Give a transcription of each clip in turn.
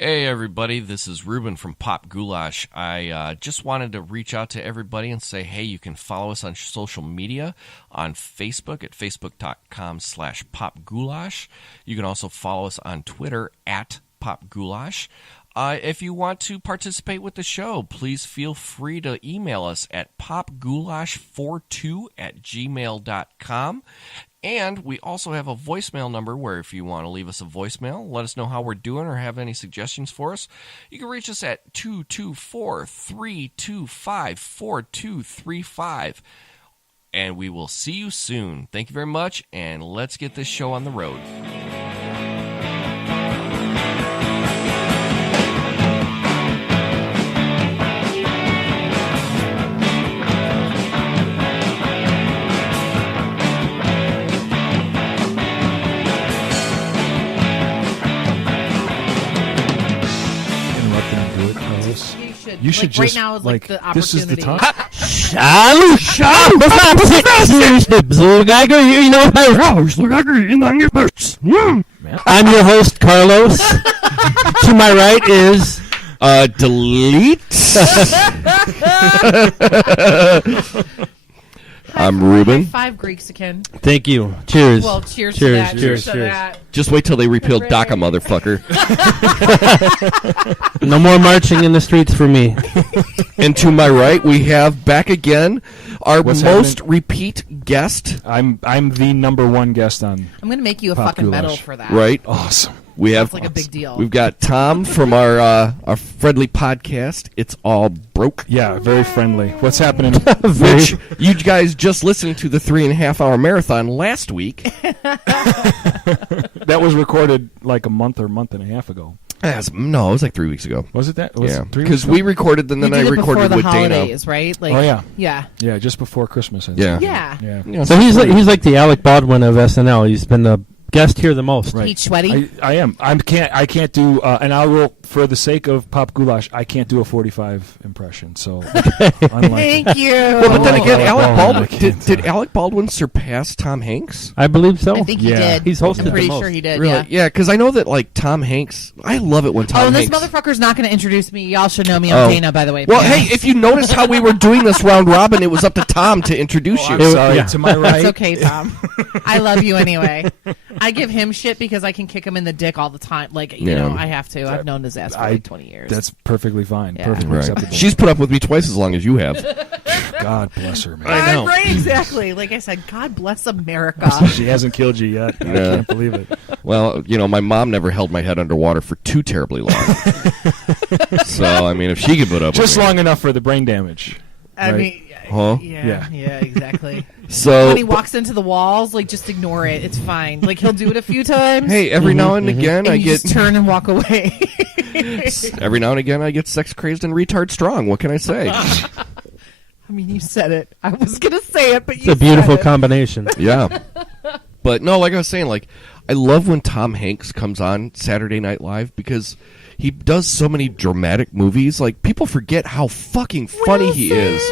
Hey everybody, this is Ruben from Pop Goulash. I just wanted to reach out to everybody and say, hey, you can follow us on social media on Facebook at facebook.com/popgoulash. You can also follow us on Twitter at popgoulash. If you want to participate with the show, please feel free to email us at popgoulash42@gmail.com. And we also have a voicemail number where if you want to leave us a voicemail, let us know how we're doing or have any suggestions for us, you can reach us at 224-325-4235. And we will see you soon. Thank you very much, and let's get this show on the road. You should right just, now is like the opportunity. This is the time. I'm your host, Carlos. To my right is Delete. I'm Ruben. Five Greeks again. Thank you. Cheers. Well, cheers to that. Cheers to that. Just wait till they repeal DACA, motherfucker. No more marching in the streets for me. And to my right, we have back again our What's most happening? Repeat guest. I'm the number one guest on. I'm going to make you a Pop fucking medal Goulash. for that. Right? Awesome. We have That's like a big deal. We've got Tom from our friendly podcast. It's all broke. Yeah, very friendly. What's happening? Which you guys just listened to the 3.5-hour marathon last week. That was recorded like a month and a half ago. No, it was like 3 weeks ago. Was it that? Was Yeah, it 3 because weeks we ago? recorded and then We I did it recorded before the with holidays, Dana. right? Like, Oh, yeah. Yeah. Yeah, just before Christmas. I think. Yeah. Yeah. Yeah. Yeah, So he's like the Alec Baldwin of SNL. He's been the guest here the most. Right. Heat sweaty. I am. I can't do. And I will, for the sake of Pop Goulash, I can't do a 45 impression. So, Thank you. Well, but then again, Alec Alec Baldwin. Baldwin did Alec Baldwin surpass Tom Hanks? I believe so. I think he Yeah. did. He's hosted I'm the pretty most. sure he did, Really? yeah. Yeah, because I know that like Tom Hanks. I love it when Tom Oh, this Hanks. motherfucker's not going to introduce me. Y'all should know me. I'm Dana, by the way. Well, Yeah. hey, if you notice how we were doing this round robin, it was up to Tom to introduce I'm you. sorry. Yeah. To my right. It's okay, Tom. I love you anyway. I give him shit because I can kick him in the dick all the time. Like, you know, I have to. I've known his ass for like 20 years. That's perfectly fine. Yeah. Perfectly Right. acceptable. She's put up with me twice as long as you have. God bless her, man. I know. Right, exactly. Like I said, God bless America. She hasn't killed you yet. I Yeah. can't believe it. Well, you know, my mom never held my head underwater for too terribly long. So, I mean, if she could put up Just with me. long enough for the brain damage. I Right. mean, Huh? yeah, exactly. So, When he walks into the walls, like, just ignore it. It's fine. Like, he'll do it a few times. hey, every now and again, and I you get just turn and walk away. every now and again I get sex crazed and retard strong. What can I say? I mean, you said it. I was gonna say it, but It's a beautiful combination. Yeah. But no, like I was saying, like I love when Tom Hanks comes on Saturday Night Live because he does so many dramatic movies. Like people forget how fucking funny he is.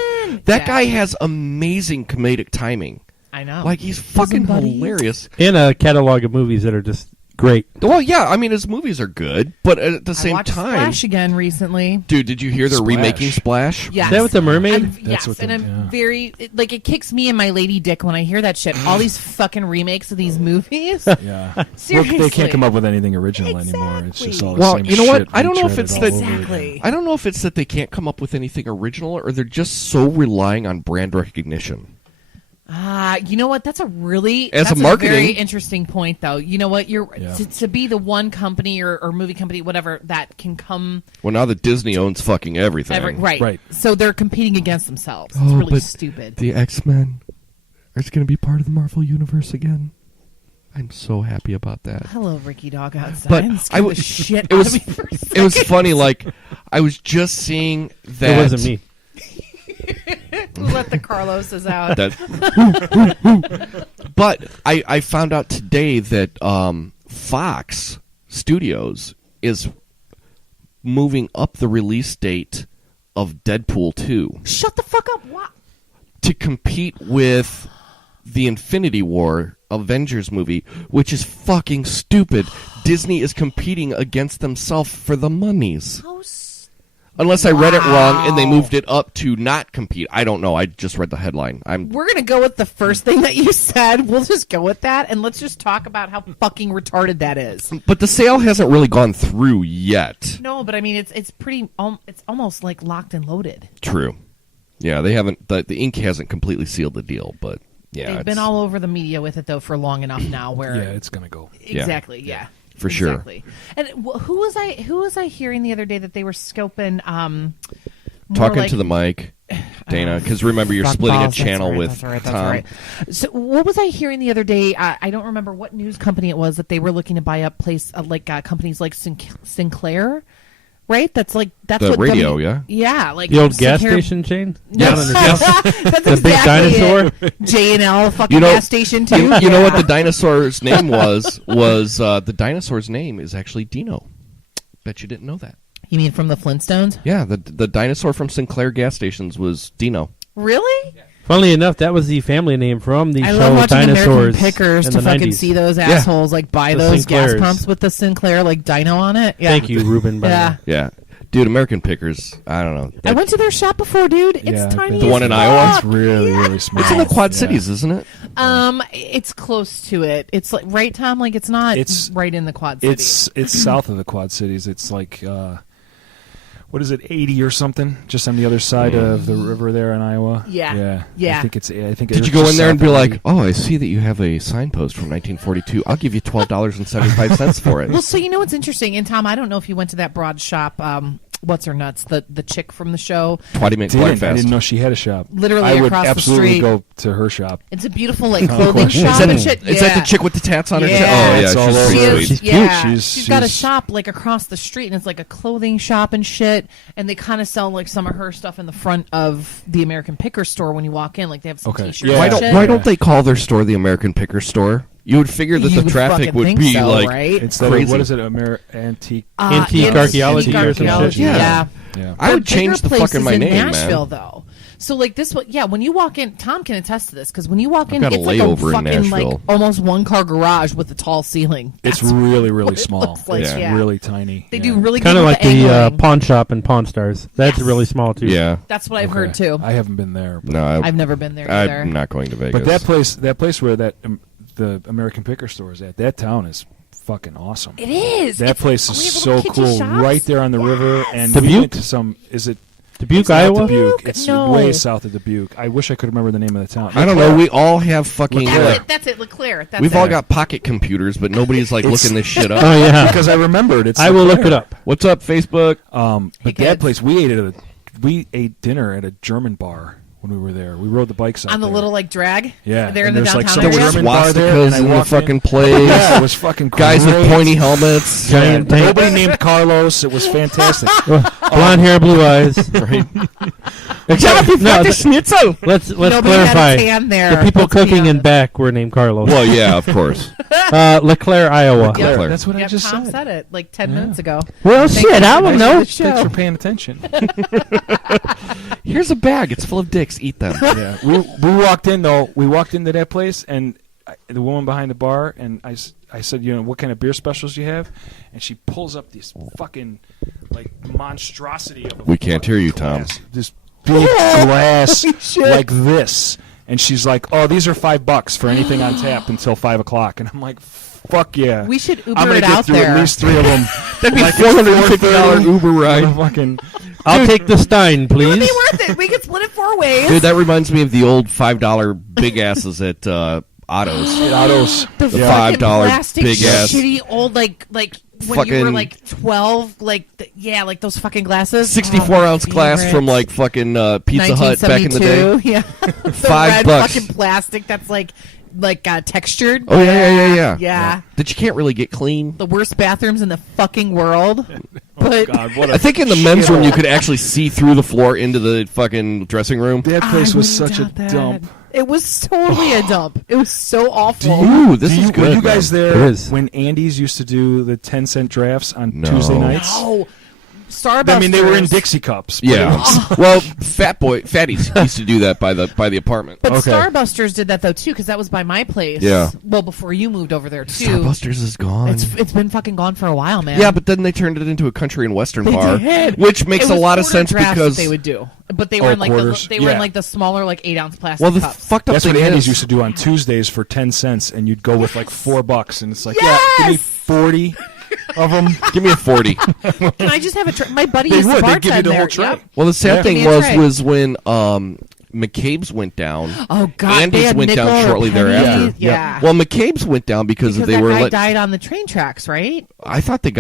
That Yeah. guy has amazing comedic timing. I know. Like he's fucking buddy. hilarious. And a catalog of movies that are just great. Well, yeah, I mean his movies are good, but at the I same watched time, Splash again recently. dude, did you hear they're Splash. remaking Splash? Yes. Is that with the mermaid? That's Yes, what and the- I'm yeah. very like it kicks me in my lady dick when I hear that shit. All these fucking remakes of these movies. Yeah. Well, Seriously. they can't come up with anything original anymore. It's just all the Well, same you know what? shit I don't know if retreaded it's all that- over again. Exactly. I don't know if it's that they can't come up with anything original or they're just so relying on brand recognition. You know what? That's a really As a that's marketing- very interesting point, though. You know what? You're Yeah. to be the one company or movie company, whatever, that can come Well, now that Disney owns fucking everything. right. So they're competing against themselves. It's Oh, really but stupid. The X-Men are going to be part of the Marvel Universe again. I'm so happy about that. Hello, Ricky Dog outside. But It I scared was the shit it was out of me for a it was second. funny. Like I was just seeing that. It wasn't me. Let the Carloses out. But I found out today that Fox Studios is moving up the release date of Deadpool 2 Shut the fuck up! What? to compete with the Infinity War Avengers movie, which is fucking stupid. Disney is competing against themselves for the monies. Unless I read it wrong and they moved it up to not compete. I don't know. I just read the headline. We're going to go with the first thing that you said. We'll just go with that, and let's just talk about how fucking retarded that is. But the sale hasn't really gone through yet. No, but I mean, it's pretty. It's almost like locked and loaded. True. Yeah, they haven't. The ink hasn't completely sealed the deal, but yeah, they've been all over the media with it though for long enough now. Where it's going to go. Exactly. Yeah. For sure. Exactly. And who was I hearing the other day that they were scoping talking to the mic, Dana, because remember you're splitting a channel with Tom. Right. So what was I hearing the other day? I don't remember what news company it was that they were looking to buy up companies like Sinclair. Right, that's the radio, yeah, like the old gas station chain. Yes. That's the big dinosaur. J&L fucking gas station too. You know what the dinosaur's name was? The dinosaur's name is actually Dino. Bet you didn't know that. You mean from the Flintstones? Yeah, the dinosaur from Sinclair gas stations was Dino. Really? Yeah. Funnily enough, that was the family name from the I show love watching Dinosaurs American Pickers in to the fucking 90s. see those assholes like buy The those gas Sinclairs. pumps with the Sinclair like Dino on it. Yeah. Thank you, Ruben. By the way. Yeah. Dude, American Pickers, I don't know. I went to their shop before, dude. It's tiny. The as one in fuck. Iowa? It's really, really small. It's in the Quad Cities, isn't it? It's close to it. It's like right, Tom. Like it's not. It's right in the Quad Cities. It's south of the Quad Cities. It's like what is it, 80 or something? Just on the other side of the river there in Iowa. Yeah. I think it's. Did you go in there and be like, "Oh, I see that you have a signpost from 1942. I'll give you $12.75 for it." Well, so you know what's interesting, and Tom, I don't know if you went to that broad shop. What's her nuts? The chick from the show. Twatty McFlyfest. I didn't know she had a shop. Literally I would across the absolutely street. go to her shop. It's a beautiful like clothing shop and shit. Is that the chick with the tats on her? Yeah. Oh, yeah, It's all she's over. pretty She sweet. is, yeah. cute. She's got a shop like across the street, and it's like a clothing shop and shit. And they kind of sell like some of her stuff in the front of the American Picker store when you walk in. Like they have some T-shirts. Yeah. and shit. Why don't they call their store the American Picker store? You would figure that You the would traffic fucking would think be so, like right? Instead crazy. of, what is it, antique? Antique archaeology or some shit? Yeah. I would The bigger change the place fucking is my in name, Nashville, man. though. So like this, when you walk in, Tom can attest to this because when you walk in, got a it's like a layover in fucking like Nashville. almost one car garage with a tall ceiling. It's That's really, really what it small. looks like, It's yeah. really tiny. They yeah. do really Kind good of with like the angling. pawn shop in Pawn Stars. That's Yes. really small too. Yeah. That's what I've Okay. heard too. I haven't been there. But, No, I've never been there either. I'm not going to Vegas. but that place where the American Picker store is at, that town is fucking awesome. It is. That place is so cool, right there on the river. And we Dubuque? went to some. Is it Dubuque, it's not Iowa? Dubuque. It's No. way south of Dubuque. I wish I could remember the name of the town. I don't know. We all have fucking. That's it, Leclerc. That's We've it. all got pocket computers, but nobody's like It's- looking this shit up. Oh yeah. because I remembered. It's I will look Leclerc. it up. What's up, Facebook? But Hey, that kids. place, we ate dinner at a German bar when we were there. We rode the bikes out on the there. little like drag. Yeah, there in and the there's, like, downtown some area. German bar there, and Swastikas I in the walked in. fucking place. Yeah, it was fucking Guys with great. pointy helmets. Giant tank. Nobody named Carlos. It was fantastic. Blonde hair, blue eyes. Right. Schnitzel. Let's Nobody had a clarify. tan there. The people Let's be cooking in honest. back were named Carlos. Well, yeah, of course. Leclerc, Iowa. Yep. Leclerc. That's what I Yep, just Tom said. said it like 10 minutes ago. Well, Thank shit, you I for don't the know. show. Thanks for paying attention. Here's a bag. It's full of dicks. Eat them. Yeah, we walked in though. We walked into that place, and the woman behind the bar, and I said, you know, what kind of beer specials do you have? And she pulls up this fucking like monstrosity of a We can't hear you, Tom. glass. This big glass like this, and she's like, "Oh, these are $5 for anything on tap until 5 o'clock." And I'm like, "Fuck yeah!" We should Uber I'm gonna it get out through there. at least 3 of them. That'd be Like, $450 Uber on a ride. fucking I'll take the Stein, It would please. be worth it. We could split it 4 ways. Dude, that reminds me of the old $5 big asses at Otto's. Autos. the The fucking $5 plastic big ass. shitty old like when you were Fucking- like 12, like like those fucking glasses. 64-ounce glass favorite. from like fucking Pizza Hut back in the day. 1972, Yeah, the $5. red fucking plastic that's like textured. Oh yeah. Yeah. That you can't really get clean. The worst bathrooms in the fucking world. But God, what a I think in the men's room you could actually see through the floor into the fucking dressing room. that place I was wouldn't such a doubt that. dump. It was totally a dump. It was so awful. Ooh, this Do is you, good. were you guys man. there It is. when Andy's used to do the 10-cent drafts on No. Tuesday nights? No. Starbursters. I mean, they were in Dixie cups. but Yeah. it was- Well, Fatties used to do that by the apartment. But Okay. Starbusters did that though too, because that was by my place. Yeah. Well, before you moved over there too. Starbusters is gone. It's been fucking gone for a while, man. Yeah, but then they turned it into a country and western They bar, did. which makes It a was lot of quarter sense drafts because that they would do, but they were in like quarters. they were in Yeah. like the smaller like 8-ounce plastic well, the cups. fucked up That's thing what Andy's is, used to do on Tuesdays for 10 cents, and you'd go with like $4, and it's like, Yes! yeah, give me 40 of them. give me a 40. Can I just have a tray? My buddy They used to would. They'd bartend give you the there. whole tray. Yep. Well, the sad Yeah. thing Give me a tray. was when McCabe's went down. Oh God, Andy's they had went down nickel or shortly penny. thereafter. Yeah. Well, McCabe's went down because because they that were guy died on the train tracks, right? I thought they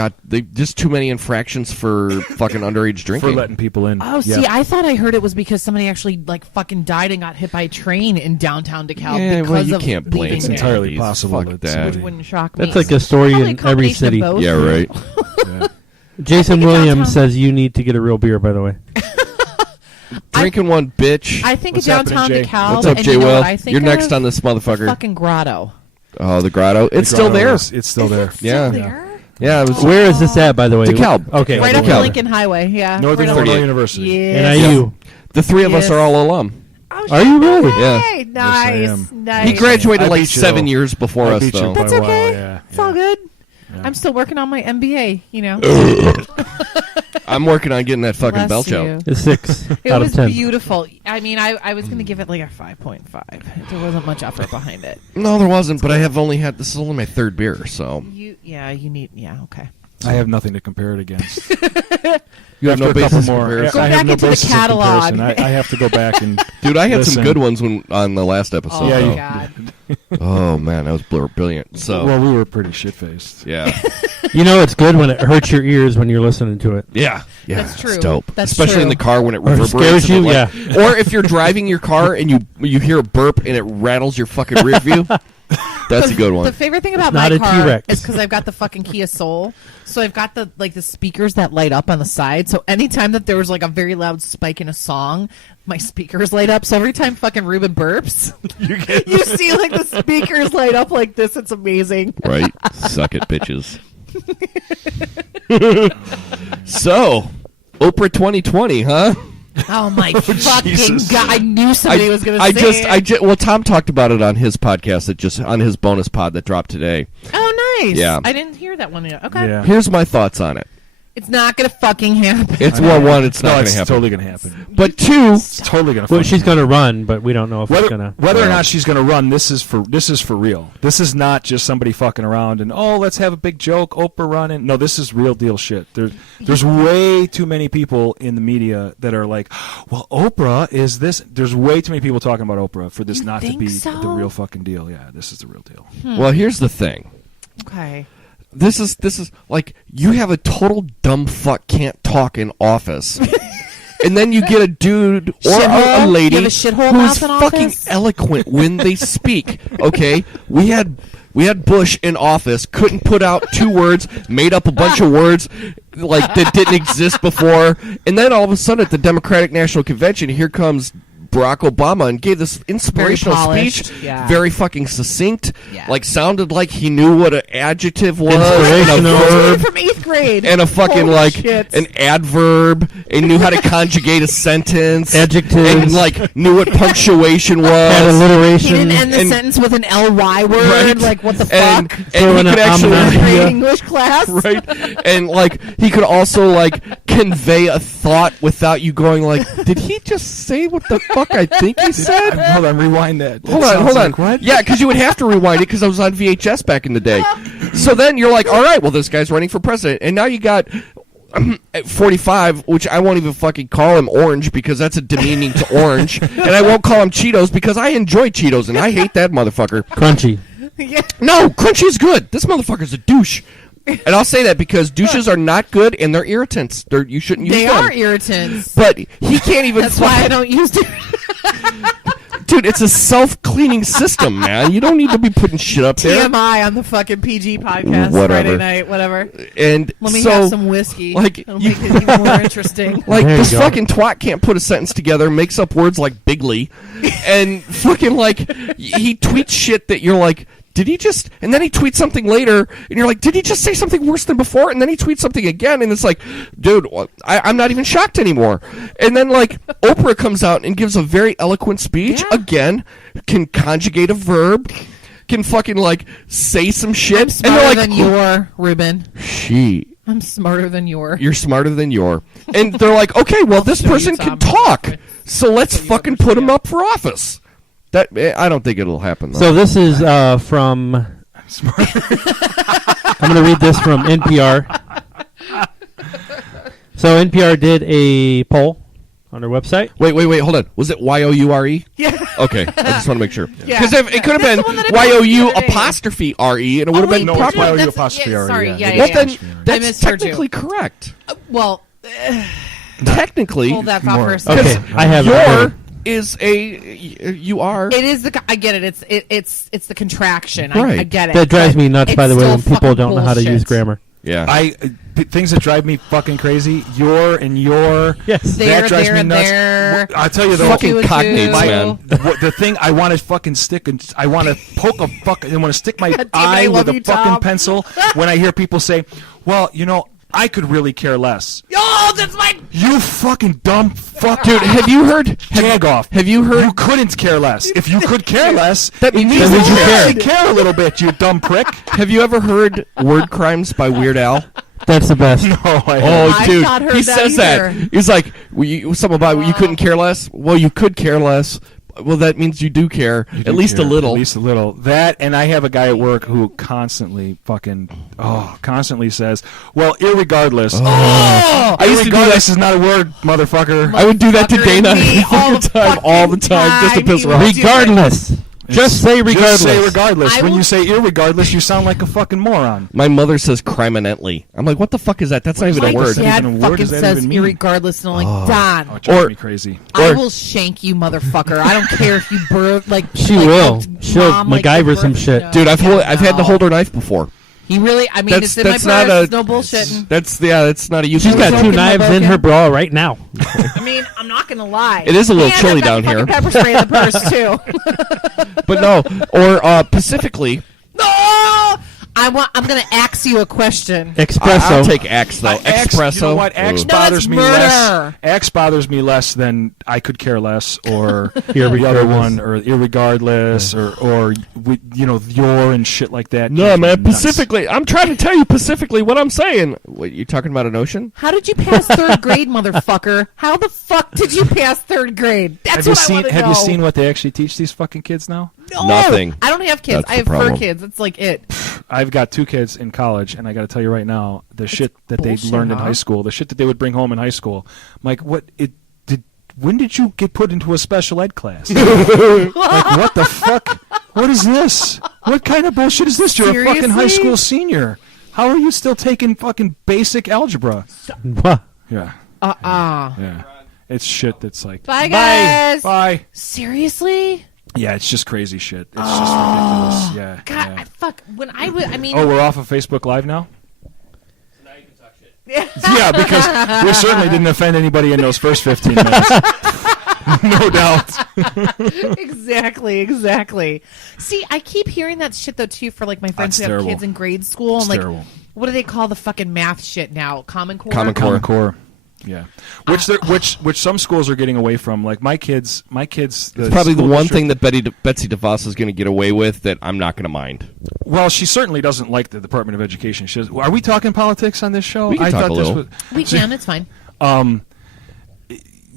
just too many infractions for fucking underage drinking. For letting people in. Oh, Yeah. see, I thought I heard it was because somebody actually like fucking died and got hit by a train in downtown DeKalb Yeah, because well, you of can't blame leaving It's there. entirely Jeez, possible fuck that that. somebody- Which wouldn't shock me. That's like a story Probably in a every combination of city. both. Yeah, right. Yeah. Jason think Williams downtown- says you need to get a real beer, by the way. Drinking one, bitch. I think What's of downtown happening, Jay? DeKalb. What's up, and Jay you know Will? what I think You're next of? on this motherfucker. Fucking grotto. Oh, the grotto. It's still Grotto there. It's still there. Yeah. Still there? Yeah, it was. Where is this at, by the way? DeKalb. Okay. Right off DeKalb. the Lincoln Highway. Yeah. Northern right Illinois 38. University. Yes. NIU. The three of us Yes. are all alum. Oh, Are you really? Yeah. Hey, nice, am. nice. He graduated I like beat you, 7 though. years before I us, beat you though. by That's a while, okay. yeah, It's all good. Yeah. I'm still working on my MBA. You know. I'm working on getting that fucking Bless belch you. out. It's 6 It out was of 10. beautiful. I mean, I was going to give it like a 5.5. There wasn't much effort behind it. No, there wasn't, but I have only had. This is only my third beer, so. You need, okay. I have nothing to compare it against. You have After no a couple basis of more. comparison. Go I have back no into the basis of catalog. comparison. I have to go back and. Dude, I had Listen. some good ones on the last episode. Oh, Yeah, though. you- God. Oh man, that was brilliant. So Well, we were pretty shit faced. yeah, You know it's good when it hurts your ears when you're listening to it. yeah, That's true. It's dope. That's Especially in true. the car when it Or reverberates. scares you, and it, like- Or if you're driving your car and you hear a burp and it rattles your fucking rear view. That's a good The one. favorite thing about not my a car T-Rex. is because I've got the fucking Kia Soul, so I've got the speakers that light up on the side. So anytime that there was like a very loud spike in a song, my speakers light up. So every time fucking Ruben burps, you see like the speakers light up like this. It's amazing. Right? Suck it, bitches. So, Oprah 2020, huh? Oh my fucking Jesus. god! I knew somebody was going to say it. Well, Tom talked about it on his podcast on his bonus pod that dropped today. Oh, nice. Yeah. I didn't hear that one yet. Okay. Yeah. Here's my thoughts on it. It's not going to fucking happen. It's one, it's not No, going it's to happen. totally going to happen. But two, It's totally going to. Well, she's going to run, but we don't know if it's going to. Whether or Well. not she's going to run, this is for real. This is not just somebody fucking around and let's have a big joke. Oprah running. No, this is real deal shit. There's way too many people in the media that are like, well, Oprah is this. There's way too many people talking about Oprah for this You not to think be so? the real fucking deal. Yeah, this is the real deal. well, here's the thing. Okay. This is like you have a total dumb fuck can't talk in office. And then you get a dude or Shithole? a lady You have a shithole who's mouth in fucking office? eloquent when they speak. Okay, we had Bush in office, couldn't put out 2 words, made up a bunch of words like that didn't exist before, and then all of a sudden at the Democratic National Convention, here comes Barack Obama and gave this inspirational polished, speech, yeah. very fucking succinct, Yeah. like sounded like he knew what an adjective was, Inspirational. and a verb, From 8th grade. and a fucking Holy like shit. an adverb, and knew how to conjugate a sentence, Adjectives. and like knew what punctuation was. Had He alliteration. didn't end the And- sentence with an ly word. Right. Like, what the and, fuck? and he in could a actually onomatopoeia. Grade English class. right, and like he could also like convey a thought without you going like, did he just say what the fuck I think he said? Hold on, rewind that. Hold That on, sounds hold on. like what? Yeah, because you would have to rewind it because I was on VHS back in the day. So then you're like, all right, well, this guy's running for president. And now you got 45, which I won't even fucking call him Orange because that's a demeaning to Orange. And I won't call him Cheetos because I enjoy Cheetos and I hate that motherfucker. Crunchy. Yeah. No, Crunchy's good. This motherfucker's a douche. And I'll say that because douches are not good and they're irritants. You shouldn't use They them. are irritants. But he can't even. That's why I don't use it. Dude, it's a self-cleaning system, man. You don't need to be putting shit up there. TMI on the fucking PG podcast Whatever. Friday night, whatever. And Let me so, have some whiskey. like, It'll you- make it even more interesting. like There you this go. fucking twat can't put a sentence together, makes up words like bigly, and fucking like he tweets shit that you're like, did he just, and then he tweets something later, and you're like, did he just say something worse than before? And then he tweets something again, and it's like, dude, I'm not even shocked anymore. And then, like, Oprah comes out and gives a very eloquent speech, again, can conjugate a verb, can fucking, like, say some shit. I'm smarter and than you're, Ruben. I'm smarter than you're. You're smarter than you're. And they're like, okay, well, this show you, person can Tom. talk, so let's fucking put him up for office. That I don't think it'll happen, though. So this is from... I'm going to read this from NPR. So NPR did a poll on their website. Wait, hold on. Was it Y-O-U-R-E? Yeah. Okay, I just want to make sure. Yeah. Because it could have That's been the one that I Y-O-U posted the other day. apostrophe R-E, and it would have wait, been no, did it's you? proper. Y-O-U That's- apostrophe yeah, R-E, sorry, yeah. yeah, Well, yeah. then, I that's misheard you. technically correct. Well, Technically, hold that thought more. for a second. Okay, I have your is you are. It is I get it. It's the contraction. Right. I get it. That drives But me nuts, by it's the way, still when people fucking don't know how to use bullshit. grammar. Yeah. Things that drive me fucking crazy. Your and your. Yes. There, that drives there, me and nuts. there. I'll tell you though. Fucking Two and cognates, two. man. The thing I want to fucking stick and I want to poke a fucking. I want to stick my God damn it, eye I with love a you, fucking Tom. pencil when I hear people say, "Well, I could really care less." Oh, that's my. You fucking dumb fuck, Dude, have you heard? Jag off. Have you heard? You couldn't care less. If you could care less, That means it means you that you care. actually care a little bit. You dumb prick. Have you ever heard "Word Crimes" by Weird Al? That's the best. No, Oh, I've dude, not heard he that says either. that. He's like, something about you couldn't care less. Well, you could care less. Well, that means you do care, at least a little. At least a little. That, and I have a guy at work who constantly says, "Well, irregardless." I used to do that. Irregardless is not a word, motherfucker. I would do that to Motherfucker Dana and me all the time, just to piss her off. He would do it. Regardless. Just say regardless. Just say regardless. I When will- you say irregardless, you sound like a fucking moron. My mother says criminally. I'm like, what the fuck is that? That's not even My a word. that dad even a word? fucking Does that says even mean? irregardless, and I'm like, Don, Oh, it drives Or- me crazy. I or- will shank you, motherfucker. I don't care if you She like, will. like, She'll mom, like, MacGyver your some birth- shit. No. Dude, I've Yeah, had to no. hold her knife before. He really, I mean, That's it's in my not purse. a- No bullshitting. That's not a She's usual. got Broken, two my knives in her broken. bra right now. I mean, I'm not gonna lie. It is a little And chilly I've got down the here. fucking pepper spray in the purse too. But no, or specifically, No, I'm gonna ask you a question. Espresso. I'll take Axe though. Axe, Espresso. You know what? Axe Ugh. No, bothers that's me murder. less. Axe bothers me less than I could care less, or the Irregardless. other one, or irregardless, or your and shit like that. No, Drives me man. nuts. Specifically, I'm trying to tell you specifically what I'm saying. What, you talking about an ocean? How did you pass third grade, motherfucker? How the fuck did you pass third grade? That's Have you what I seen? want to Have know. you seen what they actually teach these fucking kids now? No, Nothing. I don't have kids. That's I the have fur problem. kids. It's like it. I've got 2 kids in college, and I got to tell you right now, the shit that they bullshit, learned in huh? high school, the shit that they would bring home in high school. I'm like, when did you get put into a special ed class? Like, what the fuck? What is this? What kind of bullshit is this? You're a fucking high Seriously? school senior. How are you still taking fucking basic algebra? What? Yeah, yeah. It's shit that's like, Bye, guys. bye. Seriously? Yeah, it's just crazy shit. It's just ridiculous. Yeah. God, yeah. fuck. When I would, I mean, Oh, we're off of Facebook Live now? Yeah, because we certainly didn't offend anybody in those first 15 minutes. No doubt. exactly. See, I keep hearing that shit though too for like my friends That's who have terrible. kids in grade school. It's and like, terrible. what do they call the fucking math shit now? Common Core. Common Core. Common Core. Yeah, which some schools are getting away from. Like my kids. It's probably the one thing that Betsy DeVos is going to get away with that I'm not going to mind. Well, she certainly doesn't like the Department of Education. She says, are we talking politics on this show? We can talk a little. We can. It's fine.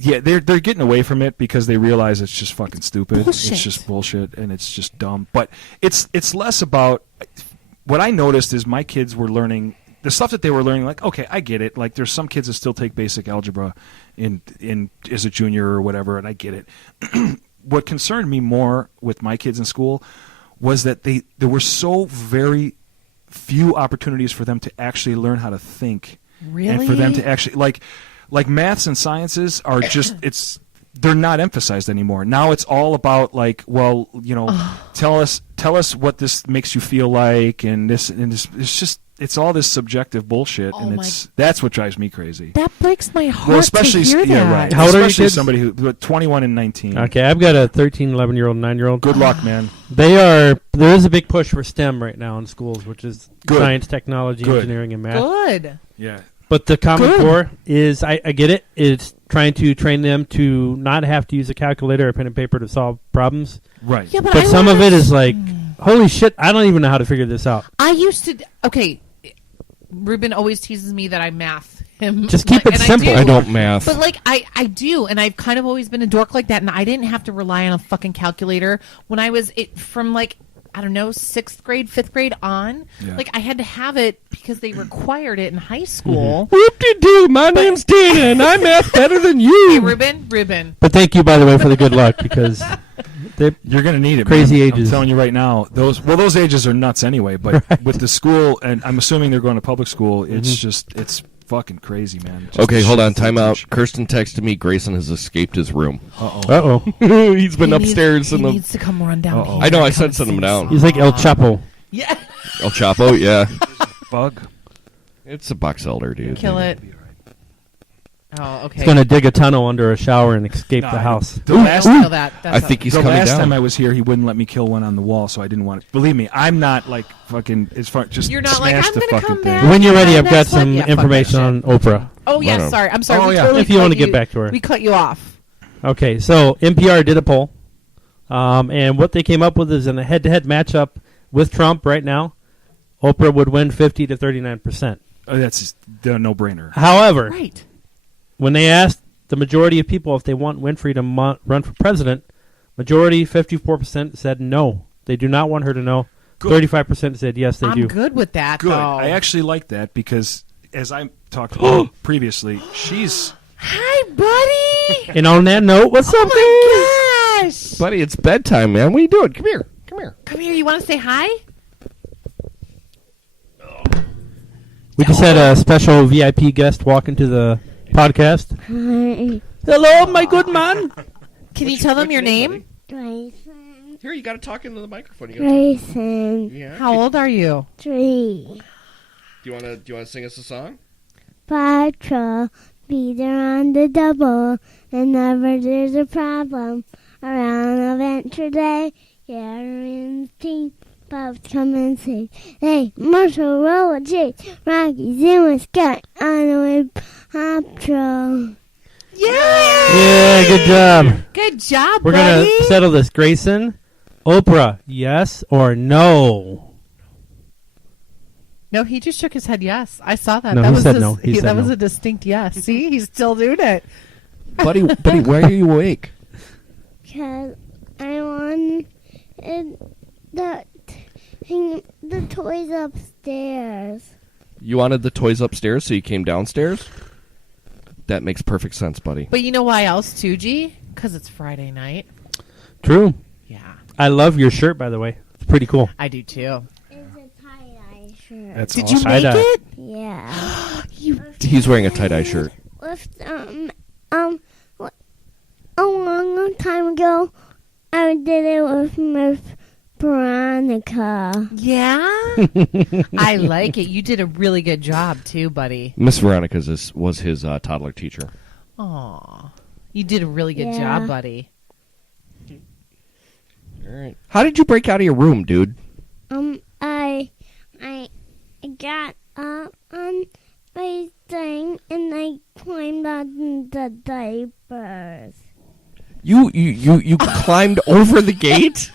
Yeah, they're getting away from it because they realize it's just fucking stupid. Bullshit. It's just bullshit and it's just dumb. But it's less about what I noticed is my kids were learning the stuff that they were learning. Like, okay, I get it. Like, there's some kids that still take basic algebra in as a junior or whatever, and I get it. What concerned me more with my kids in school was that there were so very few opportunities for them to actually learn how to think, Really? and for them to actually like maths and sciences are just they're not emphasized anymore. Now it's all about like, well, tell us what this makes you feel like, and this it's just it's all this subjective bullshit, Oh and that's what drives me crazy. That breaks my heart Well, especially to hear that. yeah, right. How old are your especially kids? somebody who 21 and 19. Okay, I've got a 13, 11-year-old, 9-year-old. Good luck, man. There is a big push for STEM right now in schools, which is Good. science, technology, Good. engineering, and math. Good. Yeah. But the Common Good. Core is, I get it, it's trying to train them to not have to use a calculator or pen and paper to solve problems. Right. Yeah, But some of it is like, holy shit, I don't even know how to figure this out. I used to. Okay, Ruben always teases me that I math him. Just keep it and simple. I don't math. But like I do, and I've kind of always been a dork like that, and I didn't have to rely on a fucking calculator when I was from like I don't know 6th grade, 5th grade on. Yeah. Like I had to have it because they required it in high school. Whoop-de-doo, my name's Dana, and I math better than you. Hey, Ruben. But thank you, by the way, for the good luck, because You're going to need it. Crazy man. ages. I'm telling you right now. Those ages are nuts anyway. But with the school, and I'm assuming they're going to public school. It's it's fucking crazy, man. Just Okay, the hold shit on, time that- out. Kirsten texted me Grayson has escaped his room. Uh-oh. Uh-oh. He's been He upstairs Needs, in he the... needs to come run down. Uh-oh. Here I know, and I come said and send him sing down. some He's like El song. Chapo. Yeah. El Chapo, yeah. Bug. It's a box elder, dude. Kill it. Oh, okay. He's going to dig a tunnel under a shower and escape No, the I- house. The Don't last, kill that. That's I think he's the coming last down. time I was here, he wouldn't let me kill one on the wall, so I didn't want it. Believe me, I'm not like fucking. As far just You're not like, smash I'm the gonna fucking come thing. back. When you're ready, I've got That's what- some yeah, fuck information that on Oprah. Oh yeah, Wow. sorry. I'm sorry. Oh, we yeah. totally If you cut wanna get back to her. We cut you off. Okay, so NPR did a poll, and what they came up with is in a head-to-head matchup with Trump right now, Oprah would win 50 to 39%. Oh, that's just the no-brainer. However, Right. when they asked the majority of people if they want Winfrey to run for president, majority, 54%, said no. They do not want her to know. Good. 35% said yes, they I'm do. good with that. Good. Though. I actually like that because, as I talked about previously, she's Hi, buddy. And on that note, what's up, Oh my gosh. Buddy, it's bedtime, man. What are you doing? Come here. Come here. You want to say hi? We just had a special VIP guest walk into the podcast. Hi, Hello, my good man. Can you tell them your name? Grayson. Here, you got to talk into the microphone. Grayson. Yeah. How old are you? 3. Do you want to sing us a song? Patrol, be there on the double. Whenever there's a problem around Adventure Day, gathering the team, Bob's come and say, hey, Marshall, roll a J, Rocky's in with Scott, on the way, Patrol. Yeah, good job. Good job, We're buddy. going to settle this. Grayson, Oprah, yes or no? No, he just shook his head yes. I saw that. No, that he was said no. He said that was no. a distinct yes. See, he's still doing it. Buddy, why are you awake? Because I wanted the toys upstairs. You wanted the toys upstairs, so you came downstairs? That makes perfect sense, buddy. But you know why else too, G? Because it's Friday night. True. Yeah, I love your shirt, by the way. It's pretty cool. I do too. It's a tie-dye shirt. that's Did awesome. you make Tie-dye. it? Yeah. He's wearing a tie-dye shirt. With a long time ago, I did it with Miss Veronica. Yeah, I like it. You did a really good job too, buddy. Miss Veronica was his toddler teacher. Aw, you did a really good Yeah. job, buddy. All right. How did you break out of your room, dude? I got up on my thing and I climbed on the diapers. You climbed over the gate?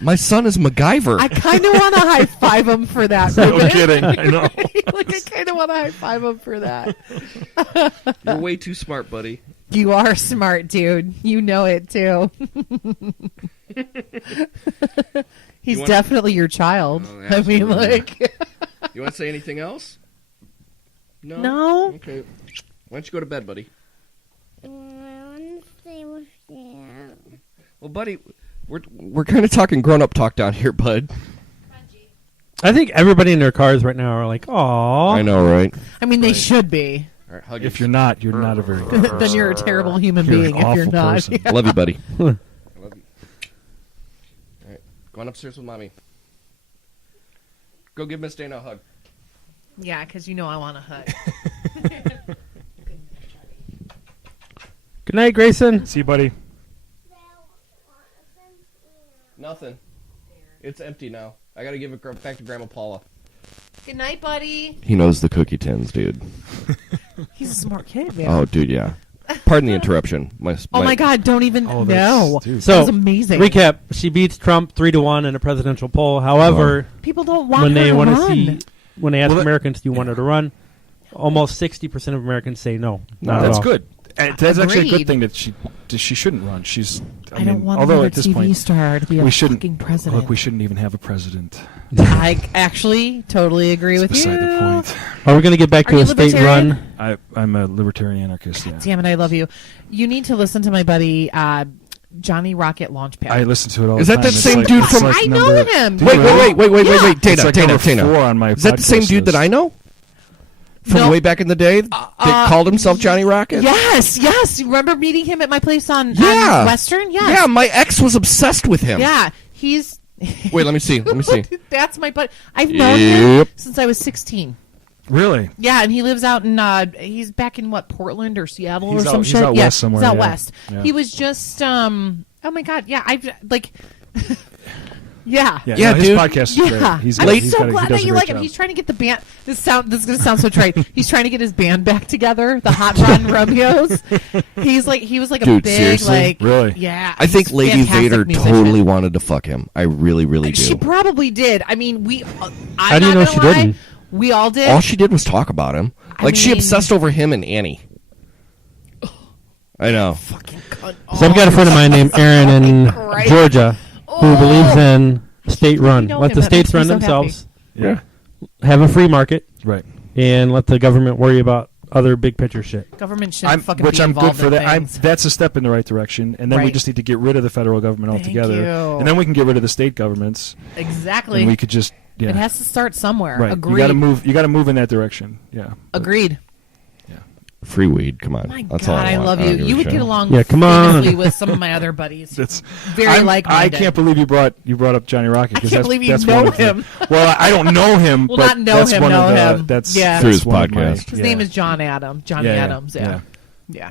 My son is MacGyver. I kind of want to high five him for that. No Ruben. kidding. I know. Like I kind of want to high five him for that. You're way too smart, buddy. You are smart, dude. You know it too. He's You wanna- definitely your child. Oh, I mean, absolutely. like, You want to say anything else? No. no. Okay. Why don't you go to bed, buddy? I want to stay with you. Well, buddy, we're kind of talking grown-up talk down here, bud. I think everybody in their cars right now are like, "Aw." I know, right? I mean, they should be. All right, hug If you're not a very good person. Then you're a terrible human You're an being if you're awful not. person. Yeah. Love you, buddy. I love you. All right, going upstairs with mommy. Go give Miss Dana a hug. Yeah, because you know I want a hug. Good night, Grayson. See you, buddy. Nothing. It's empty now. I gotta give it back to Grandma Paula. Good night, buddy. He knows the cookie tins, dude. He's a smart kid, man. Oh, dude, yeah. Pardon the interruption. Oh my God! Don't even Oh, know. dude. That So, was amazing. recap: she beats Trump 3-1 in a presidential poll. However, People don't want when her they to want to run. see, when they ask Well, Americans, "Do you want her to run?" Almost 60% of Americans say no. Not at That's all. good. And that's actually a Agreed. good thing that she shouldn't run. I don't want although another at this TV point star to be a we shouldn't. fucking president. Look, we shouldn't even have a president. I actually totally agree with Beside you. the point. Are we going to get back Are to you a state libertarian? run? I'm a libertarian anarchist. Yeah. Damn it, I love you. You need to listen to my buddy Johnny Rocket Launchpad. I listen to it all Is the that time. the It's same like- dude it's from- like I know number- him. Do Wait, you wait, really? wait, wait, wait, Yeah. wait, Dana, It's like Dana, number Dana. 4 on my Is that the same podcast dude that list. I know? From No. way back in the day that called himself Johnny Rocket? Yes, yes. You remember meeting him at my place on Yeah. Western? Yes. Yeah, my ex was obsessed with him. Yeah, he's. Wait, let me see. Let me see. That's my buddy. I've known him Yep. since I was 16. Really? Yeah, and he lives out in. He's back in what, Portland or Seattle He's or out- some he's shit. out Yeah, west somewhere, He's out yeah. west. Yeah. He was just. Oh my God! Yeah, I've like. Yeah. Yeah, Yeah, no, his dude. podcast is Yeah, great. He's I'm got- he's so got a- he glad does that a you great like him. job. He's trying to get the band. This is gonna sound so trite. He's trying to get his band back together. The Hot Rod and Romeos. He was like a Dude, big seriously? like. Really? Yeah. I think he's a Lady fantastic Vader musician. totally wanted to fuck him. I really, really do. She probably did. I mean, we. How do you know she didn't? We all did. All she did was talk about him. I Like, she mean- obsessed over him and Annie. I know. Fucking cunt. So I've got a friend of mine named Aaron in Christ. Georgia who believes in state run. know Let him. the That states makes me run so themselves. Yeah. Have a free market Right. and let the government worry about other big picture shit. Government shouldn't fucking which be I'm good involved for in that. things. That's a step in the right direction, and then we Right. just need to get rid of the federal government Thank altogether, you. and then we can get rid of the state governments, Exactly. and we could just It has to start somewhere. right. Agreed. You got to move. You got to move in that direction. Yeah. But- Agreed. Free weed, come on. My That's God, all I I want. love don't you. give a You would shit. get along Yeah, come on. famously with some of my other buddies. That's Very I like-minded. can't believe you brought up Johnny Rocket. 'cause I can't that's, believe you that's know one of the- him. Well, I don't know him. Well, but not know that's him, one know of the, him. That's Yeah. Through that's his one of my- podcast. His yeah. name is Johnny Adams. Yeah. Yeah.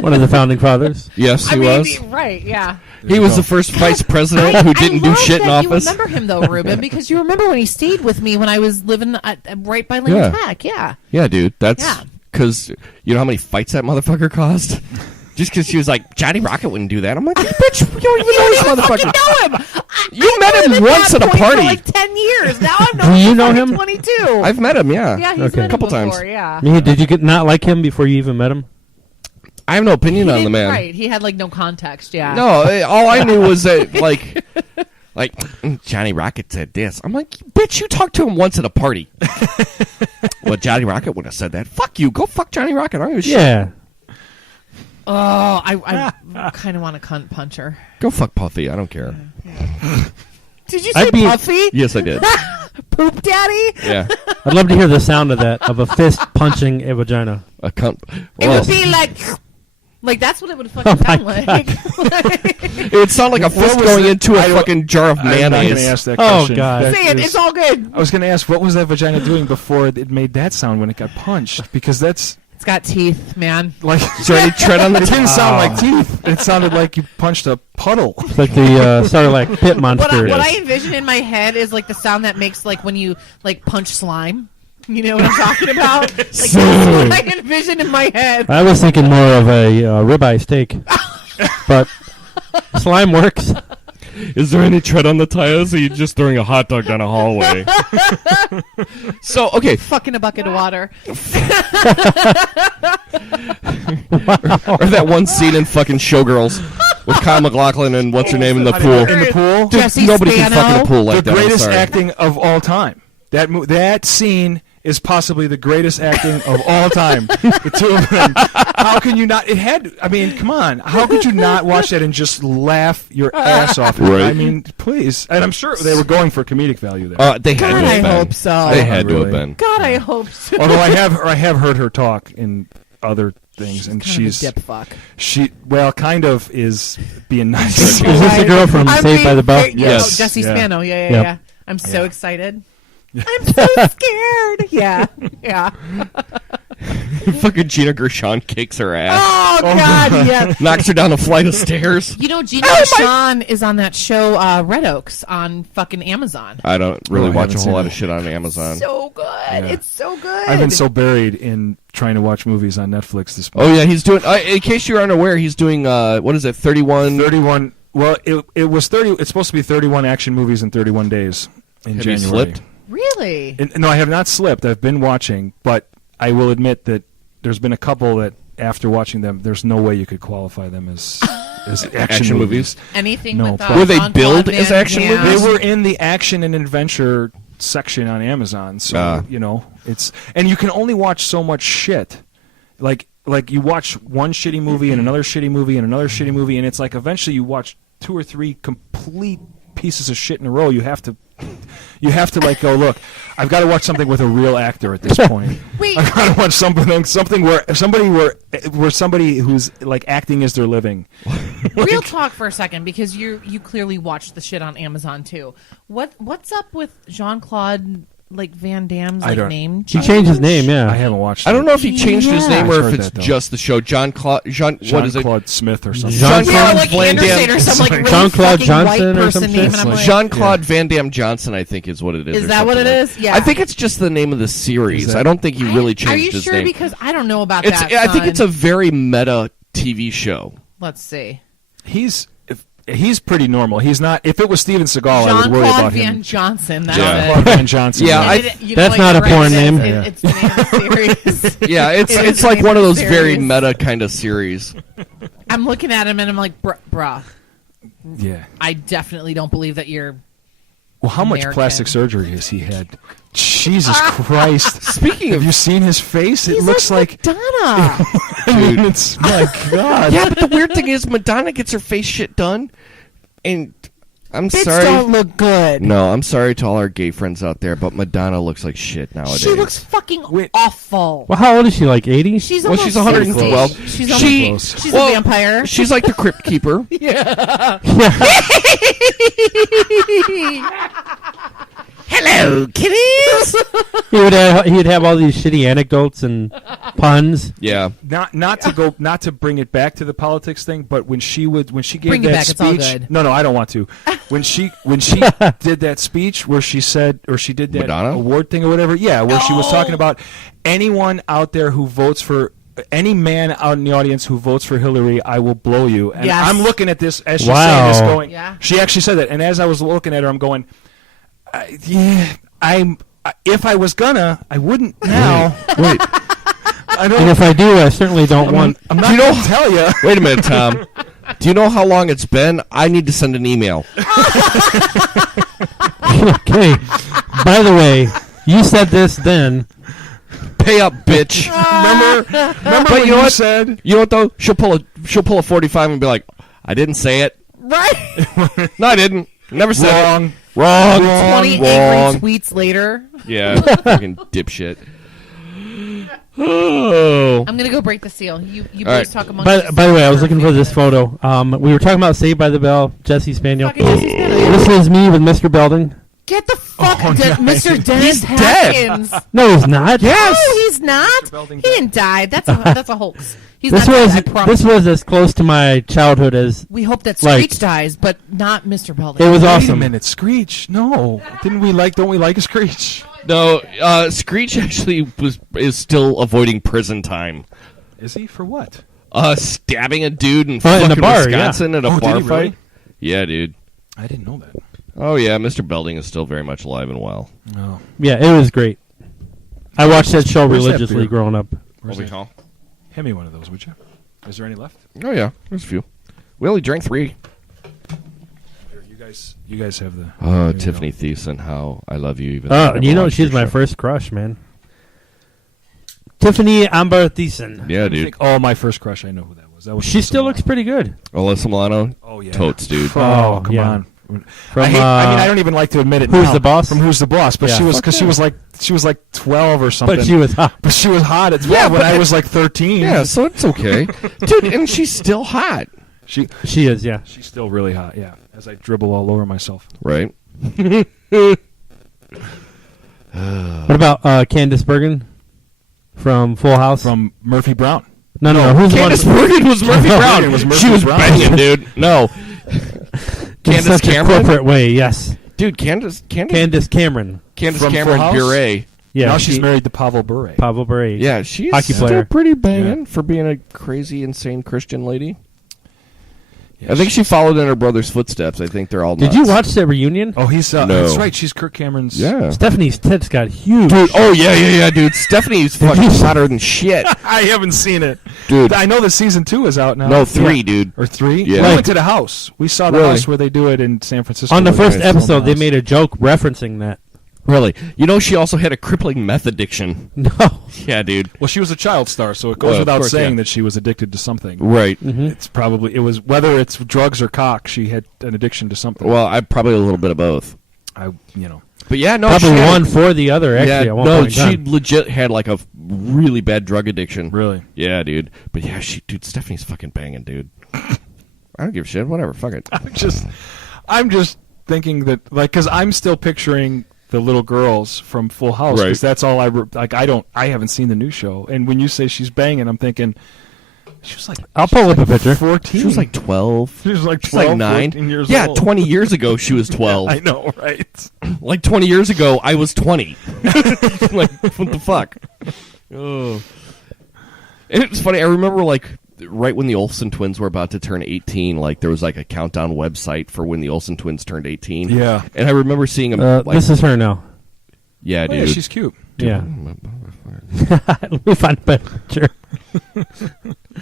One of the founding fathers. Yes, he I mean, was. right, yeah. He was the first vice president who didn't do love shit in that office. You remember him, though, Ruben, because you remember when he stayed with me when I was living right by Lincoln Yeah. Tech. Yeah. Yeah, dude. That's Yeah. because you know how many fights that motherfucker caused? Just because she was like, Johnny Rocket wouldn't do that. I'm like, bitch, you don't even know this motherfucker. know him. You met him I've known once that at a point party. For like 10 years. Now I'm Do you know him? 22. I've met him, yeah. Yeah, he's Okay. met him Couple before, times. Yeah. Did you not like him before you even met him? I have no opinion on the man. Right. He had like no context. Yeah. No, all I knew was that, like Johnny Rocket said this. I'm like, bitch, you talked to him once at a party. Well, Johnny Rocket would have said that. Fuck you. Go fuck Johnny Rocket. I don't give a shit. Yeah. Oh, I kind of want to cunt punch her. Go fuck Puffy. I don't care. Did you say I'd be- Puffy? Yes, I did. Poop Daddy? Yeah. I'd love to hear the sound of that, of a fist punching a vagina. A cunt. It Well, would be like that's what it would fucking my sound like. it would sound like a fist was going it? into a I don't- fucking jar of I'm not going to mayonnaise. ask that Oh, question. God. That Say it. is- It's all good. I was going to ask, what was that vagina doing before it made that sound when it got punched? Because that's It's got teeth, man. like. Is there any tread on the It didn't top? sound like teeth. It sounded like you punched a puddle. It's like the sort of like pit What monster. I envision in my head is like the sound that makes like when you like punch slime. You know what I'm talking about? Like that's what I envision in my head. I was thinking more of a ribeye steak, but slime works. Is there any tread on the tires, or are you just throwing a hot dog down a hallway? So, okay. Fucking a bucket of water. Or that one scene in fucking Showgirls with Kyle MacLachlan and what's her name in the pool. In the pool? Dude, Jesse nobody can Spano. fuck in a pool like The that. I'm greatest sorry. acting of all time. That scene is possibly the greatest acting of all time. The two of them. How can you not? It had. I mean, come on. How could you not watch that and just laugh your ass off? Right. I mean, please. And I'm sure they were going for comedic value there. They had God, to have I been. hope so. They had to have Really. been. God, I hope so. Although I have heard her talk in other things, and Kind she's of a dip fuck. kind of is being nice. Is this the girl from I'm Saved by being the Bell? very- Yes. Oh, Jesse Yeah. Spano. Yeah. Yep. I'm so excited. I'm so scared. Yeah. Yeah. Fucking Gina Gershon kicks her ass. Oh, God, yeah. Knocks her down a flight of stairs. You know, Gina Gershon is on that show Red Oaks on fucking Amazon. I don't really I watch haven't a seen whole lot it. of shit on Amazon. So good. Yeah. It's so good. I've been so buried in trying to watch movies on Netflix this month. Oh yeah, he's doing. In case you're unaware, he's doing. What is it? 31. 31. Well, it was 30. It's supposed to be 31 action movies in 31 days in Have January. you slipped? Really? No, I have not slipped. I've been watching, but I will admit that there's been a couple that after watching them, there's no way you could qualify them as action movies. Anything No, with but- Were they Jean-Claude billed Van as action Damme. movies? They were in the action and adventure section on Amazon, so it's and you can only watch so much shit. Like you watch one shitty movie and another shitty movie and another shitty movie, and it's like eventually you watch 2 or 3 complete pieces of shit in a row. You have to like go, look, I've got to watch something with a real actor at this point. Wait. I've got to watch something where somebody who's like acting is their living. Real talk for a second, because you clearly watched the shit on Amazon too. What's up with Jean-Claude Van Damme's name? He changed his name, I yeah. haven't watched. I don't know if he changed his Yeah. name I've or heard if it's that, though. just the show. What is it? Jean-Claude Smith or something. Jean- Yeah, Jean-Claude like Van Anderson Damme. or some really Jean-Claude fucking Johnson white or person some name, shit? and I'm like, Jean-Claude Van Damme Johnson, I think, is what it is. is or that what it something is? Yeah. I think it's just the name of the series. Is that- I don't think he really changed Are you his sure? name. Because I don't know about It's. that. I think son. it's a very meta TV show. Let's see. He's pretty normal. He's not. If it was Steven Seagal, I would worry Jean-Claude about Van him. Johnson. That's Yeah. it. Van Johnson. Yeah, And it- you know That's what, not you're a porn right, it is. name. It's the name of the series. Yeah, it's It is like the one of name those the very series. meta kind of series. I'm looking at him and I'm like, bruh, Yeah. I definitely don't believe that you're. Well, how much American. plastic surgery has he had? Jesus Christ! Speaking Have of you seen his face? It He's looks like. Madonna. I mean, it's my God. Yeah, but the weird thing is Madonna gets her face shit done, and I'm Bitch sorry. don't look good. No, I'm sorry to all our gay friends out there, but Madonna looks like shit nowadays. She looks fucking Wait. awful. Well, how old is she? Like 80? She's Well, almost she's 112. 60. She's She- almost, she's well, a vampire. She's like the crypt keeper. Hello, kitties. He'd have all these shitty anecdotes and puns. Yeah. Not to bring it back to the politics thing, but when she gave Bring it that back, it's all speech, good. no, I don't want to. When she did that speech where she said, or she did that Madonna? award thing or whatever, yeah, where she was talking about anyone out there who votes for. Any man out in the audience who votes for Hillary, I will blow you. And Yes. I'm looking at this as she's Wow. saying this, going. Yeah. She actually said that, and as I was looking at her, I'm going. If I was gonna, I wouldn't now. Wait. I And don't. if I do, I certainly don't want. I'm Do not you know- gonna tell you. Wait a minute, Tom. Do you know how long it's been? I need to send an email. Okay. By the way, you said this then. Pay up, bitch. Remember But when you know you what? said? You know what though? She'll pull a 45 and be like, "I didn't say it. Right? No, I didn't. Never said Wrong. it. Wrong. 20 Wrong. angry tweets later. Yeah, fucking dipshit. Oh. I'm going to go break the seal. You All boys right. talk amongst By yourselves. the way, I was looking for this photo. We were talking about Saved by the Bell, Jesse Spaniel. Fucking Jesse Spaniel. This is me with Mr. Belding. Get the fuck, Oh, nice. Mr. Dennis He's dead. Haskins. No, he's not. No, he's not. Belding He died. didn't die. That's a hoax. He's This not dead, was I promise. this was as close to my childhood as We hope that like- Screech dies, but not Mr. Belding. it was Wait a awesome. minute, Screech. No, don't we like a Screech? No, Screech actually is still avoiding prison time. Is he for what? Stabbing a dude in in fucking the bar, Wisconsin at a Oh, did bar he fight. really? Yeah, dude. I didn't know that. Oh yeah, Mr. Belding is still very much alive and well. No. Yeah, it was great. I watched that show Where's that religiously beer? growing up. Where's What we that? call? Hand me one of those, would you? Is there any left? Oh yeah, there's a few. We only drank 3. Here, you guys have the. Oh, there you Tiffany go. Thiessen, how I love you. Even though I never You know, watched she's your my show. first crush, man. Tiffany Amber Thiessen. Yeah, I dude. think- oh, my first crush. I know who that was. That was. She Alyssa still looks Milano. pretty good. Alyssa Milano. Oh yeah. Totes, dude. Oh, Oh, come yeah. on. From, I mean, I don't even like to admit it. Who's now, the Boss? From Who's the Boss? But Yeah. she was Fuck because she was like 12 or something. but she was hot. But she was hot at 12 Yeah, when but I was like 13. Yeah, so it's okay, dude. And she's still hot, She She is, yeah. she's still really hot. Yeah. As I dribble all over myself. right? What about Candace Bergen from Full House? From Murphy Brown. No. Who's Candace the one? Bergen was Murphy No, Brown. Bergen was Murphy She was Brown. banging, dude. No. In Candace such a Cameron? corporate way, yes. Dude, Candace Candace Cameron. Candace From Cameron Full House? Bure. Yeah, Now she's married to Pavel Bure. Pavel Bure. Yeah, she's Hockey still player. pretty banging for being a crazy, insane Christian lady. Yeah, I think she followed in her brother's footsteps. I think they're all Did nuts. you watch that reunion? Oh, he's No. that's right. She's Kirk Cameron's. Yeah. Stephanie's tits got huge. Dude, oh, yeah, dude. Stephanie's fucking hotter than shit. I haven't seen it, Dude. I know the season 2 is out now. No, 3, dude. Or 3. Yeah. We went to the house. We saw the Really? house where they do it in San Francisco. On the Where first they film episode, the they house. made a joke referencing that. Really? You know, she also had a crippling meth addiction. No. Yeah, dude. Well, she was a child star, so it goes Well, of without course, saying yeah. that she was addicted to something. Right. It was whether it's drugs or cock. She had an addiction to something. Well, I probably a little bit of both. But yeah, no, Probably she had- one for the other, actually. Yeah, at one no, point in she time. legit had like a really bad drug addiction. Really? Yeah, dude. But yeah, dude, Stephanie's fucking banging, dude. I don't give a shit. Whatever. Fuck it. I'm just thinking that, like, because I'm still picturing the little girls from Full House, Right. because that's all I haven't seen the new show, and when you say she's banging, I'm thinking she was like, I'll pull up a picture. 14. She was like 12. She was like She's 12, like 9. 14 years Yeah, old. 20 years ago she was 12. I know, right? Like 20 years ago I was 20. Like, what the fuck? Oh. And it's funny, I remember like right when the Olsen twins were about to turn 18, like there was like a countdown website for when the Olsen twins turned 18. Yeah. And I remember seeing them like, This is her now. yeah, Oh, dude. yeah, she's cute. Yeah. Let me find a better picture.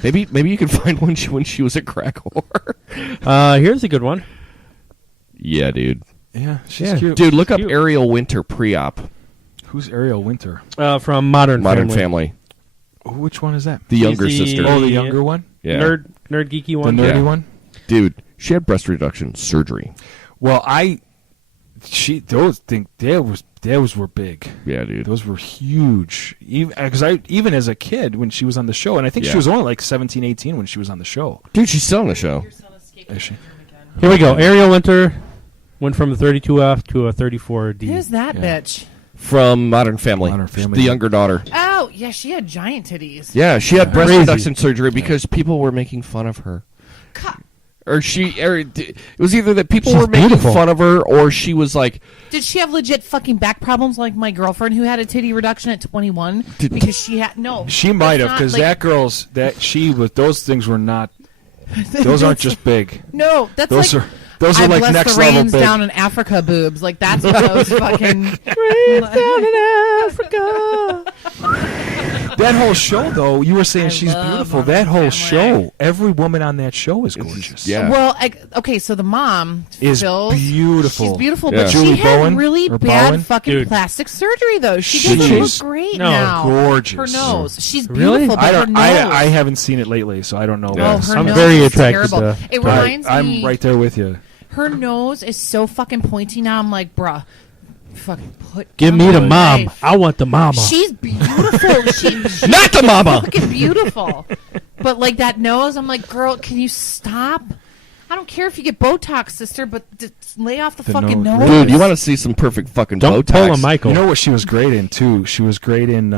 Maybe you can find one when she was a crack whore. Here's a good one. Yeah, dude. Yeah, she's Yeah. cute. Dude, look up Cute. Ariel Winter pre-op. Who's Ariel Winter? From Modern Family. Oh, which one is that? The She's younger the- sister. Oh, the younger one? Yeah. Nerd geeky one. The nerdy Yeah. one? Dude, she had breast reduction surgery. Well, those were big. Yeah, dude. Those were huge. Even as a kid when she was on the show, and I think Yeah. she was only like 17, 18 when she was on the show. Dude, she's still on the show. Is she? Here we go. Ariel Winter went from a 32F to a 34D. Who's that Yeah. bitch? From Modern Family. Modern Family. The younger daughter. Oh, yeah, she had giant titties. Yeah, she had breast Crazy. reduction surgery because people were making fun of her. Or it was either that people She's were making beautiful. fun of her or she was like, Did she have legit fucking back problems like my girlfriend who had a titty reduction at 21? Did- Because she had no. She might it's have, not because like- those things were not. Those aren't just big. No, that's Those like. are those are I like bless next the level rains big. down in Africa boobs. Like that's what those fucking. That whole show, though, you were saying I she's love beautiful. Modern That whole Family. show, every woman on that show is gorgeous. yeah. Well, okay, so the mom Is Phil's, beautiful. She's beautiful, Yeah. but Julie she had Bowen really or bad Bowen? fucking Dude. plastic surgery, though. She She's doesn't look great no, now. gorgeous. Her nose. She's Really? beautiful, but her nose. I haven't seen it lately, so I don't know. Yeah. Oh, her I'm nose very is attracted terrible. to- It But reminds I'm me. right there with you. Her nose is so fucking pointy now. I'm like, bruh, fucking put. Give me down the her mom. knife. I want the mama. She's beautiful. she's Not the mama! fucking beautiful. But like that nose, I'm like, girl, can you stop? I don't care if you get Botox, sister, but just lay off the fucking nose. nose. Dude, you want to see some perfect fucking Don't Botox? pull a Michael. You know what she was great in, too? She was great in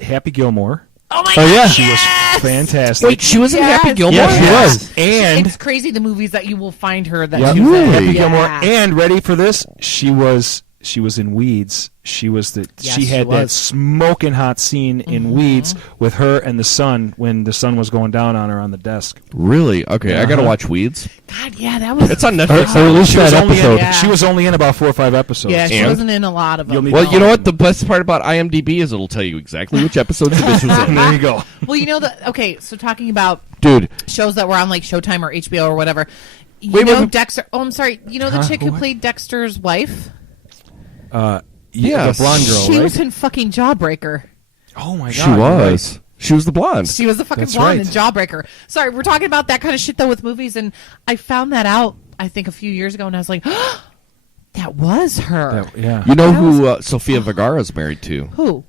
Happy Gilmore. Oh my Oh, yeah. god, She was yes! fantastic. Wait, she was in Yes. Happy Gilmore? Yeah, she was. And It's crazy the movies that you will find her that Yep. she was in. Really? Happy Yeah. Gilmore. And ready for this? She was in Weeds. She was Yes, she had she that was. smoking hot scene in Weeds with her and the son when the sun was going down on her on the desk. Really? Okay, I gotta Uh-huh. watch Weeds. God, yeah, that was. It's on Or Netflix. at least She was, that only episode. Yeah. she was only in about 4 or 5 episodes. Yeah, she And? wasn't in a lot of You'll them. need- Well, you know what? The best part about IMDb is it'll tell you exactly which episodes the bitch was in. There you go. Well, you know the okay. So talking about Dude, shows that were on like Showtime or HBO or whatever. You Wait, know wait. Dexter. Oh, I'm sorry. You know the Huh? chick who What? played Dexter's wife? Yeah, Yes. the blonde girl, She right? was in fucking Jawbreaker. Oh my god, she you're was. She was the blonde. She was the fucking That's blonde right. in Jawbreaker. Sorry, we're talking about that kind of shit though with movies, and I found that out I think a few years ago, and I was like, that was her. Yeah. You know That who Sofia Vergara's married to? Who?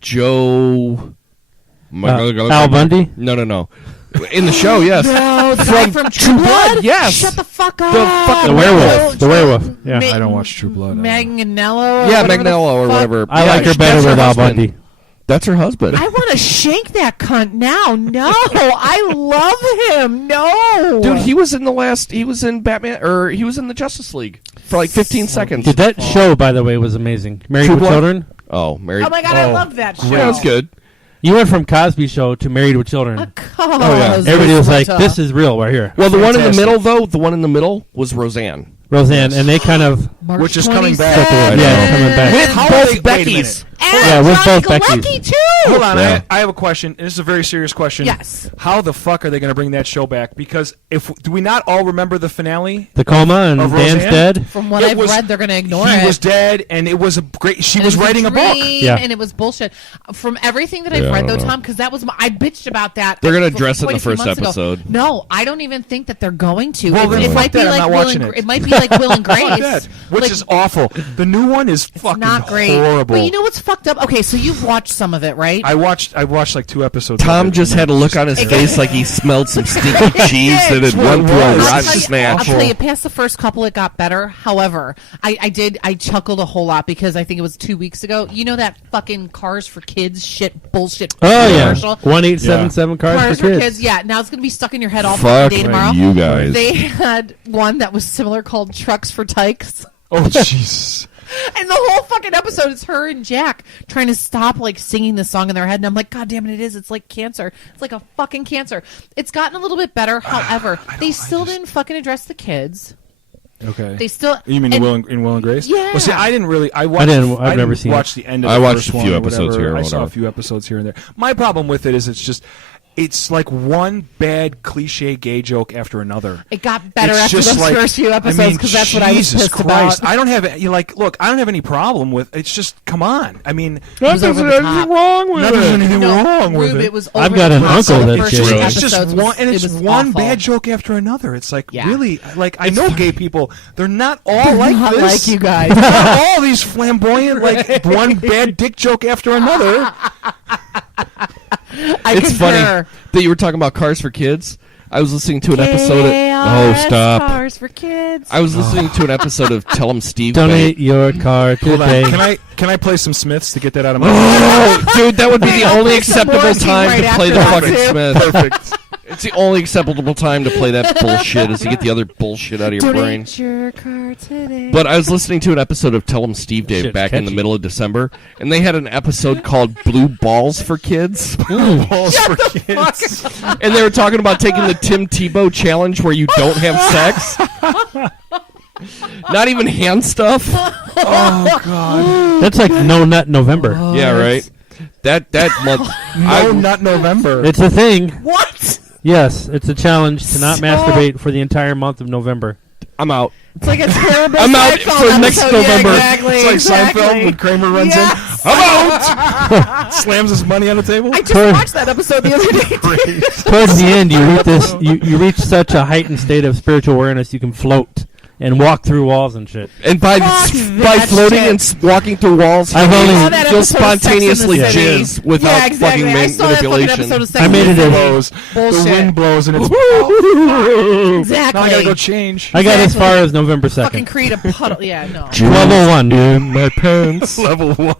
Joe... Al Bundy? No. In the show, yes. No, the guy from True Blood? yes. Shut the fuck up. The fucking The werewolf. Yeah. I don't watch True Blood. Magnello? Yeah, Magnello or whatever. I Yeah, like her better that's with Al husband. Bundy. That's her husband. I want to shank that cunt now. No, I love him. No. Dude, he was in Batman, or he was in the Justice League for like 15 seconds. Dude, that show, by the way, was amazing. Married True with Blood? Children. Oh, married. Oh my god, I love that show. Yeah, that was good. You went from Cosby Show to Married with Children. Everybody was like, "This is real right here." Well, the one in the middle, though, the one in the middle was Roseanne. Roseanne, and they kind of Which is coming back. yeah, coming back. With How both they- wait a Beckys. And Yeah, with Johnny both Galecki, Beckys. too. Hold on, Yeah. I have a question. This is a very serious question. Yes. How the fuck are they going to bring that show back? Because do we not all remember the finale? Tacoma and Of Dan's Roseanne? dead. From what It I've was- read, they're going to ignore it. He was dead, and it was a great. She And was it writing a book. dream, Yeah. and it was bullshit. From everything that I've Yeah, I read, though, don't know. Tom, because that was I bitched about that. They're gonna for address it in quite the a few first months ago. episode. No, I don't even think that they're going to. Well, then it fuck might be that, I'm like not Will watching and, it. it might be like Will and Fuck Grace, that. Which like, is awful. The new one is fucking not great. horrible. But you know what's fucked up? Okay, so you've watched some of it, right? I watched like 2 episodes. Tom of it, just and had a look on his It face gets- like he smelled some stinky cheese that had run through a I'll rotten I'll snatch. tell you, past the first couple, it got better. However, I chuckled a whole lot because I think it was 2 weeks ago. You know that fucking Cars for Kids shit bullshit Oh yeah, commercial? 1877 Cars for Kids. Yeah, now it's gonna be stuck in your head all Fuck fucking day tomorrow. you guys. They had one that was similar called Trucks for Tykes. Oh jeez. And the whole fucking episode is her and Jack trying to stop like singing this song in their head, and I'm like, God damn it, it is. It's like cancer. It's like a fucking cancer. It's gotten a little bit better. However, they still didn't fucking address the kids. Okay. They still. You mean and- in Will and Grace? Yeah. Well, see, I didn't really. I've never didn't seen. Watch the end of. I the watched first a few one or episodes whatever. here or I saw a whatever. few episodes here and there. My problem with it is it's like one bad cliche gay joke after another. It got better It's after just those like- first few episodes because that's what I was Jesus pissed Christ. about. I don't have look. I don't have any problem with. It's just come on. I mean, was over the top. wrong with Nothing's anything No, wrong with Rube, it. it was I've over got the an top. uncle The that first gay. few It's just episodes one, was- and it it's was one awful. bad joke after another. It's like Yeah. really, like I know gay people. They're not all like Not this. like you guys. They're not all these flamboyant, like one bad dick joke after another. It's funny that you were talking about Cars for Kids. I was listening to an episode of... Oh, stop. Cars for Kids. I was listening to an episode of Tell 'em Steve. Donate your car Hold on. today. Can I play some Smiths to get that out of my? Oh, dude, that would be the I'll only play some acceptable Morrissey time right to play the after fucking that, too. Smith. Perfect. It's the only acceptable time to play that bullshit is to get the other bullshit out of your brain. Donate your car today. But I was listening to an episode of Tell 'em Steve Dave Shit's back in the catchy. middle of December, and they had an episode called Blue Balls for Kids. Balls for kids. And they were talking about taking the Tim Tebow challenge where you don't have sex. Not even hand stuff. Oh God. That's like No Nut November. Yeah, right. That month. No, not November. It's a thing. What? Yes, it's a challenge to not masturbate for the entire month of November. I'm out. It's like a terrible I'm out Seinfeld for next episode. November. Yeah, exactly. It's like exactly. Seinfeld when Kramer runs Yes. in. I'm out. Slams his money on the table. I just watched that episode the other day. Towards the end, you reach such a heightened state of spiritual awareness you can float and walk through walls and shit. And by Fuck by that floating shit. and walking through walls, I've only- I saw that you'll episode of Sex and the spontaneously City. jizz without Yeah, exactly. fucking I saw that fucking manipulation. episode of Sex I and made the it City. in. blows. Bullshit. The wind blows and it's. Exactly. Now I gotta go change. I got as Exactly. far as November Fucking 2nd. create a puddle. Yeah, no. Level 1. in my pants. Level 1.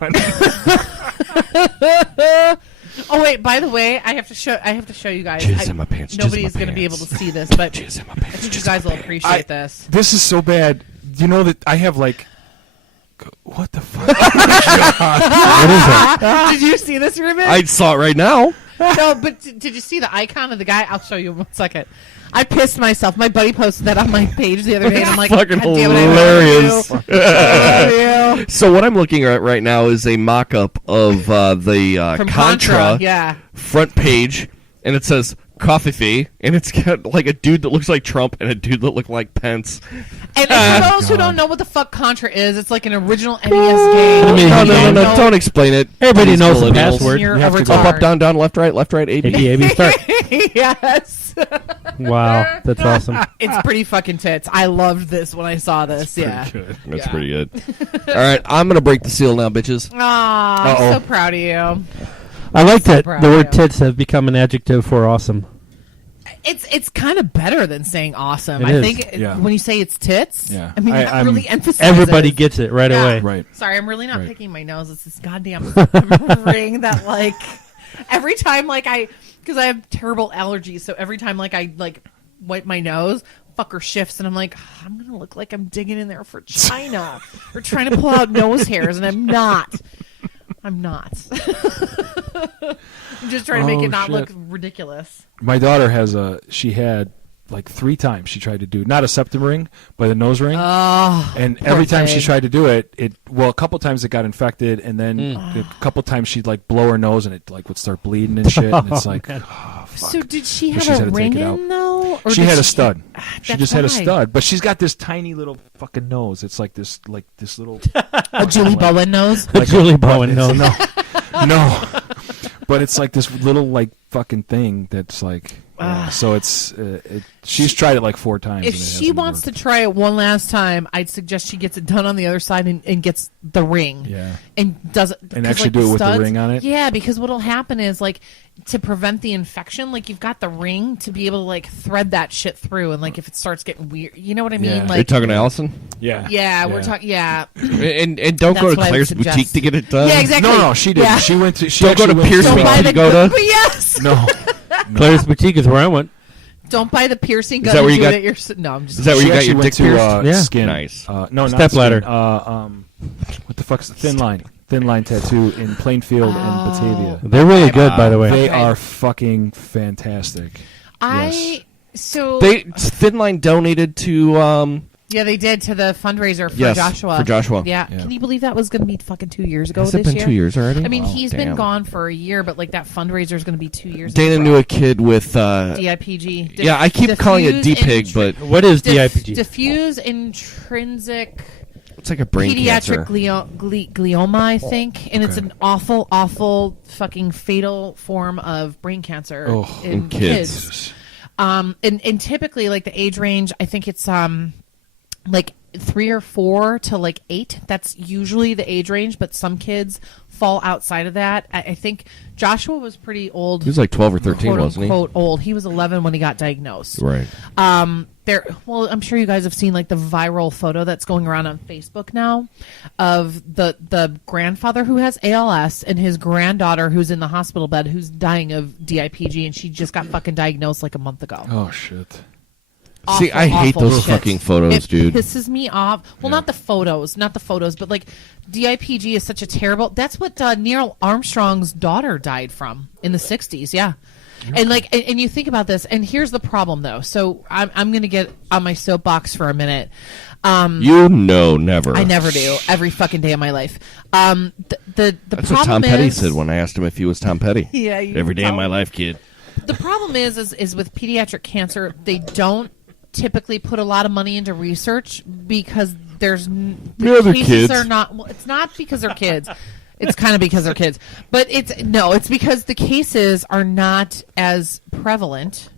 Oh wait, by the way, I have to show you guys. Jizz in my pants, jizz in Nobody's my going to be able pants. to see this, but Jizz in my I pants. think you jizz guys in will my appreciate this. This is so bad. You know that I have like. What the fuck? What is that? Did you see this, Ruben? I saw it right now. No, but did you see the icon of the guy? I'll show you in 1 second. I pissed myself. My buddy posted that on my page the other day, and I'm like, Fucking God damn it, hilarious. I love you. So what I'm looking at right now is a mock-up of the From Contra yeah. front page, and it says coffee fee, and it's got like a dude that looks like Trump and a dude that looked like Pence. And for those who don't know what the fuck Contra is, it's like an original NES game. I mean, No, don't explain it. Everybody These knows the millennials. password. You're You have a to go Up, retard. up, down, down, left, right, A, B. AB start. Yes. Wow, that's awesome. It's pretty fucking tits. I loved this when I saw this. Yeah. Good. That's Yeah. pretty good. All right, I'm gonna break the seal now, bitches. Aw, I'm so proud of you. I like that proud the of word you. tits have become an adjective for awesome. It's kind of better than saying awesome. It I is. think Yeah. when you say it's tits, Yeah. I mean that I'm- really emphasizes. Everybody gets it right Yeah. away. Right. Sorry, I'm really not Right. picking my nose. It's this goddamn ring that like every time because I have terrible allergies, so every time I wipe my nose, fucker shifts, and I'm like, I'm gonna look like I'm digging in there for China or trying to pull out nose hairs, and I'm not. I'm just trying to make it not shit. look ridiculous. My daughter she had like 3 times she tried to do not a septum ring, but a nose ring. Oh, And poor every time she thing. tried to do it, a couple times it got infected, and then a couple times she'd like blow her nose and it like would start bleeding and shit. And it's like, man. oh, fuck. So did she But have she's a had to ring take it in though? Or She did had a stud. She That's just had a why. stud, but she's got this tiny little fucking nose. It's like this little A Julie Bowen nose. like Julie but Bowen it's- nose. no, but it's like this little like fucking thing that's like. Yeah, so she's tried it like 4 times. If and it she hasn't wants worked. to try it one last time, I'd suggest she gets it done on the other side and gets the ring. Yeah. And does it And actually do it with the ring on it? Yeah, because what'll happen is to prevent the infection, you've got the ring to be able to thread that shit through, and if it starts getting weird, you know what I mean? Yeah. You're talking to Allison? Yeah, we're talking. Yeah, And don't That's go to what I would Claire's suggest. Boutique to get it done. yeah, exactly. No, she didn't. Yeah. She went to. She Don't go actually to went Pierce Don't Boutique buy to the go to. yes. No. Claire's Boutique is where I went. Don't buy the piercing gun. that where and you do got- it at your no, I'm just. Is that where She you got actually your went dick to, pierced? Yeah. Skin. Nice. No, not Stepladder. Skin. What the fuck's the Thin Line? Thin Line Tattoo in Plainfield and Batavia. They're really good, by the way. They Okay. are fucking fantastic. Yes. Thin Line donated to Yeah, they did to the fundraiser for Yes, Joshua. for Joshua. Yeah. Yeah. Can you believe that was going to be fucking 2 years ago Has this it been year? 2 years already? I mean, Wow, he's been damn. gone for a year, but that fundraiser is going to be 2 years. Dana in a knew row. a kid with DIPG. yeah, I keep calling it D-Pig, but What is DIPG? Diffuse intrinsic it's like a brain pediatric cancer. glioma, I think, and it's Okay. an awful, fucking fatal form of brain cancer Oh, in kids. And typically, the age range, I think it's 3 or 4 to 8. That's usually the age range, but some kids fall outside of that. I think Joshua was pretty old. He was like 12 or 13, quote wasn't he? unquote old. He was 11 when he got diagnosed. Right. I'm sure you guys have seen the viral photo that's going around on Facebook now of the grandfather who has ALS and his granddaughter who's in the hospital bed who's dying of DIPG, and she just got fucking diagnosed a month ago. Oh shit. See, I hate awful those shit. fucking photos, It dude. pisses me off. Well, not the photos, but DIPG is such a terrible. That's what Neil Armstrong's daughter died from in the 60s. Yeah. And and you think about this, and here's the problem though. So I'm gonna get on my soapbox for a minute. Never. I never do. Every fucking day of my life. The That's problem what Tom Petty is, said when I asked him if he was Tom Petty. Yeah, you Every day of tell my him. life, kid. The problem is with pediatric cancer, they don't typically put a lot of money into research because the They're cases kids. are not. Well, it's not because they're kids. It's kind of because they're kids, but it's because the cases are not as prevalent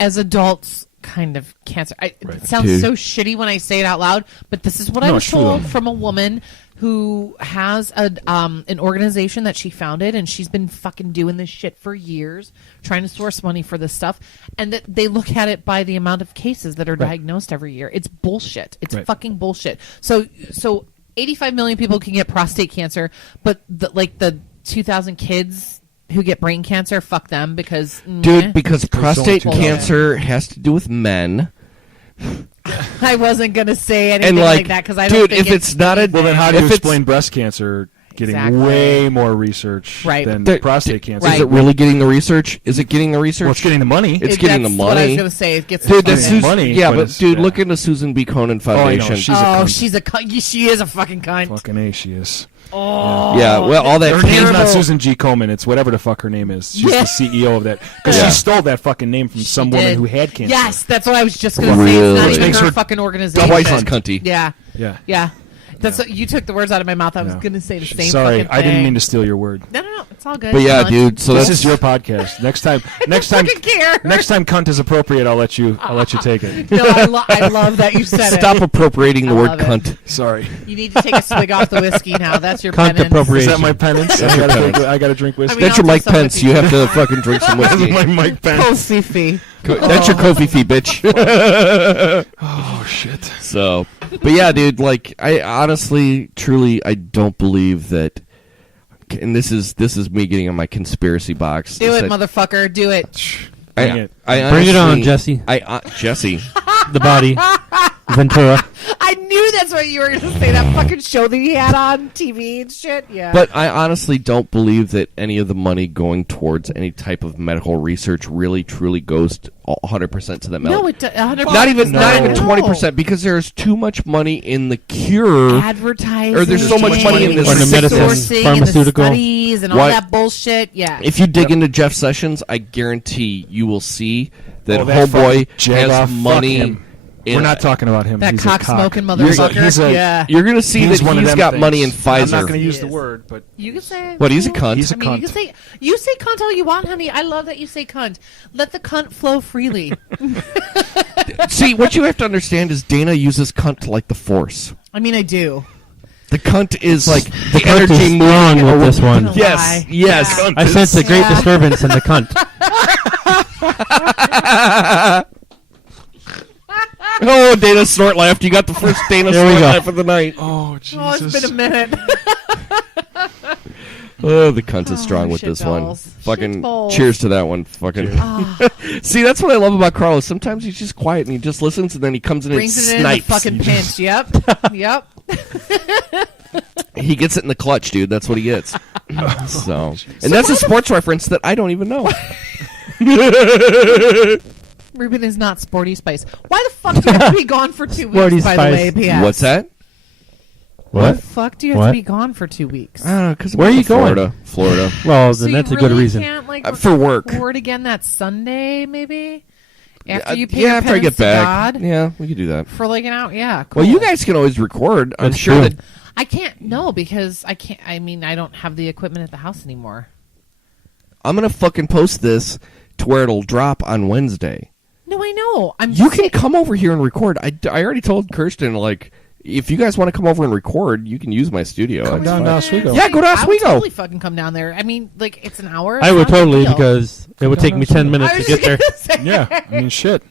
as adults. Kind of cancer. It sounds Dude. so shitty when I say it out loud, but this is what I No, was it's true, told though. from a woman who has an organization that she founded, and she's been fucking doing this shit for years, trying to source money for this stuff, and that they look at it by the amount of cases that are diagnosed every year. It's bullshit. It's Right. fucking bullshit. So 85 million people can get prostate cancer, but the 2,000 kids who get brain cancer, fuck them because Dude, because prostate so much cancer has to do with men. I wasn't gonna say anything And like that because I don't dude, think if it's not a Well, then how do you if it's- explain breast cancer getting Exactly. way more research Right. than There- prostate cancer? Right. Is it really getting the research? Is it getting the research? Well, it's getting the money. It's getting the That's what I was money. gonna say. It gets Dude, the that's getting funding. money, yeah, but but it's- dude, yeah. look into Susan B. Conan Foundation. she's a cunt. She's a cunt. She is a fucking cunt. Fucking A, she is. yeah, well, all that Her name's not terrible. Susan G. Komen. It's whatever the fuck her name is. She's Yeah. the CEO of that. Because Yeah. she stole that fucking name from some woman did. who had cancer. Yes, that's what I was just gonna say. It's Really? not Which even makes her her fucking organization. twice as cunty. Yeah, Yeah. yeah. That's you took the words out of my mouth. I was Yeah. gonna say the same. Sorry, fucking I didn't thing. mean to steal your word. No, it's It's all good. But yeah, Cunt. dude. So This that's is your podcast. Next time, fucking care. next time, cunt is appropriate. I'll let you take it. No, I love that you said Stop it. appropriating the I word love it. cunt. Sorry. You need to take a swig off the whiskey now. That's your Cunt penance. appropriation. Is that my penance? That's your penance. I gotta drink whiskey. I mean, That's your I'll Mike do something Pence. if You you have to fucking drink some That's whiskey. my Mike Pence. Kofi fee. That's your Kofi fee, bitch. Oh shit. So, but yeah, dude. Like, I honestly, truly, I don't believe that. And this is me getting on my conspiracy box. Do it, motherfucker. Do it. Bring it. Bring it on, Jesse. Jesse. The body. Ventura. I knew that's what you were going to say. That fucking show that he had on TV and shit. Yeah. But I honestly don't believe that any of the money going towards any type of medical research really truly goes 100% to the medical. no, it 100%. Not even No. 20%, because there's too much money in the cure. Advertising. Or there's so much money in this Or the medicine, sourcing pharmaceutical. and the studies and all Why- that bullshit. Yeah. If you dig into Jeff Sessions, I guarantee you will see that Oh, that homeboy fucking jag has off, fuck money. him. in We're not talking about him. that He's cock a cock. smoking You're- motherfucker. he's a- yeah. You're going to see that one of he's them got things. money in I'm Pfizer. not going to use He the is. word, but You can say it. What, he's a cunt? He's a I mean, cunt. you say cunt all you want, honey. I love that you say cunt. Let the cunt flow freely. See, what you have to understand is Dana uses cunt like the Force. I mean, I do. The cunt is like the Cunt is energy strong moving. with this one. Gonna Yes, lie. yes. Yeah. I sense a great Yeah. disturbance in the cunt. Oh, Dana snort laughed. You got the first Dana There we snort go. laugh of the night. oh Oh, Jesus! it's been a minute. Oh, the cunt is strong Oh, with shit this one. balls. Fucking Shit balls. cheers to that one. Fucking. See, that's what I love about Carlos. Sometimes he's just quiet and he just listens, and then he comes in Brings and it in the snipes. fucking pinch. Yep. Yep. He gets it in the clutch, dude. That's what he gets. So, and that's a sports reference that I don't even know. Ruben is not Sporty Spice. Why the fuck do you have to be gone for 2 Sporty weeks, by Spice. the way, P.S.? What's that? Why What? the fuck do you have What? to be gone for 2 weeks? I don't know. Cause Where are you going? Florida. Well, So then you that's a really good reason. Can't, like, For work. record again that Sunday, maybe? After you pay yeah, your after I penance get to back. God? Yeah, we could do that. For like an hour? Yeah, cool. Well, you guys can always record. I'm That's sure true. that. I can't, no, because I can't, I mean, I don't have the equipment at the house anymore. I'm gonna fucking post this to where it'll drop on Wednesday. No, I know. I'm You just can come over here and record. I already told Kirsten, like, if you guys want to come over and record, you can use my studio. Come That's down fine. to Oswego. Yeah, go to I would Oswego. totally fucking come down there. I mean, like, it's an hour. I It's would not a big totally, deal. because it would take me 10 minutes I to was get there. just gonna say. Yeah, I mean shit.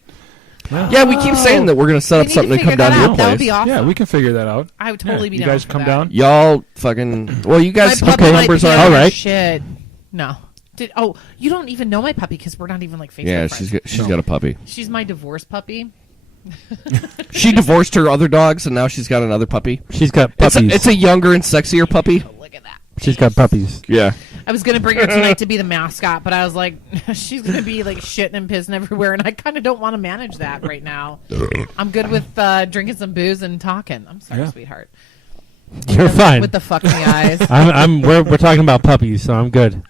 Yeah, we keep saying that we're gonna set We up need something to come figure down that to your out. That would place. be awesome. Yeah, we can figure that out. I would totally Yeah, be you down guys for come that. down. Y'all fucking. Well, you guys. My puppy Okay, might numbers be are on all that right. Shit. No. You don't even know my puppy because we're not even like Facebook Yeah, friends. she's got a puppy. She's my divorce puppy. She divorced her other dogs, and now she's got another puppy. She's got It's puppies. a younger and sexier puppy. Look at that. She's got puppies. Yeah. I was gonna bring her tonight to be the mascot, but I was like, she's gonna be like shitting and pissing everywhere, and I kind of don't want to manage that right now. I'm good with drinking some booze and talking. I'm sorry, Yeah. sweetheart. You're fine. With the fuck me eyes. We're talking about puppies, so I'm good.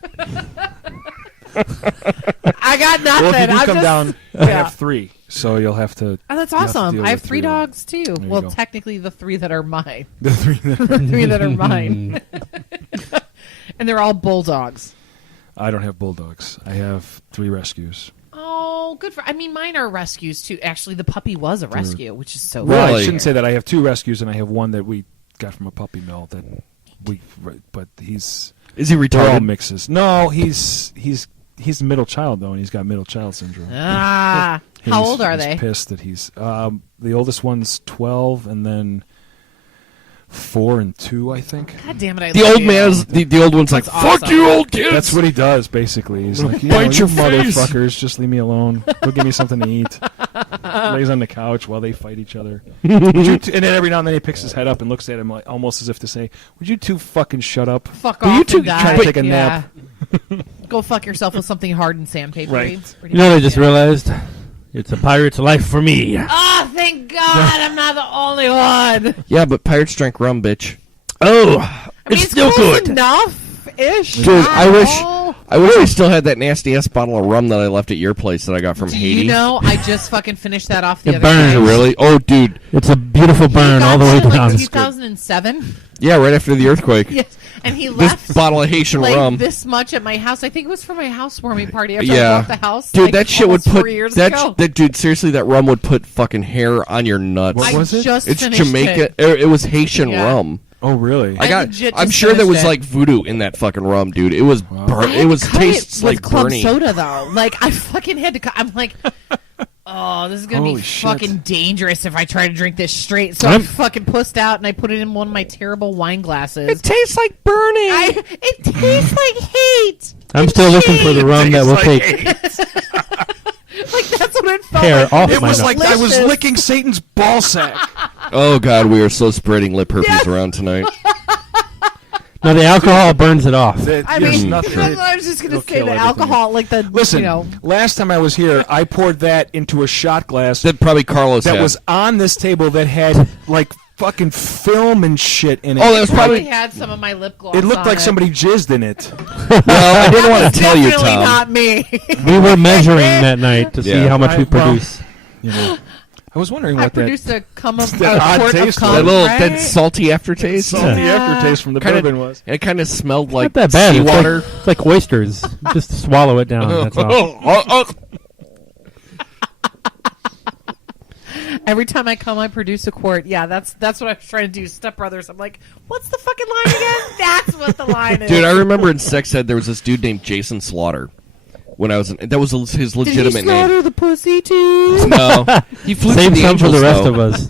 I got nothing. Well, if you do I'm come just, down, I yeah. have 3, so you'll have to. Oh, that's you have to awesome. deal I have with 3 of them. dogs too. There you Well, go. technically the 3 that are mine. The 3 that are. The 3 that are mine. And they're all bulldogs. I don't have bulldogs. I have 3 rescues. Oh, good for. I mean, mine are rescues too. Actually, the puppy was a rescue, which is so. Well, Really? I shouldn't say that. I have 2 rescues, and I have one that we got from a puppy mill. But he's Is he they're all retarded? mixes. No, he's a middle child though, and he's got middle child syndrome. Ah, how He's- old are he's they? Pissed that he's the oldest one's 12, and then 4 and 2, I think. God damn it! I The love old you. man's the old one's like, That's "Fuck awesome. you, old kids." That's what he does basically. He's like, Bite you your face." motherfuckers, just leave me alone. Go give me something to eat. Lays on the couch while they fight each other. And then every now and then he picks his head up and looks at him like, almost as if to say, "Would you 2 fucking shut up?" Fuck But off. you two and try die. to take a Yeah. Go fuck yourself with something hard and sandpaper. Right. You know what I just realized? It's a pirate's life for me. Oh, thank God, I'm not the only one. Yeah, but pirates drank rum, bitch. Oh, I mean, it's still close good. enough ish. Dude, I I wish I still had that nasty ass bottle of rum that I left at your place that I got from Haiti. You know, I just fucking finished that off the It other burns. day. Really? Oh, dude. It's a beautiful burn all the way Like down. 2007. Yeah, right after the earthquake. Yes, and he This left bottle of Haitian like rum. this much at my house. I think it was for my housewarming party after Yeah. I bought the house. Dude, like, that shit would almost put 4 years that, ago. that dude. Seriously, that rum would put fucking hair on your nuts. What I was it? just It's finished Jamaica. It. It was Haitian Yeah. rum. Oh, really? I got. legit I'm just sure there finished was it. like voodoo in that fucking rum, dude. It was. I had It was to cut tastes it with like club burning. soda though. Like I fucking had to cut. I'm like, oh, this is gonna Holy be shit. fucking dangerous if I try to drink this straight. So I fucking pussed out and I put it in one of my terrible wine glasses. tastes like burning. It tastes like hate. I'm still looking for the rum that will take Like that's what it felt hair like. off It my was nuts. like I was Delicious. licking Satan's ball sack. Oh god, we are so spreading lip herpes Yes. around tonight. No, the alcohol burns it off. I There's mean, nothing. I was just gonna It'll say kill the everything. alcohol, like the Listen, you know. last time I was here, I poured that into a shot glass That probably Carlos that had. was on this table that had like fucking film and shit in it. Oh, that was Probably probably. had some of my lip gloss. It looked on like somebody jizzed in it. Well, I didn't want to tell you, Definitely Tom. not me. We were measuring that night to see Yeah. how much we Well, produce. You know, I was wondering I what that produced a cum of that odd quart taste of cum, That little, right? that salty aftertaste. salty Yeah. aftertaste from the Kinda- bourbon was. It kind of smelled like Not that bad. It's seawater. like, it's like oysters. Just swallow it down. That's all. Every time I come, I produce a quart. Yeah, that's what I was trying to do. Step Brothers. I'm like, what's the fucking line again? That's what the line is. Dude, I remember in Sex Ed there was this dude named Jason Slaughter. When I was in, that was his Did he legitimate slaughter name. the pussy too? No, he flew Save to the some for Angels, the rest though. of us.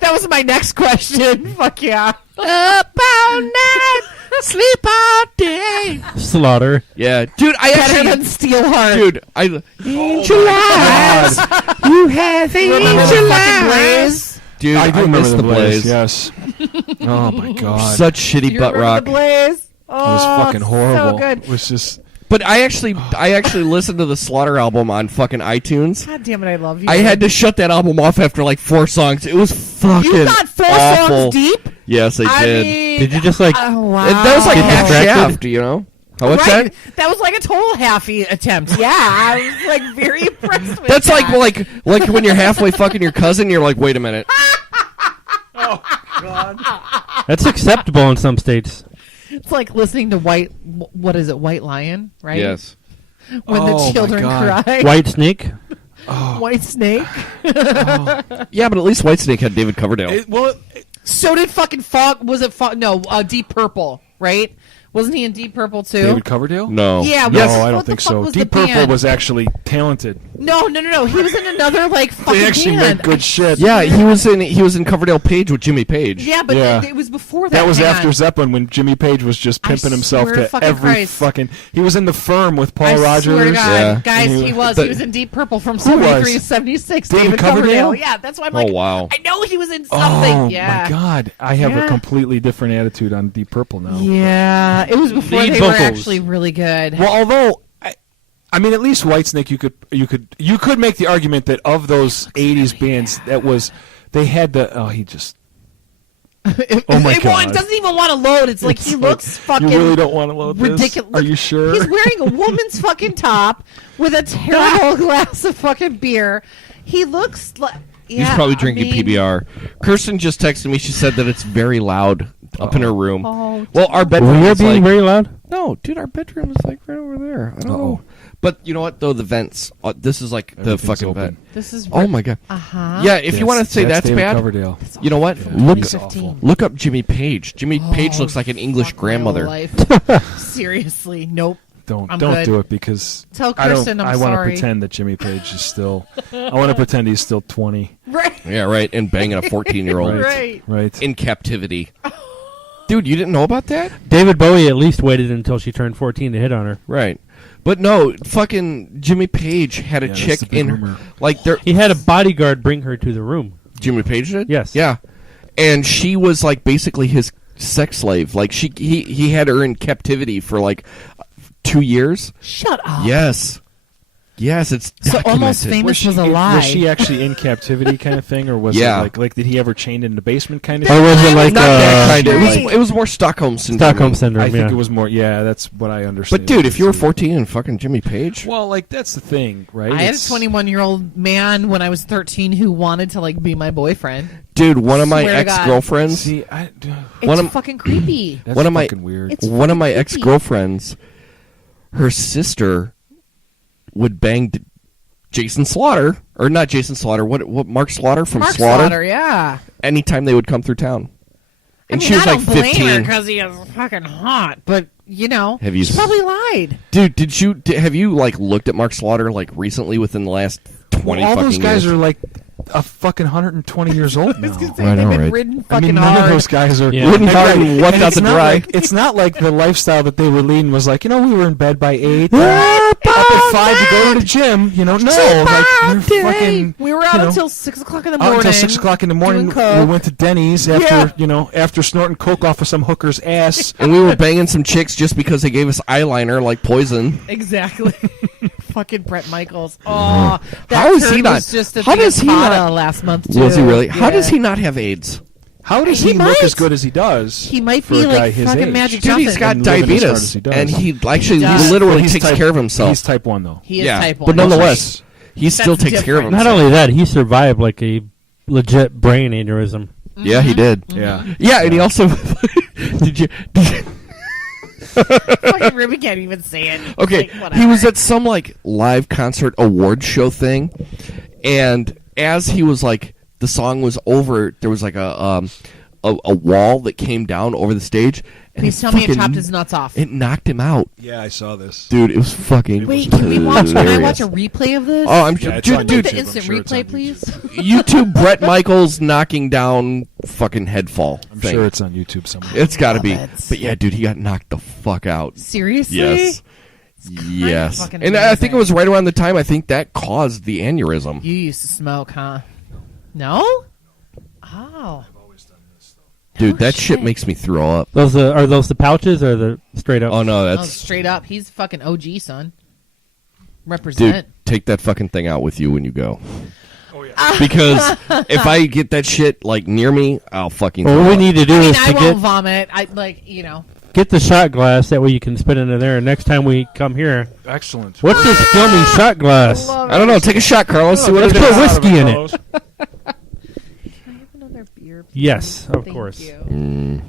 That was my next question. Fuck yeah. Up all night, sleep all day. Slaughter. Yeah, dude, I Better actually, than Steelheart. dude, Angel eyes, you have Remember angel the fucking eyes. Blaze? Dude, I do I remember miss the Blaze. Yes. Oh my god. Such shitty You butt remember rock. the Blaze? Oh, It was fucking horrible. So good. It was just But I actually listened to the Slaughter album on fucking iTunes. God damn it, I love you. I had to shut that album off after like 4 songs. It was fucking You got 4 awful. songs deep? Yes, I did. mean, Did you just like? oh, wow. That was like Get half distracted? shaft, you know? How what's right. that? That was like a total halfy attempt. Yeah, I was like very impressed with That's that. like when you're halfway fucking your cousin, you're like, wait a minute. That's acceptable in some states. It's like listening to what is it, White Lion, right? Yes. When Oh, the my children God. cry. White snake. White Snake. Yeah, but at least Whitesnake had David Coverdale. So did fucking Fog. Was it Fog? No, Deep Purple, right? Wasn't he in Deep Purple too? David Coverdale? No. Yeah, No, Yes. I What don't the think fuck so. was the Deep Purple band? was actually talented. No. He was in another like fucking They actually band. made good shit. Yeah, he was in Coverdale Page with Jimmy Page. Yeah, but Yeah. it was before that. That was band. after Zeppelin when Jimmy Page was just I pimping himself swear to to fucking every Christ. fucking. He was in the Firm with Paul I Rogers. swear to God, Yeah. guys, And he was. the- He was in Deep Purple from Who 73 to was? 76. David David Coverdale? Coverdale. Yeah, that's why I'm like, Oh, wow. I know he was in something. Oh yeah. my God! I have Yeah. a completely different attitude on Deep Purple now. Yeah, it was before Lead they were vocals. actually really good. Well, although I mean, at least Whitesnake, you could make the argument that of those '80s bands, they had the he just. Oh my It God. doesn't even want to load. It's like he looks fucking You really don't want to load this? ridiculous. Are you sure? He's wearing a woman's fucking top with a terrible glass of fucking beer. He looks like He's probably drinking PBR. Kirsten just texted me. She said that it's very loud up in her room. Oh, Well, our bedroom Were you is being like... very loud? No, dude, our bedroom is like right over there. I don't Uh-oh. know. But you know what, though? The vents. This is like the Everything's fucking open. vent. This is Oh, my God. Uh-huh. Yeah, if you want to say that's David bad, Coverdale. you know what? Yeah, Look, he's awful. look up Jimmy Page. Jimmy Page looks like an English Fuck my grandmother. life. Seriously, nope. Don't I'm don't good. do it because Tell I don't. Kristen I'm I want to sorry. pretend that Jimmy Page is still. I want to pretend he's still 20. Right. Yeah, right. And banging a 14-year-old Right. Right. in captivity. Dude, you didn't know about that? David Bowie at least waited until she turned 14 to hit on her. Right. But no, fucking Jimmy Page had a Yeah, that's chick the big in rumor. like there. He had a bodyguard bring her to the room. Jimmy Page did? Yes. Yeah. And she was like basically his sex slave. Like he had her in captivity for like 2 years. Shut up. Yes. Yes, it's So Almost documented. Famous was a lie. Was she actually in captivity kind of thing, or was Yeah. it like did he ever chained in the basement kind of Or thing? was it like Not that kind of. Right. It was more Stockholm syndrome. Stockholm syndrome? I think yeah. it was more. Yeah, that's what I understand. But dude, if you were 14 and fucking Jimmy Page, well, like that's the thing, right? I had a It's- 21-year-old man when I was 13 who wanted to like be my boyfriend. dude, one of my Swear to God. ex-girlfriends, See, It's One of- fucking creepy. that's One of my- fucking weird. It's one of my fucking creepy. ex-girlfriends, her sister would bang Jason Slaughter, or not Jason Slaughter, what Mark Slaughter from Mark Slaughter, Slaughter, yeah. anytime they would come through town. And I mean, she was I like don't blame her 15. because he is fucking hot, but you know, Have you she s- probably lied. Dude, have you like looked at Mark Slaughter like recently within the last 20 all fucking those guys years? are like a fucking 120 years old now. I know, They've been right? ridden I fucking mean, none hard. of those guys are Yeah. Ridden hard and left out it's to not dry. Like, it's not like the lifestyle that they were leading was like, we were in bed by 8, up at 5 to go to the gym. No, like we're fucking. We were out you know, until 6 o'clock in the out morning. until 6 o'clock in the morning. doing coke. We went to Denny's after Yeah. after snorting coke off of some hooker's ass. And we were banging some chicks just because they gave us eyeliner like poison. Exactly. Fucking Brett Michaels. Oh, that How is he turd not- was just a how does he not- last month too. Was he really? How Yeah. does he not have AIDS? How does He he look might. as good as he does? He might for be a guy like his fucking age? Magic Dude, he's Johnson. got And living as hard as diabetes, he does. and he actually does. literally He's takes type- care of himself. He's type 1 though. He is yeah, type 1. but nonetheless, he still That's takes care of different. himself. Not only that, he survived like a legit brain aneurysm. Yeah, he did. Yeah. Yeah, and he also did you? Fucking Ruben can't even say it. Okay, Like, whatever. he was at some like live concert award show thing, and as he was like, the song was over, there was like a wall that came down over the stage, and Please it tell me it fucking- chopped his nuts off. It knocked him out, Yeah, I saw this. dude. It was fucking. Wait, can we watch? Can I hilarious. watch a replay of this? Oh, I'm Yeah, sure, it's on dude. the YouTube. I'm instant sure it's on replay, please. YouTube Brett Michaels knocking down fucking headfall. I'm thing. sure it's on YouTube somewhere. It's got to be. Love it. But yeah, dude, he got knocked the fuck out. Seriously? Yes. Yes. fucking And I think it amazing. was right around the time I think that caused the aneurysm. You used to smoke, huh? No? Oh. Dude, that shit. shit makes me throw up. Those are those the pouches or the straight up? Oh no, Oh, that's straight up. He's fucking OG, son. dude. Represent. Take that fucking thing out with you when you go. Oh yeah. Because if I get that shit like near me, I'll fucking. Well, throw what we up. need to do I mean, is I to won't get vomit. I like, you know. get the shot glass. That way you can spit into there. And next time we come here, Excellent. what's this filming shot glass? I don't know. Take a shot, Carlos. See what Let's it put is. whiskey in it. Can I have another beer? Yes, of Thank course. you. Mm.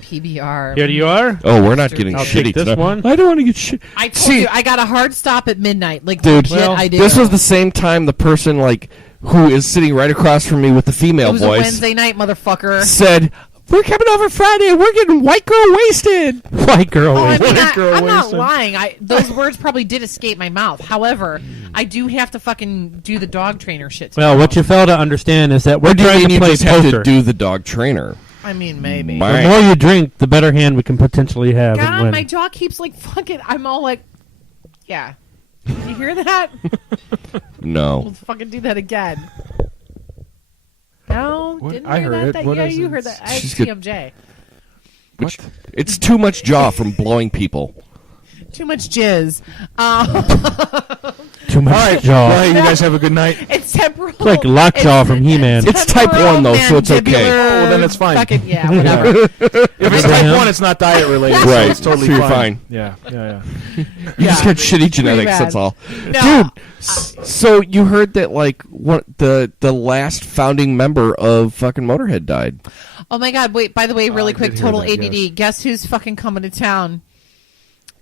PBR. Here you are. Oh, we're not getting I'll shitty take this tonight. one. I don't want to get shit. I told See- you, I got a hard stop at midnight. Like, Dude, legit, well, I did. This was the same time the person like who is sitting right across from me with the It female was a voice Wednesday night, motherfucker. said, "We're coming over Friday. We're getting white girl wasted." White girl. Oh, I mean, White girl I'm not wasted. lying. Those words probably did escape my mouth. However, I do have to fucking do the dog trainer shit. Well, what you fail to understand is that we're What do you trying mean to you play just have to poker. do the dog trainer? I mean, maybe. My- The more you drink, the better hand we can potentially have and God, win. my jaw keeps like fucking. I'm all like, yeah. Did you hear that? No. Let's fucking do that again. No, What? didn't I hear heard that. it. What Yeah, is you it? heard that. I had She's good. TMJ. What? It's too much jaw from blowing people. Too much jizz. Too much All right, jaw. well, you guys have a good night. It's temporal. It's like Lockjaw from He-Man. It's type 1 though, so it's okay. mandibular, Oh, well, then it's fine. Fucking, yeah, whatever. If it's type Abraham? 1, it's not diet related. Right, So it's totally so you're fine. fine. Yeah. You Yeah. just got shitty genetics. bad. That's all, No, dude. So you heard that like what the last founding member of fucking Motorhead died? Oh my God! Wait. By the way, really I quick, did hear total that, ADD. yes. Guess who's fucking coming to town?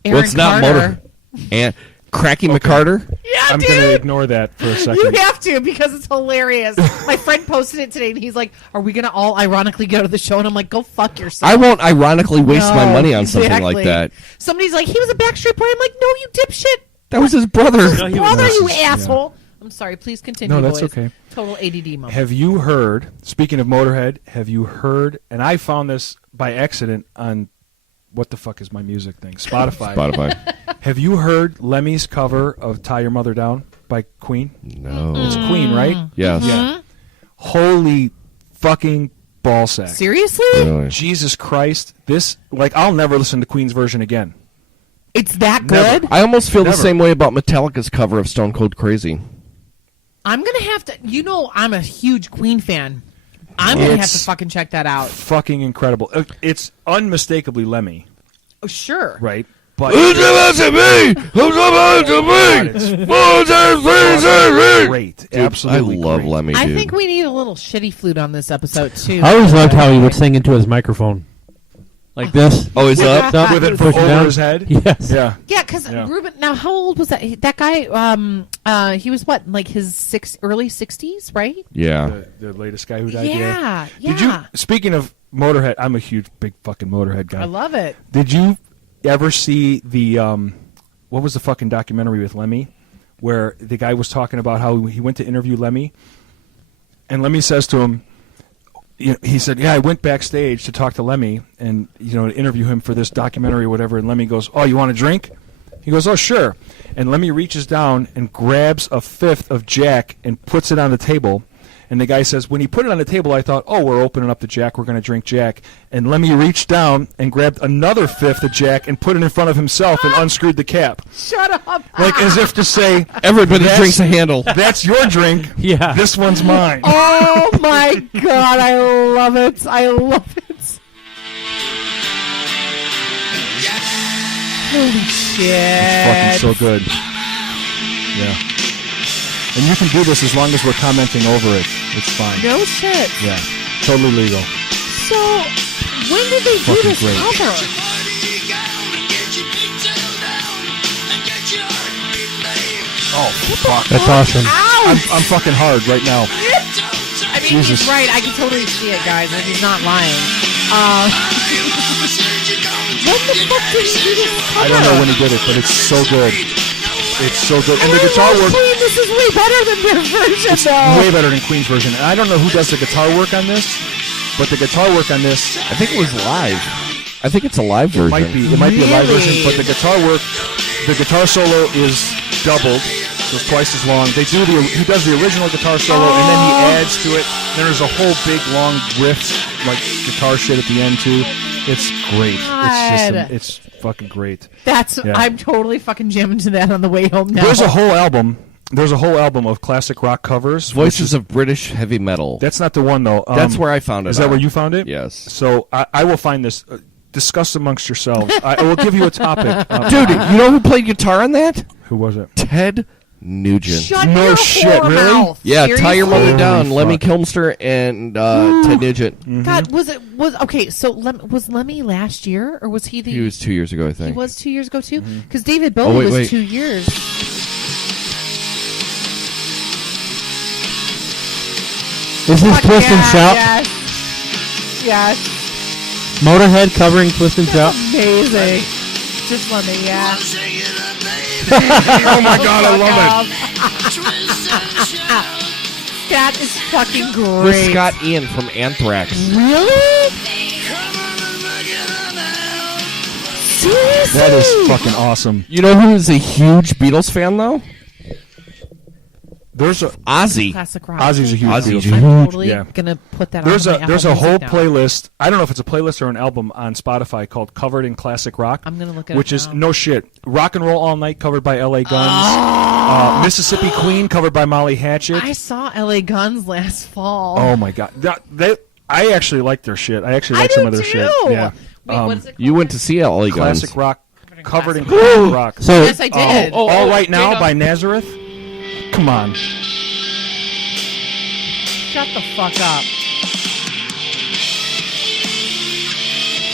Well, Aaron it's not Carter. Motor and Cracky McCarter. Yeah, I'm dude. going to ignore that for a You second. have to because it's hilarious. My friend posted it today, and he's like, "Are we gonna all ironically go to the show?" And I'm like, "Go fuck yourself." I won't ironically waste my No, money on something like exactly. that. Somebody's like, "He was a Backstreet Boy." I'm like, "No, you dipshit, That was his brother. No, he was brother, not. you Yeah. asshole." I'm sorry. Please continue. No, that's boys. okay. Total ADD moment. Have you heard, speaking of Motorhead, have you heard, and I found this by accident on, what the fuck is my music thing? Spotify. Spotify. Have you heard Lemmy's cover of Tie Your Mother Down by Queen? No. It's Queen, right? Yes. Yeah. Holy fucking ballsack. Seriously? Really. Jesus Christ. This, like, I'll never listen to Queen's version again. It's that Never. good? I almost feel Never. the same way about Metallica's cover of Stone Cold Crazy. I'm going to have to... You know, I'm a huge Queen fan. I'm going to have to It's fucking check that out. Fucking incredible. It's unmistakably Lemmy, Oh, sure. right? But Who's about to me? Who's about to me? it's great. Dude, Absolutely I love great. Lemmy, dude. I think we need a little shitty flute on this episode, too. I always loved how he would sing into his microphone. Like this. Oh, he's up? Up, With it push over down. his head? Yes. Yeah. Yeah, because Yeah. Ruben... Now, how old was that? That guy, he was what, like his early 60s, right? Yeah. The latest guy who died. Yeah, Did you? yeah. Speaking of Motorhead, I'm a huge, big fucking Motorhead guy. I love it. Did you ever see the what was the fucking documentary with Lemmy, where the guy was talking about how he went to interview Lemmy, and Lemmy says to him, he said, "Yeah, I went backstage to talk to Lemmy and to interview him for this documentary or whatever." And Lemmy goes, "Oh, you want a drink?" He goes, "Oh, sure." And Lemmy reaches down and grabs a fifth of Jack and puts it on the table. And the guy says, when he put it on the table, I thought, oh, we're opening up the Jack. We're going to drink Jack. And Lemmy reached down and grabbed another fifth of Jack and put it in front of himself and unscrewed the cap. Shut up. Like as if to say, Everybody That's- drinks a handle. that's your drink. Yeah. This one's mine. Oh, my God. I love it. I love it. Holy shit. Fucking so good. Yeah. And you can do this as long as we're commenting over it. It's fine. No shit. Yeah. Totally legal. So, when did they do Fucking this great. cover? Oh, fuck. That's awesome. Ouch! I'm fucking hard right now. I mean, Jesus. he's right. I can totally see it, guys. And he's not lying. When the fuck did he do this cover? I don't know when he did it, but it's so good. It's so good. And the guitar work, Queen, this is way better than their version, it's though. way better than Queen's version. And I don't know who does the guitar work on this, but the guitar work on this I think it was live. I think it's a live version. might be a live version, Really? but the guitar solo is doubled, so it's twice as long. He does the original guitar solo, and then he adds to it. Then there's a whole big long riff, like guitar shit at the end too. It's great. God. It's fucking great. That's Yeah. I'm totally fucking jamming to that on the way home now. There's a whole album. There's a whole album of classic rock covers. Voices of British Heavy Metal. That's not the one though. That's where I found it. Is that on. where you found it? Yes. So I will find this. Discuss amongst yourselves. I will give you a topic. Dude, you know who played guitar on that? Who was it? Ted Nugent. Shut No your shit, whore really? mouth. Yeah, Tie Your Mother Holy Down, Lemmy fuck. Kilmister, and Ted Nugent. God, was okay? So was Lemmy last year, or was he the? He was 2 years ago, I He think. was 2 years ago too, because David Bowie wait, was wait. 2 years. This is Fuck Twist and yeah, Shout. Yes. Yes. Motorhead covering Twist and Shout. Amazing. Just Lemmy, yeah. Oh my god, I love it. That is fucking great. With Scott Ian from Anthrax. Really? Seriously? That is fucking awesome. You know who is a huge Beatles fan, though? There's a Ozzy. Classic rock. Ozzy's a huge Ozzy's Beatles I'm fan. totally Yeah. gonna put that There's on a my there's a Apple whole Music now. playlist. I don't know if it's a playlist or an album on Spotify called Covered in Classic Rock. I'm gonna look it which up is now. no shit. Rock and Roll All Night covered by L.A. Guns. Mississippi Queen covered by Molly Hatchet. I saw LA Guns last fall. Oh my god, I actually like their shit. I actually I like do some of their too. shit. Yeah, Wait, what is it called? You went to see LA Guns. classic rock, covered in Classic classic rock. So Yes, I did. All Right Now Jacob. by Nazareth. Come on. Shut the fuck up.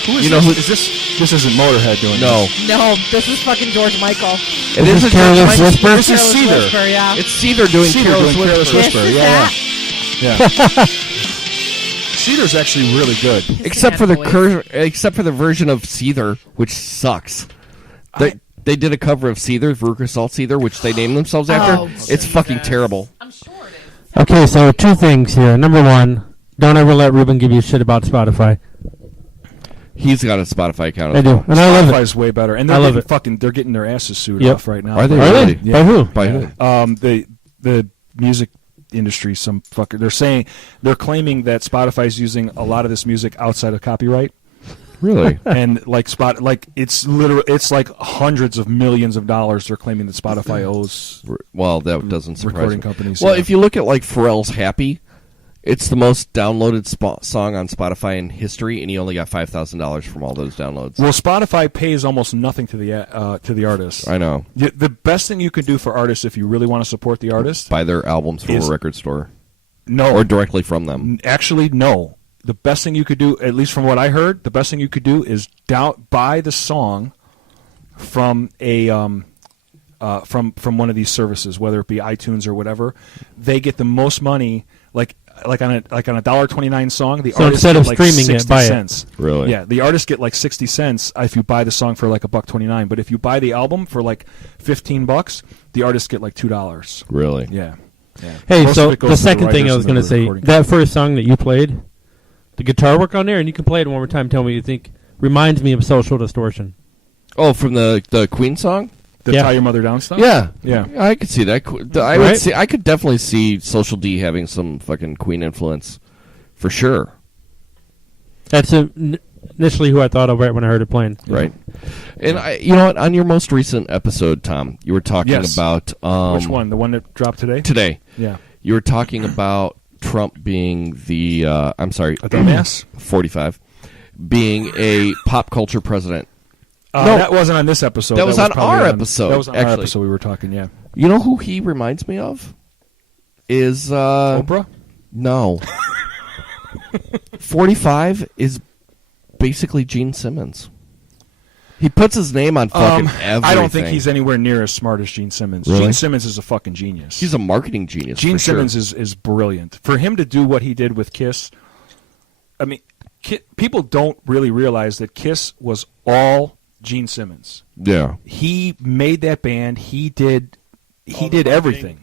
Who is You know this? who- Is this? This isn't Motorhead doing No. this. No, this is fucking George Michael. It is a Careless George Whisper? This is Careless Seether. Whisper, yeah. It's Seether doing Seether Careless doing Careless Whisper. Whisper. This is Yeah, that. yeah. Cedar's actually really good. Except for the Voice. except for the version of Seether, which sucks. They did a cover of Seether, Veruca Salt Seether, which they named themselves after. Oh, It's fucking Jesus. terrible. I'm sure it is. okay, so two things here. Number one, don't ever let Ruben give you shit about Spotify. He's got a Spotify account. I as do, well. and I love it. Spotify's way better, and I love it. they're getting their asses sued Yep. off right now. Are they Are really? they? By who? By who? The music industry, some fucker. They're claiming that Spotify's using a lot of this music outside of copyright. Really? And like it's like hundreds of millions of dollars they're claiming that Spotify owes Well, that doesn't surprise recording me. companies. Well, yeah. if you look at like Pharrell's "Happy," it's the most downloaded song on Spotify in history, and he only got $5,000 from all those downloads. Well, Spotify pays almost nothing to the artists. I know. The best thing you can do for artists if you really want to support the artist, Buy their albums from Is- a record store no, or directly from them. actually no. The best thing you could do, at least from what I heard, the best thing you could do is buy the song from a from one of these services, whether it be iTunes or whatever. They get the most money, like on a $1.29 song. The So artist instead get of like streaming it, 60 buy it. cents. Really? Yeah, the artists get like 60 cents if you buy the song for like $1.29. But if you buy the album for like $15, the artists get like $2. Really? Yeah. Yeah. Hey, Most so of it goes the to second thing writers I was and going to the say, recording that first song that you played, the guitar work on there, and you can play it one more time. Tell me what you think. Reminds me of Social Distortion. Oh, from the Queen song? The Yeah. Tie Your Mother Down stuff? Yeah. Yeah. I could see that. Right? I could definitely see Social D having some fucking Queen influence, for sure. That's initially who I thought of right when I heard it playing. Right. And you know what? On your most recent episode, Tom, you were talking Yes. about Which one? The one that dropped today? today. Yeah. You were talking about Trump being the I'm sorry, A dumbass? 45, being a pop culture president. No. That wasn't on this episode. That was on probably our episode, That was on our actually. episode we were talking, yeah. You know who he reminds me of? Is Oprah? No. 45 is basically Gene Simmons. He puts his name on fucking everything. I don't think he's anywhere near as smart as Gene Simmons. Really? Gene Simmons is a fucking genius. He's a marketing genius. Gene for sure. Simmons is brilliant. For him to do what he did with Kiss, I mean, people don't really realize that Kiss was all Gene Simmons. Yeah. He made that band. He did everything.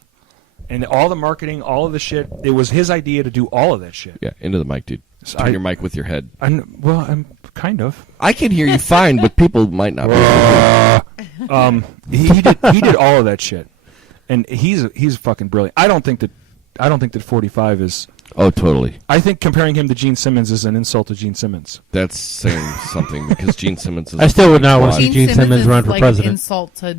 And all the marketing, all of the shit, it was his idea to do all of that shit. Yeah, into the mic, dude. Turn your mic with your head. I'm kind of. I can hear you fine, but people might not be. He did all of that shit, and he's fucking brilliant. I don't think that 45 is. Oh, totally. I think comparing him to Gene Simmons is an insult to Gene Simmons. That's saying something because Gene Simmons is I still would not want to a see Gene Simmons is run for like president. An insult to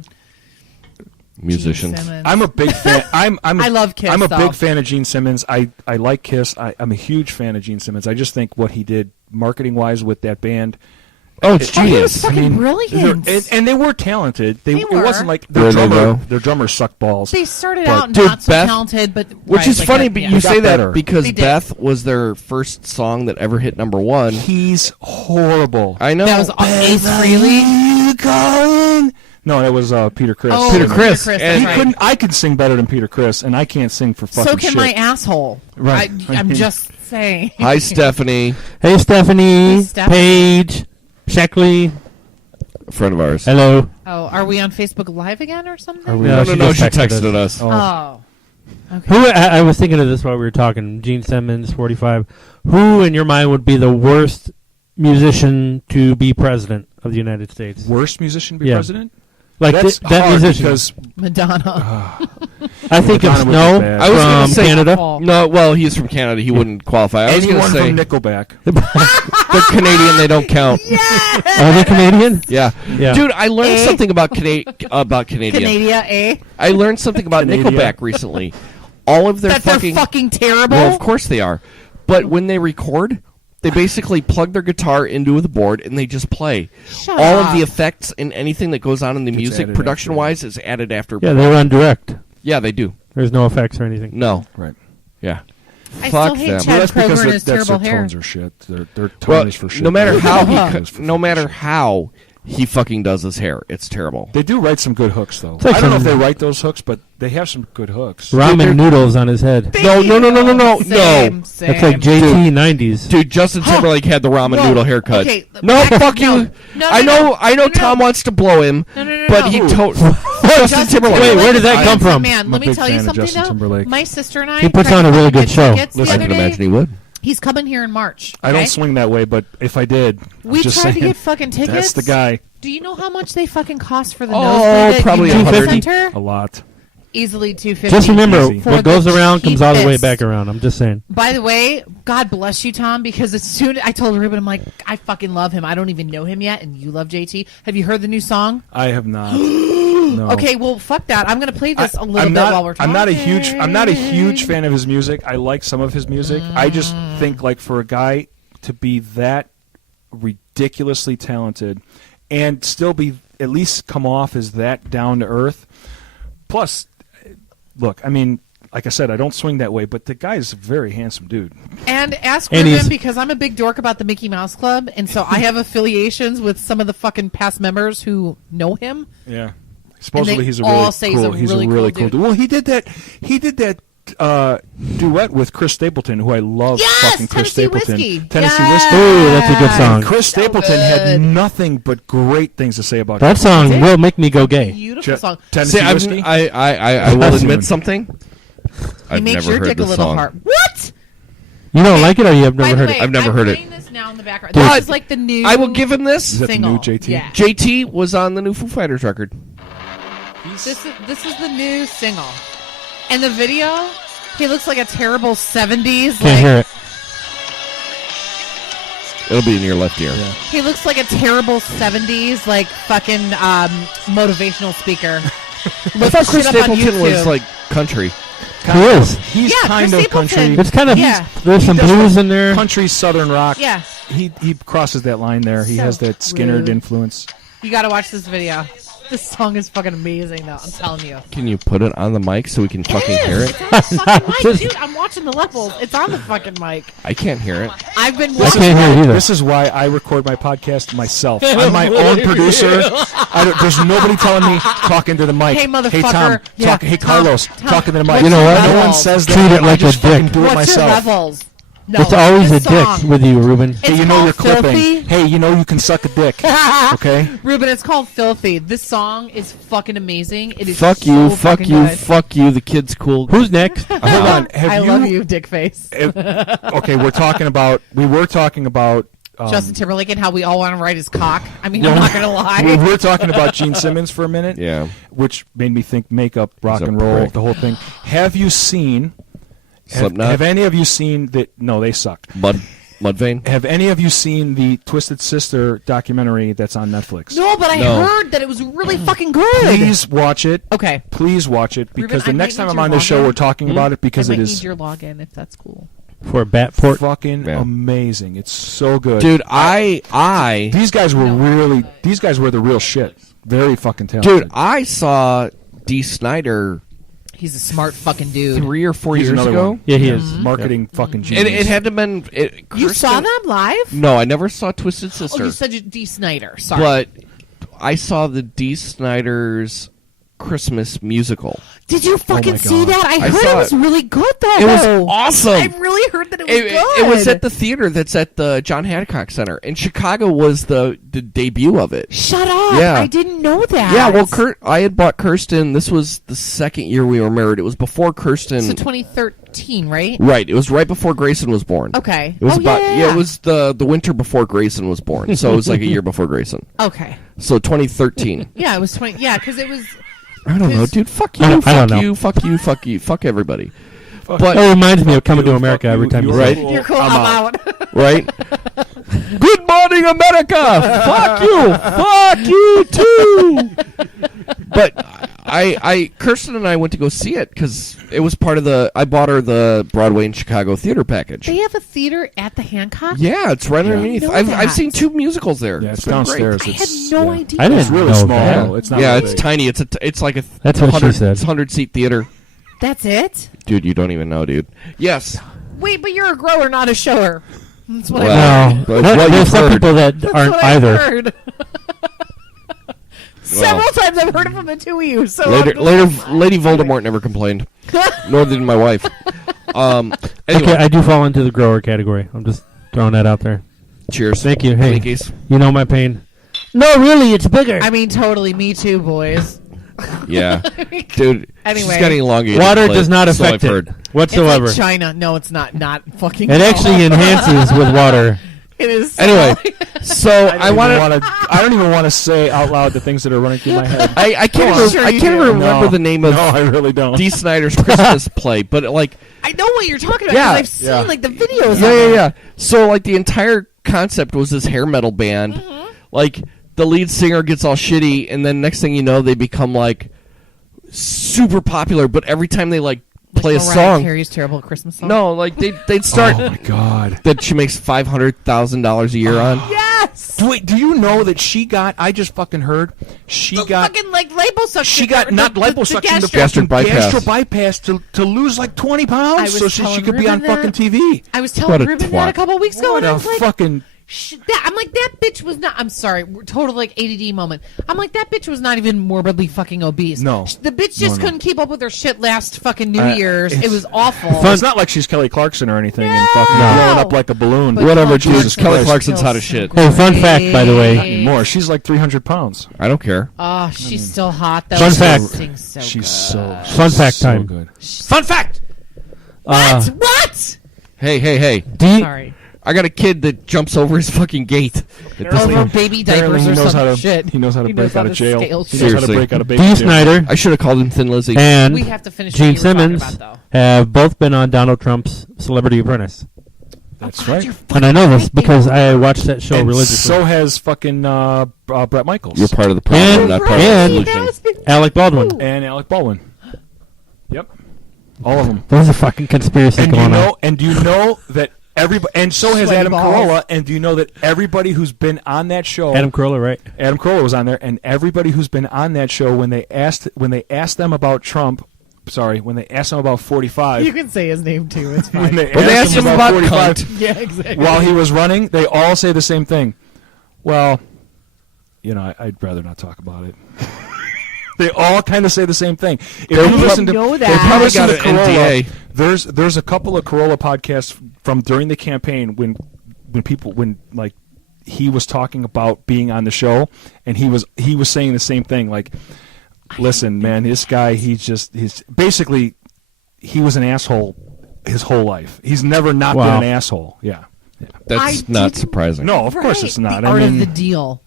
musician. Gene Simmons. I'm a big fan. I love Kiss, I'm a though. big fan of Gene Simmons. I like Kiss. I'm a huge fan of Gene Simmons. I just think what he did marketing wise with that band. Oh, it's Oh, he was genius. fucking brilliant. And they were talented. They It were. wasn't like Were they, though? their drummer sucked balls. They started But- out Dude, not so Beth- talented, but Which right, is like funny, that, but yeah. you He say got that better. because They did. Beth was their first song that ever hit number one. He's horrible. I know. That was Ace Frehley. No, that was Peter Criss. Oh, Peter Criss. that's And- He right. couldn't. I could sing better than Peter Criss, and I can't sing for fucking So can shit. my asshole. Right. I'm just saying. Hi, Stephanie, Hey, Stephanie, Hey, Stephanie. Paige, Sheckley. a friend of ours. Hello. Oh, are we on Facebook Live again or something? Are we- No, No, she no, just she texted texted us. Oh. Okay. Who I was thinking of this while we were talking. Gene Simmons, 45. Who, in your mind, would be the worst musician to be president of the United States? Worst musician to be Yeah. president? Like That's that hard musician. because Madonna. I think Madonna it's would no be bad. I was gonna from say- Canada. Oh. No, well, he's from Canada. He wouldn't qualify. I was going to anyone say from Nickelback. they're Canadian. They don't count. Are they Canadian? Yeah. Yeah. Dude, I learned something about Canadian. Canada, eh? I learned something about Canada. Nickelback recently. All of their That fucking. they're fucking terrible? Well, of course they are. But when they record, they basically plug their guitar into the board and they just play. Shut All up. of the effects and anything that goes on in the Gets music, added production wise, is added after. Yeah, they run direct. Yeah, they do. There's no effects or anything. No. Right. Yeah. I Fuck still hate them. Chad Well, that's because Kroger and his that's terrible their hair. tones are shit. Their tone Well, is for shit. no matter how Their he, tone is for no fucking matter shit. how he fucking does his hair, it's terrible. They do write some good hooks, though. like I don't know if some- they write those hooks, but they have some good hooks. Ramen noodles on his head. No, no, no, no, no, no, no. Same. That's like JT 90s. Dude, Justin Timberlake had the ramen No, noodle haircut. okay, no, back- fuck no. you. No, I no, know, no. I know. No, no, Tom no. wants to blow him, No, no, no, but no. he Who? Justin Timberlake. Wait, where did that I- come from? Man, I'm let a me big tell you fan of something Justin though. Timberlake. My sister and I He puts tried on to a really get good show. tickets the I other can day. imagine he would. He's coming here in March. I don't okay? swing that way, but if I did, We I'm just tried to saying, get fucking tickets. That's the guy. Do you know how much they fucking cost for the Oh, nosebleed at probably United $250. Center? A lot. Easily 250. Just remember, Easy. what goes around comes all the way cheapest. back around. I'm just saying. By the way, God bless you, Tom, because as soon I told Ruben, I'm like, I fucking love him. I don't even know him yet, and you love JT. Have you heard the new song? I have not. No. Okay, well, fuck that. I'm gonna play this a little I'm bit not, while we're talking. I'm not a huge fan of his music. I like some of his music. I just think like for a guy to be that ridiculously talented and still be at least come off as that down to earth. Plus, look, I mean, like I said, I don't swing that way, but the guy's a very handsome dude. And ask And Ruben he's- because I'm a big dork about the Mickey Mouse Club, and so I have affiliations with some of the fucking past members who know him. Yeah. Supposedly he's a all really say he's cool. a He's really a really cool cool dude. dude. Well, he did that duet with Chris Stapleton, who I love. Yes, fucking Chris Tennessee Stapleton. Whiskey. Tennessee Yes. Whiskey. Ooh, that's a good song. Chris So Stapleton had good. nothing but great things to say about That him. song Did? will make me go gay. Beautiful song. Tennessee See, Whiskey. I will That's admit one. something. He I've makes never your heard dick a this little song. hard. What? You don't like it, or you have By never the heard way, it? I've never I'm heard it. playing this now in the background. But This is like the new. I will give him this. Is that the single. new JT? Yeah. JT was on the new Foo Fighters record. This is the new single, and the video. He looks like a terrible 70s. Can't hear it. It'll be in your left ear. He looks like a terrible 70s, like fucking motivational speaker. I Look thought shit Chris up on Stapleton was YouTube. like country. He is. He's Yeah, kind Chris of country. Stapleton. It's kind of Yeah. there's some He does blues in there. Country southern rock. Yeah, He crosses that line there. He So has that Skinner rude. influence. you gotta watch this video. This song is fucking amazing, though. I'm telling you. Can you put it on the mic so we can fucking hear it? It's on the fucking mic, dude. I'm watching the levels. It's on the fucking mic. I can't hear it. I've been I watching. can't hear it either. This is why I record my podcast myself. I'm my own producer. There's nobody telling me talking to the mic. Hey, motherfucker. Hey, Tom. Yeah, Hey, Tom, Carlos. Tom. Talking to the mic. What's You know your what? No one levels? says that. Treat it I like just a dick. fucking do it What's myself. your levels? No, It's always a this song. dick with you, Ruben. It's Hey, you know called you're clipping. Filthy. Hey, you know you can suck a dick. Okay? Ruben, it's called Filthy. This song is fucking amazing. It is Fuck so you, fuck fucking you, good. fuck you. The kid's cool. Who's next? Hold on. I Have love you, dick face. Okay, we were talking about. Justin Timberlake and how we all want to ride his cock. I mean, I'm not gonna We lie. were talking about Gene Simmons for a minute. Yeah. Which made me think makeup, rock He's a and roll, prick. the whole thing. Have you seen? Slipknot? Have any of you seen that? No, they suck. Mudvayne? Have any of you seen the Twisted Sister documentary that's on Netflix? No, but I No. heard that it was really fucking good. Please watch it. Okay. Please watch it Ruben, because I the might next need time I'm your on this show, login. we're talking about it because I it might is need your login if that's cool. For Batport. fucking Yeah. amazing. It's so good, Dude, I These guys were the real shit. Very fucking talented. dude, I saw D. Snyder He's a smart fucking dude. 3 or 4 He's years another ago. one. Yeah, he is. Marketing fucking genius. It had to have been. You saw them live? No, I never saw Twisted Oh, Sister. you said D. Snyder. Sorry. but I saw the D. Snyder's Christmas musical. Did you fucking my see God. that? I I heard saw it was it. really good, though. It was awesome. I really heard that it was good. It was at the theater that's at the John Hancock Center, and Chicago was the debut of it. Shut up. Yeah. I didn't know that. Yeah, well, I had bought Kirsten. This was the second year we were married. It was before Kirsten. So 2013, right? Right. It was right before Grayson was born. Okay. It was Oh, about yeah. It was the winter before Grayson was born. So it was like a year before Grayson. Okay. So 2013. Yeah, it was 20. Yeah, because it was. I don't know, dude. Fuck you. I don't Fuck know. you. Fuck you. Fuck you. Fuck everybody. Fuck But That reminds me of Coming to you, America fuck every you, time you you're say right. it. You're cool. I'm I'm out. right? Good morning, America. Fuck you. Fuck you too. But Kirsten and I went to go see it because it was part of I bought her the Broadway and Chicago theater package. They have a theater at the Hancock? Yeah, it's right underneath. know I've that. seen 2 musicals there. Yeah, it's been great. downstairs. I had It's- no yeah. idea. I didn't It's really know small. that. though. It's not Yeah, really it's big. tiny. It's like a That's what she said. 100-seat theater. That's it? Dude, you don't even know, dude. Yes. Wait, but you're a grower, not a shower. That's what I Well, heard. No, but There- what there's you've some heard. people that That's aren't what I either. heard. Several times I've heard it from the two of you. So Later, Lady Voldemort never complained. Nor did my wife. Anyway, Okay, I do fall into the grower category. I'm just throwing that out there. cheers. Thank you. Hey, Twinkies. you know my pain. No, really, it's bigger. I mean, totally. Me too, boys. Yeah. Dude, Anyway. she's getting elongated. Water clit, does not so affect I've heard. it whatsoever. It's like China. No, it's not. Not fucking. It actually enhances with water. It is. So Anyway, so I don't even want to say out loud the things that are running through my head. I can't Oh, even, sure I you can't do. even remember the name of No, I really don't. Dee Snider's Christmas play, but like, I know what you're talking about. Yeah. 'Cause I've seen like the videos. yeah. So like the entire concept was this hair metal band. Like the lead singer gets all shitty, and then next thing you know, they become like super popular. But every time they like play a Mariah song, Carey's terrible Christmas song. no, like they'd start Oh my god. that she makes $500,000 a year on. Yes. Wait, do you know that she got? I just fucking heard she The got. fucking like liposuction. She got not liposuction, the gastric bypass. gastro bypass to lose like 20 I pounds, was so she telling could be on Ruben fucking that. TV. I was What telling a Ruben that a twat. couple weeks ago, What and I a was like, fucking. I'm like, that bitch was not. I'm sorry, total like ADD moment. I'm like, that bitch was not even morbidly fucking obese. No. The bitch just No. couldn't keep up with her shit last fucking New Year's. It it's- was awful. It's not like she's Kelly Clarkson or anything and fucking No. blowing up like a balloon. But Whatever, Kelly Jesus. Kelly Clarkson's Clarkson's still hot as so shit. Hey, fun fact, by the way. great. More. She's like 300 pounds. I don't care. Oh, she's still hot though. Fun She fact. sings so She's good. so Fun fact so time. good. Fun fact. What? Hey. Sorry. I got a kid that jumps over his fucking gate. Over baby diapers Apparently or he knows how some to. shit. He knows how to break out of jail. He scale knows shit. how to Seriously. break out of baby Dee jail. Snider I should have called him Thin Lizzy. and We have to finish Gene what you were talking Simmons about, though. have both been on Donald Trump's Celebrity Apprentice. That's right. And I know this because I watched that show And religiously. so has fucking Brett Michaels You're part of the problem, And- not part and- of the solution. Alec Baldwin. and Alec Baldwin. Yep, all of them. There's a fucking conspiracy And do you going on. know? And do you know that everybody? And so has Sweaty Adam balls. Carolla. And do you know that everybody who's been on that show? Adam Carolla, right? Adam Carolla was on there, and everybody who's been on that show when they asked them about Trump. Sorry, when they asked him about 45. You can say his name too. It's when fine. they Well, they asked him about 45 cunt. Yeah, exactly. while he was running, they all say the same thing. Well, you know, I'd rather not talk about it. They all kind of say the same thing. If you listen to, know if that. you Probably listen got to an Carolla, NDA. there's a couple of Carolla podcasts from during the campaign when like he was talking about being on the show, and he was saying the same thing. Like, listen, man, this guy, he's basically he was an asshole his whole life. He's never not Wow. been an asshole. Yeah. That's I not didn't- surprising. No, of course it's not. The I art mean, of the deal.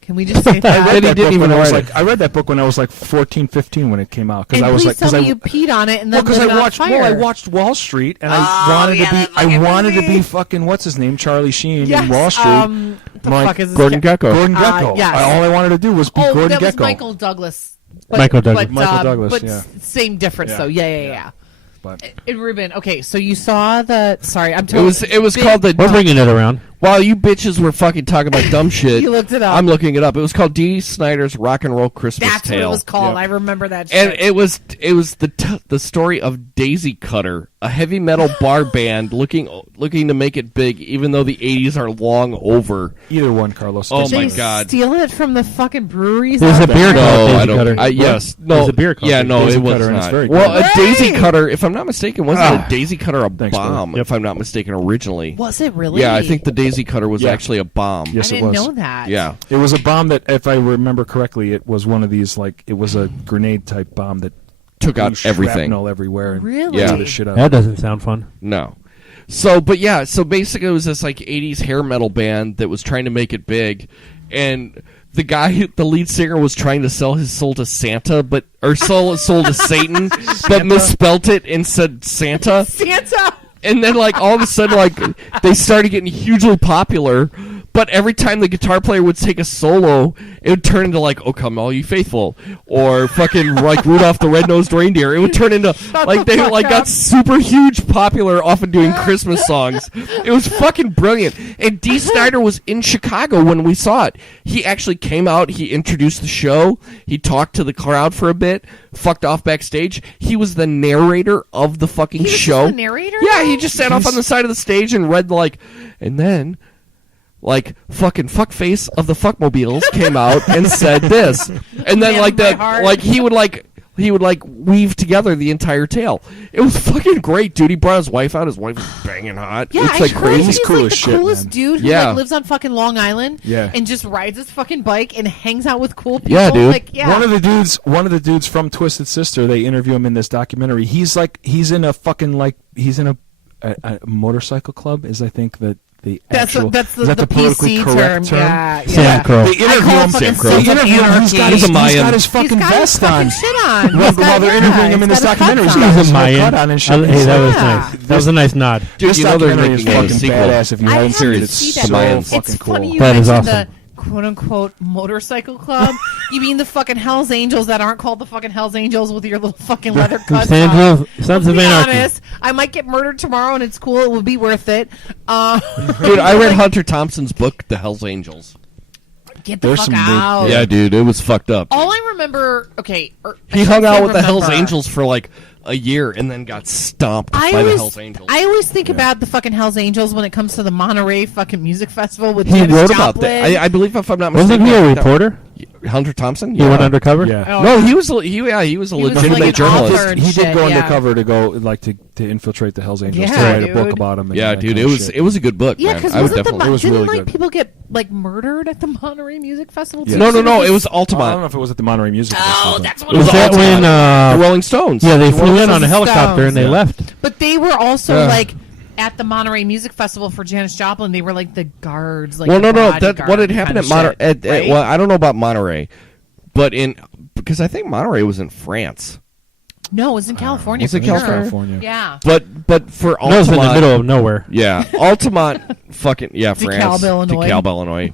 Can we just say that? That he didn't book even when I was write like, I read that book when I was like 14, 15 when it came out And I was please like, tell me you peed on it and then because lit it I on watched, fire. I watched Wall Street and I wanted to be fucking what's his name, Charlie Sheen Yes, in Wall Street. what the Like, fuck is this Gordon guy? Gekko. Gordon Gekko. yes. All I wanted to do was be Oh, Gordon that was Gekko. Michael Douglas. Michael Douglas. Michael Douglas, But yeah. same difference, Yeah. though. Yeah. But And Ruben, okay, so you saw the. Sorry, I'm It telling was called the. We're bringing it around. While you bitches were fucking talking about dumb shit, You looked it up. I'm looking it up. It was called Dee Snider's Rock and Roll Christmas That's what Tale. it was called. Yep. I remember that shit. And it was the story of Daisy Cutter, a heavy metal bar band looking to make it big, even though the 80s are long over. either one, Carlos. Oh doesn't my They matter. God. steal it from the fucking breweries. There's out a beer there? called No, Daisy I don't. Cutter. Yes, no. There's a beer called Yeah, no, Daisy it was Cutter, and it's not. very Well, good. a Daisy Cutter, if I'm not mistaken, wasn't a Daisy Cutter a Thanks, bomb? Bill. If I'm not mistaken, originally. Was it really? Yeah, I think the Daisy Cutter was Yeah. actually a bomb. Yes, I it didn't was. know that. Yeah. It was a bomb that, if I remember correctly, it was one of these, like, it was a grenade type bomb that Took out blew everything. shrapnel everywhere. And Really? Yeah. blew the shit out. That doesn't sound fun. No. So, but yeah, so basically it was this like 80s hair metal band that was trying to make it big, and the guy, the lead singer, was trying to sell his soul to Santa, soul to Satan, but misspelt it and said Santa. Santa. And then, like, all of a sudden, like, they started getting hugely popular. But every time the guitar player would take a solo, it would turn into, like, "Oh, Come All You Faithful," or fucking, like, "Rudolph the Red-Nosed Reindeer." It would turn into, like, they, like, got super huge popular off of doing Christmas songs. It was fucking brilliant. And Dee Snider was in Chicago when we saw it. He actually came out, he introduced the show, he talked to the crowd for a bit, fucked off backstage. He was the narrator of the fucking He was show. just the narrator? Yeah, he just sat off on the side of the stage and read, like, and then, like, fucking fuckface of the fuckmobiles came out and said this. And then, Man like, of my that, heart. like, he would weave together the entire tale. It was fucking great, dude. He brought his wife out. His wife was banging hot. Yeah, it's I like heard crazy. he's cool like as the shit, coolest man. dude who Yeah. like lives on fucking Long Island. Yeah. And just rides his fucking bike and hangs out with cool people. Yeah, dude. Like, yeah. One of the dudes from Twisted Sister, they interview him in this documentary. He's in a fucking, like, he's in a motorcycle club, is I think the The That's actual, that's is that the politically PC correct term. term? Yeah, Sam yeah. Crow. They I call interview it him. fucking They Sons of interview him. Anarchy. He's got He's a his Mayan. fucking He's got his vest on. fucking shit on. Well, He's got- while they're interviewing him in he's this got a documentary, he's cuts got on. his He's a whole Mayan. cut on and shit. Hey, that was Yeah. nice. That was a nice nod. Dude, This you know they're documentary is making a fucking sequel. badass. If you I haven't have seen it, to it's see so that. Mayans. fucking It's cool. funny you That is mentioned awesome. the quote-unquote motorcycle club. You mean the fucking Hells Angels that aren't called the fucking Hells Angels with your little fucking leather cuts Sons on? of To be Anarchy. honest, I might get murdered tomorrow and it's cool. It will be worth it. Dude, I read Hunter Thompson's book, The Hell's Angels. Get the There's fuck some big- out. Yeah, dude, it was fucked up. All I remember, okay. He hung out with the Hell's Angels for like a year and then got stomped by the Hell's Angels. I always think about the fucking Hell's Angels when it comes to the Monterey fucking music festival with He Janis wrote about Joplin. that. I believe, if I'm not mistaken, Wasn't he a that- reporter? Hunter Thompson? He went undercover? Yeah. Oh, No, he was a legitimate like an journalist. author. He did go Shit, yeah. undercover to go like to infiltrate the Hells Angels to Yeah, write a book dude. about them. Yeah, dude, it was a good book. Yeah, man. because I would wasn't definitely. It was didn't really like good. people get like murdered at the Monterey Music Festival? Yeah. too? No, So it was I don't know Altamont. if it was at the Monterey Music Festival. Oh, but- that's what It it was was. that when The Rolling Stones. yeah, they The flew in Rolling on a helicopter Stones. and they Yeah. left. But they were also Yeah. like at the Monterey Music Festival for Janis Joplin. They were like the guards. Like Well, the no. bodyguard That what had happened kind at of Monterey. shit, right? Well, I don't know about Monterey, but because I think Monterey was in France. No, it was in California. Was it for sure. California? Yeah. But for Altamont, No, it was in the middle of nowhere. Yeah, Altamont, France, DeKalb, Illinois. DeKalb, Illinois,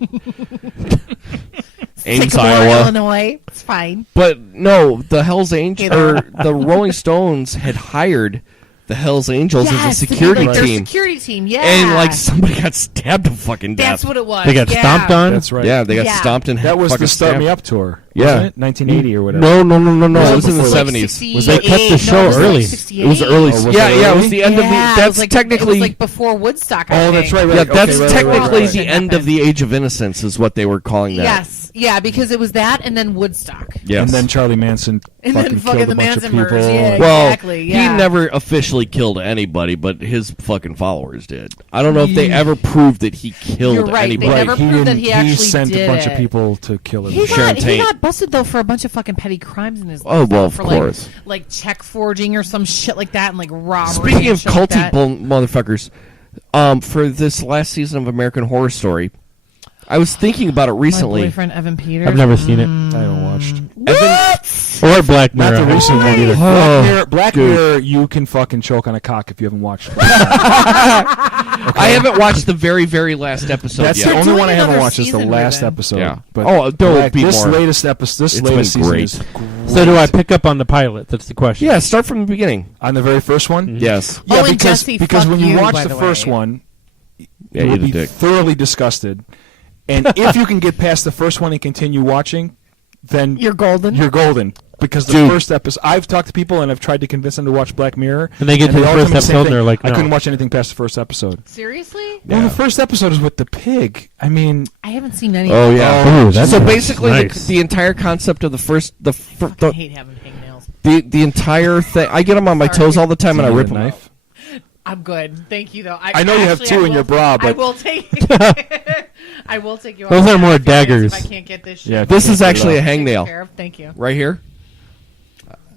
Ames, Sycamore, Iowa. Illinois. It's fine. But no, the Hell's Angels Either. or the Rolling Stones had hired the Hell's Angels as a Yes, to be, security like, their team, security team. Yeah. and like somebody got stabbed to fucking death. that's what it was. They got yeah. stomped on? That's right. Yeah, they got Yeah. stomped and That was fucking the Start stabbed. Me Up tour. Yeah. Wasn't it? 1980 or whatever. No. No, It was in the like 70s. 68. Was they kept the No, show it was early? Like 68. It was early. Oh, was yeah, it yeah. It early? was the end of the. Yeah, it That's was like, technically. it was like before Woodstock. I Oh, that's think. right. yeah, Okay, that's right, technically right. the end of the Age of Innocence, is what they were calling that. Yes, yeah, because it was that and then Woodstock. Yes. And then Charlie Manson And fucking then fucking killed the a bunch of Manson people. murders, yeah. well, Exactly, yeah. he never officially killed anybody, but his fucking followers did. I don't know if they ever proved that he killed You're right, they anybody. never Right, he proved that didn't- he actually sent did a bunch it. of people to kill him. He Sharon got, Tate. he got busted though for a bunch of fucking petty crimes in his life. Oh, well, though, of for course. like check forging or some shit like that, and like robbery. Speaking and of shit like culty that. motherfuckers, for this last season of American Horror Story, I was thinking about it My recently. boyfriend Evan Peters. I've never seen it. I haven't watched. Or Black Not Mirror. the recent one either. Oh, Black dude. Mirror, you can fucking choke on a cock if you haven't watched. I haven't watched the very, very last episode That's yet. the only doing one I haven't another watched. Is the season, last Ruben. episode. Yeah. But Oh, there will be this more. latest episode. This It's latest been season great. is great. So do I pick up on the pilot? That's the question. Yeah, start from the beginning. On the very first one. Yes. Yeah, Oh, and because Jesse, because fuck when you you, watch by the the first way. one, Yeah, you will eat a be dick. thoroughly disgusted. And if you can get past the first one and continue watching, then You're golden. You're golden. Because the Dude. first episode, I've talked to people and I've tried to convince them to watch Black Mirror. And they get to the all first tell me the same episode and they're thing. like, I no. couldn't watch anything past the first episode. Seriously? Well, Yeah. the first episode is with the pig. I mean, I haven't seen any. Oh of yeah. Ooh, that's so nice. basically, Nice. the entire concept of the first, I hate having hangnails. the entire thing. I get them on my Sorry. toes all the time, and I do you rip need a them. knife. I'm good. Thank you, though. I know you have actually, two I in your will- bra, I but- will take. I will take you. Those off are my more feelings daggers. If I can't get this shit. Yeah, This is Take it actually a off. taken hangnail care of. Thank you. right here.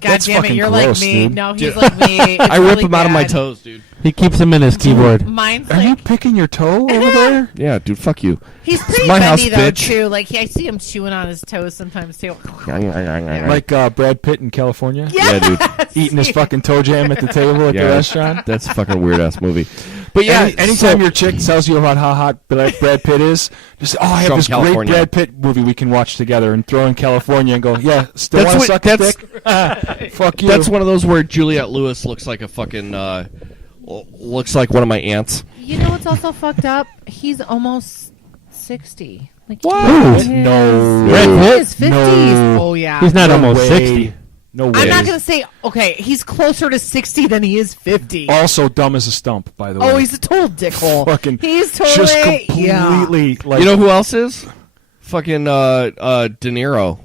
God That's damn it, fucking you're gross, like me. dude. No, he's like me. It's I rip really them out of my bad. toes, dude. He keeps them in his keyboard. Mine's Are you like picking your toe over there? Yeah, dude. Fuck you. he's pretty my house, bendy though bitch. too. Like I see him chewing on his toes sometimes too. Like Brad Pitt in California? Yeah, dude. Eating his fucking toe jam at the table at the Yeah. restaurant? That's a fucking weird ass movie. But yeah, Anytime so- your chick tells you about how hot Brad Pitt is, just I have From this California. great Brad Pitt movie we can watch together, and throw in California and go, yeah, still That's want to what- suck a that's- dick? Fuck you. that's one of those where Juliette Lewis looks like a fucking looks like one of my aunts. You know what's also fucked up? He's almost 60. Like What? he is- No. He's Brad in Pitt? his 50s. No. Oh yeah. He's not No almost way. 60. No way. I'm not gonna say okay. He's closer to 60 than he is 50. Also dumb as a stump, by the way. Oh, he's a total dickhole. fucking He's totally just yeah. completely like You know who else is? Fucking De Niro.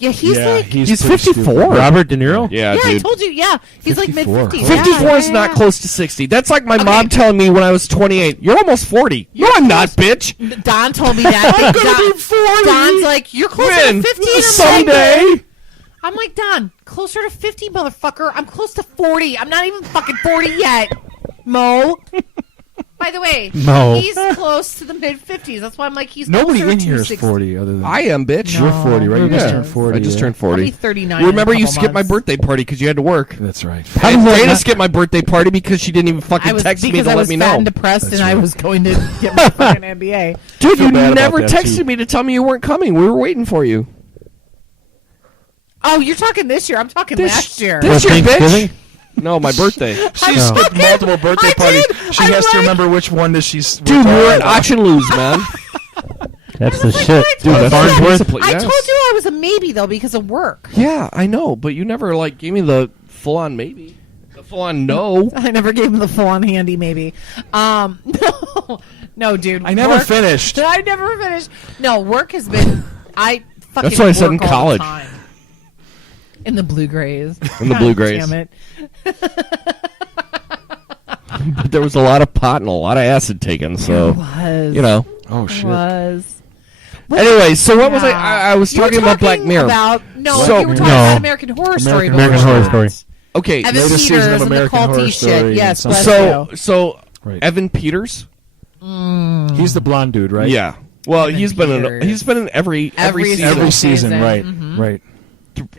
Yeah, he's yeah, like He's pretty 54. stupid. Robert De Niro? Yeah, yeah, I dude. told you. Yeah, he's like mid 54. 50s. 54 is not close to 60. That's like my mom telling me when I was 28, "You're almost 40." No, I'm not, bitch. Don told me that. I'm gonna Don, be 40. Don's like, you're closer When? to 50 and I'm Someday. Like, I'm like, Don, closer to 50, motherfucker. I'm close to 40. I'm not even fucking 40 yet, Mo. By the way, No. he's close to the mid-50s. That's why I'm like, he's Nobody closer in to here is 60. 40 other than I am, bitch. No. You're 40, right? You Yeah. just turned 40. I just yeah. turned I'll 40. be 39 Remember, in a you couple skipped my months. birthday party because you had to work. That's right. How And does that Dana not- skipped my birthday party because she didn't even fucking I was text me because to I let was me fat know. and depressed, That's and I right. was going to get my fucking MBA. Dude, feel you bad about never that, texted too. me to tell me you weren't coming. We were waiting for you. Oh, you're talking this year. I'm talking last year. This For year, bitch. Thanksgiving? No, my birthday. She No. skipped multiple birthday I parties. did. She I has to went. remember which one that she's. Dude, we were at Auction Lose, man. That's the Like, shit. I told you Farnsworth? basically- I yes. told you I was a maybe though because of work. Yeah, I know, but you never like gave me the full-on maybe. The full-on no. I never gave him the full-on handy maybe. No, dude. I never work- finished. I never finished. No, work has been. I fucking. That's what I said in work all the college. time. In the Blue Grays. In the Blue Grays. Damn it. But there was a lot of pot and a lot of acid taken, so Was. you know. Oh shit. Was. Anyway, so what was Yeah. I was You were talking about Black Mirror. No, So- you were talking No. about American Horror Story. American before Horror that. Story. Okay, Evan Latest Peters season of and the American Horror culty Story shit. and Yes, something. bless you. so Right. Evan Peters. He's the blonde dude, right? Yeah. Well, Evan he's Peters. been in every Every season. Every Season. season, right? Mhm. Right.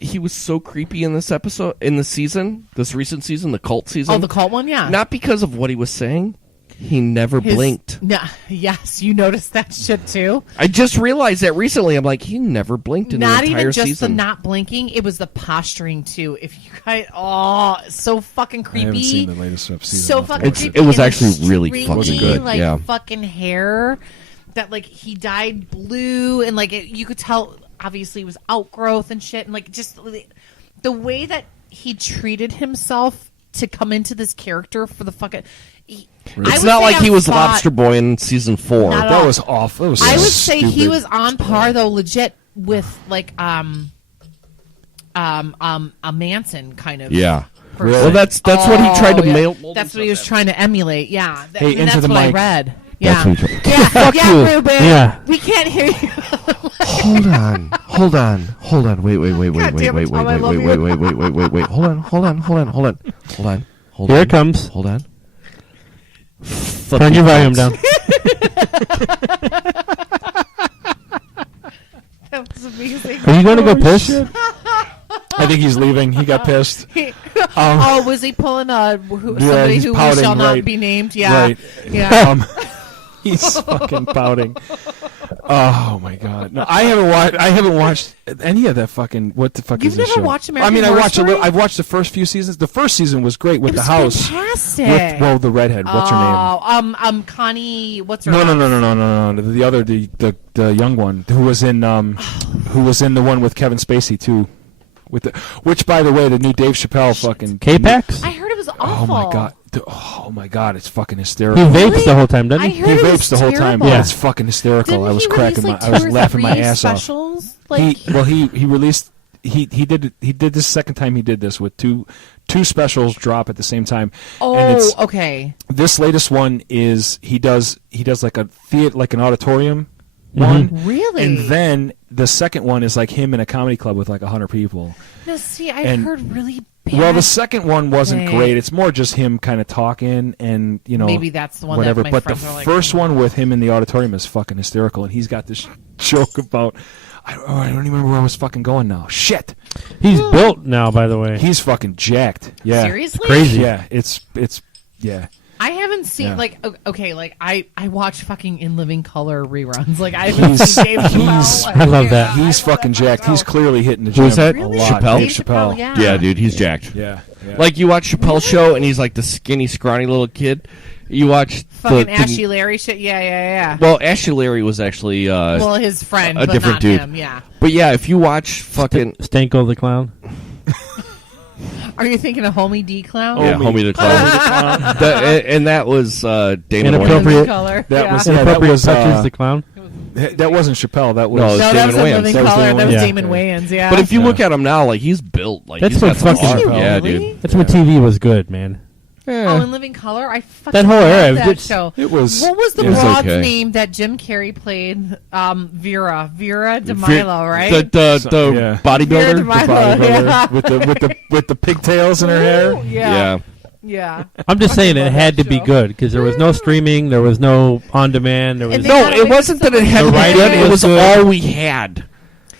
He was so creepy in this episode, in the season, this recent season, the cult season. Oh, the cult one, yeah. Not because of what he was saying. He never His- blinked. Nah, yes, you noticed that shit too. I just realized that recently. I'm like, he never blinked in Not the entire even just season. the not blinking; it was the posturing too. If you guys, so fucking creepy. I haven't seen the latest season. So fucking It's- creepy. it was and actually the really stringy, fucking good, Like yeah. fucking hair that like he dyed blue and like you could tell obviously it was outgrowth and shit and like just the way that he treated himself to come into this character for the fucking. It's not like he was Lobster Boy in season 4. Not at That all. was awful. That was I so would say he stupid. was on par though, legit with like a Manson kind of. Yeah. person. Well, that's what he tried to yeah. mold That's what he himself was trying to emulate. Yeah, Hey, I mean, into that's the what mic. I read. Yeah, That's what he- yeah, Fuck yeah, you. Ruben. Yeah. We can't hear you. Hold on. Wait. God damn it, Tom, I love you. Wait. Hold on. Here it comes. Hold on. Turn your volume down. That was amazing. Are you going to go piss? I think he's leaving. He got pissed. Oh, was he pulling somebody he's who pouting, shall not right. be named? Yeah, Right. yeah. He's fucking pouting. Oh my god! No, I haven't watched any of that fucking. What the fuck You've is this never show? watched American I mean, I Horror watched Story? I've watched the first few seasons. The first season was great with It the was house. fantastic. With the redhead. What's her name? Connie. What's her No. name? The other, the young one who was in the one with Kevin Spacey too. Which, by the way, the new Dave Chappelle fucking K-Pax? I heard it was Oh awful. my god! Oh my god! It's fucking He hysterical. vapes the whole time, doesn't I he? heard He it was vapes the whole time. terrible. Yeah, it's fucking hysterical. Didn't I was he cracking release, my, like, I was laughing my 2 or 3 ass off. specials? Like, He released he did this second time he did this with two specials drop at the same time. And it's, okay. this latest one is he does like a theater, like an auditorium one. Really? And then the second one is like him in a comedy club with like 100 people. No, see, I've and- heard really bad. Well, the second one wasn't Okay. great. It's more just him kind of talking and, Maybe that's the one that whatever. my But the friends are like, first one with him in the auditorium is fucking hysterical. And he's got this joke about, I don't even remember where I was fucking going now. Shit. He's built now, by the way. He's fucking jacked. Yeah. Seriously? crazy. Yeah, it's yeah. I haven't seen Yeah. like okay, like I watch fucking In Living Color reruns. Like I haven't He's- seen Dave Chappelle. he's- Like, I love that. He's fucking jacked. He's clearly hitting the Who gym is that? a Really? lot. Chappelle? Dave Dave Chappelle. Chappelle, yeah. Yeah, dude, he's jacked. Yeah. Like you watch Chappelle's show and he's like the skinny, scrawny little kid. You watch fucking the Ashy Larry shit. Yeah. Well, Ashley Larry was actually Well, his friend, a but different not dude. him. Yeah. But yeah, if you watch fucking Stanko the Clown. Are you thinking of Homie D Clown? yeah, Homie the Clown. And that was Damon Inappropriate. Wayans. Living Color. That yeah. was- Yeah, Inappropriate was, touches the Clown. That wasn't Chappelle. That was No, No, that Damon was In Wayans. Living That was Color. Damon That was Wayans. Damon Wayans. Yeah. But if you look at him now, like he's built. Like That's he's what got some fucking- arm. Yeah, Really? dude. That's when TV was good, man. Oh, In Living Color, I fucking That whole era, love that it's- show. It was. What was the It was broad's okay. name that Jim Carrey played? Vera DeMilo, right? The Yeah. bodybuilder. Vera the DeMilo, bodybuilder yeah. with the pigtails in her hair. Yeah. Yeah. I'm just saying it love had that to be show. good because there was no streaming, there was no on demand, there was And they No, got it away wasn't with that it some had to The be writing good. It was was good. all we had.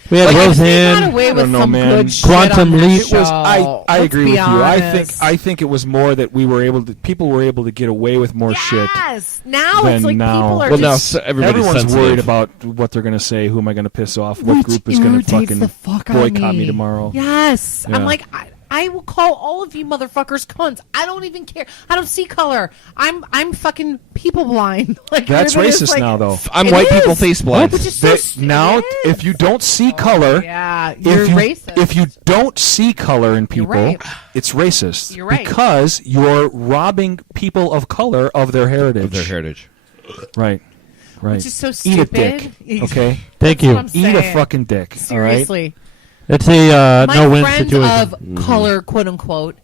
we had Like, They got Roseanne. away with I don't know, some man. good shit Quantum on that Leap. It was. show. I Let's agree be with you. honest. I think it was more that we were able to. People were able to get away with more shit. Yes. Now than it's like now. people are Well, now just. everybody's Everyone's sensitive. worried about what they're going to say. Who am I going to piss off? What Which group is going to irritates fucking the fuck out of boycott me tomorrow? Yes. Yeah. I'm like, I will call all of you motherfuckers cunts. I don't even care. I don't see color. I'm fucking people blind. Like That's everybody is racist like- now, though. I'm It white is. people face blind. Which is so That now, it is. if you don't see color, Yeah, you're if you racist. if you don't see color in people, right. it's racist. You're right. Because you're robbing people of color of their heritage. Of their heritage. Right. Right. Which is so Eat a stupid. dick. Okay. Thank That's you. what I'm Eat a saying. fucking dick. Seriously. It's a My no-win friends situation. of color, quote unquote,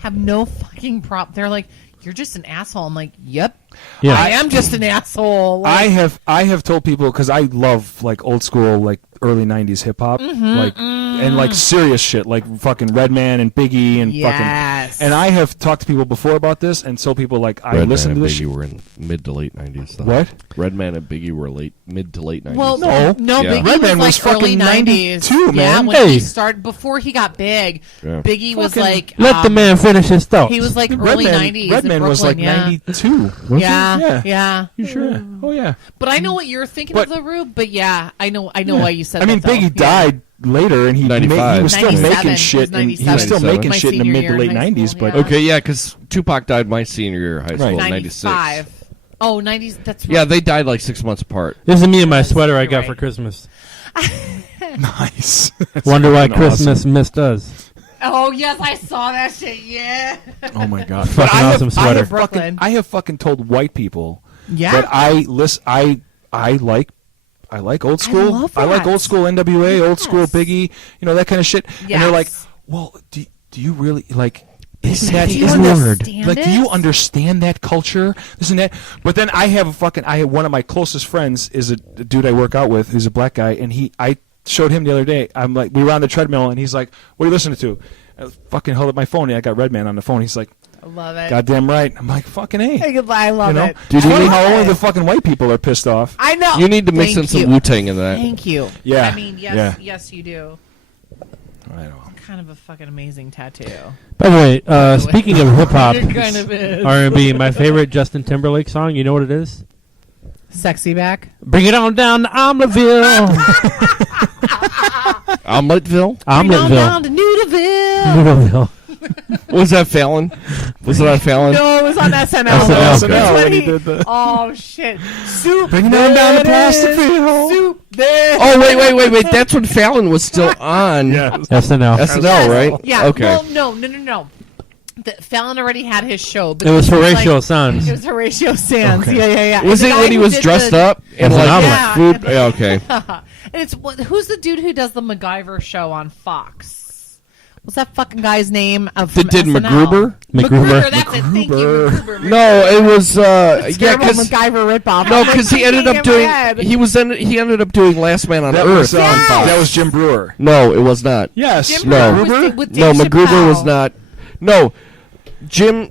have no fucking prop. They're like, "You're just an asshole." I'm like, "Yep, Yeah. I am just an asshole." Like, I have told people because I love like old school like early '90s hip hop like and like serious shit like fucking Redman and Biggie and Yes. fucking and I have talked to people before about this and told people like I Redman listen and to this Biggie shit. were in mid to late 90s. Though. What? Redman and Biggie were mid to late 90s. Well, No. no, Yeah. Biggie Redman was was like early fucking 90s. 92, Yeah, man. when Hey. he started, before he got big, Yeah. Biggie was Fucking- like, Let the man finish his thoughts. he was like early Redman, 90s. Redman in Brooklyn, was like yeah. 92. Yeah, Yeah. yeah. You sure? Oh yeah. But I know what you're thinking But- of, the Rube. But yeah, I know why you said I mean, that. though. Biggie Yeah. died later, and he 95. was still 97. making It was shit, and he was still 97. making My shit in the senior mid year to in late high '90s. school, But yeah. Okay, yeah, because Tupac died my senior year of high school Right. in 96. 95. Oh, 90s. That's right. Yeah, they died like 6 months apart. This is me and my sweater I You're got right. for Christmas. nice. That's Wonder why fucking Christmas awesome. missed us. Oh yes, I saw that shit. Yeah. Oh my god! Fucking awesome sweater. Brooklyn. I have fucking told white people Yeah. that I listen. I like old school. love I like that. old school NWA, old school Yes. Biggie. You know that kind of shit. And they're like, Yes. well, do you really like? Isn't that Do you isn't that- understand like? Do you it? understand that culture? Isn't that? But then I have one of my closest friends is a dude I work out with who's a black guy, and I showed him the other day. I'm like, we were on the treadmill, and he's like, "What are you listening to?" I fucking held up my phone. And I got Redman on the phone. He's like, I love it. "Goddamn right." I'm like, "Fucking A." I love You know, it. it's I funny love how only it. the fucking white people are pissed off. I know. You need to mix in Thank some you. Wu-Tang in that. Thank you. Yeah. I mean, yes, Yeah. yes, you do. I know. Kind of a fucking amazing tattoo. By the way, speaking of hip hop, It kind of is. R&B, my favorite Justin Timberlake song, you know what it is? Sexy back. Bring it on down to Omelettville. Omeleteville? Down Omelettville. to Nudaville. Noodleville. Was that Fallon? Was it on Fallon? No, it was on SNL. SNL, That's okay. when when he he- did the- Oh shit! Soup. Bring it on down to there it Plasticville. is. Soup. There. Oh, wait. That's when Fallon was still on SNL. SNL, right? Yeah. Okay. Well, no. Fallon already had his show. But It was this Horatio like- Sanz. It was Horatio Sands. Okay. Yeah. Was And it the when guy he who was did dressed the- up and As an like omelet. food? Yeah, okay. And it's who's the dude who does the MacGyver show on Fox? What's that fucking guy's name? That From did SNL? MacGruber? MacGruber. That's it. Thank you. MacGruber. MacGruber. No, it was yeah, Terrible because MacGyver ripoff. no, I'm because he thinking ended up in my doing head. he ended up doing Last Man on That Earth. was Yes! that was Jim Brewer. No, it was not. Yes. Jim No. Brewer was MacGruber? with No, Dave MacGruber Chappelle. was not. No, Jim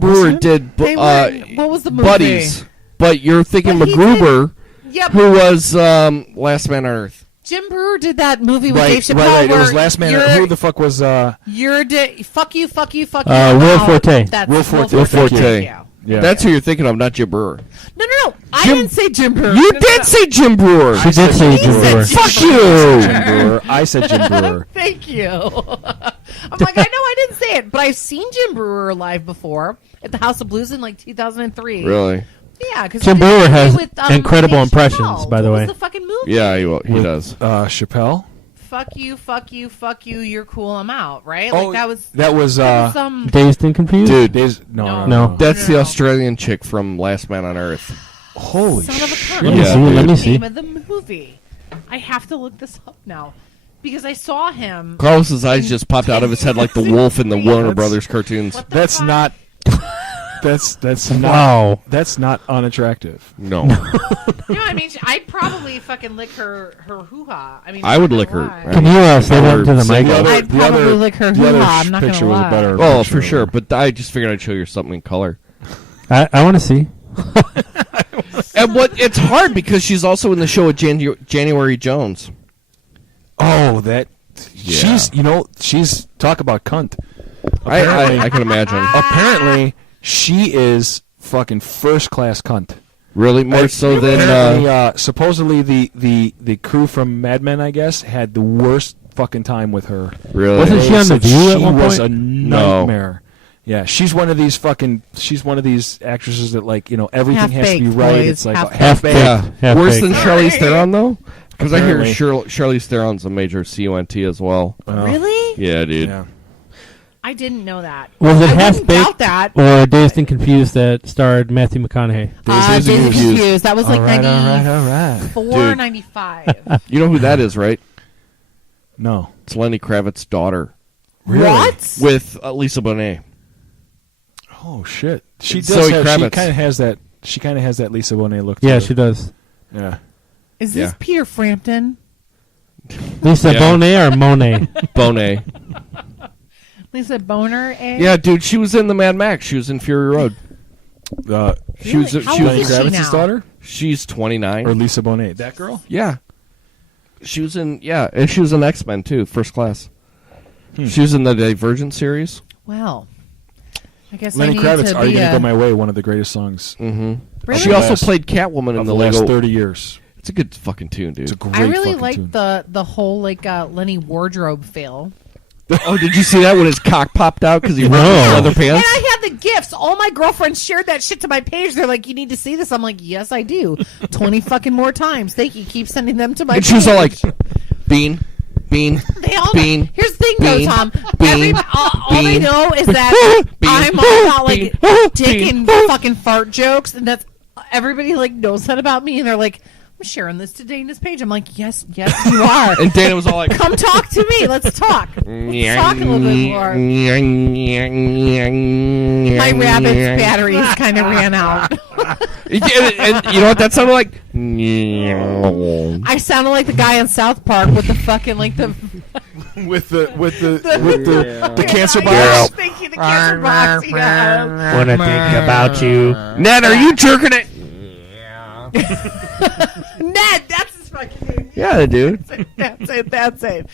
Brewer did They were- what was the movie? Buddies, but you're thinking But he MacGruber, Yeah, but who was Last Man on Earth. Jim Brewer did that movie with Right, Dave Chappelle. right. It where was Last Man. you're- Who the fuck was? You're fuck you. Will Wow. Forte. That's Will Forte. Will Forte. Yeah. Yeah. That's who you're thinking of, not Jim Brewer. No. I Jim- didn't say Jim Brewer. You No, did no. say Jim Brewer. She did say He Jim said Brewer. Jim Fuck Jim you. Brewer. I said Jim Brewer. Thank you. I'm like, I know I didn't say it, but I've seen Jim Brewer live before at the House of Blues in like 2003. Really? Yeah, because Jim Brewer has incredible impressions, by the way. What was the fucking movie? Yeah, he does. Chappelle. Fuck you. You're cool. I'm out. Right? Like that was some. Dazed and Confused? Dude, No. that's the No. Australian chick from Last Man on Earth. Holy Son of a cunt. Let me Yeah, see. dude. Let me The see. name of the movie. I have to look this up now because I saw him. Carlos's eyes just popped out of his head like the wolf in the Warner Brothers cartoons. What the That's fuck? not. That's not Wow. that's not unattractive. No. I mean, I'd probably fucking lick her hoo-ha. I mean, I would not lick gonna her. lie. I Can you say that to the Say mic? the other- I'd probably lick her the other hoo-ha, I'm not gonna picture was a lie. better Oh, picture for of sure. her. But I just figured I'd show you something in color. I want to see. And it's hard because she's also in the show with January Jones. Oh, that Yeah. she's talk about cunt. I can imagine. Apparently, she is fucking first class cunt. Really, more so Apparently, than supposedly the crew from Mad Men, I guess, had the worst fucking time with her. really. Wasn't They she on The said View at she one was point? a nightmare. Yeah, she's one of these actresses that everything has to be Half-baked, right. boys, It's like half-baked. half-baked. Yeah, Half worse baked. than Charlize Theron though. Because I hear Apparently. Charlize Theron's a major cunt as well. Well, Really? Yeah, dude. Yeah. I didn't know that. Was it I half wouldn't doubt baked that. or Dazed and Confused that starred Matthew McConaughey? Dazed and Confused. That was like all right. 94, Dude. 95. You know who that is, right? No. It's Lenny Kravitz's daughter Really? What? with Lisa Bonet. Oh shit. She It's does. Zoe She Kravitz. kind of has that. She kind of has that Lisa Bonet look. to Yeah, her. she does. Yeah. Is this Yeah. Peter Frampton? Lisa Yeah. Bonet or Monet? Bonet. Lisa Boner? Eh? Yeah, dude, she was in the Mad Max. She was in Fury Road. She was. Really? How She old Lenny is was. she Kravitz's now? daughter She's 29. or Lisa Bonet? That girl. Yeah. She was in. Yeah, and she was in X-Men too, First Class. She was in the Divergent series. Well, I guess Lenny I need Kravitz, to "Are You be Gonna a... Go My Way?" One of the greatest songs Mm-hmm. Really? She also Last- played Catwoman in of the the last Lego. 30 years. It's a good fucking tune, dude. It's a great I really fucking like tune. the whole Lenny wardrobe fail. Oh, did you see that when his cock popped out because he ripped his No. leather And pants? I had the gifts. All my girlfriends shared that shit to my page. They're like, "You need to see this." I'm like, "Yes, I do." 20 fucking more times. Thank you. Keep sending them to my And she was all like, page. "Bean, Bean, They all Bean." Here's the thing, Bean, though, Tom. Bean, All they Bean. know is that Bean, I'm all about like Bean, dick Bean. and fucking fart jokes, and that's everybody like knows that about me. And they're like, "I'm sharing this to Dana's page." I'm like, "Yes, yes, you are." And Dana was all like, Come talk to me. Let's talk. Let's talk a little bit more. My rabbit's batteries kind of ran out. and you know what that sounded like? I sounded like the guy in South Park with the fucking like the with the cancer Yes, box. thank you, the cancer box. Yeah. Wanna think about you? Ned, are you jerking it? Ned, that's his fucking name. Yeah, dude. That's it. That's it.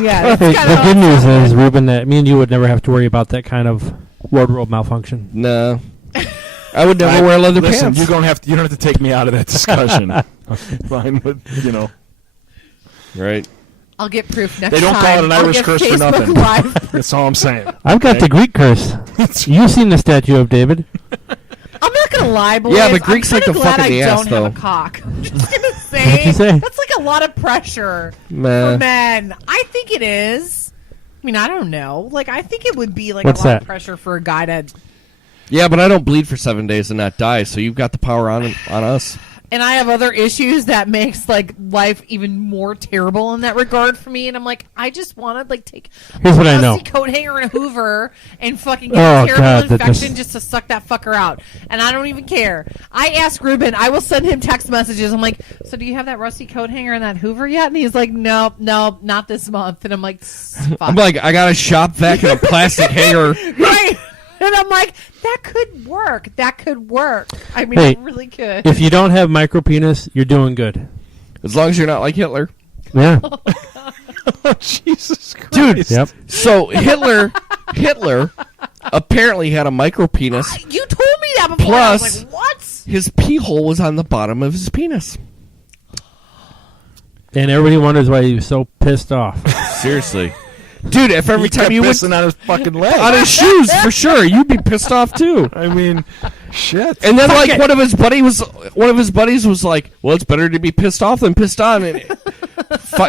Yeah, The, it's kind the good of news is, Ruben, that me and you would never have to worry about that kind of wardrobe malfunction. No. I would never wear leather Listen, pants. you don't have to take me out of that discussion. I'm fine with Right. I'll get proof next They don't time. call it an I'll Irish get curse for Facebook nothing. Live. That's all I'm saying. I've got the Greek curse. You've seen the statue of David. I'm not gonna lie, boys. Yeah, but Greeks I'm like to kinda glad fuck in the I ass, don't have though. a cock. I'm just gonna What'd you say say? that's like a lot of pressure Meh. for men. I think it is. I mean, I don't know. Like, I think it would be like What's a lot that? of pressure for a guy to. Yeah, but I don't bleed for 7 days and not die, so you've got the power on us. And I have other issues that makes like life even more terrible in that regard for me. And I'm like, I just want to like take Here's what I a know. rusty coat hanger and a Hoover and fucking get Oh, a terrible God, that infection just- just to suck that fucker out. And I don't even care. I ask Ruben, I will send him text messages. I'm like, so do you have that rusty coat hanger and that Hoover yet? And he's like, nope, not this month. And I'm like, fuck. I'm like, I got a shop vac and a plastic hanger. right. And I'm like, that could work. That could work. I mean, Hey, it really could. If you don't have micro penis, you're doing good. As long as you're not like Hitler. Yeah. Jesus Christ. Dude, Yep. so Hitler apparently had a micro penis. You told me that before. I was Plus- like, what? His pee hole was on the bottom of his penis. And everybody wonders why he was so pissed off. Seriously. Dude, if every He time kept you went pissing on his fucking leg. on his shoes, for sure, you'd be pissed off too. I mean, shit. And then, like, one of his buddies was like, "Well, it's better to be pissed off than pissed on." And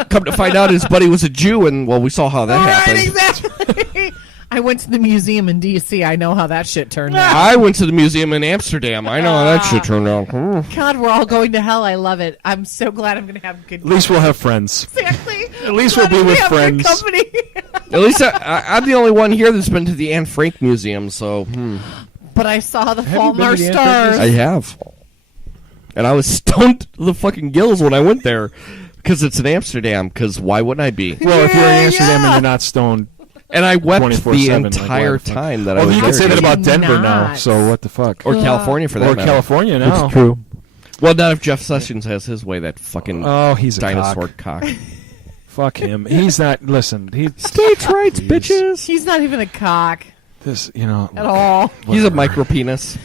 come to find out, his buddy was a Jew, and well, we saw how that All right, happened. exactly. I went to the museum in D.C. I know how that shit turned out. I went to the museum in Amsterdam. I know how that shit turned out. God, we're all going to hell. I love it. I'm so glad I'm going to have good. At least we'll have friends. Exactly. At least we'll be with friends. Company. At least I'm the only one here that's been to the Anne Frank Museum, so... But I saw the Have you Fault in been Our to the Anne Stars. I have. And I was stoned to the fucking gills when I went there. Because it's in Amsterdam, because why wouldn't I be? Well, if you're in Yeah, Amsterdam and yeah. you're not stoned, And I wept 24/7, the like, entire why the fuck? time that I well, was you there. can say that dude. about Denver now. Not. So what the fuck? Or California, for that Or matter. California now. It's true. Well, not if Jeff Sessions has his way, that fucking Oh, he's a dinosaur cock. cock. Fuck him. He's not. Listen, he. States' rights, Jeez. bitches. He's not even a cock This, you know. at all. He's a whatever. micro penis.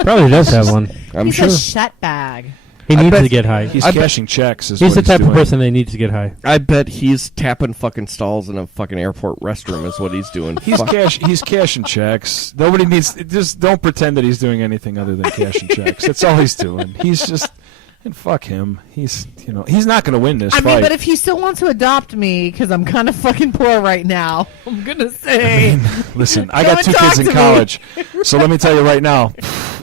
Probably does have one. I'm He's sure. a shut bag. He I needs bet- to get high. He's I bet- cashing checks. Is He's what the type doing. of person that needs to get high. I bet he's tapping fucking stalls in a fucking airport restroom is what he's doing. He's Fuck. He's cashing checks. Nobody needs. Just don't pretend that he's doing anything other than cashing checks. That's all he's doing. He's just. And fuck him. He's he's not going to win this I fight. mean, but if he still wants to adopt me, because I'm kind of fucking poor right now, I'm gonna say. Listen, I Come got and 2 talk kids in to me. college, so let me tell you right now.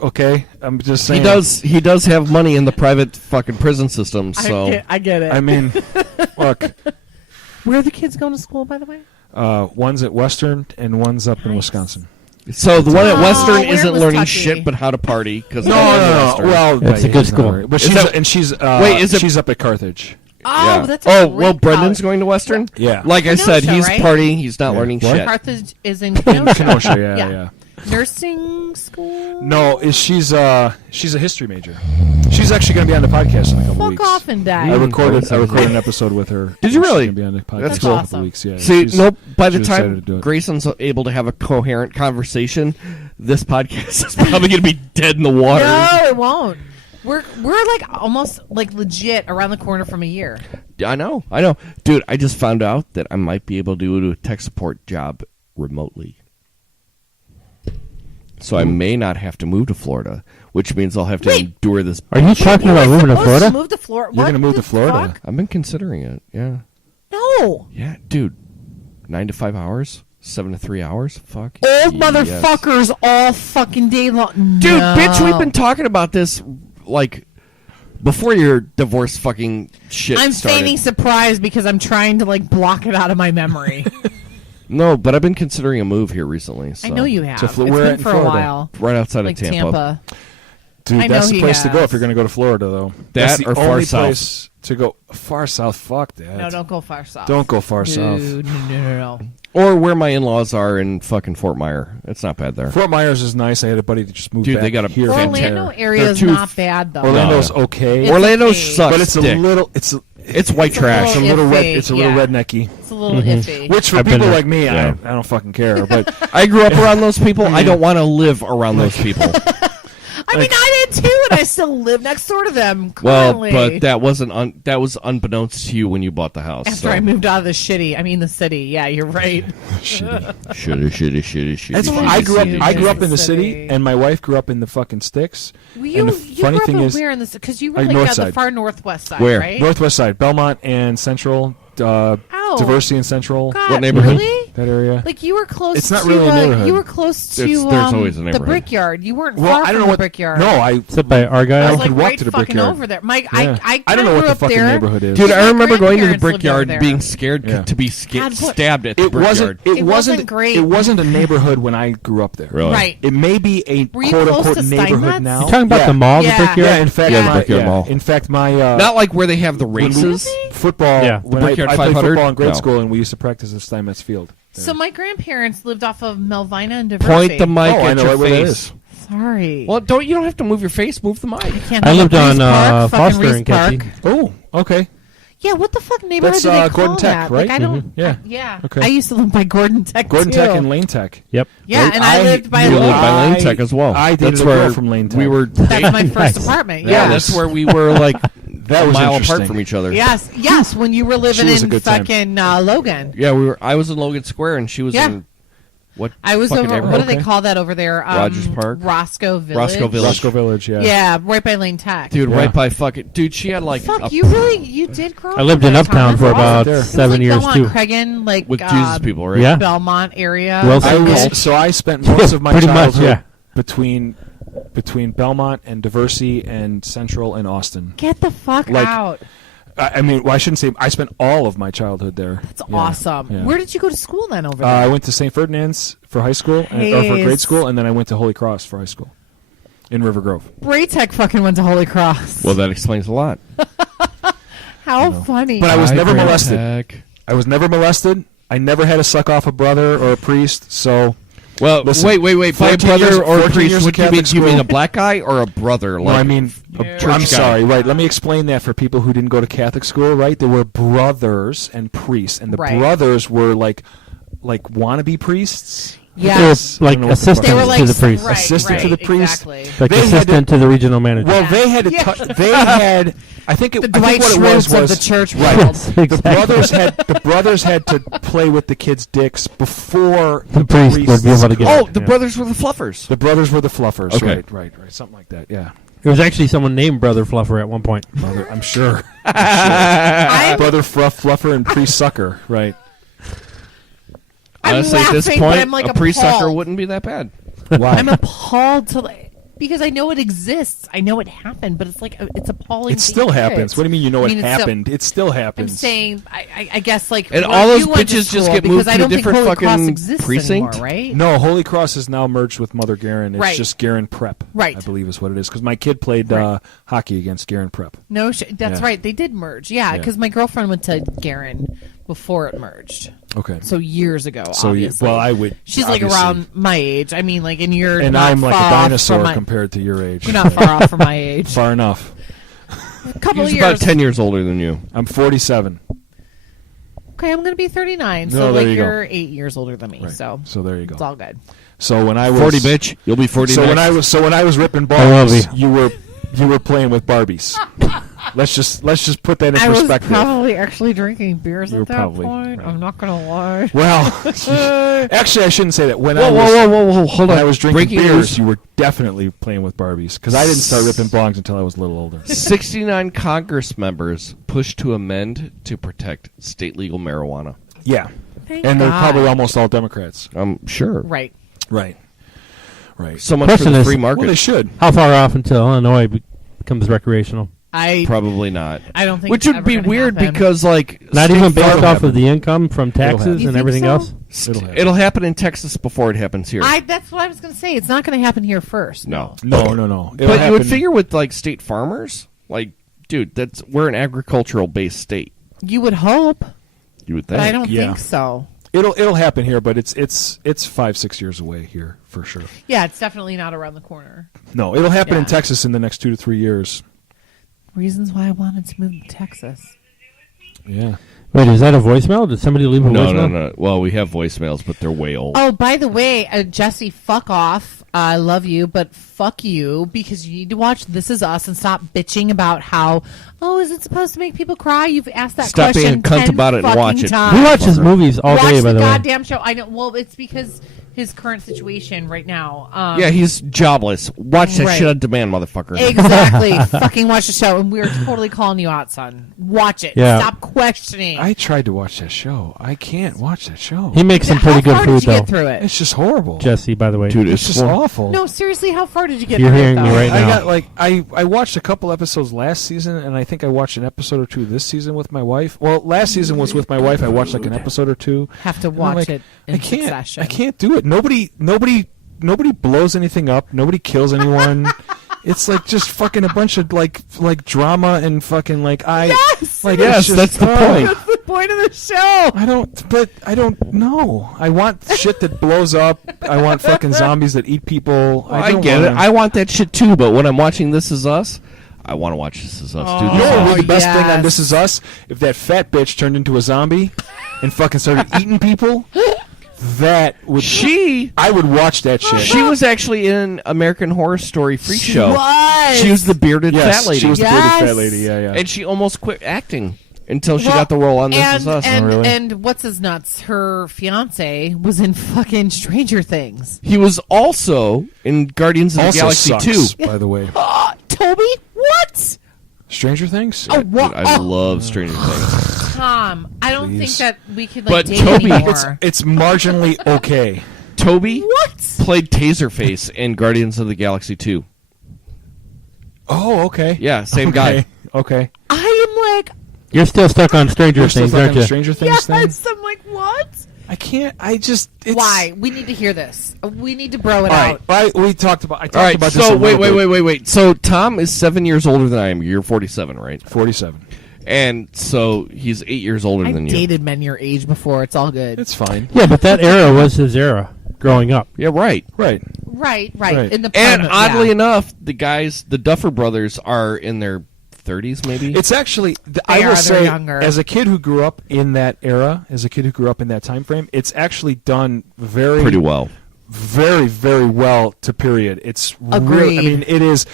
Okay, I'm just saying. He does have money in the private fucking prison system, so I get it. I mean, look. Where are the kids going to school, by the way? One's at Western and one's up in Nice. Wisconsin. so the one at Oh, Western where isn't was learning Tucky? shit but how to party because No. Well, It's a yeah, good he's not school. worried. But Is she's that- wait, is it- she's up at Carthage. Oh, that's a oh great well, Brendan's college. going to Western. Yeah. Like I said, Kenosha, he's right? partying. He's not Yeah. learning What? shit. Carthage is in Kenosha. Kenosha, yeah, Yeah. yeah. Nursing school? No, she's a history major. She's actually going to be on the podcast in a couple Fuck weeks. off and die. I recorded Oh, an episode with her. Did you She's really? gonna be on the podcast That's in a cool. couple weeks. Yeah. See, she's- nope. By the she's excited to time do it. Grayson's able to have a coherent conversation, this podcast is probably going to be dead in the water. No, it won't. We're like almost like legit around the corner from a year. I know, dude. I just found out that I might be able to do a tech support job remotely, so I may not have to move to Florida, which means I'll have to Wait. endure this. Are you talking about moving to Supposed Florida? move to Florida? You're gonna move to Florida? Fuck? I've been considering it. Yeah, No. yeah, dude. 9 to 5 hours, 7 to 3 hours. Fuck. Old yes. motherfuckers all fucking day long. Dude, No. bitch, we've been talking about this like before your divorce fucking shit I'm started. feigning surprise because I'm trying to like block it out of my memory. No, but I've been considering a move here recently. So. I know you have. To It's where been in for Florida? a while. Right outside Like of Tampa. Dude, I know that's the he place to go has. if you're going to go to Florida, though. That That's the or far only south? place to go. Far south, fuck that. No, don't go far south. Don't go far south. Dude, no. Or where my in-laws are in fucking Fort Myer. It's not bad there. Fort Myers is nice. I had a buddy that just moved Dude, back they got a here. The from Orlando there. area is They're too- not bad though. Orlando's No. okay, It's Orlando okay. sucks. but it's a dick. little. It's white It's a trash. It's a little little red. iffy, It's a little yeah. rednecky. It's a little iffy. Which for I've been people there. like me, Yeah. I don't fucking care. But I grew up around those people. I don't want to live around those people. I mean, I did too, and I still live next door to them. Well, Currently. but that wasn't that was unbeknownst to you when you bought the house. after so. I moved out of the the city. Yeah, you're right. shitty. Shoulda. That's Shitty, fine. I grew up. shitty, I grew up in the shitty. city, and my wife grew up in the fucking sticks. Well, you and the you funny grew up thing in is, where in this? Because you were Like like north at the side. far northwest side, Where? right? Northwest side, Belmont and Central, Diversity and Central, God, What neighborhood? Really? that area. Like you were close. It's not to, really a neighborhood. You were close to There's always a the neighborhood. Brickyard. You weren't Well, far I don't from know the what. Brickyard. No, I. Is it by I Argyle? was could like walk right to the fucking Brickyard. over there. Mike, Yeah. I don't know grew what the up fucking there. neighborhood is. Dude, My I remember going to the grandparents lived Brickyard over being there. scared Yeah. to be God, what- stabbed at the It wasn't. Brickyard. It wasn't great. It wasn't a neighborhood when I grew up there. Really? Right. It may be a Were you quote close unquote to neighborhood Steinmetz? now. You talking about yeah. the mall, Yeah. the Brickyard? Yeah, in fact, Yeah, the my, Brickyard Mall. In fact, my Not like where they have the when we- races. football. Yeah. When The I Brickyard played 500? football in grade No. school, and we used to practice at Steinmetz Field. So my grandparents lived off of Melvina and Diversity. Point the mic Oh, I at know your right where that face. is. Sorry. Well, you don't have to move your face. Move the mic. Can't I have lived a on Reese Park, fucking Foster Reese and Ketchy. Park. Oh, okay. Yeah, what the fuck neighborhood That's, do they call Gordon Tech, that? right? Like, I don't. Yeah. Yeah. Okay. I used to live by Gordon Tech. Gordon too. Tech and Lane Tech. Yep. Yeah, Right? and I lived by. You lived I- by Lane Tech as well. I dated That's a where girl from Lane Tech. we were. That's my Nice. first apartment. Yeah, Yeah. that's where we were like That a was mile interesting. apart from each other. Yes. When you were living was a in good time. fucking Logan. Yeah, I was in Logan Square and she was Yeah. in what? I was fucking over. What neighborhood? do they call that over there? Rogers Park? Roscoe Village. Roscoe Village. Roscoe Village. Yeah. Yeah, right by Lane Tech. Dude, Yeah. right by fucking dude. She had like Fuck, a, you did grow up. I lived in there, Uptown Thomas. for Wow. about There. It was 7 like years Belmont, too. Cragen, like with Jesus people, right? Yeah. Belmont area. Wilson. So I spent most of my Pretty much, childhood yeah. between Belmont and Diversity and Central and Austin. Get the fuck Like, out. I mean, well, I shouldn't say. I spent all of my childhood there. That's awesome. Yeah. Where did you go to school then over there? I went to St. Ferdinand's for high school, or for grade school, and then I went to Holy Cross for high school in River Grove. Ray Tech fucking went to Holy Cross. Well, that explains a lot. How funny. But I was never Grade molested. Tech. I was never molested. I never had to suck off a brother or a priest. So, Well, Listen, wait. By a 14 brother years- or a 14 priest, years what of do you mean? Catholic Do you mean school. a black guy or a brother? no, Like, I mean, church I'm guy. sorry. Right. Let me explain that for people who didn't go to Catholic school. Right. There were brothers and priests, and the Right. brothers were like wannabe priests. Yes. They were like I don't know what the assistant They were fuck- like to the priest. Right, Assistant right, to the priest. Exactly. Like They had assistant to the regional manager. Well, they had to. Yeah. They had. I think it. The I think Dwight what it Schrutes was of the church right. world. Yes, The exactly. brothers had to play with the kids' dicks before The priest would be able to get Oh, it. the Yeah. brothers were the fluffers. The brothers were the fluffers. Okay. Right. Something like that. Yeah. There was actually someone named Brother Fluffer at one point. Brother, I'm sure. I'm, Brother Fluffer and priest sucker. Right. I'm Honestly, at this laughing, but point, I'm like a pre-sucker appalled. wouldn't be that bad. Why? I'm appalled because I know it exists. I know it happened, but it's like it's appalling. It to still hear happens. it. What do you mean? You know I it mean, it's still- happened. It still I'm happens. saying, I guess, like, And where all those you went to bitches just school, get moved because I to a don't think different Holy Cross fucking exists precinct? anymore, right? No, Holy Cross is now merged with Mother Guerin. It's Right. just Guerin Prep. Right. I believe is what it is. Because my kid played Right. hockey against Guerin Prep. No, that's Yeah. right. They did merge. Yeah, Yeah. because my girlfriend went to Garin before it merged. Okay. So years ago, So obviously. well, I would. She's like obviously. around my age. I mean, like, and you're And not I'm like a far off dinosaur from my, compared to your age. You're not far off from my age. Far enough. A couple of He's years. about 10 years older than you. I'm 47. Okay, I'm going to be 39. No, So there like you go. you're 8 years older than me. Right. So So there you go. it's all good. So when I was 40, bitch. You'll be 40 So next. when I was ripping I will balls, be. you were playing with Barbies. let's just put that in I was perspective. probably actually drinking beers You were at that probably, point. right. I'm not going to lie. Well, actually, I shouldn't say that. When Whoa, I was whoa. Hold when on. I was drinking Breaking beers, news. you were definitely playing with Barbies because I didn't start ripping bongs until I was a little older. 69 Congress members pushed to amend to protect state legal marijuana. Yeah, Thank and they're God. probably almost all Democrats. I'm sure. Right. Right. So much for Question the is- free Well, market. they should. How far off until Illinois becomes recreational? Probably not. I don't think Which it's would be ever gonna weird happen. because, like, Not state even based farm- off of the income from taxes happen. You and think everything so? else? It'll happen in Texas before it happens here. That's what I was going to say. It's not going to happen here first. No. No. It'll But you would happen- figure with, like, state farmers, like, dude, we're an agricultural-based state. You would hope, You would but think. I don't Yeah. think so. It'll happen here, but it's 5-6 years away here for sure. Yeah, it's definitely not around the corner. No, it'll happen in Yeah. Texas in the next 2 to 3 years. Reasons why I wanted to move to Texas. Yeah. Wait, is that a voicemail? Did somebody leave a voicemail? No. Well, we have voicemails, but they're way old. Oh, by the way, Jesse, fuck off. I love you, but fuck you because you need to watch This Is Us and stop bitching about how, is it supposed to make people cry? You've asked that Stop question being a cunt 10 about it and fucking watch it. times. He watches movies all Watch day, by the the way. goddamn show. I know. Well, it's because his current situation right now. Yeah, he's jobless. Watch that Right. shit on demand, motherfucker. Exactly. Fucking watch the show, and we're totally calling you out, son. Watch it. Yeah. Stop questioning. I tried to watch that show. I can't watch that show. He makes some How pretty good far food, did you though. get through it? It's just horrible. Jesse, by the way. Dude, It's just awful. No, seriously, how far did you get You're through hearing it, me though? right I now. got like I watched a couple episodes last season, and I think I watched an episode or two this season with my wife. Well, last season was with my wife. I watched like an episode or two. Have to And I'm watch like, it in I can't. succession. I can't do it. Nobody blows anything up. Nobody kills anyone. It's like just fucking a bunch of like drama and fucking like Yes! like Yes, it's just, that's the point. That's the point of the show. I don't know. I want shit that blows up. I want fucking zombies that eat people. I don't get it. wanna- I want that shit too, but when I'm watching This Is Us, I want to watch This Is Us, dude. You know what would Oh, be the best thing on yes. This Is Us? If that fat bitch turned into a zombie and fucking started eating people, that would... I would watch that shit. She was actually in American Horror Story Freak Show. Was. She was the bearded yes, fat lady. she was the bearded Yes. fat lady. Yeah. And she almost quit acting until she Well, got the role on This and, Is Us. And, really? and what's his nuts? Her fiance was in fucking Stranger Things. He was also in Guardians of the Also Galaxy sucks, 2. by the way. Toby, what? Stranger Things? Oh, Dude, what? I love Stranger Things. Tom, I don't Please. think that we could But date Toby- anymore. It's marginally okay. Toby What? played Taserface in Guardians of the Galaxy 2. Oh, okay. Yeah, same okay. guy. Okay. I am like, You're still stuck on Stranger You're still Things, stuck aren't on the you? Stranger Things thing? Yes, I'm like, what? I can't. I just. It's, Why? We need to hear this. We need to bro it All out. right. We talked about. I talked All right, about this. so a little bit. wait. So Tom is 7 years older than I am. You're 47, right? 47. And so he's 8 years older I've than you. dated men your age before. It's all good. It's fine. Yeah, but that era was his era growing up. Yeah, right. Right. Right. Right. In the And prime- oddly yeah. enough, the Duffer brothers are in their 30s, maybe. It's actually. I They will are, they're say, younger. as a kid who grew up in that era, as a kid who grew up in that time frame, it's actually done very, pretty well. very, very well to period. It's really. I Agreed. mean, it is.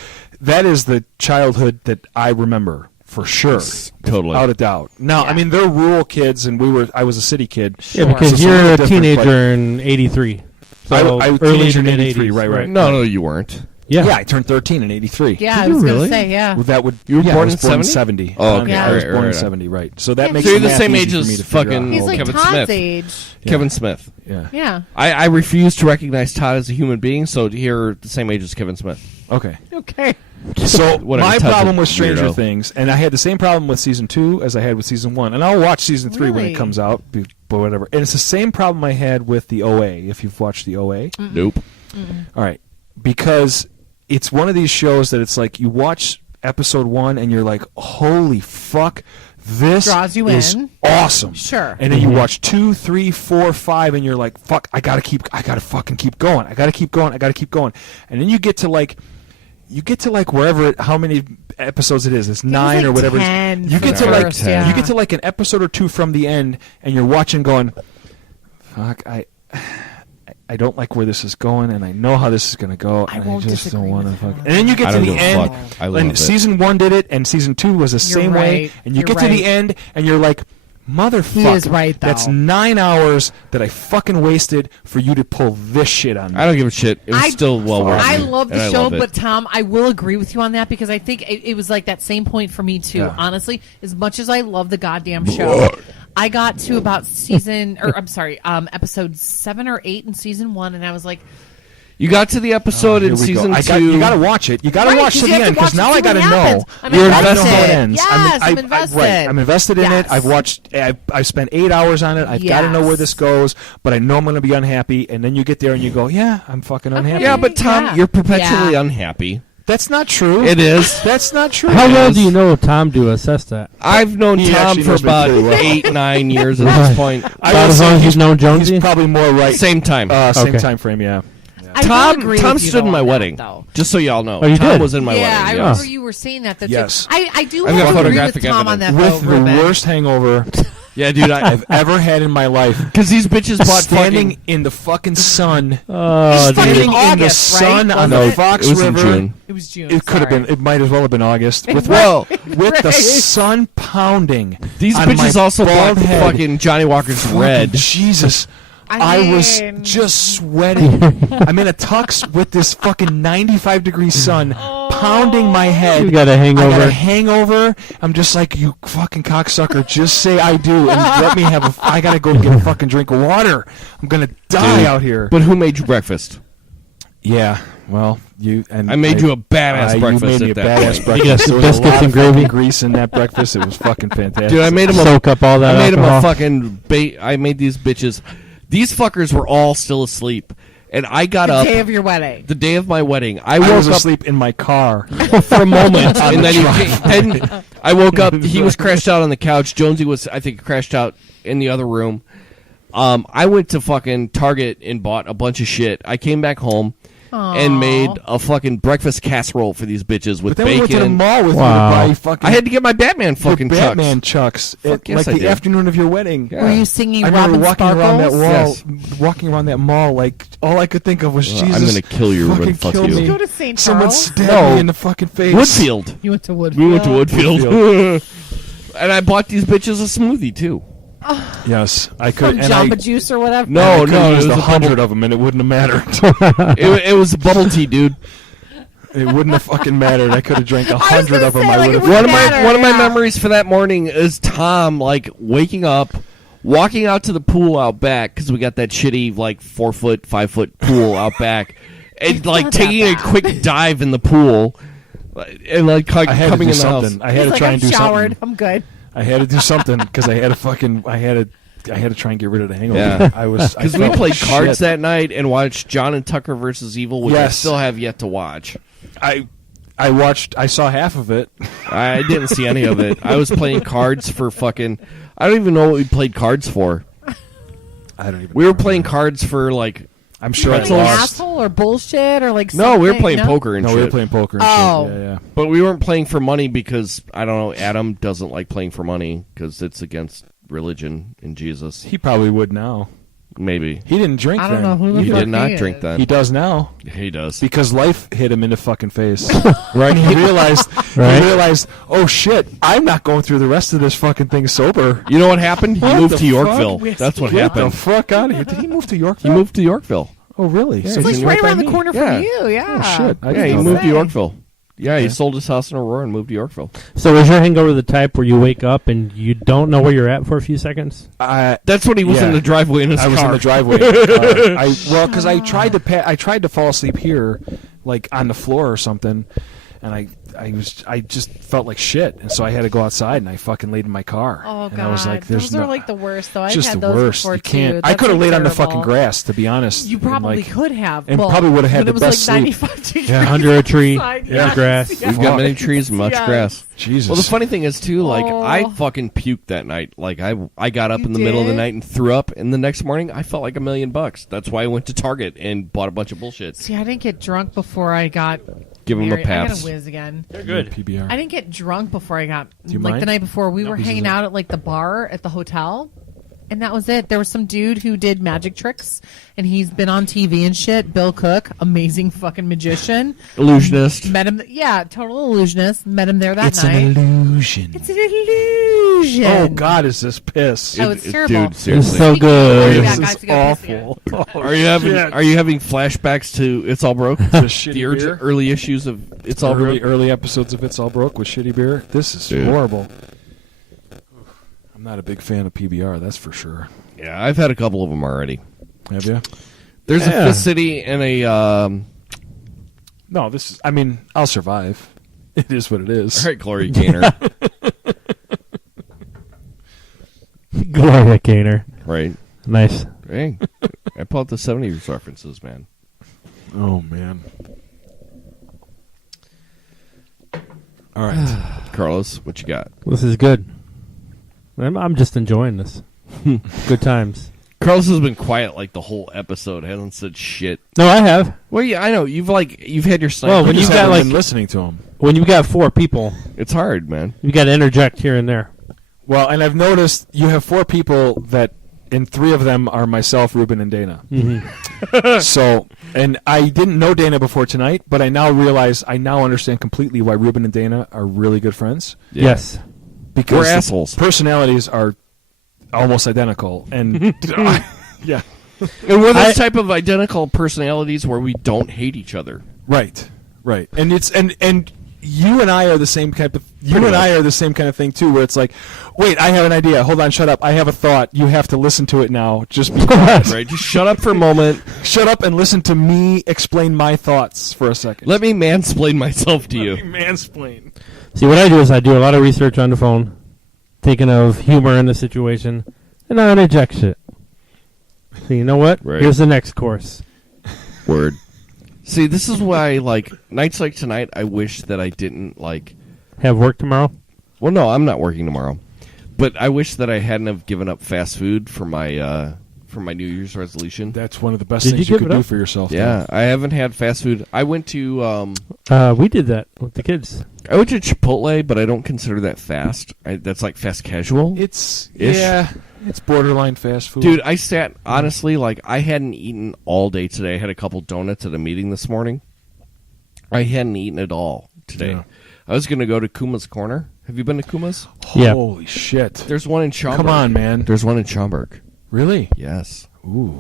That is the childhood that I remember for sure, Totally. without a doubt. Now, Yeah. I mean, they're rural kids, and I was a city kid. Yeah, Sure. because So it's a you're little a different, teenager in '83. So I was early teenager to in mid 83, '80s. right. No, you weren't. Yeah. Yeah, I turned 13 in '83. Yeah, I Did was you going really? to say, yeah. Well, that would. You were yeah, born I was in born 70? 70. Oh, okay. Yeah. I was Right, born in right. 70, right. So that Yeah, makes So you're the the math same easy age for as me to figure fucking- out. He's like Kevin Todd's Smith. age. Yeah. Kevin Smith. Yeah. Yeah. I refuse to recognize Todd as a human being, so you're the same age as Kevin Smith. Okay. Okay. So Whatever, my Todd's problem a with Stranger weirdo. Things, and I had the same problem with season 2 as I had with season 1, and I'll watch season 3 when Really? it comes out, but whatever. And it's the same problem I had with the OA. If you've watched the OA, Nope. all right, because it's one of these shows that it's like you watch episode 1 and you're like, holy fuck, this Draws you is in. awesome. Sure. And then you watch 2, 3, 4, 5, and you're like, fuck, I gotta fucking keep going. I gotta keep going. And then you get to like wherever how many episodes it is. It's 9 or like whatever. 10 You for get the to like first, yeah. you get to like an episode or 2 from the end, and you're watching, going, fuck, I don't like where this is going, and I know how this is going to go, I and won't I just disagree don't want to with fuck. you. And then you get I to don't the give a end, fuck. I love and it. season 1 did it, and season 2 was the same way, right. and you You're get to right. the end, and you're like, motherfucker, He is right, though. that's 9 hours that I fucking wasted for you to pull this shit on me. I don't give a shit. It was I- still well worth it. I love the and I show, love it. but Tom, I will agree with you on that because I think it was like that same point for me too. Yeah. Honestly, as much as I love the goddamn show, I got to about episode 7 or 8 in season 1, and I was like, You got to the episode Here in we go. season 2. You got to watch it. You got to Right, watch 'cause to you the have end to watch because now to I see got to what know. happens. I'm You're invested. how it ends. Yes, I'm Right. invested. I'm invested in it. Yes. I've watched. I've spent 8 hours on it. I've got to know where Yes. this goes, but I know I'm going to be unhappy. And then you get there and you go, "Yeah, I'm fucking unhappy." Yeah, but Tom, Yeah. you're perpetually Yeah. unhappy. that's not true. It is. That's not true. How well is. do you know Tom to assess that? I've known He Tom actually for knows me about pretty well. 8-9 years at this point. I About will as say long as he's- you've known Jonesy? He's probably more right. Same time. Same Okay. time frame. Yeah. I will Tom agree Tom with you, stood in though, my on that, wedding. though. Just so y'all know. Oh, you Tom did? was in my Yeah, wedding. I Yeah. remember you were saying that. That's Yes. I do I've got agree with photographic Tom on that, With though, the Ruben. worst hangover Yeah, dude. I've ever had in my life. Because these bitches bought Standing fucking. in the fucking sun. Oh, fucking Standing in the August, right? sun on Wasn't the it? Fox It was in River. June. It was June. It could have sorry. been. It might as well have been August. With Well, with the Right. sun pounding. These on bitches my also bought bald head. fucking Johnny Walker's Fucking Red. Jesus. I I was mean- just sweating. I'm in a tux with this fucking 95-degree sun pounding my head. You got a I got hangover. a hangover. I'm just like, you fucking cocksucker. Just say I do and let me have a. I gotta go get a fucking drink of water. I'm gonna die Dude. out here. But who made you breakfast? Yeah. Well, you and I made you a badass breakfast You made me at a that badass point. breakfast. You got some There was a biscuits lot and of fucking gravy? grease in that breakfast. It was fucking fantastic. Dude, I made him a Soak up all that I made him a alcohol. fucking I made these bitches. These fuckers were all still asleep, and I got the up day of your wedding. the day of my wedding. I I woke was up asleep in my car. for a moment, On and the then I woke up. He was crashed out on the couch. Jonesy was, I think, crashed out in the other room. I went to fucking Target and bought a bunch of shit. I came back home and made a fucking breakfast casserole for these bitches with But then we went to the bacon. mall with Wow. you to buy fucking. I had to get my Batman your fucking Batman chucks. chucks. Fuck at, yes, like I the did. afternoon of your wedding. Yeah. Were you singing I remember Robin walking around that Sparkles? wall, walking around that mall, like all I could think of was Jesus. I'm gonna kill you, fucking Ruben. Fuck kill you. me. Did you go to St. Someone Charles? stabbed No. me in the fucking face. Woodfield. You went to Woodfield. We went to Woodfield. And I bought these bitches a smoothie too. Yes, I could. From And I, Jamba Juice or whatever. No, I could've no, it used was a 100 of them, and it wouldn't have mattered. It was bubble tea, dude. It wouldn't have fucking mattered. I could have drank was 100 gonna of them. say, I like, would it have. wouldn't One matter, of my yeah. memories for that morning is Tom like waking up, walking out to the pool out back because we got that shitty like 4 foot, 5 foot pool out back, and like not taking that a quick dive in the pool, and like I had to coming do in the house. something. I had He's to like, try I'm and do showered. something. I'm good. I had to do something because I had to try and get rid of the hangover. Yeah. Because we played cards that night and watched John and Tucker versus Evil, which I Yes. still have yet to watch. I saw half of it. I didn't see any of it. I was playing cards for fucking. I don't even know what we played cards for. I don't even. We were playing cards for like. I'm sure Like I an lost. asshole or bullshit or like No, we were something? playing No? poker and No, shit. we were playing poker. And Oh. shit. Yeah. But we weren't playing for money because I don't know. Adam doesn't like playing for money because it's against religion and Jesus. He probably would now. Maybe He didn't drink I don't then. know who the he fuck did not he drink is. then. He does now He does. because life hit him in the fucking face. Right? He realized. Right. He realized. Oh shit! I'm not going through the rest of this fucking thing sober. You know what happened? He What moved the to Yorkville. fuck? That's what Get happened. the fuck out of here! Did he move to He Yorkville? moved to Yorkville. Oh really? Yeah, So It's he's like right right by around the me. corner Yeah. from you. Yeah. Oh, shit. I Yeah, didn't he know moved to Say. Yorkville. Yeah, he Okay. sold his house in Aurora and moved to Yorkville. So is your hangover the type where you wake up and you don't know where you're at for a few seconds? That's what he was Yeah. in the driveway in his I car. was in the driveway. Because I tried to fall asleep here, like on the floor or something, and I just felt like shit, and so I had to go outside, and I fucking laid in my car. Oh and god, I was like, "There's those no, are like the worst. Though I've just had the those worst. before You can't. too. I That's, could have like, laid on the terrible. fucking grass, to be honest. You and, probably like, could have, and well, probably would have had when the it was best like sleep. 95 degrees Yeah. Under a tree, outside. in the grass. Yes. We've got many trees and much Yes. grass. Jesus. Well, the funny thing is too, like Oh. I fucking puked that night. Like I got up You in the middle of the did? night and threw up, and the next morning I felt like $1 million. That's why I went to Target and bought a bunch of bullshit. See, I didn't get drunk before I got Give him a married. I paps. got a whiz again. They're good. PBR. I didn't get drunk before I got you like mind? the night before we No, were he's hanging just- out at like the bar at the hotel, and that was it. There was some dude who did magic tricks, and he's been on TV and shit. Bill Cook, amazing fucking magician. Illusionist. Met him, yeah, total illusionist. Met him there that It's night. an illusion. It's an illusion. Oh God, is this piss? Oh, it's terrible. Dude, It's seriously. so Speaking of good. that, This guys, is we gotta piss again. awful. Are you having flashbacks to It's All Broke? The the shitty beer? early issues of It's All Broke. Early episodes of It's All Broke with shitty beer. This is Dude. horrible. I'm not a big fan of PBR, that's for sure. Yeah, I've had a couple of them already. Have you? There's Yeah. a Fifth City and a. No, this is. I mean, I'll survive. It is what it is. All right, Glory Gaynor. Gloria Gaynor. Right. Nice. Hey, I pull out the 70s references, man. Oh man. All right. Carlos, what you got? This is good. I'm just enjoying this. Good times. Carlos has been quiet like the whole episode. Hasn't said shit. No, I have. Well, yeah, I know you've had your sniper. Well, when You you've just got, haven't like- been listening to him. When you've got 4 people, it's hard, man. you got to interject here and there. Well, and I've noticed you have 4 people that, and 3 of them are myself, Ruben, and Dana. So, and I didn't know Dana before tonight, but I now understand completely why Ruben and Dana are really good friends. Yeah. Yes. Because We're the assholes. personalities are almost identical, and yeah, And we're those type of identical personalities where we don't hate each other. right, and it's and you and I are the same type of thing too, where it's like, wait, I have an idea. Hold on, shut up. I have a thought. You have to listen to it now. Just be quiet. Right? Just shut up for a moment. Shut up and listen to me explain my thoughts for a second. Let me mansplain myself to you. mansplain. See, what I do is I do a lot of research on the phone, thinking of humor in the situation, and I interject shit. So you know what? Right. Here's the next course. Word. See, this is why, like, nights like tonight, I wish that I didn't, like... Have work tomorrow? Well, no, I'm not working tomorrow. But I wish that I hadn't have given up fast food for my New Year's resolution. That's one of the best Did things you you give could it do up? for yourself. Yeah, I haven't had fast food. I went to We did that with the kids. Chipotle, but I don't consider that fast. That's like fast casual. It's Ish. it's borderline fast food. Dude, I sat, honestly, like, I hadn't eaten all day today. I had a couple donuts at a meeting this morning. I hadn't eaten at all today. Yeah. I was going to go to Kuma's Corner. Have you been to Kuma's? Yeah. Holy shit! There's one in Schaumburg. Come on, man. There's one in Schaumburg. Really? Yes. Ooh.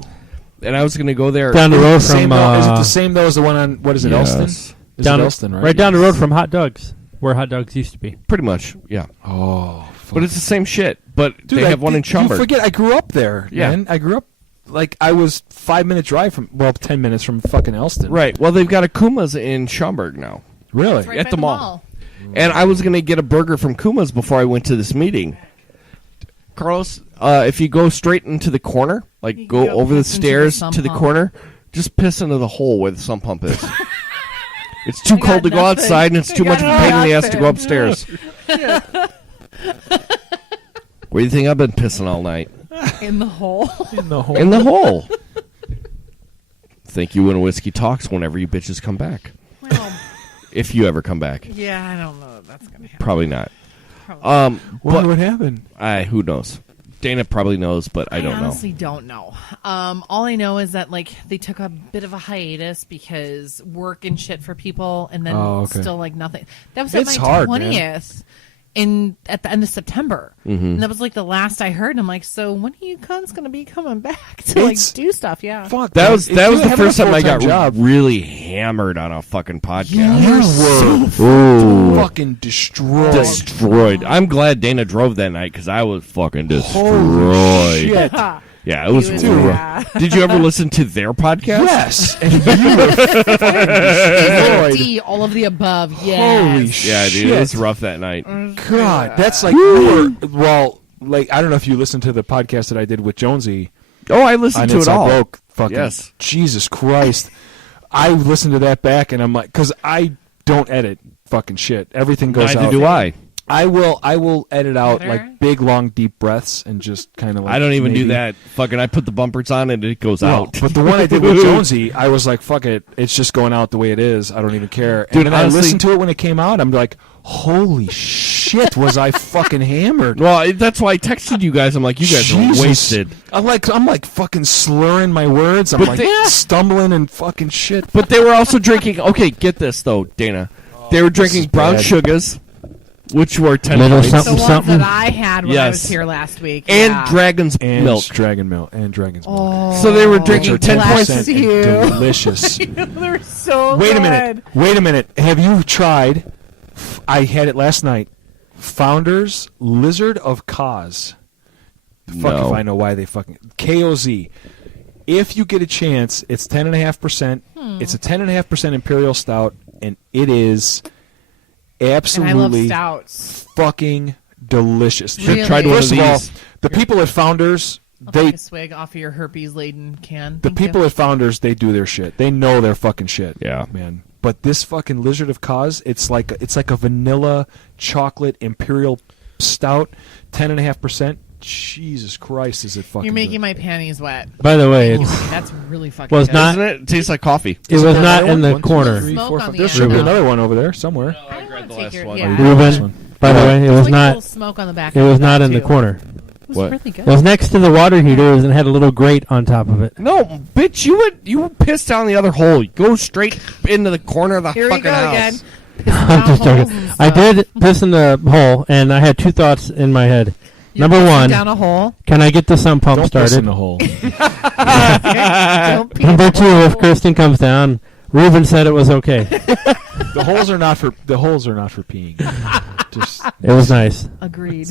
And I was going to go there. Down the road Same from though, is it the same though as the one on what is it, Yes. Elston? Is down it Elston, right? right down the road from Hot Dogs, where Hot Dogs used to be. Pretty much, yeah. Oh, fuck. But it's the same shit. But Dude, they have one in Schaumburg. You forget I grew up there. Yeah. Man. I grew up like I was 5-minute drive from 10 minutes from fucking Elston. Right. Well, they've got a Kuma's in Schaumburg now. Really? Right At by the mall. And I was going to get a burger from Kuma's before I went to this meeting. Carlos, if you go straight into the corner, like You go go over the piss into the stairs sump to the pump. corner, just piss into the hole where the sump pump is. It's too I got cold to go nothing. outside, and it's I too much got of a pain in the ass to go nothing. upstairs. Where do you think I've been pissing all night? In the hole. In the hole. In the hole. Thank you when Whiskey Talks whenever you bitches come back. Well, If you ever come back. yeah, I don't know if that's gonna happen. Probably not. Probably. What would happen? Who knows? Dana probably knows, but I don't know. honestly don't know. All I know is that like they took a bit of a hiatus because work and shit for people, and then Oh, okay. still like nothing. That was It's at my hard, man. 20th. At the end of September, and that was like the last I heard. And I'm like, so when are you cons gonna be coming back to like It's- do stuff? Yeah, Fuck. That man. was If the you have a first time I got full-time job, really hammered on a fucking podcast. you were Ooh. fucking destroyed. Destroyed. I'm glad Dana drove that night because I was fucking destroyed. Holy shit. Yeah, it was. He was rough. mad. Did you ever listen to their podcast? Yes. And you were fucking destroyed. D, all of the above. Yes. Holy Yeah, shit. dude, it was rough that night. God, that's like you were, well, like I don't know if you listened to the podcast that I did with Jonesy. Oh, I listened on to It's it all. Broke. Fucking Yes. Jesus Christ. I listened to that back and I'm like, because I don't edit fucking shit. Everything goes Neither out. do I. I will edit out Neither? like big long deep breaths and just kind of like I don't even do maybe- that. Fucking, I put the bumpers on and it goes No, out. but the one I did with Jonesy, I was like, fuck it. It's just going out the way it is. I don't even care. And Dude, then honestly- I listened to it when it came out. I'm like, holy shit, was I fucking hammered. Well, that's why I texted you guys. I'm like, you guys Jesus. are wasted. I'm like fucking slurring my words. I'm But like they- stumbling and fucking shit. But they were also drinking. Okay, get this though, Dana. They were drinking is brown bad. sugars, which were 10 Little points, The something. ones that I had when I was Yes. here last week. and yeah. dragon's And milk. dragon milk. And dragon's milk. Oh, So they were Which drinking are 10 bless points. 10% and you. delicious. They're so Wait a good. minute. Wait a minute. Have you tried? I had it last night. Founders Lizard of Kaz. Fuck No. if I know why they fucking KOZ. If you get a chance, it's 10.5%. It's a 10.5% Imperial Stout, and it is And I love absolutely stouts. fucking delicious. Really? Tried one of First of all, these. the people at Founders, I'll they take a swig off of your herpes-laden can. the Thank people you. at Founders, they do their shit. They know their fucking shit. Yeah. man. But this fucking Lizard of Kaz, it's like a vanilla chocolate imperial stout, 10.5%. Jesus Christ, is it fucking? You're making good. my panties wet. By the way, it's, That's really fucking Was good. not- Doesn't it? It tastes like coffee. it was Is there not another in one? the 1, 2, corner. 3, Smoke 4, on 5. the There should be end. another one over there somewhere. I grabbed want the to take last your, one. yeah. Ruben, This one. by the way, it It's was like a not. little smoke on the back. It of was the not back, in the too. corner. It was What? really good. It was next to the water heaters and had a little grate on top of it. No, bitch, you would piss down the other hole. Go straight into the corner of the Here we fucking go house. again. I'm just joking. I did piss in the hole, and I had two thoughts in my head. Number one, down a hole. can I get the sump pump Don't piss in started? the hole. Don't pee in Number the two, if hole. Kristen comes down, Ruben said it was okay. The holes are not for peeing. Just It was nice. Agreed.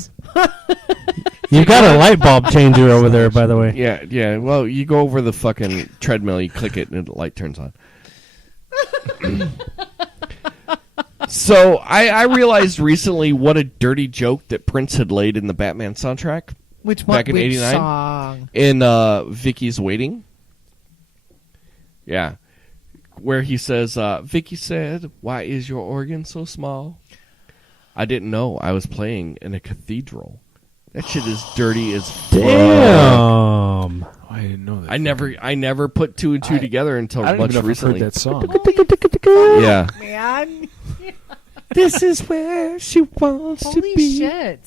You've got a light bulb changer over there, by the way. Yeah, yeah. Well, you go over the fucking treadmill, you click it, and the light turns on. So I realized recently what a dirty joke that Prince had laid in the Batman soundtrack Which one? Back in Which 89? song? in Vicky's Waiting. Yeah, where he says, "Vicky said, why is your organ so small? I didn't know I was playing in a cathedral. That shit is dirty as fuck." Damn. I didn't know that. I never put two and two together until I don't much even know if I've recently. heard that song. Yeah. Man. This is where she wants Holy to be. shit.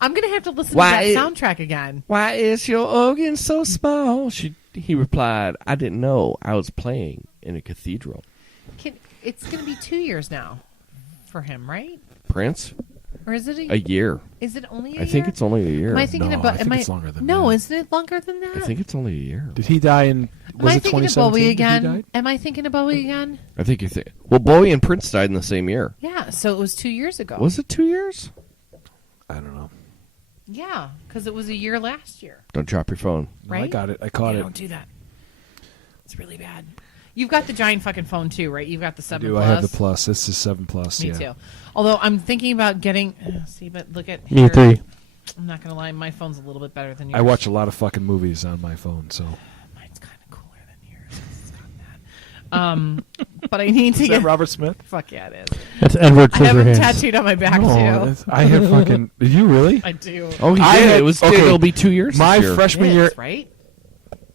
I'm going to have to listen Why- to that soundtrack again. Why is your organ so small? He replied, I didn't know I was playing in a cathedral. It's going to be 2 years now for him, right? Prince? Or is it A year. Is it only a I year? think it's only a year. Am I thinking No, about? I think am it's longer than no, that. isn't it longer than that? I think it's only a year. Did he die in? Am Was I it thinking of 2017? Bowie Did he again? die? Am I thinking of Bowie again? I think you think. Well, Bowie and Prince died in the same year. Yeah, so it was 2 years ago. Was it 2 years? I don't know. Yeah, because it was a year last year, Don't drop your phone. No, I right? got it. I caught Yeah, it. Don't do that. It's really bad. You've got the giant fucking phone too, right? You've got the I 7 do. Plus. I have the plus. This is 7 Plus. Me yeah. too. Although I'm thinking about getting. See, but look at Me here. three. I'm not gonna lie, my phone's a little bit better than yours. I watch a lot of fucking movies on my phone, so. Mine's kind of cooler than yours. It's got that. But I need to Is get that Robert Smith? Fuck yeah, it is. That's Edward I have him Scissorhands. tattooed on my back too. that's- I have fucking. Did you really? I do. Oh, he I did. had- It was. okay, It'll be 2 years. My this year. freshman It year, is, right?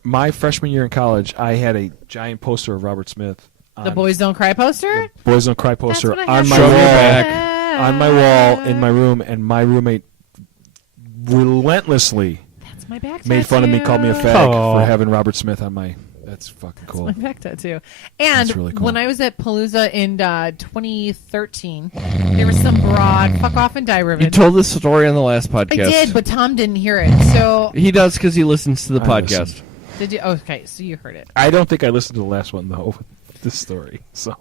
my freshman year in college, I had a giant poster of Robert Smith. The Boys Don't Cry poster. Boys Don't Cry poster That's what I on have my Show me wall. back. On my wall in my room, and my roommate relentlessly That's my back made fun of me, called me a tattoo. fag Oh. for having Robert Smith on my. That's fucking cool. My back tattoo. And That's really cool. when I was at Palooza in 2013, there was some broad fuck off and die ribbon. You told this story on the last I podcast. did, but Tom didn't hear it. So He does because he listens to the I podcast. listen. did you? Okay, so you heard it. I don't think I listened to the last one though. This story, so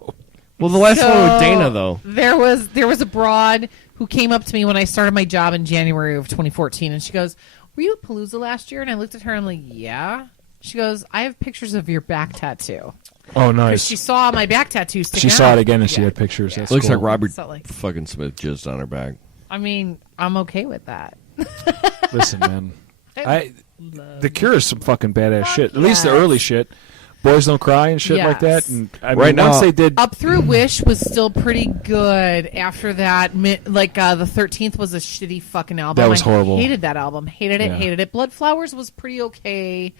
Well, the last So, one with Dana, though. There was a broad who came up to me when I started my job in January of 2014, and she goes, "Were you at Palooza last year?" And I looked at her, and I'm like, "Yeah." She goes, "I have pictures of your back tattoo." oh Because nice. she saw my back tattoo sticking She saw out. it again and she Yeah. had pictures. That's Looks cool. like Robert So, like- fucking Smith jizzed on her back. I mean, I'm okay with that. Listen, man. love The Cure is some fucking badass Fuck shit. At least the yes. early shit. Boys Don't Cry and shit like that. Yes. And I mean, Right now- once they did, Up Through Wish was still pretty good. After that, the 13th was a shitty fucking album. That was horrible. I hated that album. Hated it. Yeah. Hated it. Blood Flowers was pretty okay.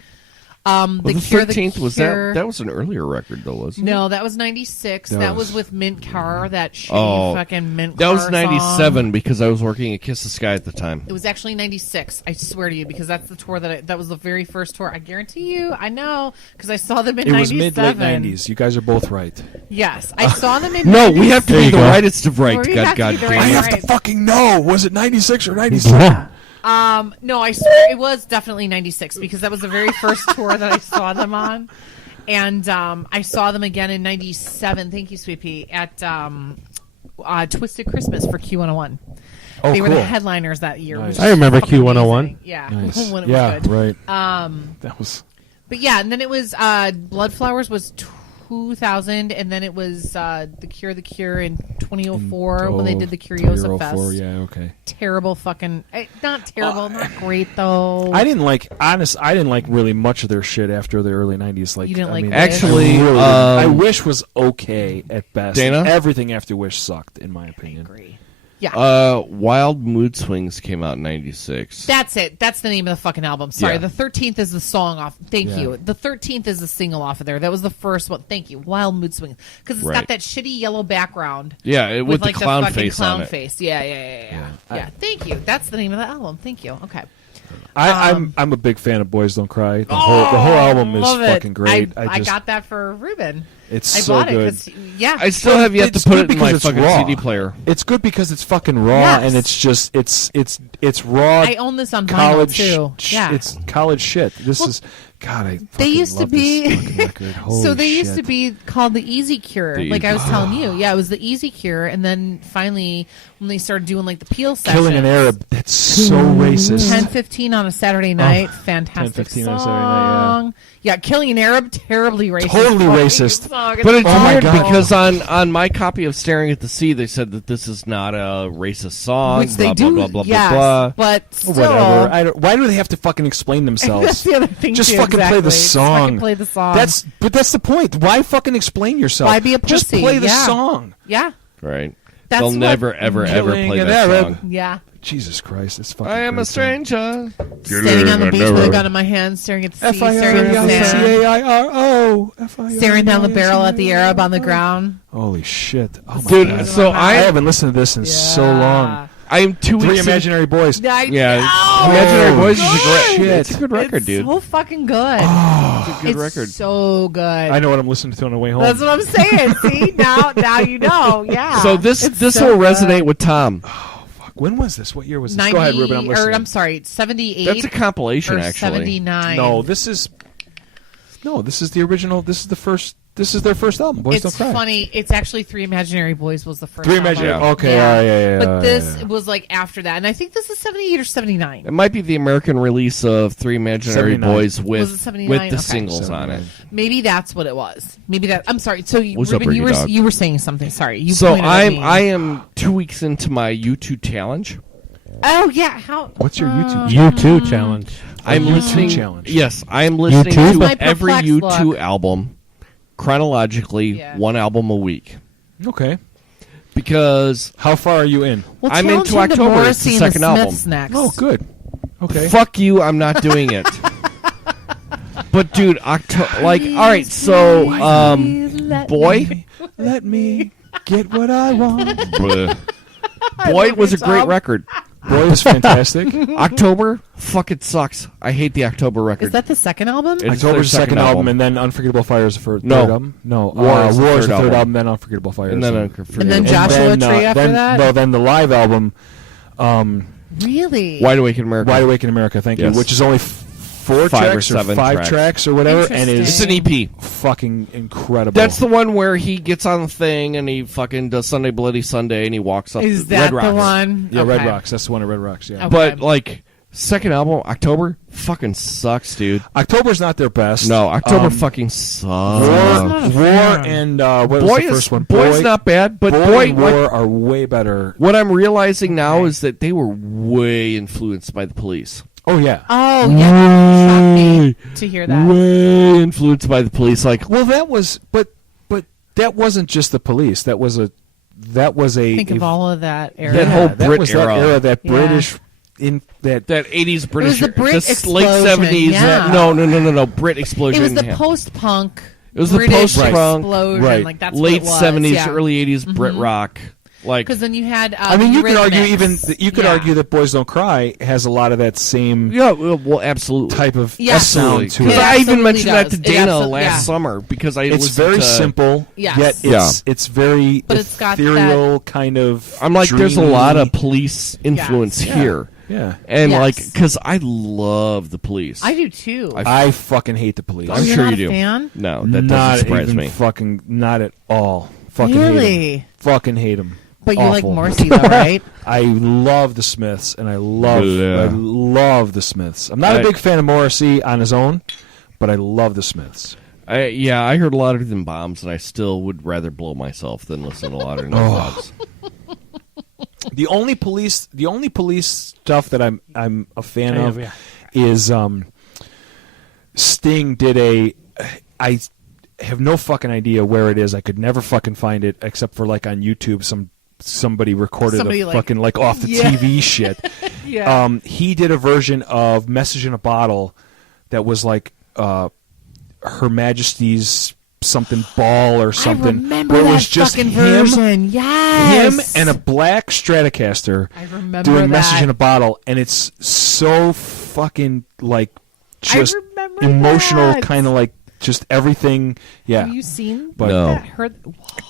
Well, the Cure, 13th was Cure- that was an earlier record, though, wasn't it? No, that was 96. That That was- was with Mint Car. That shitty Oh, fucking Mint That Car was 97 song. because I was working at Kiss the Sky at the time. It was actually 96. I swear to you, because that's the tour that was the very first tour. I guarantee you, I know, because I saw them in it was 97. mid-late 90s. You guys are both right. Yes, I saw them in. No, 90s. we have to There be you the go. rightest of right. We God, have to God be the damn I right- it. have to fucking know. Was it 96 or 97? Yeah. No, I swear it was definitely 96 because that was the very first tour that I saw them on. And I saw them again in 97. Thank you, Sweet Pea, at Twisted Christmas for Q101. Oh, They were cool. the headliners that year. Nice. which I remember was fucking Q101. amazing. Yeah, Nice. when it was Yeah, good. right. That was. But yeah, and then it was Blood Flowers was 2000, and then it was The Cure in 2004 when they did the Curiosa Fest. 04, yeah, okay. Terrible fucking, not terrible, not great though. I didn't like really much of their shit after the early 90s. Like You didn't I like mean, Wish? Actually, I really didn't. I Wish was okay at best. Dana? Everything after Wish sucked, in my I opinion. agree. Yeah. Wild Mood Swings came out in 96. That's it. That's the name of the fucking album. Sorry, Yeah. the 13th is the song off. Thank Yeah. you. The 13th is the single off of there. That was the first one. Thank you. Wild Mood Swings. Because it's Right. got that shitty yellow background. Yeah, with like the clown fucking face clown on it. face. Yeah. Thank you. That's the name of the album. Thank you. Okay. I'm a big fan of Boys Don't Cry. The whole album is Love it. fucking great. I got that for Ruben. It's I so bought good. it because I still have yet to It's put good it in my because it's fucking raw. CD player. It's good because it's fucking raw Yes. and it's just it's raw. I own this on vinyl college too. Yeah. It's college shit. This is God. I They fucking used to love be this fucking record. Holy so they used shit. to be called the Easy Cure. The Like I was Easy- telling you. Yeah, it was the Easy Cure, and then finally when they started doing like the Peel sessions. Killing an Arab. That's so racist. 10:15 on a Saturday night. Fantastic 10:15 song. on a Saturday night, yeah, Killing an Arab, terribly racist. Totally fucking racist. song. But it's Oh my weird God. because on my copy of Staring at the Sea, they said that this is not a racist song. Which they blah, do, blah, blah, blah, yes, blah, blah. but still, Whatever. Why do they have to fucking explain that's themselves? the other thing. Just too, fucking play exactly. the Just song. fucking play the song. That's the point. Why fucking explain yourself? Why be a Just pussy? play the Yeah. song. yeah, Right. That's They'll what- never, ever, ever Killing play an that Arab. song. yeah. Jesus Christ, it's fucking. I am a great song. stranger. Standing on the beach with a gun in my hand, staring at the sea, staring at the sand, F-I-R-E-I-C-A-I-R-O. staring down the barrel at the Arab on the ground. Holy shit! Oh my Dude, God. so I I haven't listened to this in so long. I am 2 Three weeks in- Imaginary Boys. I Yeah, know. Imaginary Oh, Boys is a shit. great. It's a good record, It's dude. so fucking good. It's a good it's record. so good. I know what I'm listening to on the way home. That's what I'm saying. See, now you know. Yeah. So this It's will so resonate good. with Tom. Fuck, when was this? What year was this? 90, Go ahead, Ruben. I'm listening. or I'm sorry, 78. That's a compilation, or actually. 79. No, this is the original. This is the first. This is their first album. Boys It's Don't Cry. funny. It's actually Three Imaginary Boys was the first. Three album. Imaginary. Yeah. Okay, yeah. But this yeah. was like after that, and I think this is 78 or 79. It might be the American release of Three Imaginary 79. Boys Was it with 79? with the Okay. singles on it. Maybe that's what it was. Maybe that. I'm sorry. So What's up, Ruben, you Ricky were Dog? you were saying something. Sorry. You So pointed at me. I am 2 weeks into my YouTube challenge. Oh yeah, how? What's your YouTube? U2 challenge. I'm U2 listening. challenge. Yes, I am listening U2? to My every perplexed U2 look. album chronologically, Yeah. one album a week. Okay. Because How far are you in? Well, I'm challenge into him to October. It's Morrissey the and second the album. Smiths next. Oh, good. Okay. fuck you, I'm not doing it. But dude, all right, so Boy, Let me get what I want. Boy was a great record. Boy is fantastic. October, fuck it sucks. I hate the October record. Is that the second album? It's their October's the second album, and then Unforgettable Fire is the third No. album. No, War is the War is third the third album. album, then Unforgettable Fire. and is then the- And then Joshua Tree after then, that? No, then the live album, Really? Wide Awake in America. Wide Awake in America, thank Yes. you, which is only 4 5 or tracks 7 5 tracks. tracks or whatever, and It's is an EP. fucking incredible. That's the one where he gets on the thing and he fucking does Sunday Bloody Sunday and he walks up Is the that Red Rocks. the one? yeah, Red Okay. Rocks. That's the one at Red Rocks. Yeah, Okay. But like second album, October, fucking sucks, dude. October's not their best. No, October Um, fucking sucks. War and what was Boy the first one? Boy's not bad, but Boy Boy, and what, War are way better. what I'm realizing now is that they were way influenced by the Police. Oh yeah. Oh yeah, shocked me to hear that. Way influenced by the Police. Like, Well, that was, but that wasn't just the Police. That was a Think of all of that era. That whole that Brit was era. that era, that Yeah. British in that. that 80s British, the Brit late explosion, 70s. yeah. No, Brit explosion. It was the yeah. post-punk. It was the British post-punk, explosion. right. Like that's late what it was. 70s, yeah. early 80s Brit rock. Like, Because then you had. I mean, you could argue Eurythmics. you could Yeah. argue that Boys Don't Cry has a lot of that same yeah, well, absolutely. type of Yeah. sound to It it. I even absolutely mentioned that to does. It Dana absolutely- last yeah. summer because I It's listened very to, simple, Yes. yet it's very But it's got ethereal kind of. I'm like, there's a dreamy- lot of Police influence Yeah. here. Yeah, And Yes. like, because I love the Police. I do too. I fucking hate the Police. I'm You're sure not you a do. fan? No, that not doesn't surprise even me. fucking not at all. Fucking hate 'em. Really? Fucking hate them. But you like Awful. Morrissey, though, right? I love the Smiths, and I love the Smiths. I'm not a I- big fan of Morrissey on his own, but I love the Smiths. I heard a lot of them bombs, and I still would rather blow myself than listen to a lot of them bombs. The only police stuff that I'm a fan of is Sting did a. I have no fucking idea where it is. I could never fucking find it except for like on YouTube. Somebody recorded Somebody, a like- fucking like off the Yeah. TV shit. Yeah. He did a version of "Message in a Bottle" that was like Her Majesty's something ball or something. I remember where it that was just fucking him, version. Yes. him and a black Stratocaster I remember doing that. "Message in a Bottle," and it's so fucking like just remember emotional, that. kind of like just everything. Yeah, Have you seen But- No. that? Heard?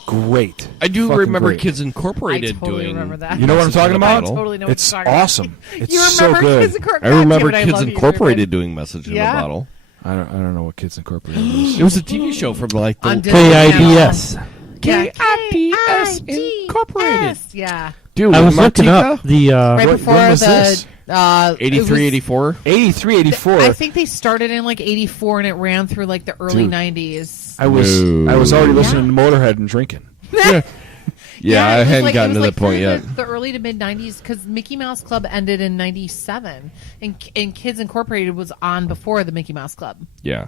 great. I do Fucking remember great. Kids I Incorporated totally doing. remember that. You know what I'm Message in talking a about? Bottle. Totally know what It's you're talking about. awesome. It's You so remember good. Kids Incorporated? I remember God damn it, Kids love you. Incorporated doing Message in Yeah. a Bottle. I don't know what Kids Incorporated is. It was a TV show from like the On Disney KIDS. KIDS Incorporated. Yeah. Dude, I was Martika? looking up the. Right What- before when was the. this? 83, 84. 83, 84. I think they started in like 84 and it ran through like the early Dude. 90s. I was already listening to Motorhead and drinking. Yeah, I it was hadn't like- gotten it to was that point through yet. The early to mid 90s, because Mickey Mouse Club ended in 97, and Kids Incorporated was on before the Mickey Mouse Club. Yeah.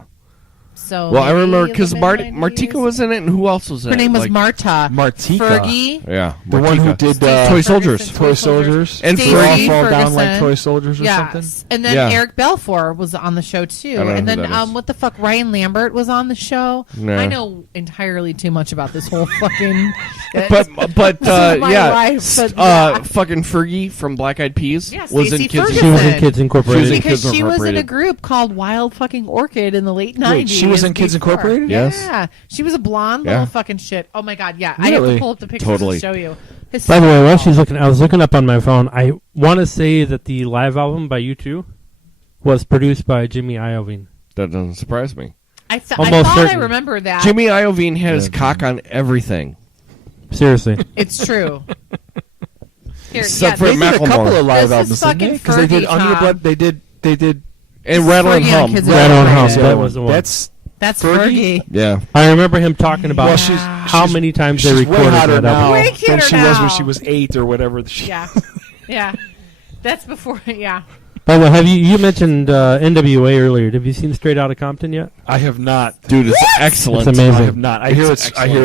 So Well, I maybe remember the because mid-90s. Martika was in it, and who else was in Her it? name was Like, Marta. Martika. Fergie. Yeah, The one who Martika. did Steve Toy Soldiers. Ferguson, Toy Soldiers. And Stacey They all Fergie fall down like Ferguson. Toy Soldiers or Yes. something. And then Yeah. Eric Balfour was on the show too. don't know And who then that is. what the fuck, Ryan Lambert was on the show. No. I know entirely too much about this whole fucking shit. But This is my yeah, life, but yeah. fucking Fergie from Black Eyed Peas Yeah, was Stacey in Kids. Ferguson. She was in Kids Incorporated. She was in because Kids she was in a Incorporated. group called Wild Fucking Orchid in the late 90s. Wait, she was in Kids before. Incorporated? Yes. Yeah. She was a blonde Yeah. little fucking shit. Oh my god, yeah. I have Really? to pull up the pictures Totally. and show you. By the way, while she's looking, I was looking up on my phone. I want to say that the live album by U2 was produced by Jimmy Iovine. That doesn't surprise me. I Almost thought certain. I remember that. Jimmy Iovine had his cock on everything. Seriously. It's true. Here, Except for They did a Macklemore. couple of live This albums, is didn't they? fucking Because they did Fergie, Under the Tom. Blood. They did. And Rattle and Fergie on Hum. Kids Rattle and Hum. Incorporated. That was the one. That's Fergie? Fergie. Yeah. I remember him talking about Well, how she's- many times they She's way recorded hotter that now album. Way than cuter she was now. when she was 8 or whatever. Yeah. Yeah. That's before, yeah. By the way, have you mentioned NWA earlier? Have you seen Straight Outta Compton yet? I have not. Dude, it's excellent. It's amazing. I have not. I hear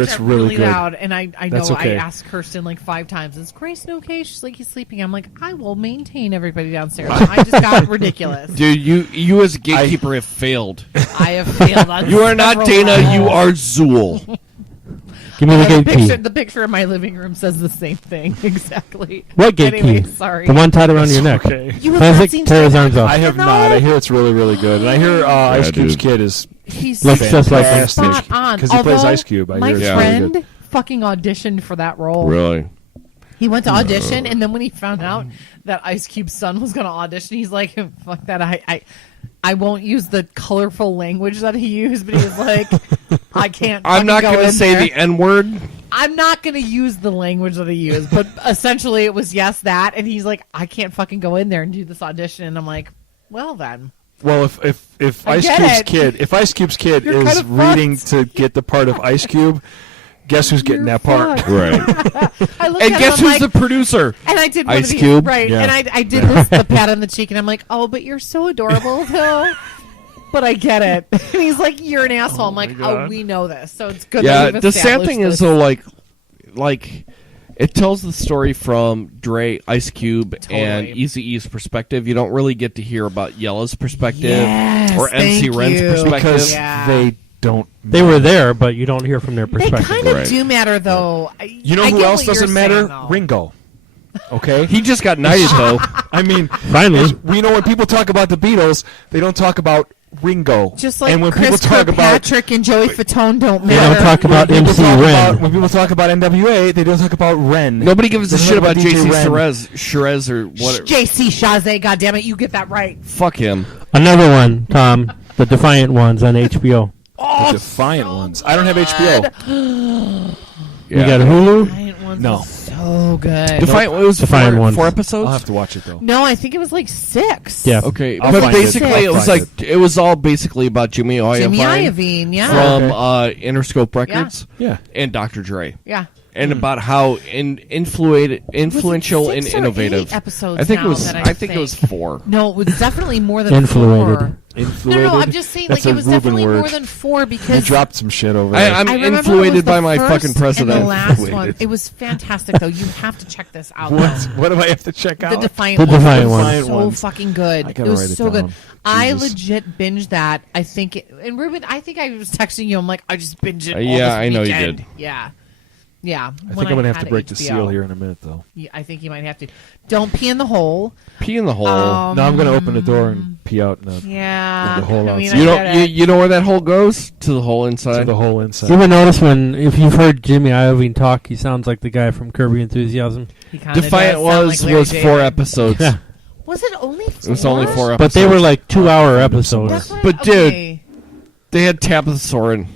it's really good. Loud, and I know That's okay. I asked Kirsten like 5 times, is Grayson okay? She's like, he's sleeping. I'm like, I will maintain everybody downstairs. I just got ridiculous. Dude, you as a gatekeeper have failed. I have failed on You are not several Dana, levels. you are Zool. Give me the the gate key. picture, the picture in my living room says the same thing exactly. What gate Anyway, key? sorry. The one tied around your neck. Okay. You have not Classic, seen tear his Straight arms off. I have No. not. I hear it's really, really good. And I hear Ice Cube's dude. kid is He's Looks just like him. spot on. because he plays Although, Ice Cube. I my hear it's friend really good. fucking auditioned for that role. Really? He went to audition, and then when he found out that Ice Cube's son was going to audition, he's like, "Fuck that! I won't use the colorful language that he used." But he was like, "I can't." I'm not going going to say there. the N word. I'm not going to use the language that he used, but essentially it was yes that, and he's like, "I can't fucking go in there and do this audition," and I'm like, "Well then." Well, if I Ice get Cube's it. kid, if Ice Cube's kid You're is kind of reading fucked. to get the part of Ice Cube, guess who's getting You're that part? fucked. Right. I looked And at guess him, I'm who's like, the producer? and I did one Ice of these, Cube? right? Yeah. And I did this, the pat on the cheek, and I'm like, "Oh, but you're so adorable, though." But I get it. And he's like, "You're an asshole." I'm like, "Oh, God. we know this, so it's good." Yeah, that we've the sad established thing is this. though, like it tells the story from Dre, Ice Cube, and Totally. Eazy-E's perspective. You don't really get to hear about Yella's perspective Yes, or MC thank Ren's you. perspective. Because Yeah. they don't. They were there, but you don't hear from their They perspective. kind of Right. do matter, though. You know I who get else what doesn't you're matter? saying, though. Ringo. Okay. He just got knighted though. I mean, Finally. we know when people talk about the Beatles, they don't talk about Ringo. Just like and when Chris people talk about Kirkpatrick and Joey Fatone don't They matter. don't talk about when people MC talk about- Ren. when people talk about NWA, they don't talk about Ren. Nobody gives a They don't shit talk about DJ JC Ren. Sherez or what. JC Chazé, goddammit, you get that right. Fuck him. Another one, Tom. The Defiant Ones on HBO. Oh, The Defiant ones. I don't have HBO. You got Hulu? Defiant Ones No. is so good. Defiant. It was Defiant ones. 4 I'll episodes. have to watch it though. No, I think it was like 6. Yeah. Okay, I'll but find it. basically I'll it was find like it was all basically about Jimmy Iovine Jimmy Iovine, yeah. from Okay. Interscope Records Yeah. and Dr. Dre. yeah. And about how influential and 6 or innovative. 8 episodes I think it now was. that I think it was think. 4. No, it was definitely more than Influated. 4. Influated. No, I'm just saying, That's like, a it was Reuben definitely word. more than 4 He because dropped some shit over there. I'm I remember it was influated the by my first fucking president. And the last one. Influated. It was fantastic, though. You have to check this out. what? now. What do I have to check The out? Defiant The Ones Defiant was Ones. so Ones. fucking good. I It gotta was write it so good. down. I Jesus. legit binged that. I think, and Ruben, I think I was texting you. I'm like, I just binged it. all Yeah, this I know you weekend. did. Yeah, yeah. I think I'm gonna have to break the seal here in a minute, though. Yeah, I think you might have to. Don't pee in the hole. Pee in the hole. No, I'm gonna open the door and pee out Yeah, The hole I mean, outside. I you get know, it. you know where that hole goes? To the hole to inside. the whole inside. You ever notice if you've heard Jimmy Iovine talk, he sounds like the guy from Curb Your Enthusiasm. He kinda Defiant does sound was like Larry was 4 David. episodes. Yeah. Was it only 4? It was only 4 episodes. But they were like 2-hour That's episodes. what But, dude, okay. They had Tabitha Soren.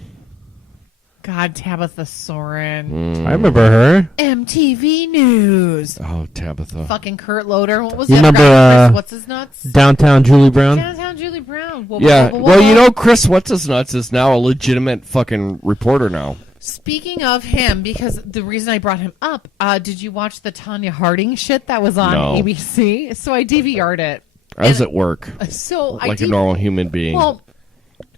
God, Tabitha Soren. I remember her. MTV News. Oh, Tabitha. Fucking Kurt Loder. What was You that remember, guy? Chris, what's his nuts? Downtown Julie Brown. Downtown Julie Brown. Whoa, Yeah. whoa, whoa, Well, whoa. you know, Chris What's His Nuts is now a legitimate fucking reporter now. Speaking of him, because the reason I brought him up, did you watch the Tanya Harding shit that was on No. ABC? So I DVR'd it. I was And- at work, So I like a did- normal human being, Well,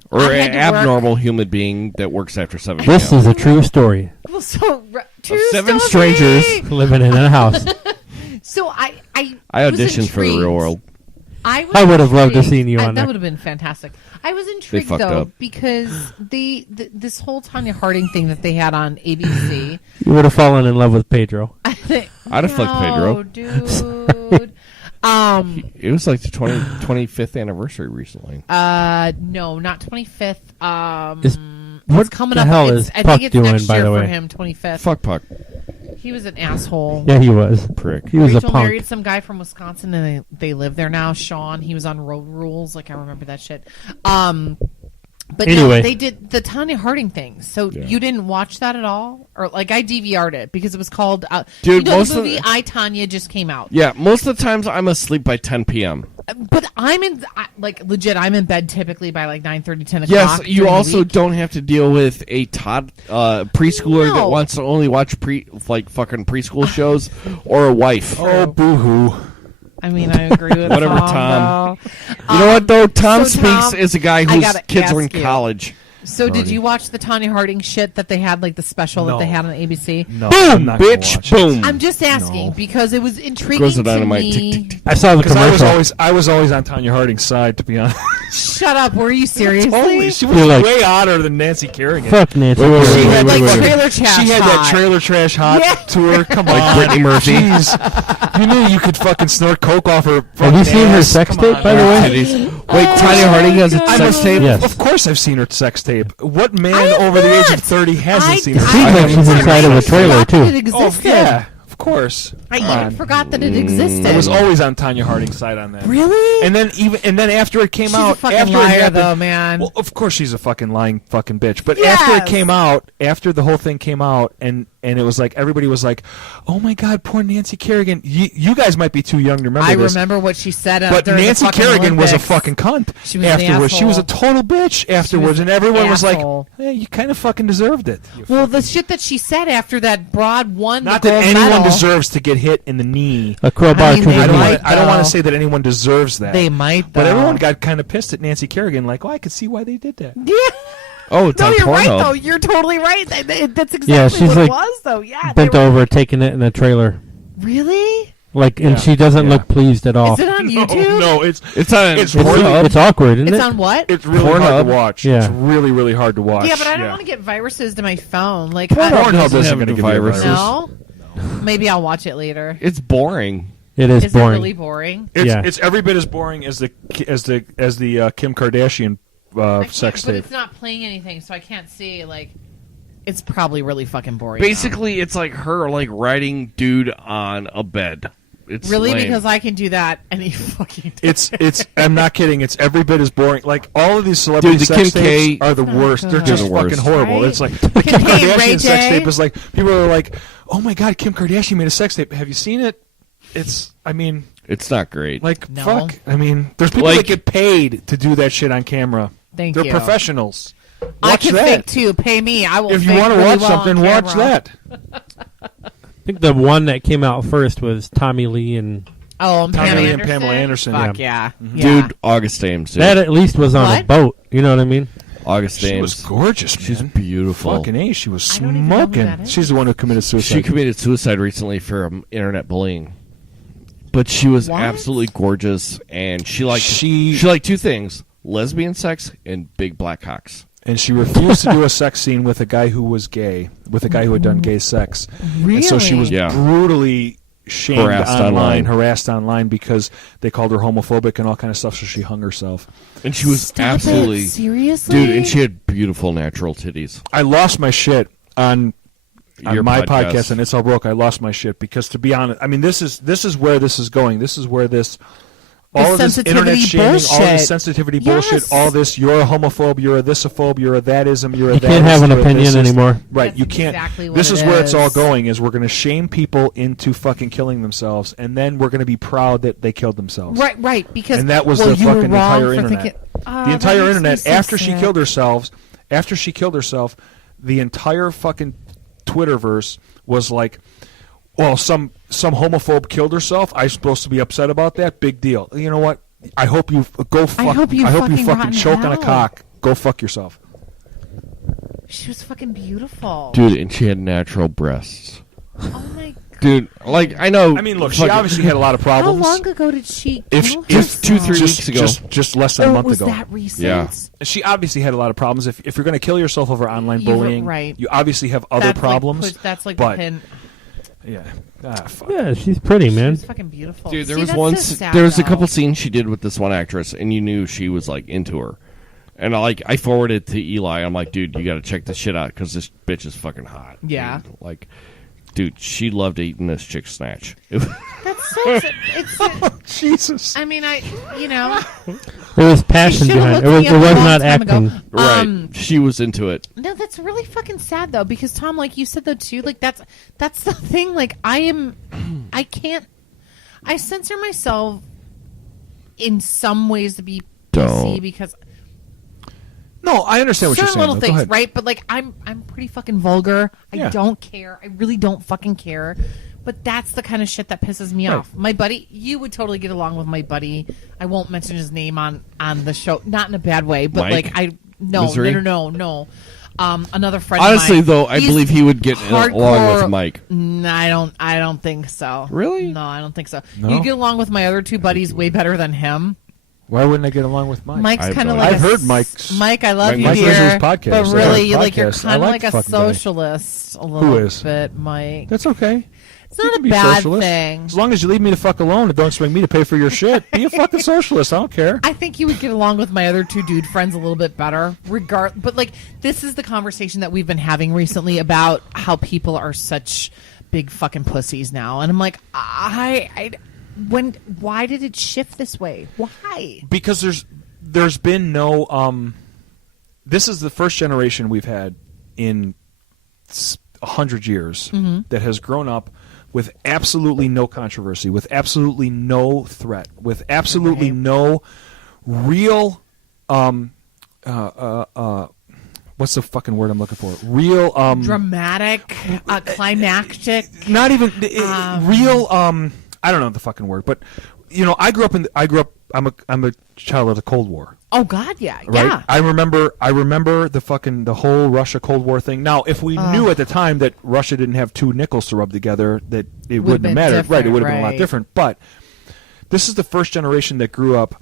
or I an had to work. abnormal human being that works after 7 This p.m. is a true story. so true 7 story. strangers. Living in a house. So I I was auditioned for the intrigued. Real World. I I would have loved to intrigued. seen you on That there. would have been fantastic. I was intrigued fucked though up. because this whole Tanya Harding thing that they had on ABC. You would have fallen in love with Pedro. I'd have fucked Pedro. dude. It was like the 25th anniversary recently. No, not 25th. Is- It's what coming the up. hell It's- is I Puck think it's doing, next by year the for way? him. 25th. Fuck Puck. He was an asshole. Yeah, he was. Prick. He was Rachel a punk. married some guy from Wisconsin, and they live there now. Sean, he was on Road Rules. Like I remember that shit. But Anyway. no, they did the Tanya Harding thing. So Yeah. you didn't watch that at all, or like I DVR'd it because it was called. Dude, you know, most the of movie the- I Tanya just came out. Yeah, most of the times I'm asleep by 10 p.m. But I'm in like legit. I'm in bed typically by like 9:30, 10 o'clock. Yes, you during the also week. don't have to deal with a preschooler that No. wants to only watch fucking preschool shows or a wife. Oh, boo-hoo. I mean, I agree with Whatever, Tom. You know what though? Tom so speaks Tom, as a guy I whose gotta kids are in ask you. college. So did you watch the Tanya Harding shit that they had, like the special that they No. had on ABC? No, Boom, I'm not gonna bitch, watch it. boom. I'm just asking No. because it was intriguing Goes the to dynamite. me. Tick, tick, tick. I saw the Because commercial. I was always on Tanya Harding's side, to be honest. Shut up! Were you seriously? Totally, she was You're like- way hotter than Nancy Kerrigan. Fuck Nancy. Wait, She wait, had wait, like wait, wait. trailer trash. She had hot. that trailer trash hot Yeah. tour. Come Like on, Brittany Murphy. Jeez. You knew you could fucking snort coke off her. Have you fucking seen her ass. sex Come tape, on. by the way? Titties. Wait, Tanya Harding has a God. sex tape? Yes. Of course, I've seen her sex tape. What man I have over the age not. of 30 hasn't seen It her? seems like she's inside of a trailer, forgot that it too. Oh existed. yeah, of course. I Come even on. forgot that it existed. I was always on Tanya Harding's side on that. Really? And then after it came She's out, a fucking after liar, it happened, though, man. Well, of course she's a fucking lying fucking bitch. But after Yes. it came out, after the whole thing came out, and it was like everybody was like, "Oh my God, poor Nancy Kerrigan." You guys might be too young to remember I this. remember what she said. But during the Nancy fucking Kerrigan was a Olympics. fucking cunt She was an afterwards. She was a asshole. total bitch afterwards, an and everyone was like, asshole. "Hey, you kind of fucking deserved it." You Well, fucking- the shit that she said after that broad won not the that gold anyone medal, deserves to get hit in the knee. A crowbar I mean, to they the I don't knee. might, want though. to say that anyone deserves that. They might, But though. everyone got kind of pissed at Nancy Kerrigan, like, "Oh, I could see why they did that." Yeah. Oh, it's No, on you're right, Pornhub. though. You're totally right. That's exactly Yeah, she's what like it was, though. Yeah. Bent they were- over, taking it in a trailer. Really? Like, and Yeah. she doesn't Yeah. look pleased at all. Is it on YouTube? No, it's It's on It's It's, Pornhub. it's awkward, isn't It's it? on what? it's really hard Pornhub. to watch. Yeah. It's really, really hard to watch. Yeah, but I don't want to get viruses to my phone. Like, Pornhub I Pornhub doesn't isn't have going to the give you a viruses. virus. no. Maybe I'll watch it later. It's boring. It is Is boring. it really boring? Yeah. It's every bit as boring as the Kim Kardashian I sex can't, but tape. it's not playing anything, so I can't see. Like, it's probably really fucking boring. Basically, it's like her like riding dude on a bed. It's though. Really, lame. because I can do that any fucking day. It's I'm not kidding. It's every bit as boring. Like all of these celebrity Dude, the sex Kim tapes K- are the worst. They're good. just They're the fucking worst. horrible. Right? It's like the Kim Kim K and Ray Kardashian sex J. tape is like people are like, "Oh my God, Kim Kardashian made a sex tape. Have you seen it?" It's I mean, It's not great. like No. fuck. I mean, there's people Like- that get paid to do that shit on camera. Thank They're you. professionals. I Watch can that. fake too. Pay me. I will. If you fake want to really watch well on something, watch camera. that. I think the one that came out first was Tommy Lee, and Oh, and Tommy Pamela Lee Anderson. and Pamela Anderson, Fuck yeah. yeah. Dude, August Ames. Dude. that at least was on a What? boat. You know what I mean? August She Ames. was gorgeous, man. She's beautiful. Fucking A. She was I don't even know who smoking. that is. She's the one who committed suicide. She committed suicide recently for internet bullying. But she was What? absolutely gorgeous, and she liked She- liked two things: lesbian sex and big black cocks. And she refused to do a sex scene with a guy who was gay, with a guy who had done gay sex. Really? And so she was Yeah. brutally shamed Harassed online, online. harassed online because they called her homophobic and all kind of stuff. So she hung herself. And she was Stop absolutely it. Seriously, dude, and she had beautiful natural titties. I lost my shit on Your my podcast. podcast, and It's All Broke. I lost my shit because, to be honest, I mean, this is where this is going. This is where this. All of this internet sensitivity shaming, all this bullshit. sensitivity Yes. bullshit, all this, you're a homophobe, you're a thisophobe, you're a thatism, you're a You that can't have an you're a opinion thisist. anymore. Right, That's you can't. exactly what this it is where it's all is. going, is we're going to shame people into fucking killing themselves, and then we're going to be proud that they killed themselves. right, because And that was well, the you were fucking wrong entire for internet. thinking- Oh, The entire that makes me internet, so after she sad. killed herself, the entire fucking Twitterverse was like, well, some homophobe killed herself. I'm supposed to be upset about that. Big deal. You know what? I hope you go fuck. I hope you fucking rot in choke on a hell. cock. Go fuck yourself. She was fucking beautiful. Dude, and she had natural breasts. Oh my god. Dude, like I know. I mean, look, she fucking- obviously had a lot of How problems. long ago did she If- kill if two, 3 herself? weeks ago. just less than a Oh, month was ago. that recent? Yeah. She obviously had a lot of problems. If you're going to kill yourself over online You were bullying, right. you obviously have other That's problems. Like, that's like but the pin. yeah, fuck. Yeah, she's pretty, She man. was fucking beautiful. Dude, there See, was that's one. so sad, There was a though. couple scenes she did with this one actress, and you knew she was like into her. And I forwarded to Eli. I'm like, dude, you got to check this shit out because this bitch is fucking hot. Yeah. Dude. Like, dude, she loved eating this chick snatch. That's so. It's. Jesus. I mean, There was passion She should've behind it. looked me It up was a long not time ago. acting. Right. She was into it. No, that's really fucking sad though, because Tom, like you said though too, like that's the thing. Like I censor myself in some ways to be PC Don't. because No, I understand what you're certain saying. little though. Go things, ahead. right? But like I'm pretty fucking vulgar. I Yeah. don't care. I really don't fucking care. But that's the kind of shit that pisses me off. My buddy, you would totally get along with my buddy. I won't mention his name on the show, not in a bad way, but Mike? no. Another friend. Honestly, of mine, though, I believe he would get along with Mike. I don't think so. Really? No, I don't think so. No? You get along with my other two buddies way better than him. Why wouldn't I get along with Mike? Mike's kind of like I've heard Mike's. Mike, I love you Mike here, listens to his podcast. but really, Yeah, like you're podcast. kind I of like like a fucking guy. socialist a Who little is? bit, Mike. That's okay. It's You not can a be bad socialist. thing. As long as you leave me the fuck alone and don't expect me to pay for your shit, be a fucking socialist. I don't care. I think you would get along with my other two dude friends a little bit better. But like, this is the conversation that we've been having recently about how people are such big fucking pussies now, and I'm like, why did it shift this way? Why? Because there's been no. This is the first generation we've had in 100 years that has grown up with absolutely no controversy, with absolutely no threat, with absolutely no real what's the fucking word I'm looking for? Real Dramatic, climactic. not even real I don't know the fucking word, but you know, I grew up I'm a child of the Cold War. Oh God, yeah, Right? yeah. I remember the whole Russia Cold War thing. Now, if we knew at the time that Russia didn't have two nickels to rub together, that it wouldn't have mattered. Right, it would have been a lot different. But this is the first generation that grew up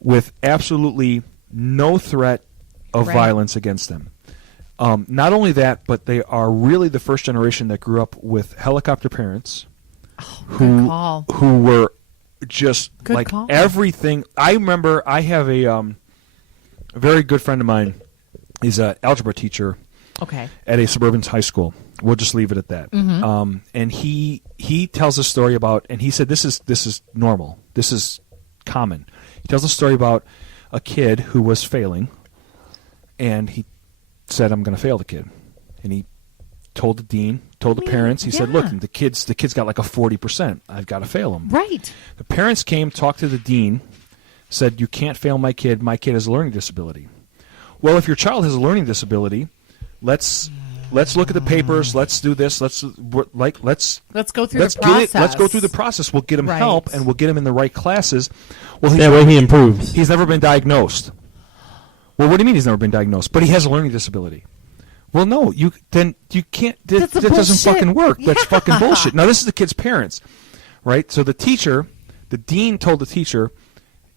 with absolutely no threat of violence against them. Not only that, but they are really the first generation that grew up with helicopter parents who were just Good like call. everything. I remember I have a very good friend of mine. He's an algebra teacher at a suburban high school. We'll just leave it at that. And he tells a story about, and he said this is normal. This is common. He tells a story about a kid who was failing, and he said, "I'm going to fail the kid," and he told the dean, told the parents. He said, "Look, the kid's got like a 40%. I've got to fail him." Right. The parents came, talked to the dean, said, "You can't fail my kid. My kid has a learning disability." Well, if your child has a learning disability, let's look at the papers. Let's do this. Let's go through the process. Let's go through the process. We'll get him help, and we'll get him in the right classes. Well, that way he improves. He's never been diagnosed. Well, what do you mean he's never been diagnosed? But he has a learning disability. Well, no, you can't. That doesn't fucking work. That's fucking bullshit. Now, this is the kid's parents, right? So the dean told the teacher,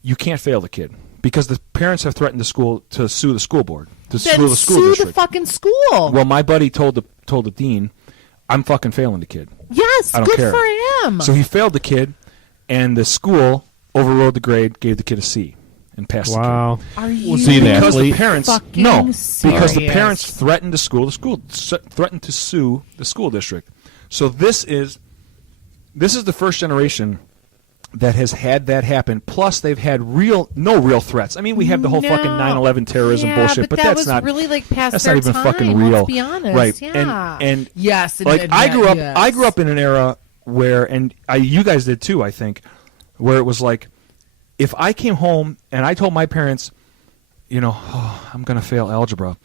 "You can't fail the kid," because the parents have threatened to sue the school board, to sue the school district. Sue the fucking school. Well, my buddy told the dean, "I'm fucking failing the kid." Yes, I don't good care. for him. So he failed the kid, and the school overrode the grade, gave the kid a C, and passed the kid. Wow. Are you Because the parents fucking because the serious? parents threatened the school threatened to sue the school district. So this is the first generation that has had that happen. Plus, they've had no real threats. I mean, we have the whole fucking 9/11 terrorism bullshit, but that that's was not really like past that's their not even time, fucking real. Let's be honest. Right? Yeah. And yes, like I grew up in an era where, and you guys did too, I think, where it was like, if I came home and I told my parents, you know, I'm going to fail algebra.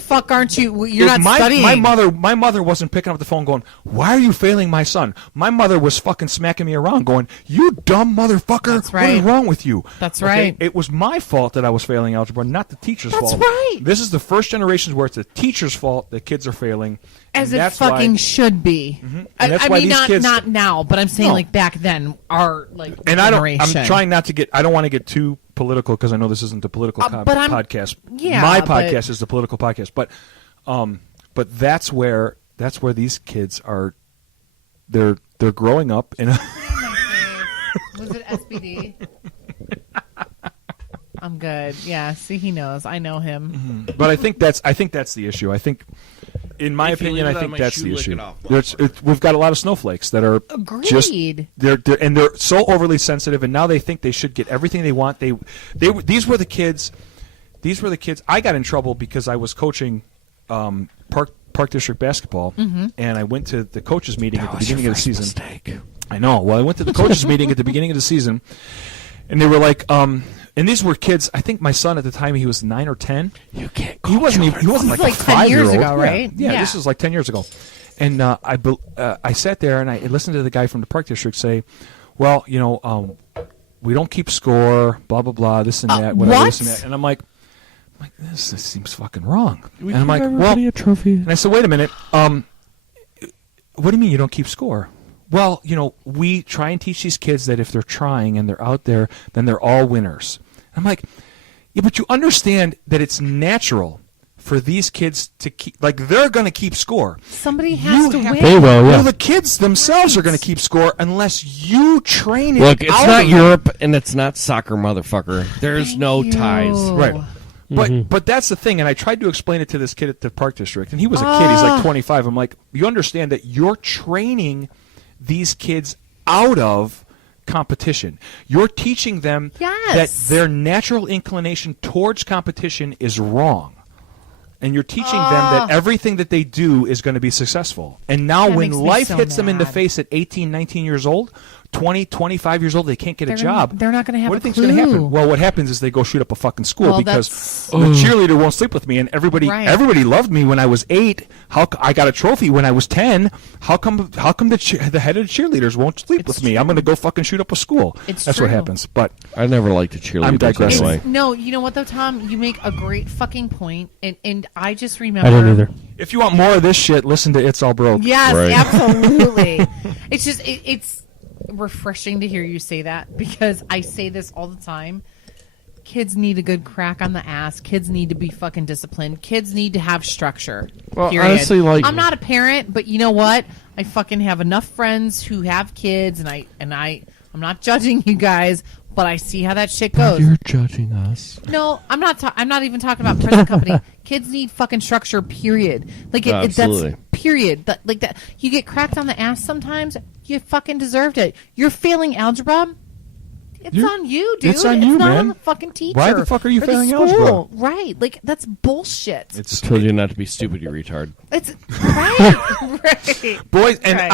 Fuck aren't you? You're not studying. My mother wasn't picking up the phone going, "Why are you failing my son?" My mother was fucking smacking me around going, "You dumb motherfucker. That's right. What is wrong with you?" That's Okay? right. It was my fault that I was failing algebra, not the teacher's That's fault. right. This is the first generation where it's the teacher's fault that kids are failing. As and it that's fucking why, should be. And I that's why mean, these kids, not now, but I'm saying No. like back then, our like and generation. I'm trying not to get. I don't want to get too political because I know this isn't the political podcast. Yeah, my but- podcast is the political podcast, but that's where these kids are. They're growing up in a. Was it SBD? I'm good. Yeah. See, he knows. I know him. But I think that's the issue. I think, in my If you opinion, leave I it think on my that's shoe, the lick issue. it off. We've got a lot of snowflakes that are just Agreed. they're so overly sensitive, and now they think they should get everything they want. These were the kids. I got in trouble because I was coaching Park District basketball, and I went to the coaches meeting at the beginning of the season. Mistake. I know. Well, I went to the coaches meeting at the beginning of the season, and they were like, and these were kids. I think my son at the time, he was 9 or 10. You can't. He wasn't This like is a like 10 years 5-year-old. ago, right? Yeah, Yeah. this was like 10 years ago. And I sat there and I listened to the guy from the Park District say, well, we don't keep score, blah, blah, blah, this and that, whatever, what? this and that. And I'm like, this seems fucking wrong. We and I'm like, a trophy. And I said, wait a minute. What do you mean you don't keep score? Well, we try and teach these kids that if they're trying and they're out there, then they're all winners. I'm like, yeah, but you understand that it's natural for these kids to keep, they're going to keep score. Somebody has to win. They will, yeah. Well, the kids themselves are going to keep score unless you train it. Look, it's out not of them. Europe and it's not soccer, motherfucker. There's no ties. Right. But that's the thing, and I tried to explain it to this kid at the Park District, and he was a kid. He's like 25. I'm like, you understand that you're training these kids out of competition. You're teaching them that their natural inclination towards competition is wrong. And you're teaching them that everything that they do is going to be successful. And now when life hits them in the face at 18, 19 years old, 20, 25 years old, they can't get a job. They're not going to have What do you a think's going to clue. happen? Well, what happens is they go shoot up a fucking school Well, because the cheerleader won't sleep with me, and everybody loved me when I was 8. I got a trophy when I was 10. How come the head of the cheerleaders won't sleep with me? I'm going to go fucking shoot up a school. That's what happens. But I never liked a cheerleader. I'm digressing. Anyway. No, you know what though, Tom? You make a great fucking point, and I just remember. I didn't either. If you want more of this shit, listen to It's All Broke. Yes, Right. absolutely. It's just it's refreshing to hear you say that because I say this all the time. Kids need a good crack on the ass. Kids need to be fucking disciplined. Kids need to have structure. Well, period. honestly, I'm not a parent, but you know what? I fucking have enough friends who have kids, and I'm not judging you guys, but I see how that shit goes. You're judging us. No, I'm not. I'm not even talking about present company. Kids need fucking structure. Period. Absolutely. That's period. Like that. You get cracked on the ass sometimes. You fucking deserved it. You're failing algebra. It's on you, dude. It's on you, not man. on the fucking teacher. Why the fuck are you or the failing school. algebra? Right. Like that's bullshit. It's Told you not to be stupid, you retard. It's right. Right. boys, and Right.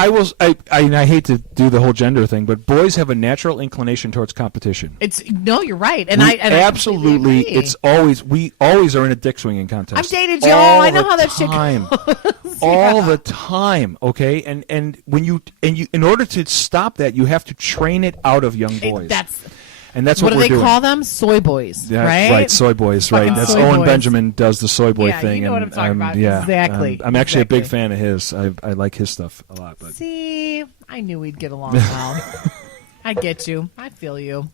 I hate to do the whole gender thing, but boys have a natural inclination towards competition. You're right. And We I absolutely. agree. It's we always are in a dick swinging contest. I've dated Joe. All I know the how that shit time. goes. All the time, okay? And when you in order to stop that, you have to train it out of young boys. That's what do we're they doing. call them? Soy boys, Yeah, right? soy boys, Fucking right. That's soy Owen boys. Benjamin does the soy boy Yeah, you thing. know what and, I'm talking about. Yeah, Exactly. I'm actually a big Exactly. fan of his. I like his stuff a lot. But See, I knew we'd get along well. I get you. I feel you.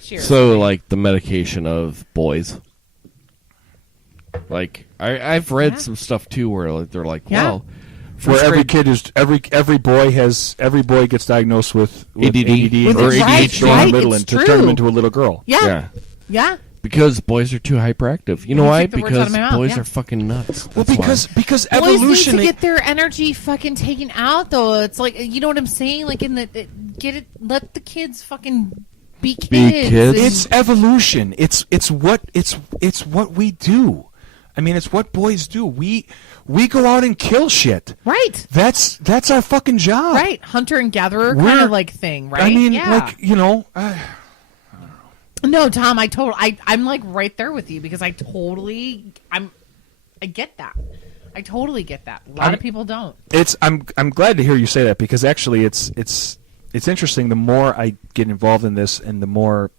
Cheers. So, like, the medication of boys. Like, I've read some stuff, too, where like, they're like, Yeah. well... where first every grade- kid is every boy gets diagnosed with ADD and or gets right, thrown in right, the middle it's and to turn him true. into a little girl. yeah. Yeah. Because boys are too hyperactive. You know You why? took the words out of Because my mouth, boys yeah. are fucking nuts. Well, That's why. because Boys evolution. need to get their energy fucking taken out, though. It's like, you know what I'm saying? Like, let the kids fucking be kids. kids? It's evolution. It's what we do. I mean, it's what boys do. We go out and kill shit. Right. That's our fucking job. Right. Hunter and gatherer kind We're- of like thing, right? I mean, yeah. No, Tom, I'm like right there with you because I get that. I totally get that. A lot of people don't. I'm glad to hear you say that because actually it's interesting. The more I get involved in this, and the more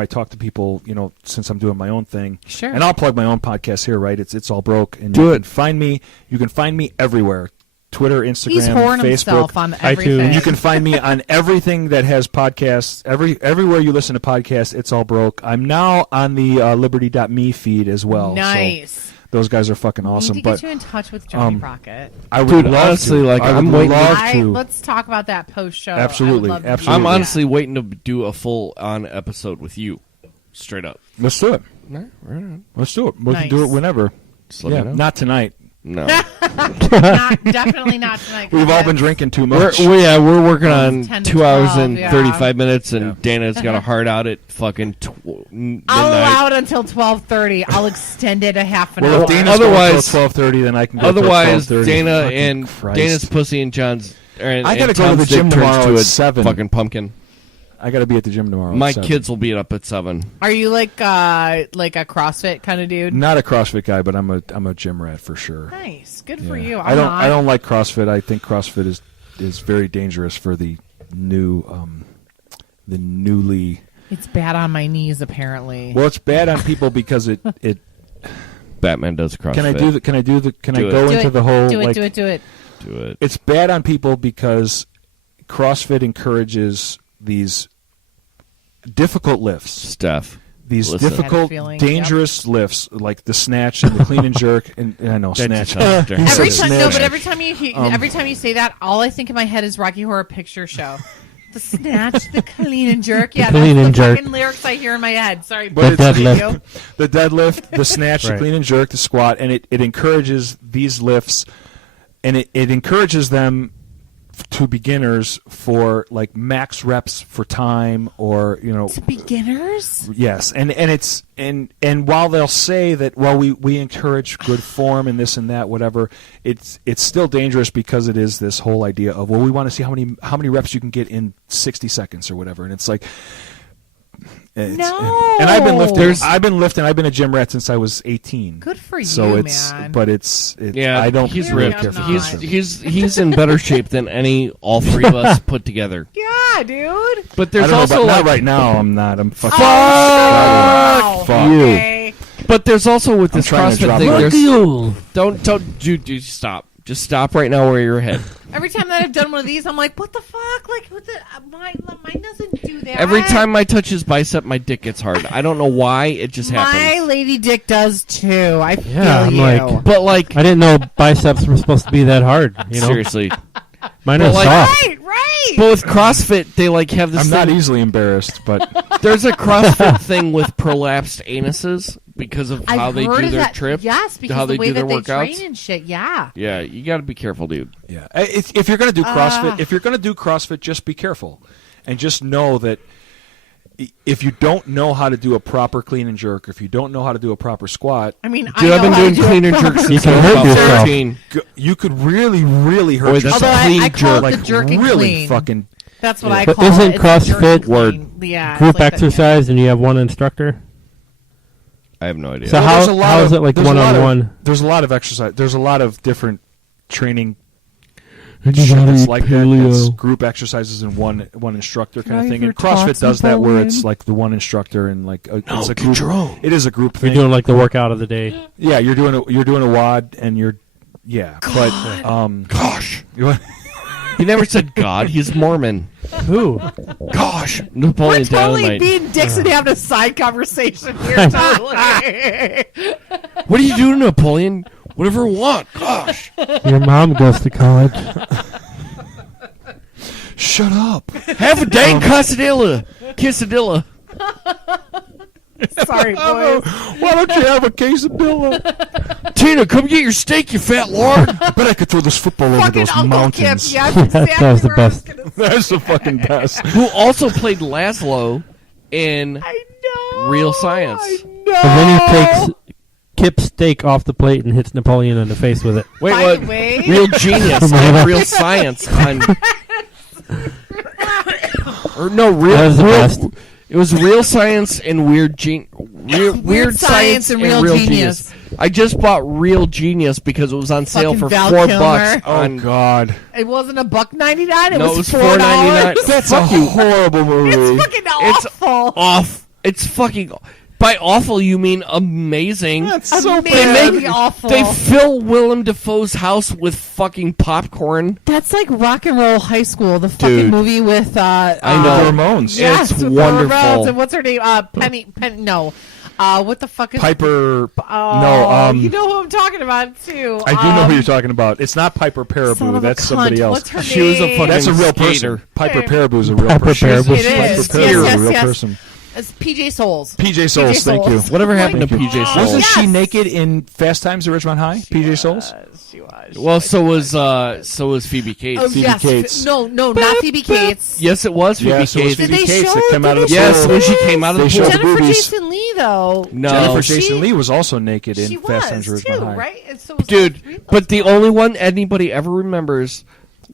I talk to people, since I'm doing my own thing. Sure. And I'll plug my own podcast here, right? It's All Broke, and Do you it. can find me. You can find me everywhere: Twitter, Instagram, He's whoring Facebook. himself on everything. And you can find me on everything that has podcasts. Everywhere you listen to podcasts, It's All Broke. I'm now on the Liberty.me feed as well. Nice. So those guys are fucking awesome. Need to But get you in touch with Johnny Rocket. I would Dude, love honestly, to. like, I would I'm waiting- love to. Let's talk about that post show. Absolutely, I would love to do absolutely. I'm that. honestly waiting to do a full-on episode with you. Straight up. Let's do it. Right on. Let's do it. We can do Nice. it whenever. Just let me know. Not tonight. No. Definitely not tonight. We've all been drinking too We're much. working on 10 to 2 hours 12, and yeah. 35 minutes, and Yeah. Dana's got a heart out at fucking midnight. I'll allow it until 12:30. I'll extend it a half an Well, hour. if Dana's Otherwise- going till 12:30, then I can go Otherwise, till 12:30. Dana Fucking and Christ. Dana's pussy and John's. I gotta go to the gym turns tomorrow to at a 7. Fucking pumpkin. I got to be at the gym tomorrow. My at 7. kids will be up at 7. Are you like a CrossFit kind of dude? Not a CrossFit guy, but I'm a gym rat for sure. Nice, good for Yeah. you. I don't like CrossFit. I think CrossFit is very dangerous for the newly. It's bad on my knees, apparently. Well, it's bad on people because it. Batman does CrossFit. Can I go Do into it. the whole Do it. like? Do it. Do it. Do it. It's bad on people because CrossFit encourages these difficult lifts. Steph. These Listen. difficult, Had a feeling, dangerous lifts like the snatch and the clean and jerk. And I know That snatch. just sounds dirty. He said Every time, no, snatch. but every time you say that, all I think in my head is Rocky Horror Picture Show. The snatch, the clean and jerk. Yeah, clean that's and the jerk. fucking lyrics I hear in my head. Sorry, But The it's- deadlift. the deadlift, the snatch, the Right. clean and jerk, the squat, and it encourages these lifts, and it encourages them to beginners for like max reps for time, or To beginners? yes, and it's and while they'll say that, well, we encourage good form and this and that, whatever, it's still dangerous because it is this whole idea of, well, we want to see how many reps you can get in 60 seconds or whatever, and it's like. No. And I've been lifting. There's- I've been lifting. I've been a gym rat since I was 18. Good for So you, it's, man. but it's. Yeah, I don't. He's Clearly ripped. I'm not. He's in better shape than all three of us put together. Yeah, dude. But I there's don't know also about, like, not right now. I'm not. I'm fucking. Wow. Fuck you. Okay. but there's also with this trying to CrossFit drop thing. it. There's, you. don't dude, stop. Just stop right now where you're head. Every time that I've done one of these, I'm like, what the fuck? Like, mine doesn't do that. Every time I touch his bicep, my dick gets hard. I don't know why. It just my happens. lady dick does too. I feel Yeah, I'm you. like- But like, I didn't know biceps were supposed to be that hard. You know, seriously. mine but are like- soft. right. But with CrossFit, they like have this I'm thing. not easily embarrassed, but There's a CrossFit thing with prolapsed anuses because of how I've they heard do of their that. trip. Yes, because how the they way do their that they workouts. train and shit. Yeah. Yeah, you got to be careful, dude. yeah. If you're gonna do CrossFit, just be careful, and just know that if you don't know how to do a proper clean and jerk, if you don't know how to do a proper squat, I mean, Dude, I I've know been how to doing do clean a and jerk proper- since You I can was hurt about yourself. 13. you could really, really hurt Boy, that's yourself. Although I clean call it jerk. the like jerk and really clean. fucking. That's what I But call isn't it. It's a jerk CrossFit and clean. Yeah, Group it's like that, yeah. exercise, and you have one instructor. I have no idea. So Well, how there's a lot how of- is it like there's a lot of- one-on-one? There's a lot of exercise. There's a lot of different training You shit gotta that's eat like that. paleo. It's group exercises and one instructor kind Now of thing. you're And CrossFit talking does that where about it's him. like the one instructor and like it's a get group. your own. It is a group You're thing. doing like the workout of the day. Yeah, you're doing a WOD and you're but Gosh. you- He never said God. He's Mormon. Who? Gosh. We're Napoleon totally Dynamite. being dicks and having a side conversation here. Totally. What do you do, Napoleon? Whatever you want. Gosh. Your mom goes to college. shut up. Have a dang quesadilla. Quesadilla. Sorry, boys. Why don't you have a quesadilla? Tina, come get your steak, you fat lord. I bet I could throw this football over Fucking those Uncle mountains. Kip. Yeah, that's That exactly was the where I was best. gonna say. That's the fucking best. Who also played Laszlo in I know. Real Science. I know. And then he takes Kip's steak off the plate and hits Napoleon in the face with it. Wait, By what? the way- Real Genius and Real Science on. Or no, real. That was the best. It was Real Science and Weird Science and Real Genius. I just bought Real Genius because it was on sale Fucking for Val $4 Kilmer. Oh on. God, It wasn't $1.99. It No, was it was $4.99. $4.99. that's Fuck a you. horrible movie. It's fucking It's awful. Off. It's fucking. By awful, you mean amazing. That's so Amazingly bad. awful. They fill Willem Dafoe's house with fucking popcorn. That's like Rock and Roll High School, the fucking Dude. movie with I The know. Ramones. Yes, It's with the wonderful. Ramones. And what's her name? Penny. No. What the fuck is Piper. Oh, no, you know who I'm talking about too. I do know who you're talking about. It's not Piper Son of Paraboo. a That's cunt. somebody else. What's her She was a name? fucking That's a real skater. person. Piper Paraboo is a real Piper person. Paraboo. It is. Piper Yes, Paraboo is yes, a real yes. person. It's PJ Souls. PJ Souls, thank you. Whatever happened to Thank you. PJ Souls? Wasn't Yes. she naked in Fast Times at Ridgemont High? PJ Souls? She was. Well, so was Phoebe Cates. Oh, Phoebe yes. Cates. No, not Phoebe Cates. Yes, it was Phoebe Yeah, so it was Cates. Did Phoebe they Cates show- that came out of did the they Yes, show- when she came out of They the showed pool. the Jennifer boobies. Jason Lee, though. No. Jennifer She- Jason Lee was also naked in She Fast Times at was Ridgemont too, High. right? And so was Dude, all three of but those the only one anybody ever remembers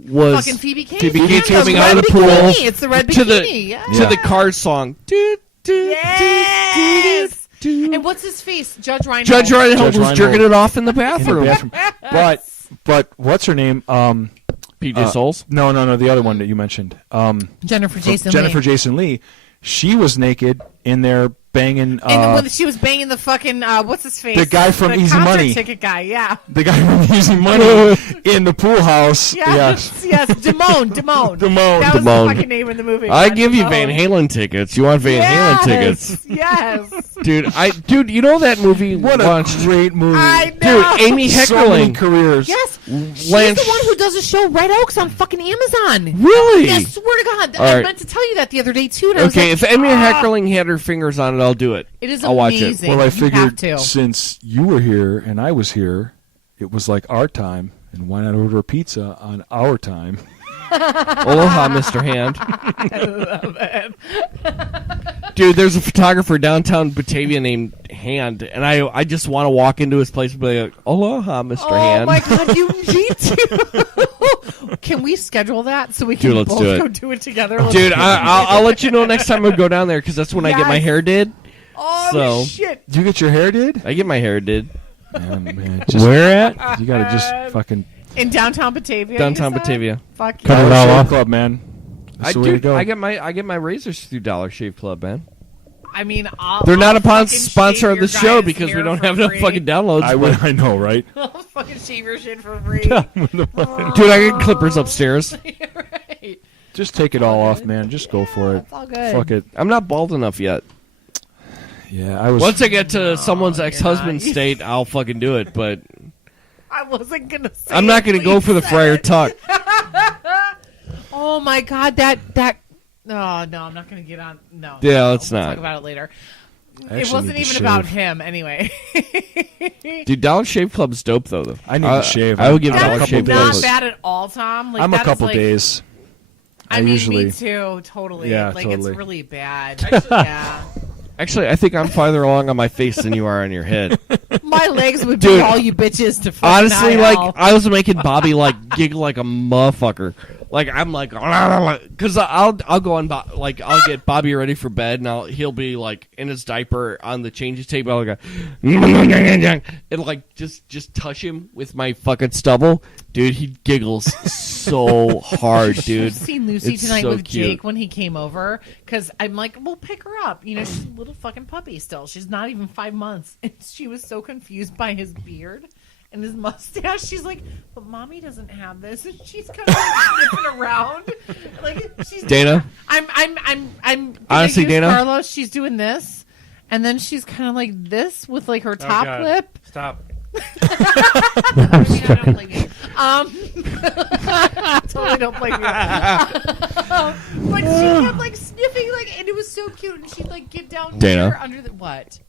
was Fucking Phoebe Cates. Phoebe Cates The coming red out of the pool bikini. It's the red to the bikini. Yeah. to the Cars song. Yes. And what's his face? Judge Reinhold. Judge Reinhold was Reinhold. jerking it off in the In the bathroom. bathroom. But what's her name? PJ Souls. No, the other one that you mentioned. Jennifer Jason Jennifer Leigh. Jason Leigh. She was naked in there banging. And when she was banging the fucking what's his face? The guy from the Easy concert Money. ticket guy. Yeah. the guy from Easy Money in the pool house. Yes. Yes. Damone. Damone. That was Damone. the fucking name of the movie. I Yeah, give you Damone. Van Halen tickets. You want Van Halen tickets? Yes. Dude, you know that movie What launched. a great movie. I know. Dude, Amy So many Heckerling. careers. Yes. She's Lance- the one who does a show, Red Oaks, on fucking Amazon. Really? I swear to God. All I right. meant to tell you that the other day, too. And I was Okay, like, if Amy Heckerling had her fingers on it, I'll do it. It is I'll watch amazing. it. Well, I You have figured to. since you were here and I was here, it was like our time, and why not order a pizza on our time? Aloha, Mr. Hand. I love it. Dude, there's a photographer downtown Batavia named Hand, and I just want to walk into his place and be like, Aloha, Mr. Oh Hand. my God, you need to. Can we schedule that so we can Dude, let's both do it. go do it together? Let's Dude, do it. I'll let you know next time I go down there, because that's when I get my Yes. hair did. Oh so- shit! Did you get your hair did? I get my hair did. Man, just, Where at? you gotta just fucking In downtown Batavia. Downtown you said? Batavia. Fuck Cut yeah. it Dollar all Shave off. Club, man. That's the way to go. I get my razors through Dollar Shave Club, man. I mean, They're not a fucking sponsor shave of the your show guy's because we hair don't for have enough free. fucking downloads. I know, right? I'll fucking shave your shit for free. Dude, I get clippers upstairs. Right. Just take it all off, man. Just go for it. It's all good. Fuck it. I'm not bald enough yet. Yeah, I was. Once I get to someone's ex-husband not. state, I'll fucking do it. But I wasn't gonna say. I'm not gonna it, go for the please Friar say it. Tuck. Oh my God, that. Oh no, I'm not gonna get on. No. Yeah, no, let's we'll not. talk about it later. I It actually wasn't need to even about shave. him, anyway. Dude, Dollar Shave Club's dope though. I need to shave. I will give I'm a Dollar couple Shave days. Club. Not bad at all, Tom. Like, I'm a that is couple like- days. I mean, usually. me too. Totally. Yeah, like totally. it's really bad. Yeah. Actually, I think I'm farther along on my face than you are on your head. My legs would Dude, be all you bitches to fucking Honestly, IL. like I was making Bobby like giggle like a motherfucker. Like I'm like, because I'll go on like I'll get Bobby ready for bed and he'll be like in his diaper on the changes table. I'll go and like just touch him with my fucking stubble, dude. He giggles so hard, dude. I've seen Lucy It's tonight so with cute. Jake when he came over because I'm like, we'll pick her up. You know, she's a little fucking puppy still. She's not even 5 months, and she was so confused by his beard and his mustache. She's like, but mommy doesn't have this, and she's kind of like sniffing around. Like she's Dana? I'm Honestly, gonna use Dana? Carlos, she's doing this, and then she's kind of like this with like her top God. lip. Stop. I mean, I don't blame you. Totally don't blame you. But she kept like sniffing, like, and it was so cute. And she'd like get down Dana? here under the what?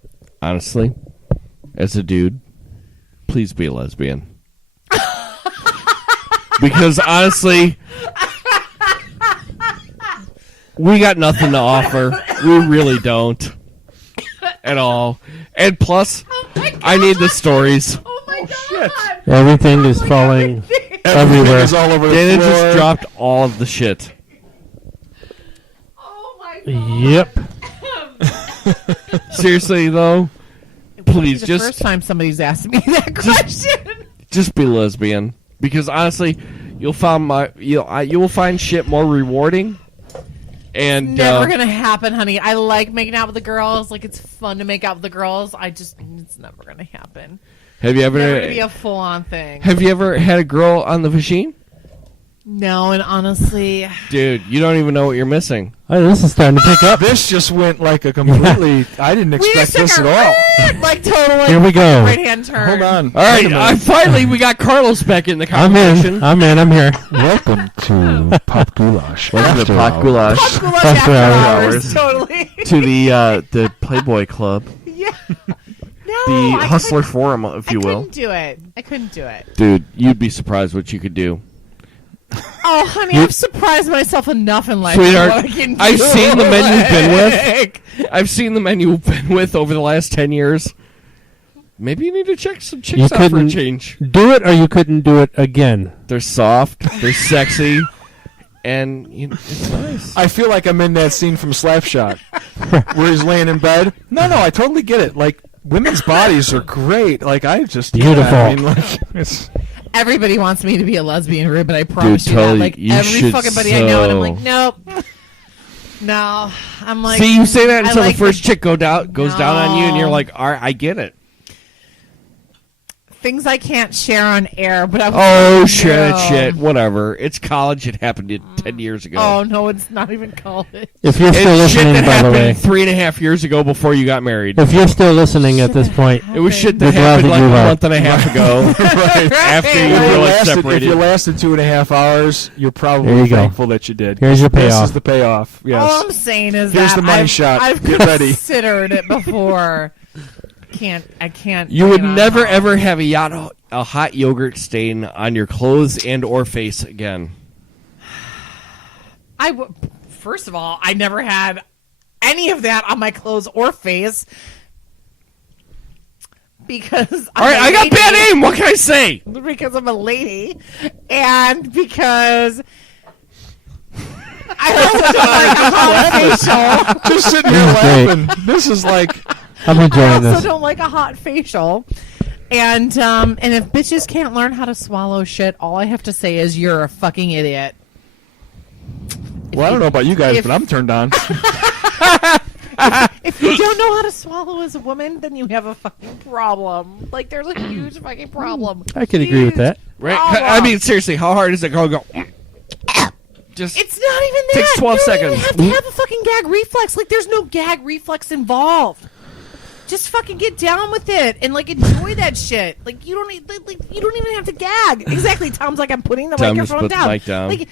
Honestly, as a dude, please be a lesbian. Because honestly, we got nothing to offer. We really don't. At all. And plus, Oh my God. I need the stories. Oh my God. Everything is falling everywhere. It's all over the Dana floor. just dropped all of the shit. Oh my God. Yep. Seriously, though, please The just first time somebody's asked me that question. just be lesbian. Because honestly, you will find shit more rewarding. And Never gonna happen, honey. I like making out with the girls. Like it's fun to make out with the girls. It's never gonna happen. have you ever Never gonna be a full on thing. have you ever had a girl on the machine? No, and honestly, Dude, you don't even know what you're missing. Oh, this is starting to pick up. This just went like a completely. I didn't we expect just took this a at all. like total Here we go. right hand turn. Hold on. All right, Wait a minute. finally we got Carlos back in the I'm conversation. in. I'm here. Welcome to Pop Goulash. Welcome to Pot Goulash. Goulash After after hours. hours, totally. To the Playboy Club, Yeah. No, the I Hustler couldn't- Forum, if you I will. couldn't do it. I couldn't do it. Dude, you'd be surprised what you could do. Oh, honey, I've surprised myself enough in life. Sweetheart, for what I can I've do. seen the men you've been with. I've seen the men you've been with over the last 10 years. Maybe you need to check some You chicks out for a couldn't change. do it, or you couldn't do it again. They're soft. They're sexy. And it's nice. I feel like I'm in that scene from Slapshot where he's laying in bed. No, I totally get it. Like, women's bodies are great. Like, I just... Beautiful. I mean, like, it's... Everybody wants me to be a lesbian, Ruben. I promise Dude, you totally. that. Like, You every should fucking buddy I know, and I'm like, so. nope. No. I'm like... See, you say that I until like the first chick goes down on you, and you're No. like, all right, I get it. Things I can't share on air, but I Oh, shit. Whatever. It's college. It happened 10 years ago. Oh, no, it's not even college. If you're still It's shit listening, that by the way, happened 3.5 years ago before you got married. if you're still listening at this point, It was shit that We're glad happened that like you a are. month and a half ago. Right. After you Right. realized If separated. you lasted 2.5 hours, you're There probably you go. thankful that you did. Here's your This payoff. is the payoff. Yes. All I'm saying is Here's that the money I've, shot. I've Get ready. considered it before. I can't. You would bring it on never home. ever have a hot yogurt stain on your clothes and or face again. First of all, I never had any of that on my clothes or face because All right, I got bad aim. What can I say? because I'm a lady and because I also don't like a hot facial. Just sitting here This is great. laughing. This is like... I'm I enjoying also this. don't like a hot facial. And if bitches can't learn how to swallow shit, all I have to say is you're a fucking idiot. Well, I don't know about you guys, if- but I'm turned on. If you don't know how to swallow as a woman, then you have a fucking problem. Like, there's a huge fucking problem. I can agree with that. Right? Problem. I mean, seriously, how hard is it going to go? Just It's not even that. Takes 12 you don't even seconds. have to have a fucking gag reflex. Like, there's no gag reflex involved. Just fucking get down with it and like enjoy that shit. Like you don't need, you don't even have to gag. Exactly. Tom's like, I'm putting the Tom just microphone put the down. mic down. Like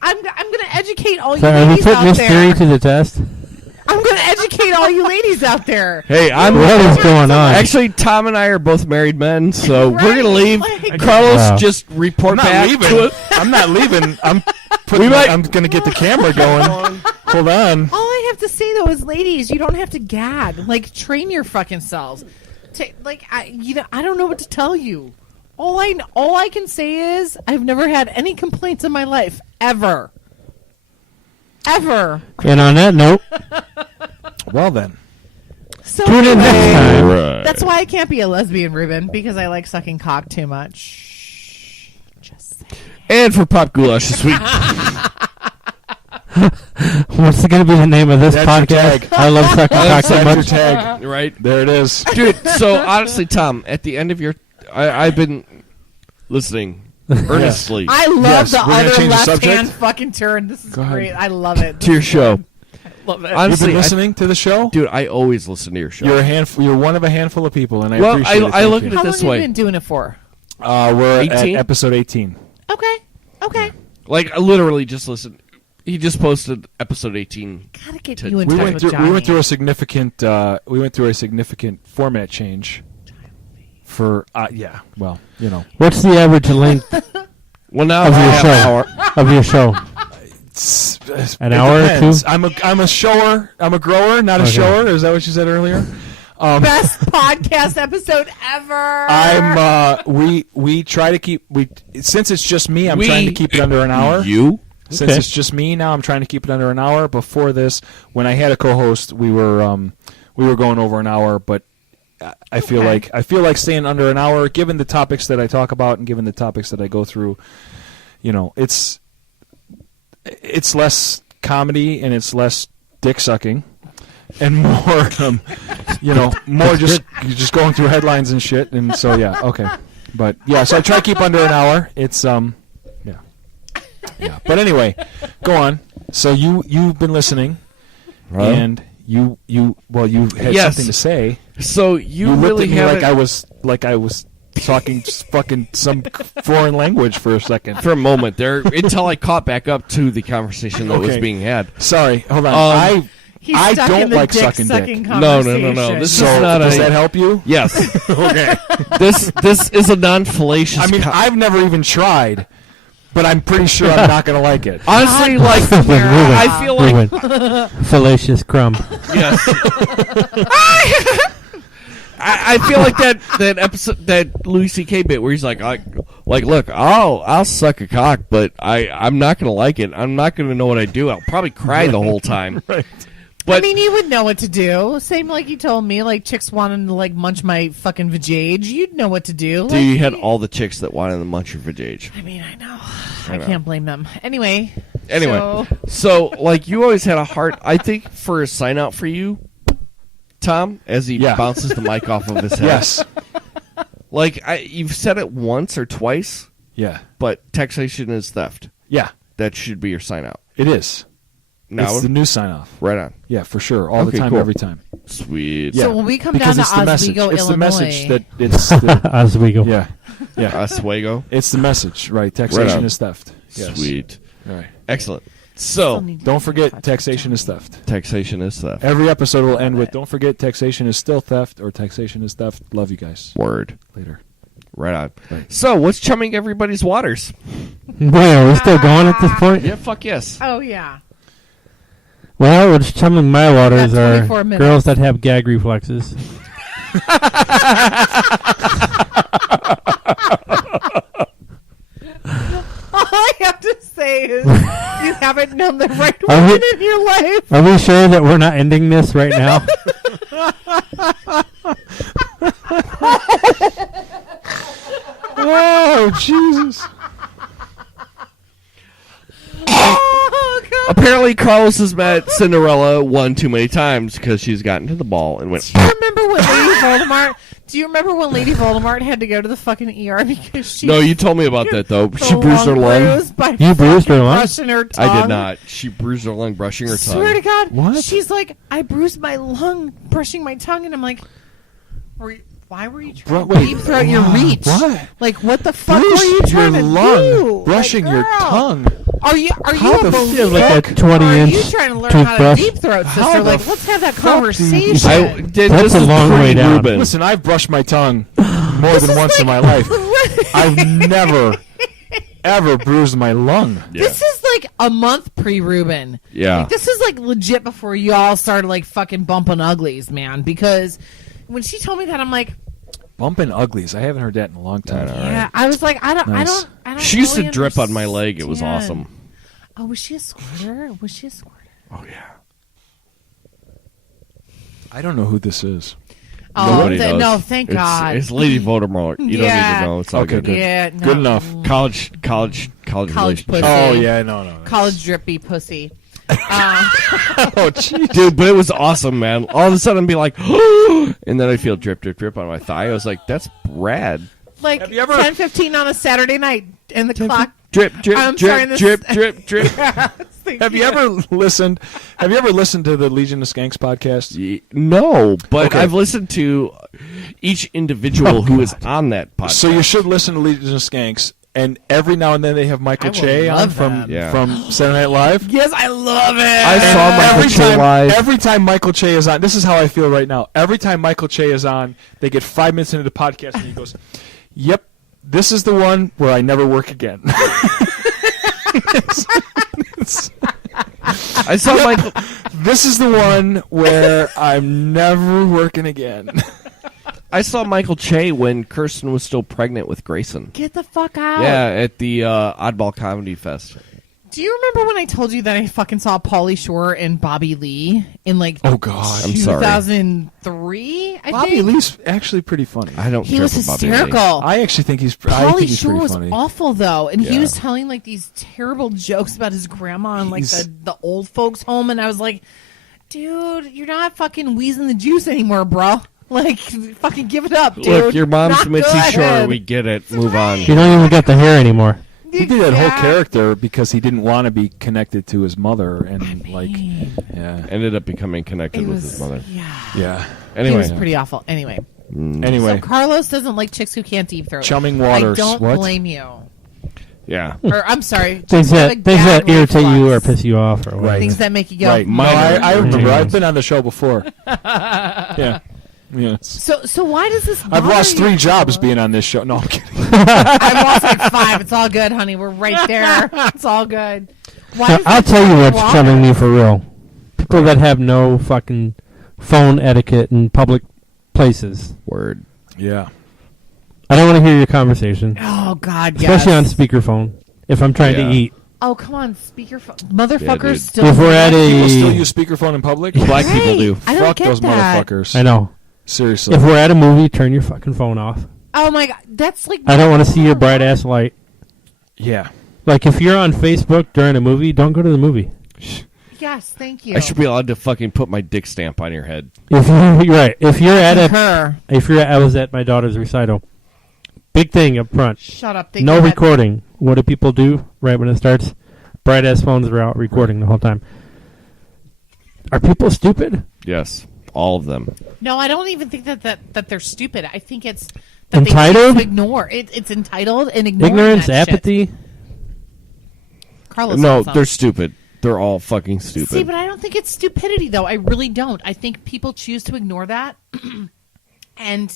I'm gonna educate all you So are we ladies putting out this there. theory to the test? I'm gonna educate all you ladies out there. Hey, I'm What is going on? actually Tom and I are both married men, so Right, we're gonna leave. like- Carlos, Wow. just report I'm not back leaving. to it. I'm not leaving. I'm going to get the camera going. Hold on. All I have to say though is, ladies, you don't have to gag. Like, train your fucking selves. I don't know what to tell you. All I can say is I've never had any complaints in my life ever. Ever. And on that note, Well then. So tune in next anyway, time. Right. that's why I can't be a lesbian, Ruben, because I like sucking cock too much. Just saying. And for Pop Goulash this week. What's going to be the name of this That's your podcast? tag. I love sucking cock That's so That's your much. tag. Right? There it is. Dude, so honestly, Tom, at the end of your... I've been listening earnestly I love Yes, the we're gonna other change the left subject. hand fucking turn. This is Go ahead. great. I love it. to your show. Love it. You've Honestly, been listening to the show? dude, I always listen to your show. You're a handful. You're one of a handful of people, and I Well, appreciate it. I Thank look you. at it How long this have you way. been doing it for? We're 18? at episode 18. Okay. Like, I literally just listened. He just posted episode 18. Gotta get To- you in We touch went with through. Johnny. We went through a significant. Format change. For yeah, well, you know, What's the average length Well, now of I your have show? an hour. Of your show? An hour or two? I'm a shower. I'm a grower, not a Okay. shower. Is that what you said earlier? Best podcast episode ever. We try to keep since it's just me. I'm trying to keep it under an hour. You? Since Okay. it's just me now, I'm trying to keep it under an hour. Before this, when I had a co-host, we were going over an hour, but I feel like staying under an hour, given the topics that I talk about and given the topics that I go through. You know, it's less comedy and it's less dick sucking, and more, more just going through headlines and shit. And so yeah, okay, but yeah, so I try to keep under an hour. It's yeah. But anyway, go on. So you've been listening, and you had Yes. something to say. So You you looked really at me haven't... like I was talking fucking some foreign language for a second. For a moment there, until I caught back up to the conversation that was Okay. being had. Sorry, hold on. He's I stuck don't in the like dick sucking sucking dick. No. conversation. This So is not does a... that help you? Yes. Okay. This is a non-fallacious... I mean, I've never even tried, but I'm pretty sure I'm not going to like it. Honestly, like, I feel like... Ruben. Fallacious crumb. Yes. I feel like that episode, that Louis C.K. bit where he's like, Like, look, I'll suck a cock, but I'm not gonna like it. I'm not gonna know what I do. I'll probably cry the whole time. Right. But I mean, you would know what to do. Same like you told me, like chicks wanting to like munch my fucking vajayge. You'd know what to do. dude, you had all the chicks that wanted to munch your vajayge. I mean, I know. I know. Can't blame them. Anyway. So like you always had a heart. I think for a sign out for you, Tom, as he bounces the mic off of his head. Yes. Like you've said it once or twice. Yeah. But taxation is theft. Yeah. That should be your sign out. It is. Now, it's the new sign off. Right on. Yeah, for sure. All the time, cool. every time. Sweet. Yeah. So when we come because down it's to the message. Oswego, It's Illinois, the message that it's the, Oswego. yeah. Yeah. Oswego. It's the message, right? Taxation is theft. Yes. Sweet. All right. Excellent. So, don't forget, taxation is theft. Taxation is theft. Every episode will end with, don't forget, taxation is still theft, or taxation is theft. Love you guys. Word. Later. Right on. Right. So, what's chumming everybody's waters? Wait, are we still going at this point? Yeah, fuck yes. Oh yeah. Well, what's chumming my waters Got are 24 minutes. girls that have gag reflexes. All I have to say is you haven't known the right Are we- woman in your life. Are we sure that we're not ending this right now? Oh, Jesus. Oh God. Apparently, Carlos has met Cinderella one too many times because she's gotten to the ball and went. Do you remember when Lady Voldemort? Do you remember when Lady Voldemort had to go to the fucking ER because she? No, you told me about that though. the She bruised her lung. bruise by You bruised her fucking lung? brushing her tongue. I did not. She bruised her lung brushing her tongue. Swear to God. What? She's like, I bruised my lung brushing my tongue, and I'm like, why were you trying to deep throat your reach? What? Like, what the fuck Bruise were you your trying to lung, do? brushing Like, your girl, tongue. Are you How a the believer? like a Or are 20-inch you trying to learn how to toothbrush? deep throat, How sister? the Like, let's have that fuck do you- conversation. I did. That's this a is long way down. Ruben. Listen, I've brushed my tongue more than once in my life. I've never, ever bruised my lung. This is like a month pre-Ruben. Yeah. Like, this is like legit before you all started like fucking bumping uglies, man. Because when she told me that, I'm like, Bumping uglies. I haven't heard that in a long time. yeah. I was like, I don't Nice. She used to really drip on my leg. It was understand. awesome. Oh, was she a squirter? Was she a squirter? Oh yeah. I don't know who this is. Oh, Nobody does. no, thank God. It's Lady Voldemort. You don't need Yeah. to know. It's all Okay, good. good. Yeah, no. Good enough. College relationship. pussy. Oh, yeah, no. College drippy pussy. Oh, jeez. Dude, but it was awesome, man. All of a sudden, I'd be like, and then I feel drip, drip, drip on my thigh. I was like, that's rad. Like Have you ever- 10:15 on a Saturday night, and the clock. Drip, drip, I'm drip, sorry, this- drip, drip, drip. Have you ever listened? Have you ever listened to the Legion of Skanks podcast? No, but Okay. I've listened to each individual who is on that podcast. So you should listen to Legion of Skanks. And every now and then they have Michael I will Che on love from that. Yeah. from Saturday Night Live. Yes, I love it. I saw Michael every Che time, live. every time Michael Che is on, this is how I feel right now. Every time Michael Che is on, they get 5 minutes into the podcast and he goes, "Yep, this is the one where I never work again." I saw Michael. This is the one where I'm never working again. I saw Michael Che when Kirsten was still pregnant with Grayson. Get the fuck out. Yeah, at the Oddball Comedy Fest. Do you remember when I told you that I fucking saw Pauly Shore and Bobby Lee in like Oh God, I'm sorry. 2003? I Bobby think? Lee's actually pretty funny. I don't He care was for Bobby Lee. hysterical. I actually think he's. I think Pauly he's Shore pretty was funny. awful though, and he Yeah. was telling like these terrible jokes about his grandma and like He's- the old folks home, and I was like, dude, you're not fucking wheezing the juice anymore, bro. Like, fucking give it up, dude. Look, your mom's Not Mitzi good. Shore. We get it. Move on. You don't even got the hair anymore. He did that whole Yeah. character because he didn't want to be connected to his mother, and yeah, Ended up becoming connected It with was, his mother. yeah. yeah. Anyway, He was pretty awful. Anyway, Anyway, so Carlos doesn't like chicks who can't deep throat. Chumming waters. I don't What? blame you. yeah. Or I'm sorry. Things chicks who have a that gag irritate you or reflex. piss you off or what. Right. Things that make you go. right? No, Minor. I remember. Yeah. I've been on the show before. Yeah. Yes. So why does this? I've bother lost you, 3 jobs Carlos? being on this show. No, I'm kidding. I've lost like 5. It's all good, honey. We're right there. It's all good. Why So does I'll that tell you bother what's chumming me for real. People that have no fucking phone etiquette in public places. Word. Yeah. I don't want to hear your conversation, Oh God, yes. especially on speakerphone. If I'm trying Yeah. to eat, Oh come on, speakerphone, motherfuckers. dude. Still. if we're at People still a, use speakerphone in public. Black people Right. do. I don't Fuck get those that. motherfuckers. I know. Seriously. If we're at a movie, turn your fucking phone off. Oh my God, that's like. I don't want to see your bright ass light. Yeah. Like if you're on Facebook during a movie, don't go to the movie. Yes, thank you. I should be allowed to fucking put my dick stamp on your head. If you're right, if you're at a, Her. I was at my daughter's recital. Big thing up front. Shut up. They No do that. recording. What do people do right when it starts? Bright ass phones are out recording the whole time. Are people stupid? Yes, all of them. No, I don't even think that they're stupid. I think it's that Entitled? they choose to ignore. It's entitled and ignoring Ignorance, that shit. apathy. Carlos, No, said they're something. stupid. They're all fucking stupid. See, but I don't think it's stupidity, though. I really don't. I think people choose to ignore that, and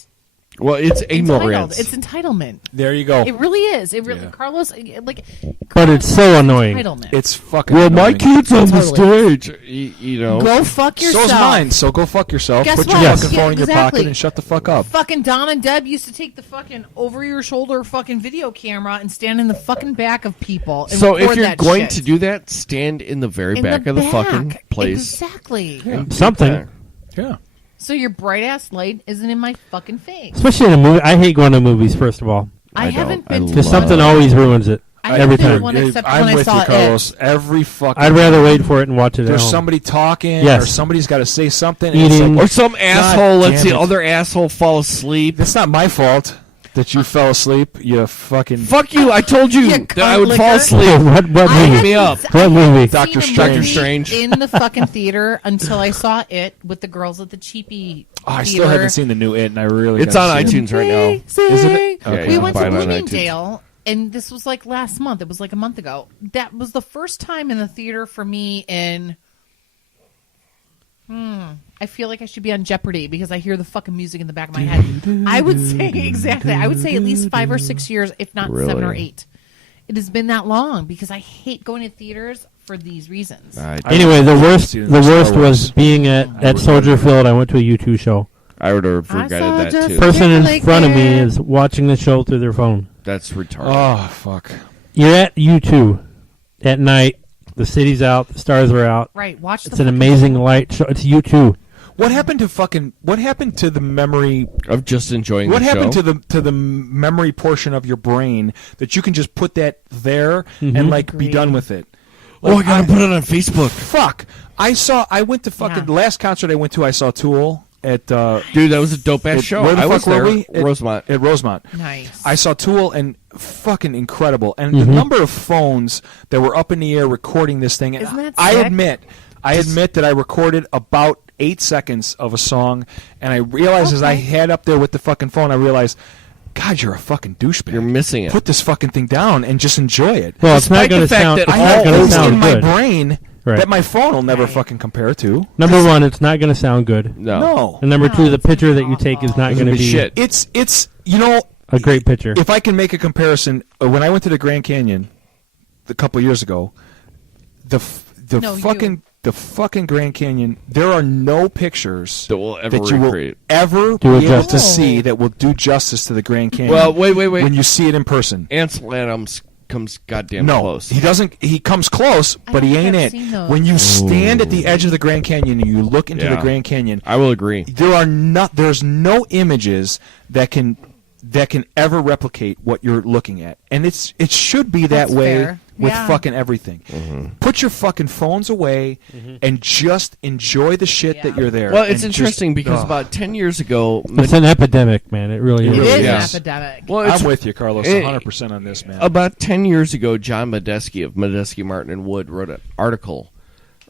well, it's entitled. ignorance. It's entitlement. There you go. It really is. It really, Yeah. Carlos, like. But Carlos it's so has annoying. Entitlement. It's fucking. well, my annoying. kid's on the Totally. stage. You know. Go fuck yourself. So's mine. So go fuck yourself. Guess Put what? your Yes. fucking Yeah, phone in your exactly. pocket and shut the fuck up. Fucking Dom and Deb used to take the fucking over your shoulder fucking video camera and stand in the fucking back of people. And So if record you're that going shit. to do that, stand in the very In back of the fucking back. place. Exactly. and do Something. that. Yeah. So your bright ass light isn't in my fucking face. Especially in a movie. I hate going to movies, first of all. I I haven't don't. I been to Because Love something it. always ruins it. I every haven't been time. one except I'm when I with saw you, it. Carlos. Every fucking. I'd rather wait for it and watch it at There's home. somebody talking, Yes. or somebody's got to say something. And it's Eating. like, Or some asshole lets damn the it. other asshole fall asleep. That's not my fault that you fell asleep. You fucking. Fuck you! I told you You that I would cunt fall licker. asleep. what I movie? me up. hadn't- What I movie? hadn't Doctor seen a Strange. movie Strange. in the fucking theater until I saw it with the girls at the cheapy. Oh, I still theater. haven't seen the new It, and I really. It's gotta on see it. iTunes right now. Isn't it? Yeah, We you went can to buy it on iTunes. Bloomingdale, and this was like last month. It was like a month ago. That was the first time in the theater for me in. I feel like I should be on Jeopardy because I hear the fucking music in the back of my head. I would say exactly. I would say at least 5 or 6 years, if not 7 or Really? 8. It has been that long because I hate going to theaters for these reasons. Anyway, the worst seen the Star worst Wars. was being at Soldier Field. I went to a U2 show. I would have I regretted saw that just too. a- Person in Like front of me that. is watching the show through their phone. That's retarded. Oh fuck! You're at U2 at night. The city's out. The stars are out. Right, watch It's the an fucking amazing show. light show. It's U2. What happened to fucking? What happened to the memory? Of just enjoying What the happened show. to the memory portion of your brain that you can just put that there Mm-hmm. and like be Agreed. done with it? Oh, I Like, gotta put it on Facebook. Fuck! I went to fucking Yeah. the last concert I went to. I saw Tool at Dude, that was a dope ass show. Where the I fuck was there. were we? Rosemont. At Rosemont. Nice. I saw Tool and fucking incredible. And Mm-hmm. the number of phones that were up in the air recording this thing. Isn't that I sick? admit that I recorded about 8 seconds of a song, and I realized as I Okay. had up there with the fucking phone, I realized, God, you're a fucking douchebag. You're missing it. Put this fucking thing down and just enjoy it. Well, it's not Despite going the to fact sound. that It's I not have going to things in sound my good. brain Right. that my phone will never Right. fucking compare to. Number one, it's not going to sound good. No. And number No, two, the it's picture that gonna you be take is awful. not It's going to gonna be be shit. It's you know, a great picture. if I can make a comparison, when I went to the Grand Canyon a couple years ago, No, the fucking Grand Canyon, there are no pictures That will ever that you will recreate. ever Do it be able to justice. see that will do justice to the Grand Canyon. Well, wait. when you see it in person. Ansel Adams comes goddamn No, close. he doesn't. He comes close, I but he don't think ain't I've it. seen those. When you stand at the edge of the Grand Canyon and you look into the Yeah. Grand Canyon, I will agree. there's no images that can ever replicate what you're looking at, and it should be that That's way fair. with Yeah. fucking everything. Put your fucking phones away and just enjoy the shit that Yeah. you're there. Well, it's and interesting just, because ugh. about 10 years ago, It's an epidemic, man. It really It is. is really an is. epidemic. well, it's I'm with you, Carlos, it- 100% on this, man. about 10 years ago, John Medeski of Medeski, Martin, and Wood wrote an article,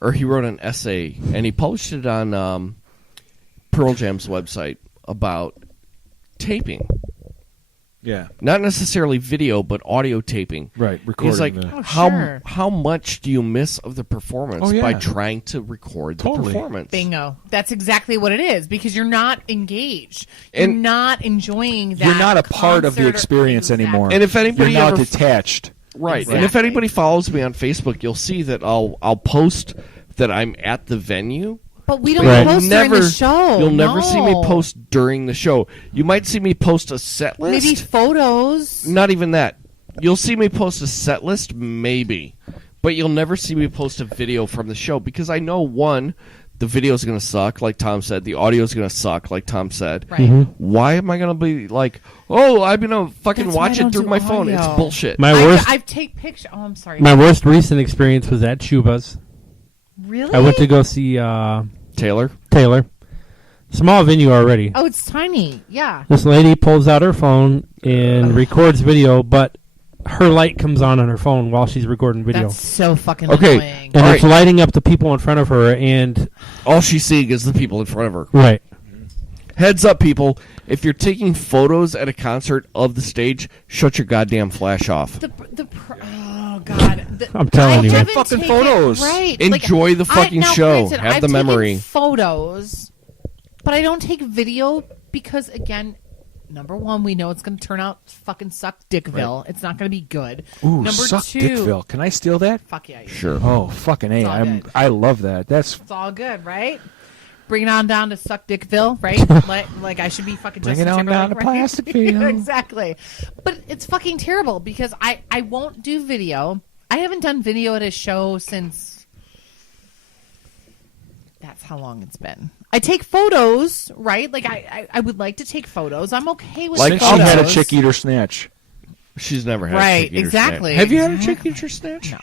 or he wrote an essay, and he published it on Pearl Jam's website about taping. Yeah, Not necessarily video, but audio taping. right. Recording. He's like, the- Oh, how sure. how much do you miss of the performance Oh, yeah. by trying to record the Totally. performance? Bingo. That's exactly what it is because you're not engaged. You're And- not enjoying that. you're not a part of the concert or- experience Exactly. anymore. And if anybody you're not ever detached. Right. And if Exactly. anybody follows me on Facebook, you'll see that I'll post that I'm at the venue, But we don't Right. post during the show. You'll never see me No. post during the show. You might see me post a set list. Maybe photos. Not even that. You'll see me post a set list, maybe. But you'll never see me post a video from the show because I know, one, the video's going to suck, like Tom said. The audio's going to suck, like Tom said. Right. Mm-hmm. Why am I going to be like, oh, I'm going to fucking That's why I watch don't it through do my phone? It's audio. bullshit. My worst, I take pictures. Oh, I'm sorry. my worst recent experience was at Chuba's. Really? I went to go see Taylor? Taylor. Small venue already. Oh, it's tiny. Yeah. This lady pulls out her phone and records video, but her light comes on her phone while she's recording video. That's so fucking Okay. annoying. And All it's lighting up the people in front of her, and All she's seeing is the people in front of her. right. Heads up, people. If you're taking photos at a concert of the stage, shut your goddamn flash off. Oh god! I'm telling you. haven't Fucking taken- photos. Right? Enjoy the fucking now, show. granted, Have I've the taken memory. Photos, but I don't take video because, again, number one, we know it's going to turn out fucking suck Dickville. It's not going to be good. Ooh, number suck two, Dickville. Can I steal that? Fuck yeah, Sure. Oh, fucking A. It's all good. I love that. That's it's all good, right? Bring it on down to suck Dickville, right? like I should be fucking Bring Justin it on Timberlake, down to right? Plasticville. Exactly. But it's fucking terrible because I won't do video. I haven't done video at a show since. That's how long it's been. I take photos, right? Like I would like to take photos. I'm okay with Like, since photos. she had a chick eat her snatch. She's never had a Right, chick eat her exactly. snatch. Have you had a chick eat your snatch? No.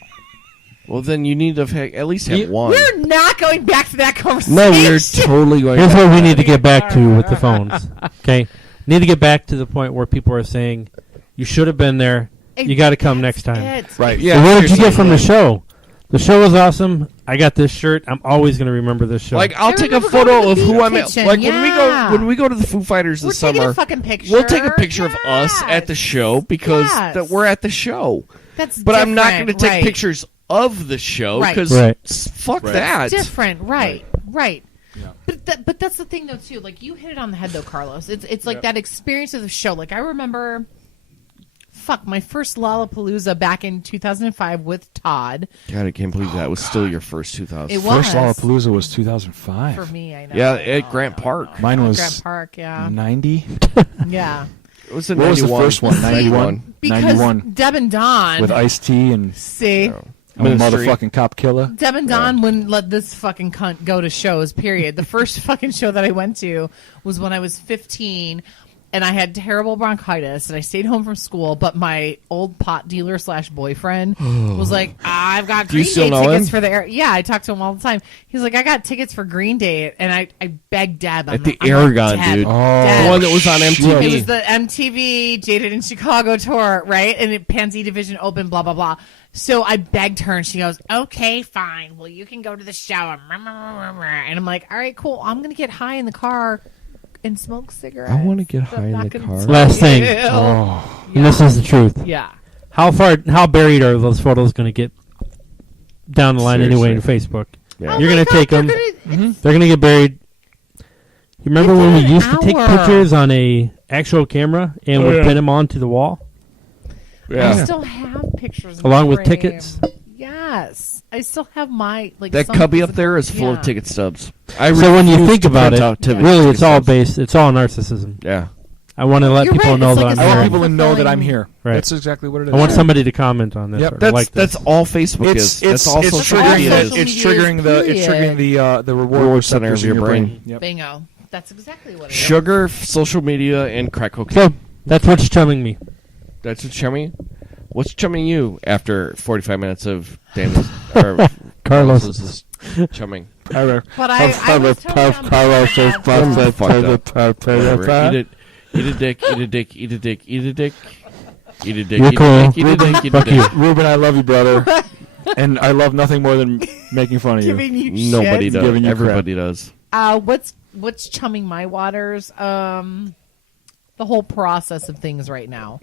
Well, then you need to at least have one. We're not going back to that conversation. No, we're totally going Here's back what we to need to that. get back to with the phones. Okay, need to get back to the point where people are saying, "You should have been there. You got to come next time." Right, So yeah. what did you get seriously. from the show? The show was awesome. I got this shirt. I'm always going to remember this show. Like, I'll I take a remember going to photo the of who Beat I'm at. Kitchen, Like yeah. when we go to the Foo Fighters We're this taking summer, a fucking picture. we'll take a picture of us at the Yes. show because Yes. that we're at the show. That's But I'm not going to different, take right. pictures of the show Right. because Right. fuck Right. that. Different, right? Right. Yeah. But that's the thing though too. Like you hit it on the head though, Carlos. It's like that experience of the show. Like I remember, my first Lollapalooza back in 2005 with Todd. God, I can't believe that was still your first 2000. It First was. Lollapalooza was 2005. For me, I know. Yeah, at Grant Park. Mine was Grant Park. Yeah, 90. yeah. It was in What was the 91. first one? 91? Because 91. Deb and Don With Ice-T and see. a Ministry. motherfucking cop killer. Deb and Don wouldn't let this fucking cunt go to shows, period. The first fucking show that I went to was when I was 15, and I had terrible bronchitis, and I stayed home from school, but my old pot dealer / boyfriend was like, I've got you Green still Day know tickets him? for the air. Yeah, I talk to him all the time. He's like, I got tickets for Green Day, and I begged Deb. At the I'm like, Aragon, Deb, dude. Deb. The one that was on MTV. It was the MTV Jaded in Chicago tour, right? And it Pansy Division open, blah, blah, blah. So I begged her, and she goes, okay, fine. Well, you can go to the show. And I'm like, all right, cool. I'm going to get high in the car and smoke cigarettes. I wanna get I'm high in not the gonna car. tell Last thing. you. Oh. And this is the truth. Yeah. How buried are those photos going to get down the line anyway in Facebook? Yeah. Oh You're my going to God, take them. they're gonna- They're going to get buried. You remember when we Within an used to take hour. pictures on a actual camera and would pin them onto the wall? I Yeah. still have pictures. in Along the with frame. tickets? Yes. I still have my, like, That some cubby up physical- there is full yeah. of ticket stubs. So when you refuse think to about print it, out ticket really, it's all stubs. based. It's all narcissism. Yeah. I want to let You're people right, know it's that like I'm a I here. want self- people to know that I'm fulfilling- here. Right. That's exactly what it is. I want somebody to comment on this. Yep. or That's like this. that's all Facebook It's is. That's all social triggering media the is. social it's media triggering is, the reward Reward center receptors of in your brain. Yep. Bingo. That's exactly what it is. Sugar, social media, and crack cocaine. So that's what's chumming me. That's what's chumming. What's chumming you after 45 minutes of Daniel's or Carlos's. chumming? But I was totally on board with that. Whatever. Eat a dick. Eat a dick. Eat a dick. Eat a dick. Eat a dick. You're Eat a cool. dick. Eat a dick. Eat a Fuck you. dick. Ruben, I love you, brother. And I love nothing more than making fun of you. Giving you Nobody shit. does. Giving you Everybody does. What's chumming my waters? The whole process of things right now.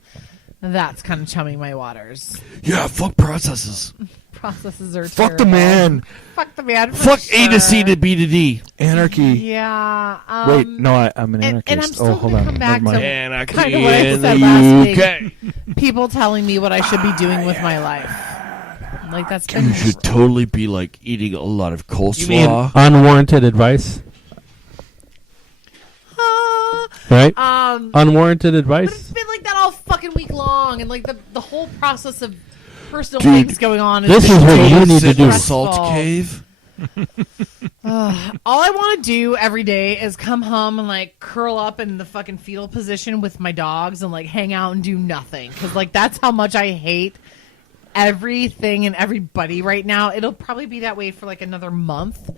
That's kind of chumming my waters. Yeah. Fuck processes. Processes are Fuck the terrible. man. Fuck the man. for Fuck A to C sure. to B to D. Anarchy. Yeah. Wait, no, I'm an and anarchist. I'm still oh, hold gonna on. come back Never mind. to- Anarchy Kinda what I in said the last week. UK. People telling me what I should be doing with my life. Like that's been You should totally be like eating a lot of You mean coleslaw. unwarranted advice, right? Unwarranted But advice. it's been like that all fucking week long, and like the whole process of personal Dude, things going on. this just is what so you need to Sit in do. a stressful. salt cave. All I want to do every day is come home and like curl up in the fucking fetal position with my dogs and like hang out and do nothing, because like that's how much I hate everything and everybody right now. It'll probably be that way for like another month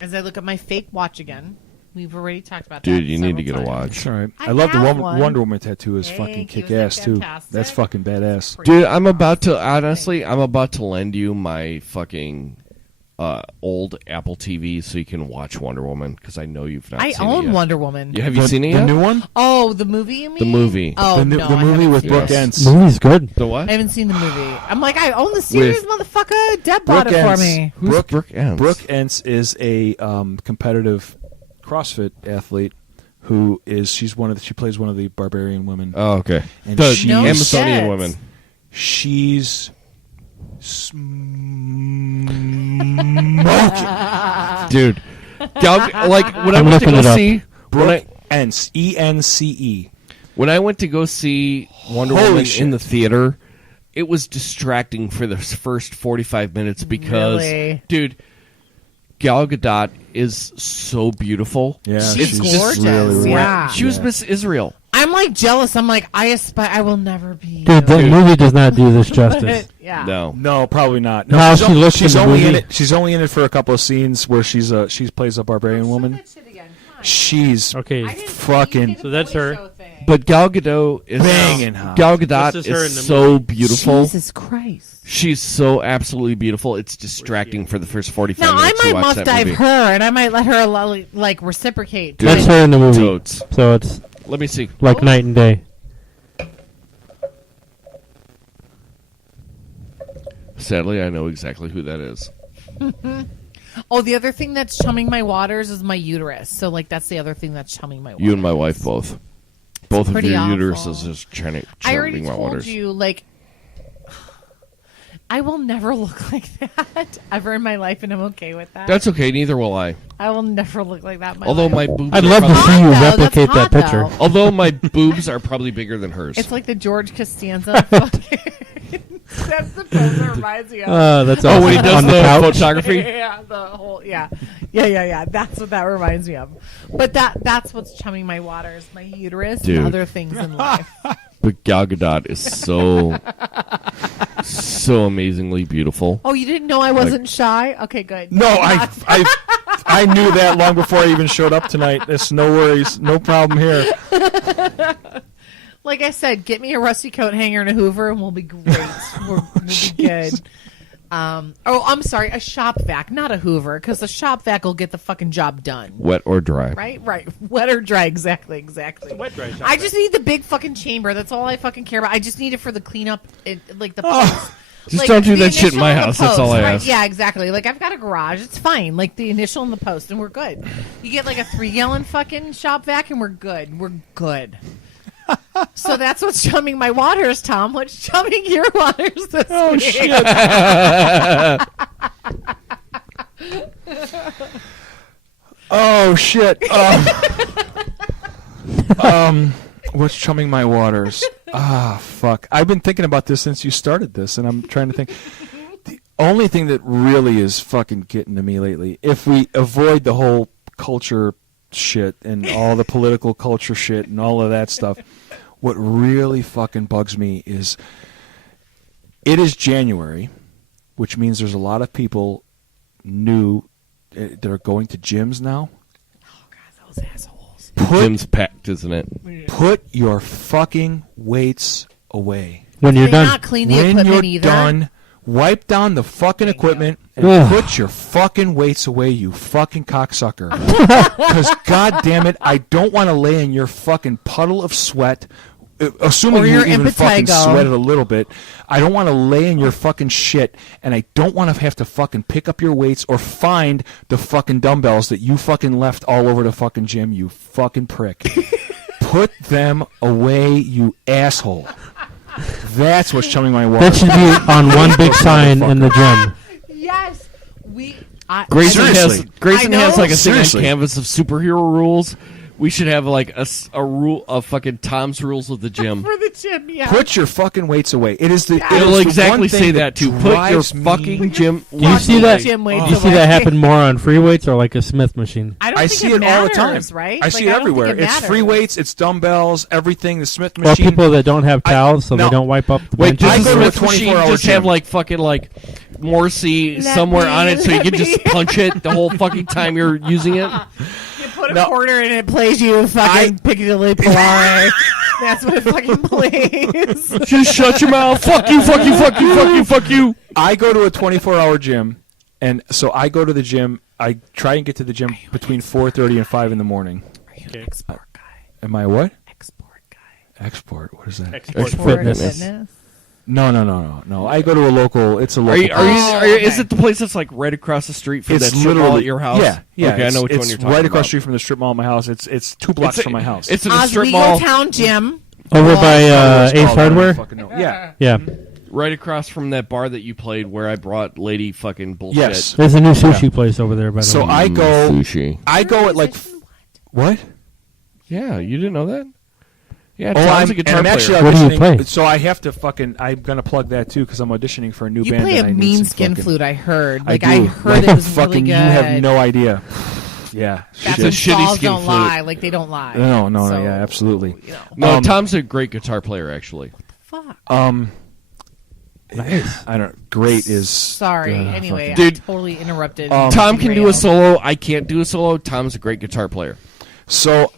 as I look at my fake watch again. We've already talked about that. Dude, you need to several get a times. watch. It's all right. I I love the have one. Wonder Woman tattoo. Is Thank fucking you. kick Isn't ass that too. fantastic? That's fucking badass. Pretty Dude, I'm about to fantastic. I'm about to lend you my fucking old Apple TV so you can watch Wonder Woman, because I know you've not I seen it own yet. Wonder Woman. Yeah, have you seen it The yet? new one? Oh, the movie, you mean? The movie. Oh, the no, the I movie haven't with seen Brooke it. Entz. Movie's good. The what? I haven't seen the movie. I'm like, I own the series, With- motherfucker. Deb bought it for me. Who's Brooke, Brooke Entz? Brooke Entz is a competitive CrossFit athlete who is she plays one of the barbarian women. Oh, okay. And The she's- No Amazonian shit. woman. She's smoking. Dude. Like, when I I'm went to looking go it up. see... Brooke Entz, ENCE. When I went to go see Wonder Holy Woman shit. in the theater, it was distracting for the first 45 minutes because, Really? dude, Gal Gadot is so beautiful. Yeah, She's she's gorgeous. really, really Yeah. She was Yeah. Miss Israel. I'm like jealous. I'm like, I will never be. Dude, the Dude. movie does not do this justice. Yeah. No. No, probably not. No, she's, she looks she's in the only in movie. it. She's only in it for a couple of scenes where she plays a barbarian woman. She's Okay. fucking- So that's her. But Gal Gadot is... Banging hot. Gal Gadot This is her in is the so beautiful. Jesus Christ. She's so absolutely beautiful. It's distracting for the first 45 Now I minutes to might watch muff that dive movie. her, and I might let her like reciprocate. Dude. That's her in the movie. Totes. So it's Let me see. like night and day. Sadly, I know exactly who that is. Oh, the other thing that's chumming my waters is my uterus. So like that's the other thing that's chumming my waters. You and my wife both. Both of pretty your awful. uteruses is churning I already my told waters. you, like, I will never look like that ever in my life, and I'm okay with that. That's okay. Neither will I. I will never look like that. In my Although life. my boobs. I'd are love to probably- see you Hot, though. replicate That's that hot, picture. though. Although my boobs are probably bigger than hers. It's like the George Costanza. fucking- That's the pose that reminds me of. That's oh, awesome. when he does on the the couch. photography. Yeah, the whole yeah. That's what that reminds me of. But that's what's chumming my waters, my uterus, Dude. and other things in life. But Gal Gadot is so amazingly beautiful. Oh, you didn't know I wasn't shy? Okay, good. No, I knew that long before I even showed up tonight. It's no worries, no problem here. Like I said, get me a rusty coat hanger and a Hoover, and we'll be great. we'll be good. I'm sorry, a shop vac, not a Hoover, because the shop vac will get the fucking job done. Wet or dry. Right. Wet or dry, exactly. Wet dry shop I just need the big fucking chamber. That's all I fucking care about. I just need it for the cleanup, like the post. Just Like, don't do the that shit in initial my and the house. That's all post, I right? ask. Yeah, exactly. Like I've got a garage. It's fine. Like the initial and the post, and we're good. You get like a 3-gallon fucking shop vac, and we're good. We're good. So that's what's chumming my waters, Tom. What's chumming your waters this week? Shit. Oh shit. What's chumming my waters? Ah, fuck. I've been thinking about this since you started this, and I'm trying to think. The only thing that really is fucking getting to me lately, if we avoid the whole culture shit and all the political culture shit and all of that stuff, what really fucking bugs me is it is January, which means there's a lot of people new that are going to gyms now. Those assholes. Gym's packed, isn't it? Put your fucking weights away. When you're They done. not clean the When equipment you're either. done, wipe down the fucking equipment and Ugh. put your fucking weights away, you fucking cocksucker. Because, God damn it, I don't want to lay in your fucking puddle of sweat. Assuming Or you your even fucking impetigo. sweated a little bit, I don't want to lay in your fucking shit, and I don't want to have to fucking pick up your weights or find the fucking dumbbells that you fucking left all over the fucking gym, you fucking prick. Put them away, you asshole. That's what's chumming my water. That should be on one big sign in the gym. Yes, Grayson Seriously. Grayson I has know. like a thing on Seriously. canvas of superhero rules. We should have like a rule of fucking Tom's rules of the gym. for the gym. Yeah. Put your fucking weights away. It is the. Yeah. it is It'll the exactly one say thing that too. Put your drives me- fucking gym. Do you see that? Gym weights Do you see away. that happen more on free weights or like a Smith machine? I don't I think see it it all the time. matters, right? I see Like, it don't think everywhere. It's free matters. weights. It's dumbbells. Everything. The Smith Or machine. people that don't have towels, so no. they don't wipe up the Wait, benches. I does go the to a Smith machine 24-hour just have gym. like fucking like Morrissey Let somewhere me- on it so you let can just me- punch it the whole fucking time you're using it? You put a No. quarter and it plays you fucking Piccadilly Polare. That's what it fucking plays. Just shut your mouth. Fuck you, fuck you, fuck you, fuck you, fuck you. I go to a 24-hour gym, and so I go to the gym. I try and get to the gym between 4:30 and 5 in the morning. Are you an export guy? Am I what? Export guy. Export. What is that? Export Fitness. No. I go to a local. It's a Are local. you, is it the place that's like right across the street from It's that strip mall literally at your house? Yeah. Okay, I know which it's one you're talking right about. across the street from the strip mall at my house. It's 2 blocks from my house. It's in a strip Oswego mall Town Gym. Over by It's Ace called, I don't Hardware? fucking know. Yeah. Yeah. right across from that bar that you played where I brought lady fucking bullshit. Yes. There's a new sushi place over there, by the So way. I go. Sushi. I go at like. What? Yeah, you didn't know that? Yeah, Oh, Tom's a guitar and I'm actually player. What do you auditioning. play? So I have to fucking. I'm gonna plug that too because I'm auditioning for a new You band. play that a I need mean some skin fucking- flute, I heard. Like, I I do. heard Like, it was fucking. really good. You have no idea. Yeah. That's It's a when shitty saws skin don't flute. lie. Like, they don't lie. No. So, Yeah, absolutely. You know, No, Um, Tom's a great guitar player, actually. fuck. I don't. Great is. Sorry. Anyway, I Dude. totally interrupted. Tom can do a Derailed. solo. I can't do a solo. Tom's a great guitar player. So,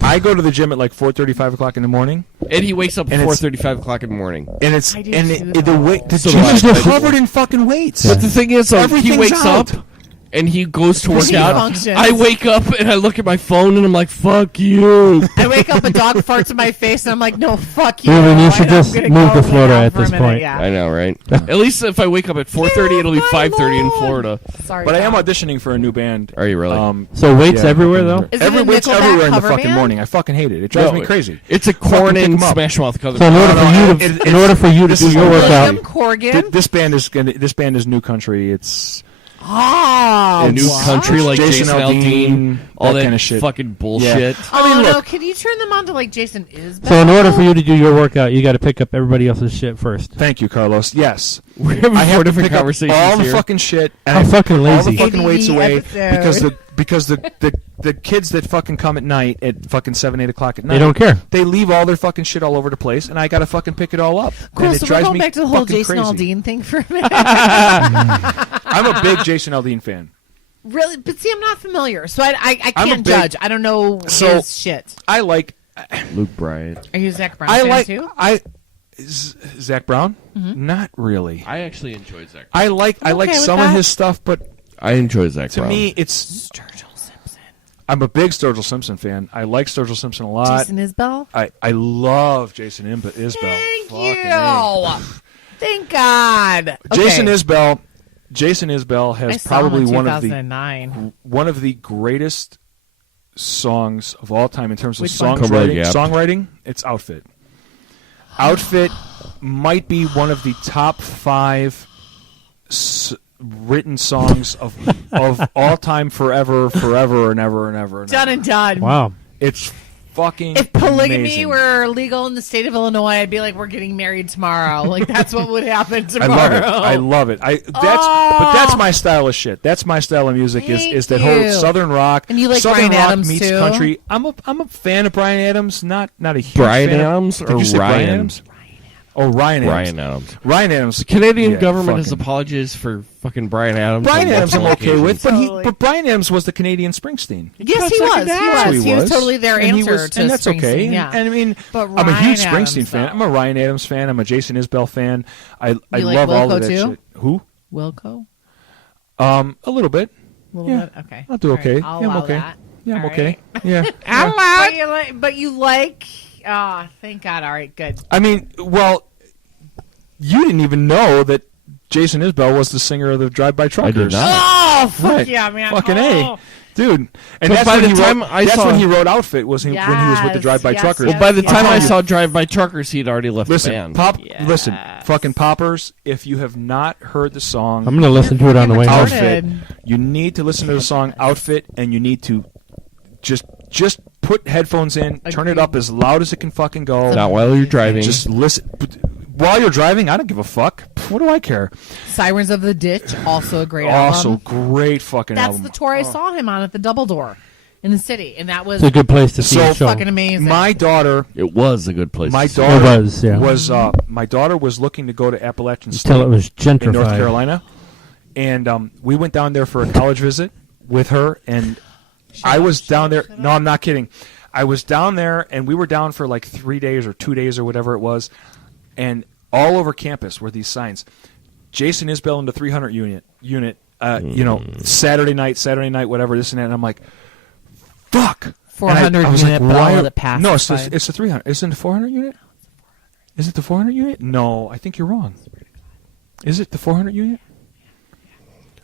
I go to the gym at like 4:30, 5 o'clock in the morning, And he wakes up at And it's- 4:30, 5 o'clock in the morning. and it's I do and too, the though. weight. The So gym do I. is I do. covered in fucking weights. But the thing is, he Everything's wakes out. up and he goes to work He out. functions. I wake up and I look at my phone and I'm like, fuck you. I wake up, a dog farts in my face, and I'm like, no, fuck you. Ruben, you should I'm just gonna move go to Florida lay down at for a this minute, point. Yeah. I know, right? At least if I wake up at 4:30, it'll be my 5:30 in Lord. Florida. Sorry, But I am Tom. auditioning for a new band. Are you really? So weights yeah, everywhere, though? Is it Every a weight's Nickelback everywhere in the cover fucking band? morning. I fucking hate it. It drives No, me crazy. It's a Fucking corn pick and 'em up. Smash Mouth cover. So in order for you it- to, in order for you to this do is your William workout, William Corgan. This band is new country. It's Oh, New what? country like Jason Jason Aldean, Aldean, all that that kinda shit. fucking bullshit. Oh, I mean, no, look. can you turn them on to like Jason Isbell? so in order for you to do your workout, you got to pick up everybody else's shit first. Thank you, Carlos. Yes, We're having I four have to different pick up conversations all the here. fucking shit. And I'm I fucking put all the lazy. fucking weights ADD away episode. because the kids that fucking come at night at fucking 7, 8 o'clock at night. They don't care. They leave all their fucking shit all over the place, and I gotta fucking pick it all up. Cool, and it so we're drives going me back to the whole fucking Jason crazy. Aldean thing for a minute. I'm a big Jason Aldean fan. Really? But see, I'm not familiar, so I I'm a can't big- judge. I don't know So- his shit. I like. Luke Bryant. Are you a Zach Brown I fan like. too? Zach Brown? Not really. I actually enjoyed Zach. I like okay with some of that. his stuff, but I enjoy Zach to Brown. me, it's. Sturgill Simpson. I'm a big Sturgill Simpson fan. I like Sturgill Simpson a lot. Jason Isbell? I love Jason Isbell. Thank Fucking A. you. Thank God. Jason Okay. Isbell. Jason Isbell I has saw him probably in one of the 2009. greatest songs of all time in terms of Which one? Come on, songwriting. Gap. Songwriting. It's Outfit. Outfit might be one of the top 5 written songs of all time, forever and ever. Done and done. Wow. It's fucking. If polygamy amazing. were legal in the state of Illinois, I'd be like, we're getting married tomorrow. Like, that's what would happen I tomorrow. love it. I love it. But that's my style of shit. That's my style of music. Thank Is that you. whole Southern rock? And you like Southern Bryan rock Adams, meets too? country. I'm a fan of Bryan Adams. Not a huge Bryan fan of- Adams Did or you say Bryan Ryan? Adams? Oh, Ryan Adams. Ryan Adams. Ryan Adams. The Canadian Yeah, government has fucking- apologized for fucking Bryan Adams. Bryan on Adams I'm multiple okay with, occasions. but Bryan Adams was the Canadian Springsteen. Yes, he was. He was totally their And answer to and that's okay. Springsteen, And- yeah. And, I mean, But I'm a huge Ryan Springsteen Adams, fan. though. I'm a Ryan Adams fan. I'm a Jason Isbell fan. I You like love all Wilco of that too? shit. Who? Wilco? A little bit. A little Yeah. bit? Okay. I'll do All right. okay. I'll Yeah, I'm allow okay. that. Yeah, I'm All okay. right. Yeah. But you like... Ah, thank God. All right, good. I mean, well, you didn't even know that Jason Isbell was the singer of the Drive-By Truckers. I did not. Oh, fuck Right. yeah, man. Fucking oh. A. Dude. And But that's by when the he time wrote, I that's saw- when he wrote Outfit, when he was with the Drive-By Yes, Truckers. yes, Well, by the time I yes. saw Drive By Truckers, he'd already left Listen, the band. Yes. listen, fucking poppers, if you have not heard the song I'm going to listen to it on the way home. Outfit, you need to listen to the song Outfit, and you need to just put headphones in, turn it Agreed. up as loud as it can fucking go. Not while you're driving. Just listen. While you're driving, I don't give a fuck. What do I care? Sirens of the Ditch, also a great Also, album. great fucking That's album. the tour I saw him on at the Double Door in the city, and that was It's a good place to see So a show. fucking amazing. My daughter, It was a good place. my to see. daughter It was, yeah. my daughter was looking to go to Appalachian State Until it was gentrified. in North Carolina, and we went down there for a college visit with her, and I was down there. No, I'm not kidding. I was down there, and we were down for like 3 days or 2 days or whatever it was, and all over campus were these signs: Jason Isbell in the 300 unit. Saturday night, whatever, this and that. And I'm like, fuck. 400 And I was unit, but why all are- of it passed. No, it's the 300. Isn't it the 400 unit? Is it the 400 unit? No, I think you're wrong. Is it the 400 unit?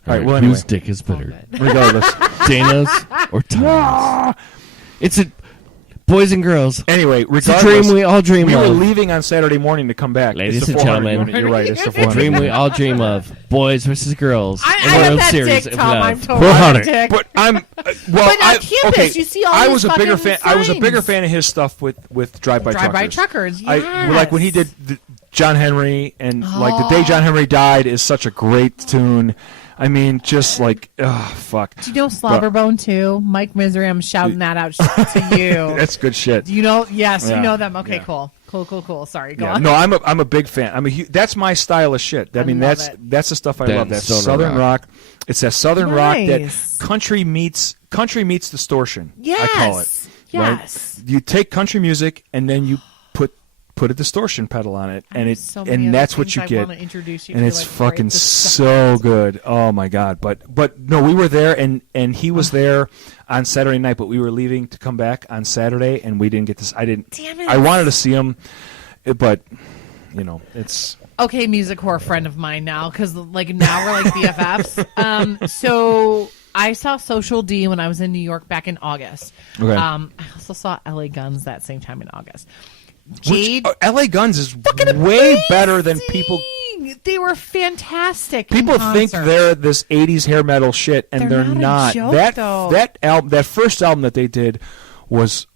All right. Well, anyway, Whose dick is better, regardless. Dana's or Tom's? It's a boys and girls. Anyway, It's a regardless, dream we all dream we were of. leaving on Saturday morning to come back. Ladies It's the and 400 gentlemen. unit. You're right. It's the A 400. dream we all dream of. Boys versus girls. I in a have world that series dick, of Tom. love. I'm totally on a dick. But I'm well. But on campus, okay, you see all I these was a bigger fucking fan. I was a bigger signs. fan of his stuff with Drive-By Drive-By Truckers. Truckers, Like when he yes. did John Henry, and like the day John Henry died is such a great tune. I mean, just like, fuck. Do you know Slobberbone too? Mike Misery, I'm shouting that out to you. That's good shit. Do you know? Yes, Yeah. you know them. Okay, Yeah. cool. Sorry, go Yeah. on. No, I'm a big fan. That's my style of shit. I mean, love that's it. that's the stuff I That love. and That's stoner Southern rock. It's that Southern rock that Nice. country meets distortion. Yes. I call it. right? Yes. You take country music and then you put a distortion pedal on it, and it So many and other that's what things you I get. wanna introduce you And to, it's like, fucking right this so good. Oh my god! But no, we were there, and he was there on Saturday night, but we were leaving to come back on Saturday, and we didn't get this. I didn't. Damn it. I wanted to see him, but it's. Okay, music whore friend of mine now, because like now we're like BFFs. So I saw Social D when I was in New York back in August. Okay. I also saw LA Guns that same time in August. Jade, LA Guns is fucking way better than people. amazing! They were fantastic. People in think concert. they're this '80s hair metal shit, and They're they're not a not. joke, though. That first album that they did was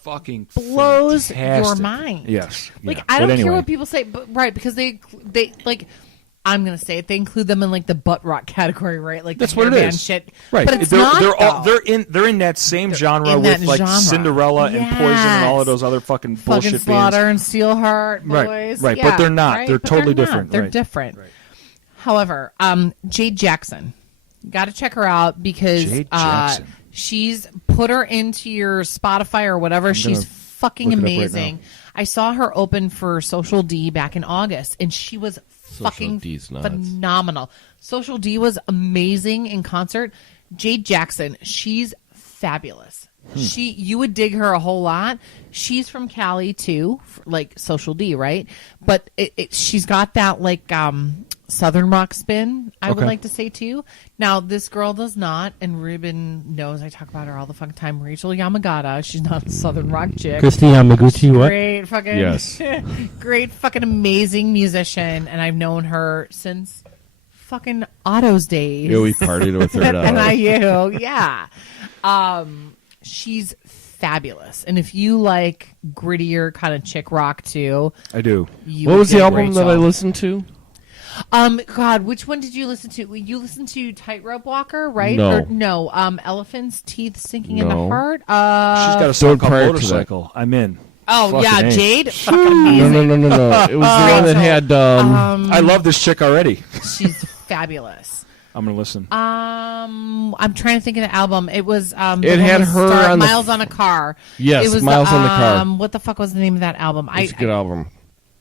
fucking blows your fantastic. mind. Yes, Like yeah. I don't But care anyway. what people say, but right, because they like I'm gonna say it. They include them in like the butt rock category, right? Like That's the what it hair band is. shit. Right. But it's they're, not. they're all though. they're in that same genre in with that like genre. Cinderella and Poison and all of Yes. those other fucking fucking bullshit Slaughter bands. and Steelheart Right, boys. right, but Yeah, they're not. right? They're But totally not. different, They're right. different. However, Jade Jackson, got to check her out because Jade Jackson. she's put her into your Spotify or whatever. She's fucking look it up right amazing. now. I saw her open for Social D back in August, and she was fucking D's nuts. phenomenal. Social D was amazing in concert. Jade Jackson, she's fabulous. You would dig her a whole lot. She's from Cali too, like Social D, right? But she's got that like Southern rock spin, I would Okay. like to say too. Now this girl does not, and Ruben knows I talk about her all the fucking time. Rachel Yamagata, she's not a Southern rock chick. Christy Yamaguchi, what? Great fucking Yes. great fucking amazing musician, and I've known her since fucking Otto's days. Yeah, we partied with her at at NIU. Yeah. She's fabulous. And if you like grittier kind of chick rock too, I do. you What would was the dig album that I Rachel. listened to? God, which one did you listen to? You listened to Tightrope Walker, right? No. Or, no. Elephant's Teeth Sinking in the No. Heart. She's got a song Don't called prior to that. Motorcycle. I'm in. Oh Fucking yeah, A. Jade. Fucking amazing. No. It was the one that had. I love this chick already. She's fabulous. I'm gonna listen. I'm trying to think of the album. It was the It one had with her Star- on the- Miles on a Car. Yes, it was Miles on the Car. What the fuck was the name of that album? It's a good album.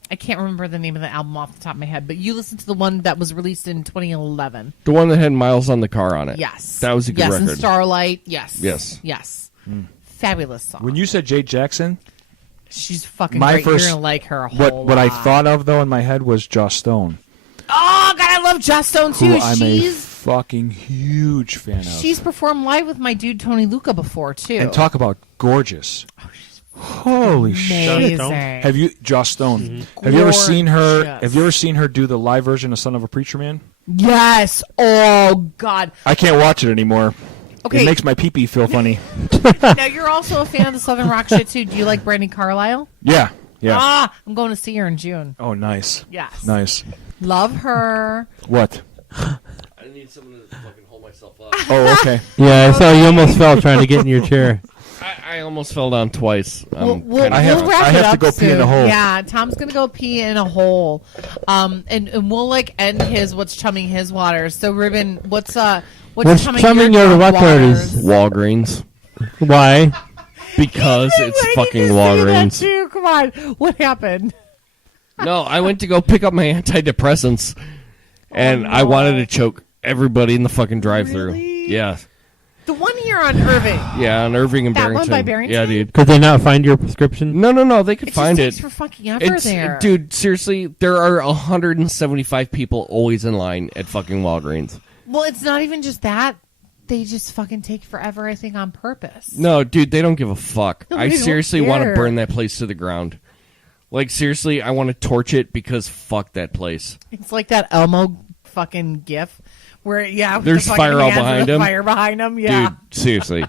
I can't remember the name of the album off the top of my head, but you listened to the one that was released in 2011. The one that had Miles on the Car on it. Yes, That was a good yes, record. and Starlight. Yes, Yes. Fabulous song. When you said Jade Jackson, She's fucking my great. first You're gonna like her a whole what I lot. thought of though in my head was Joss Stone. Oh God, I love Joss Stone too. who I'm a She's fucking huge fan of. she's performed live with my dude Tony Luca before too. And talk about gorgeous. Holy shit! amazing. Have you Joss Stone? Mm-hmm. Have you ever seen her? Gorgeous. Have you ever seen her do the live version of Son of a Preacher Man? Yes. Oh God. I can't watch it anymore. Okay. It makes my pee-pee feel funny. Now you're also a fan of the Southern Rock shit too. Do you like Brandi Carlile? Yeah. Ah, I'm going to see her in June. Oh, nice. Yes. Nice. Love her. What? I need someone to fucking hold myself up. Oh, okay. Yeah, I saw you almost fell trying to get in your chair. I almost fell down twice. We'll I have- wrap I it have to up go pee in soon. a hole. Yeah, Tom's gonna go pee in a hole, and we'll like end his what's chumming his waters. So Ruben, what's chumming your waters? Walgreens. Why? Because it's fucking Walgreens. Too. Come on, what happened? No, I went to go pick up my antidepressants, and I wanted to choke everybody in the fucking drive-through. Really? Yeah. The one here on Irving. Yeah, on Irving and That one Barrington. by Barrington? Yeah, dude. Could they not find your prescription? No. They could It find just takes it. for fucking ever there. Dude, seriously, there are 175 people always in line at fucking Walgreens. Well, it's not even just that. They just fucking take forever, I think, on purpose. No, dude, they don't give a fuck. No, I they don't seriously want to care. burn that place to the ground. Like, seriously, I want to torch it because fuck that place. It's like that Elmo fucking gif where, with There's the fucking fire all hands and behind the him. Fire behind him, yeah. Dude, seriously.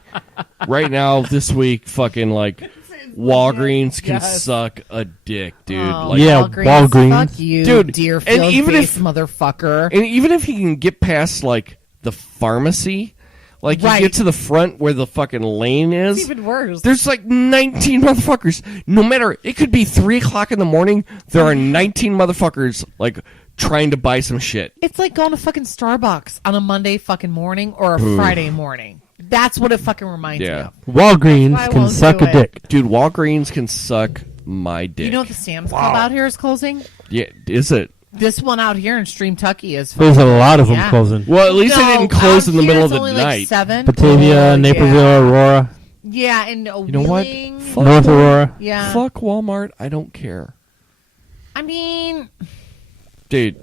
Right now, this week, fucking, like, Walgreens can Yes. suck a dick, dude. Oh, Like, Yeah, Walgreens. Fuck you, Dude, Deerfield and even face if- motherfucker. And even if you can get past, like, the pharmacy, like, Right. you get to the front where the fucking lane It's is, even worse. there's like 19 motherfuckers. No matter, it could be 3 o'clock in the morning, there are 19 motherfuckers, like, trying to buy some shit. It's like going to fucking Starbucks on a Monday fucking morning or a Friday morning. That's what it fucking reminds me Yeah. of. Walgreens That's why I can won't suck do a it. dick. Dude, Walgreens can suck my dick. You know the Sam's Club out here is closing? Yeah, is it? This one out here in Stream-Tucky is There's a lot of them Yeah. closing. Well, at least they didn't close out in the here middle it's of the only night. Like 7. Batavia, Oh, Naperville, yeah. Aurora, Yeah, and You know what? Wheeling. Fuck North Walmart. Aurora. Yeah. Fuck Walmart. I don't care. I mean, Dude,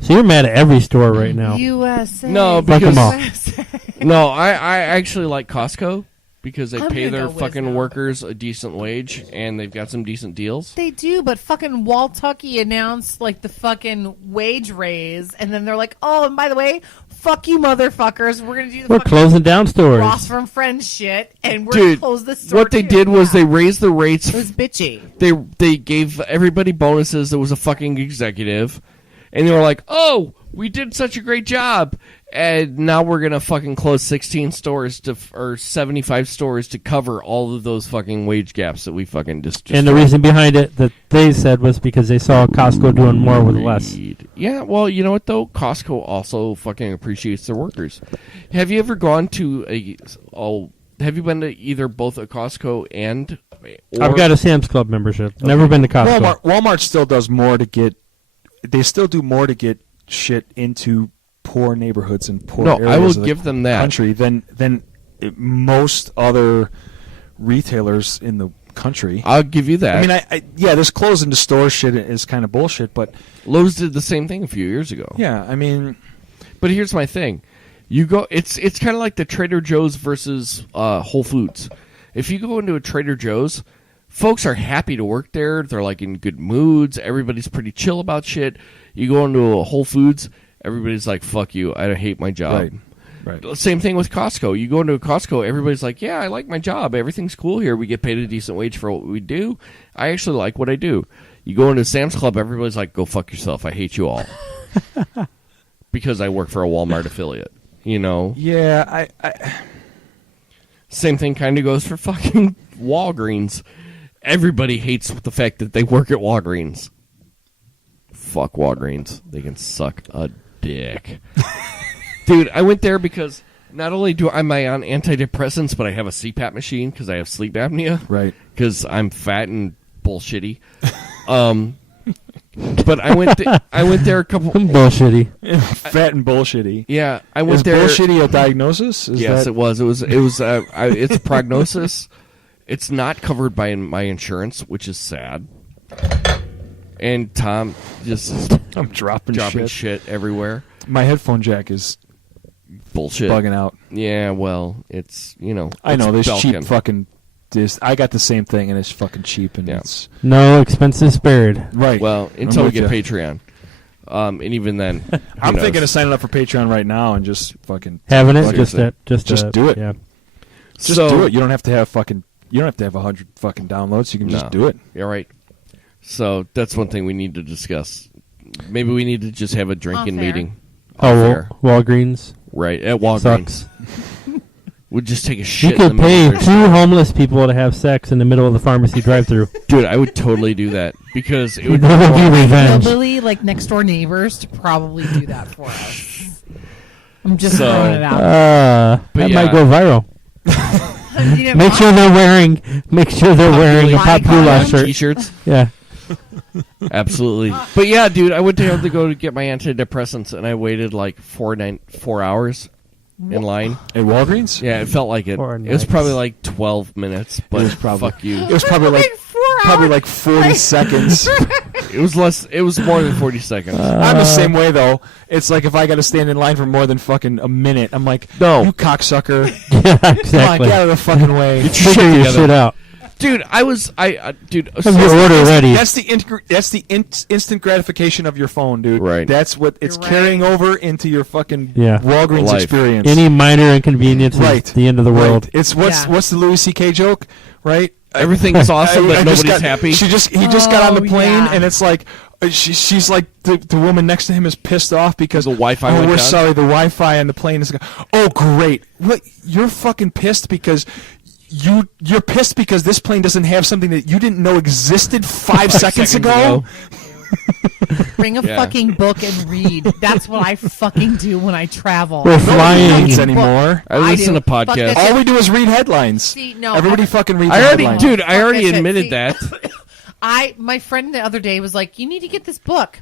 So you're mad at every store right now. USA. No, Fuck 'em all. USA. no, I actually like Costco because they I'm pay gonna their go Wiz fucking now. workers a decent wage and they've got some decent deals. They do, but fucking Waltucky announced like the fucking wage raise, and then they're like, "Oh, and by the way, fuck you, motherfuckers. We're gonna do the We're fucking closing down stores. Ross from Friends shit, and we're Dude, gonna close this store." what they too." did was Yeah. they raised the rates. It was bitchy. They gave everybody bonuses that was a fucking executive, and they were like, "Oh, we did such a great job, and now we're gonna fucking close 16 stores or 75 stores to cover all of those fucking wage gaps that we fucking just." And the reason behind it that they said was because they saw Costco doing more with less. Yeah, well, you know what though? Costco also fucking appreciates their workers. Have you ever gone to have you been to either both a Costco and? I've got a Sam's Club membership. Never been to Costco. Walmart still does more to get. They still do more to get shit into poor neighborhoods and poor No, areas I will of the give them that. country than most other retailers in the country. I'll give you that. I mean, yeah, this close into store shit is kind of bullshit, but Lowe's did the same thing a few years ago. yeah, I mean, But here's my thing. You go it's kind of like the Trader Joe's versus Whole Foods. If you go into a Trader Joe's, folks are happy to work there. They're like in good moods. Everybody's pretty chill about shit. You go into a Whole Foods, everybody's like, "Fuck you. I hate my job." Right. Same thing with Costco. You go into a Costco, everybody's like, "Yeah, I like my job. Everything's cool here. We get paid a decent wage for what we do. I actually like what I do." You go into Sam's Club, everybody's like, "Go fuck yourself. I hate you all." Because I work for a Walmart affiliate, you know? Yeah, Same thing kind of goes for fucking Walgreens. Everybody hates the fact that they work at Walgreens. Fuck Walgreens. They can suck a dick. Dude, I went there because not only am I on antidepressants, but I have a CPAP machine because I have sleep apnea. right. Because I'm fat and bullshitty. But I went there a couple... Bullshitty. Fat and bullshitty. Yeah, I went Is there... bullshitty a diagnosis? Yes, it was. It was. It's a prognosis. It's not covered by my insurance, which is sad. And Tom just I'm dropping shit everywhere. My headphone jack is Bullshit. bugging out. Yeah, well, it's I know it's this cheap Belkin. fucking. I got the same thing, and it's fucking cheap, and Yeah. it's No expenses spared. right. Well, I'm until we with get ya. Patreon, and even then, who I'm knows? thinking of signing up for Patreon right now and just fucking Having it, Seriously. just do it. Yeah. just So- do it. You don't have to have 100 fucking downloads. You can just No. do it. Yeah, right. So that's one thing we need to discuss. Maybe we need to just have a drinking Off air. meeting. Oh, Off air. Walgreens Right at Walgreens. sucks. We'd just take a You shit. in could the middle pay of their 2 homeless people to have sex in the middle of the pharmacy drive-through. Dude, I would totally do that because it would. That would be revenge. Hillbilly, like next door neighbors, to probably do that for us. I'm just So- throwing it out. But That yeah. might go viral. You didn't Make want- sure they're wearing a Pop Goulash shirt. T-shirts. Yeah. Absolutely. But yeah, dude, I went to have to go to get my antidepressants, and I waited like 4 hours in line. At Walgreens? Yeah, it felt like it. 4 It was nights. probably like 12 minutes, but It was probably- fuck you. It was probably like 4 hours. 40 seconds. It was less. It was more than 40 seconds. I'm the same way though. It's like if I got to stand in line for more than fucking a minute, I'm like, No. you cocksucker, Yeah, come on, exactly. get out of the fucking way. Figure your together. shit out. Dude, dude. Have your order ready. That's the instant gratification of your phone, dude. Right. That's what it's You're right. carrying over into your fucking Yeah. Walgreens Life. experience. Any minor inconvenience Right. is the end of the world. Right. It's Yeah. what's the Louis C.K. joke, right? Everything's awesome, but I just nobody's got- happy. He just got on the Oh, plane, yeah. and it's like she's like the woman next to him is pissed off because The Wi-Fi Oh, went we're down? sorry, the Wi-Fi on the plane is. Oh, great! What? You're fucking pissed because. You're pissed because this plane doesn't have something that you didn't know existed 5 seconds ago. Bring a Yeah. fucking book and read. That's what I fucking do when I travel. We're Nobody flying. reads anymore. I listen do. to podcasts. Fuck that All shit. we do is read headlines. See, no, Everybody I- fucking reads I already, headlines. dude. I Fuck already that shit. admitted See, that. My friend the other day was like, "You need to get this book,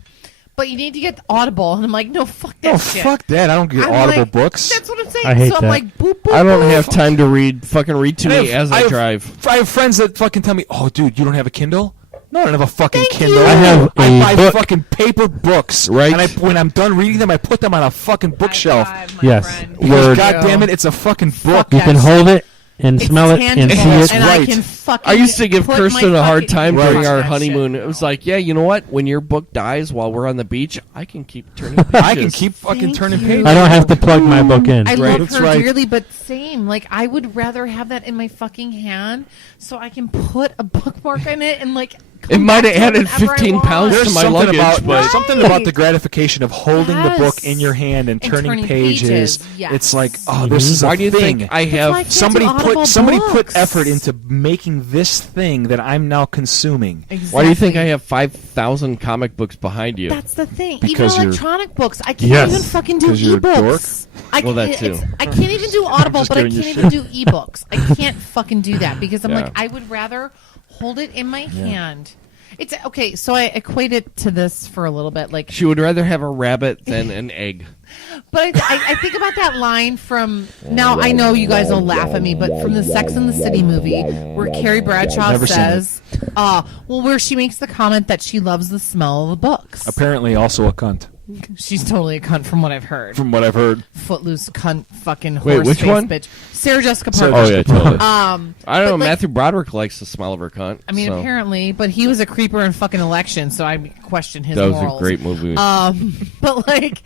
but you need to get Audible." And I'm like, "No, fuck that Oh, shit." fuck that! I don't get I'm Audible like, books. That's what I'm saying. I hate so I'm that. like, boop, boop, I don't boop. have time to read. Fucking read to me as I drive. I have friends that fucking tell me, "Oh, dude, you don't have a Kindle." No, I don't have a fucking Thank Kindle. you. I have I a buy book. fucking paper books, Right. And when I'm done reading them, I put them on a fucking bookshelf. High five, my Yes. friend. Because Word. God damn it, it's a fucking book. You can Yes. hold it and It's smell it and tangible, see it. and Right. I can fucking. I used to give put Kirsten my a hard fucking- time Right. during our Fuck that honeymoon. shit. It was like, yeah, you know what? When your book dies while we're on the beach, I can keep turning pages. I can keep fucking Thank turning you. pages. I don't have to plug my book in. I Right. love That's her right. dearly, but same. Like I would rather have that in my fucking hand, so I can put a bookmark in it and like. It come might back have to it added whenever I 15 want. pounds There's to my something luggage, about but- something Right. about the gratification of holding the book Yes. in your hand and And turning turning pages. pages, yes. It's like, oh, this is Why a do you thing. think I That's why I have? can't Somebody do Audible put books. effort into making this thing that I'm now consuming. Exactly. Why do you think I have 5,000 comic books behind you? That's the thing. Because even you're- electronic books, I can't Yes. even fucking do 'Cause you're a ebooks. Well, that too. I can't even do Audible, just but I giving can't you even do ebooks. I can't fucking do that because I'm Yeah. like, I would rather hold it in my hand. It's okay. So I equate it to this for a little bit, like, She would rather have a rabbit than an egg. but I think about that line from. Now I know you guys will laugh at me, but from the Sex and the City movie, where Carrie Bradshaw Never seen says, well, where she makes the comment that she loves the smell of the books. Apparently, also a cunt, She's totally a cunt, from what I've heard. from what I've heard. Footloose cunt, fucking Wait, horse which face one? bitch. Sarah Jessica Sarah Parker. Oh yeah, totally. I don't but, know. like, Matthew Broderick likes the smell of her cunt. I mean, so apparently, but he was a creeper in fucking Election, so I question his that was morals. a great movie. But like,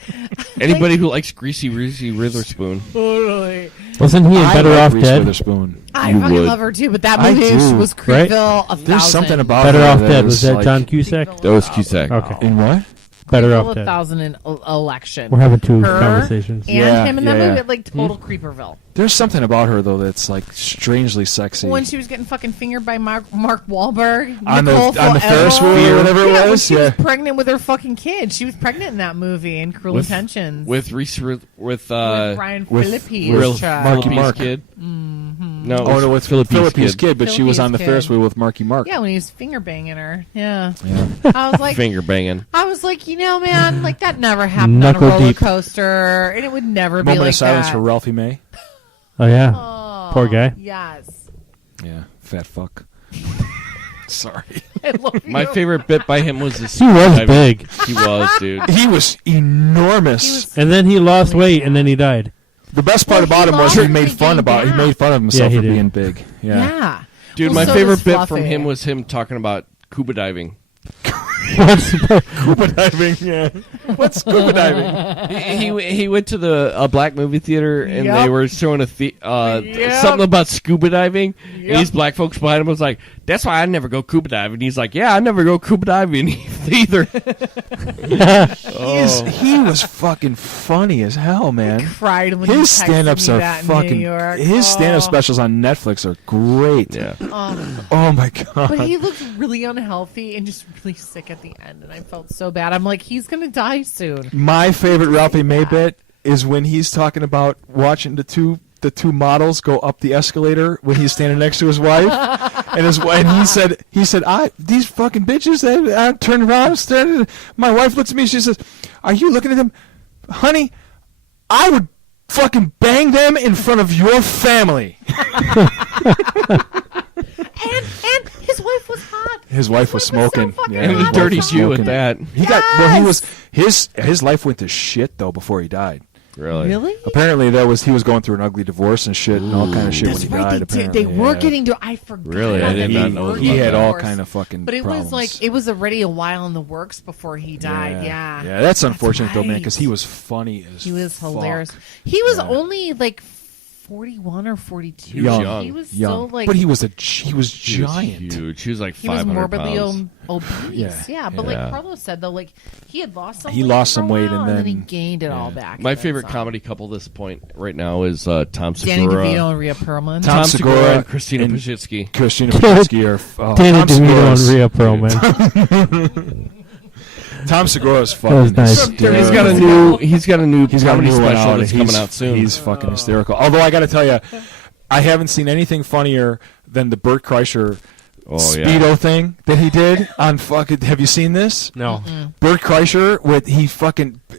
Anybody who likes Greasy Witherspoon. totally. Wasn't he in I Better like Off Reese Dead? Witherspoon. I You fucking would. love her too, but that I movie do. was Right? Creepville. There's something about Better her Off that Dead. is Was that like- John Cusack? That was Cusack. Okay. In what? Better Off a Dead. thousand in Election. We're having two Her conversations. and Yeah, him in that yeah, movie, yeah. like total Creeperville. There's something about her though that's like strangely sexy. When she was getting fucking fingered by Mark Wahlberg on Nicole the Ferris Forever. wheel or whatever it When was. she Yeah. was pregnant with her fucking kid. She was pregnant in that movie in Cruel Intentions. With Reese with Brian with Philippe's Real child. Marky Philippe's Mark. kid. No, it Oh was no, with Philippe's kid, but she was on the Philippe's Ferris kid. wheel with Marky Mark. Yeah, when he was finger banging her. Yeah. Yeah. I was like, finger banging. you know, man, like that never happened Knuckle on a roller deep. coaster, and it would never be Moment like of silence that. for Ralphie May. Oh yeah. Oh, Poor guy. Yes. Yeah, fat fuck. Sorry. I love My you. favorite bit by him was his He was skydiving. big. He was, dude. He was enormous. And then he lost weight, and then he died. The best part Well, about he him was lost he made weight fun getting he back. made fun of himself Yeah, for he did. being big. Yeah. Dude, Well, my so favorite does bit Fluffy. from him was him talking about scuba diving. What's Scuba diving, yeah. What's scuba diving? He went to the black movie theater and Yep. they were showing Yep. something about scuba diving. And Yep. these black folks behind him was like, "That's why I never go scuba diving." He's like, "Yeah, I never go scuba diving either." He was fucking funny as hell, man. Cried when you His texted stand-ups me are that in fucking. New York. His stand-up Oh. specials on Netflix are great. Yeah. Oh my god. But he looked really unhealthy and just really sick at the end, and I felt so bad. I'm like, he's gonna die soon. My favorite Ralphie May bit is when he's talking about watching the two models go up the escalator when he's standing next to his wife, and he said, these fucking bitches. I turned around, staring. My wife looks at me. She says, "Are you looking at them, honey? I would fucking bang them in front of your family." And his wife was hot. His wife was wife was so smoking. fucking Yeah, And his the wife dirty was Jew smoking. at that. He got well. He was Yes. his life went to shit though before he died. Really? Really? Apparently, he was going through an ugly divorce and shit and all kind of shit That's when he right. died. They apparently, were yeah. getting to. I forgot. Really? I did that not they know were about He getting had all divorced. kind of fucking. But it problems. was like it was already a while in the works before he died. Yeah. Yeah, that's unfortunate though, man, right. because he was funny as. He was fuck. hilarious. He was Yeah. only like 41 or 42. Young, He was young, so like. but he was giant. She was huge. She was like he was 500 morbidly pounds. obese. Yeah, but Yeah. like Carlos said though, like he had lost some. He weight lost for a some weight while, and then he then- gained it all back. My and then favorite some. comedy couple at this point right now is Tom Segura. Danny DeVito and Rhea Perlman. Tom Segura Segura and Christina and- Pajitsky. Christina Pajitsky are. Danny Tom DeVito and Segura's- Rhea Perlman. Tom Segura's That was fucking. nice. hysterical. He's got a new He's got a comedy new one special out. that's He's coming out soon. He's fucking hysterical. Although I got to tell you, I haven't seen anything funnier than the Burt Kreischer Speedo thing that he did on fucking. Have you seen this? No. Burt Kreischer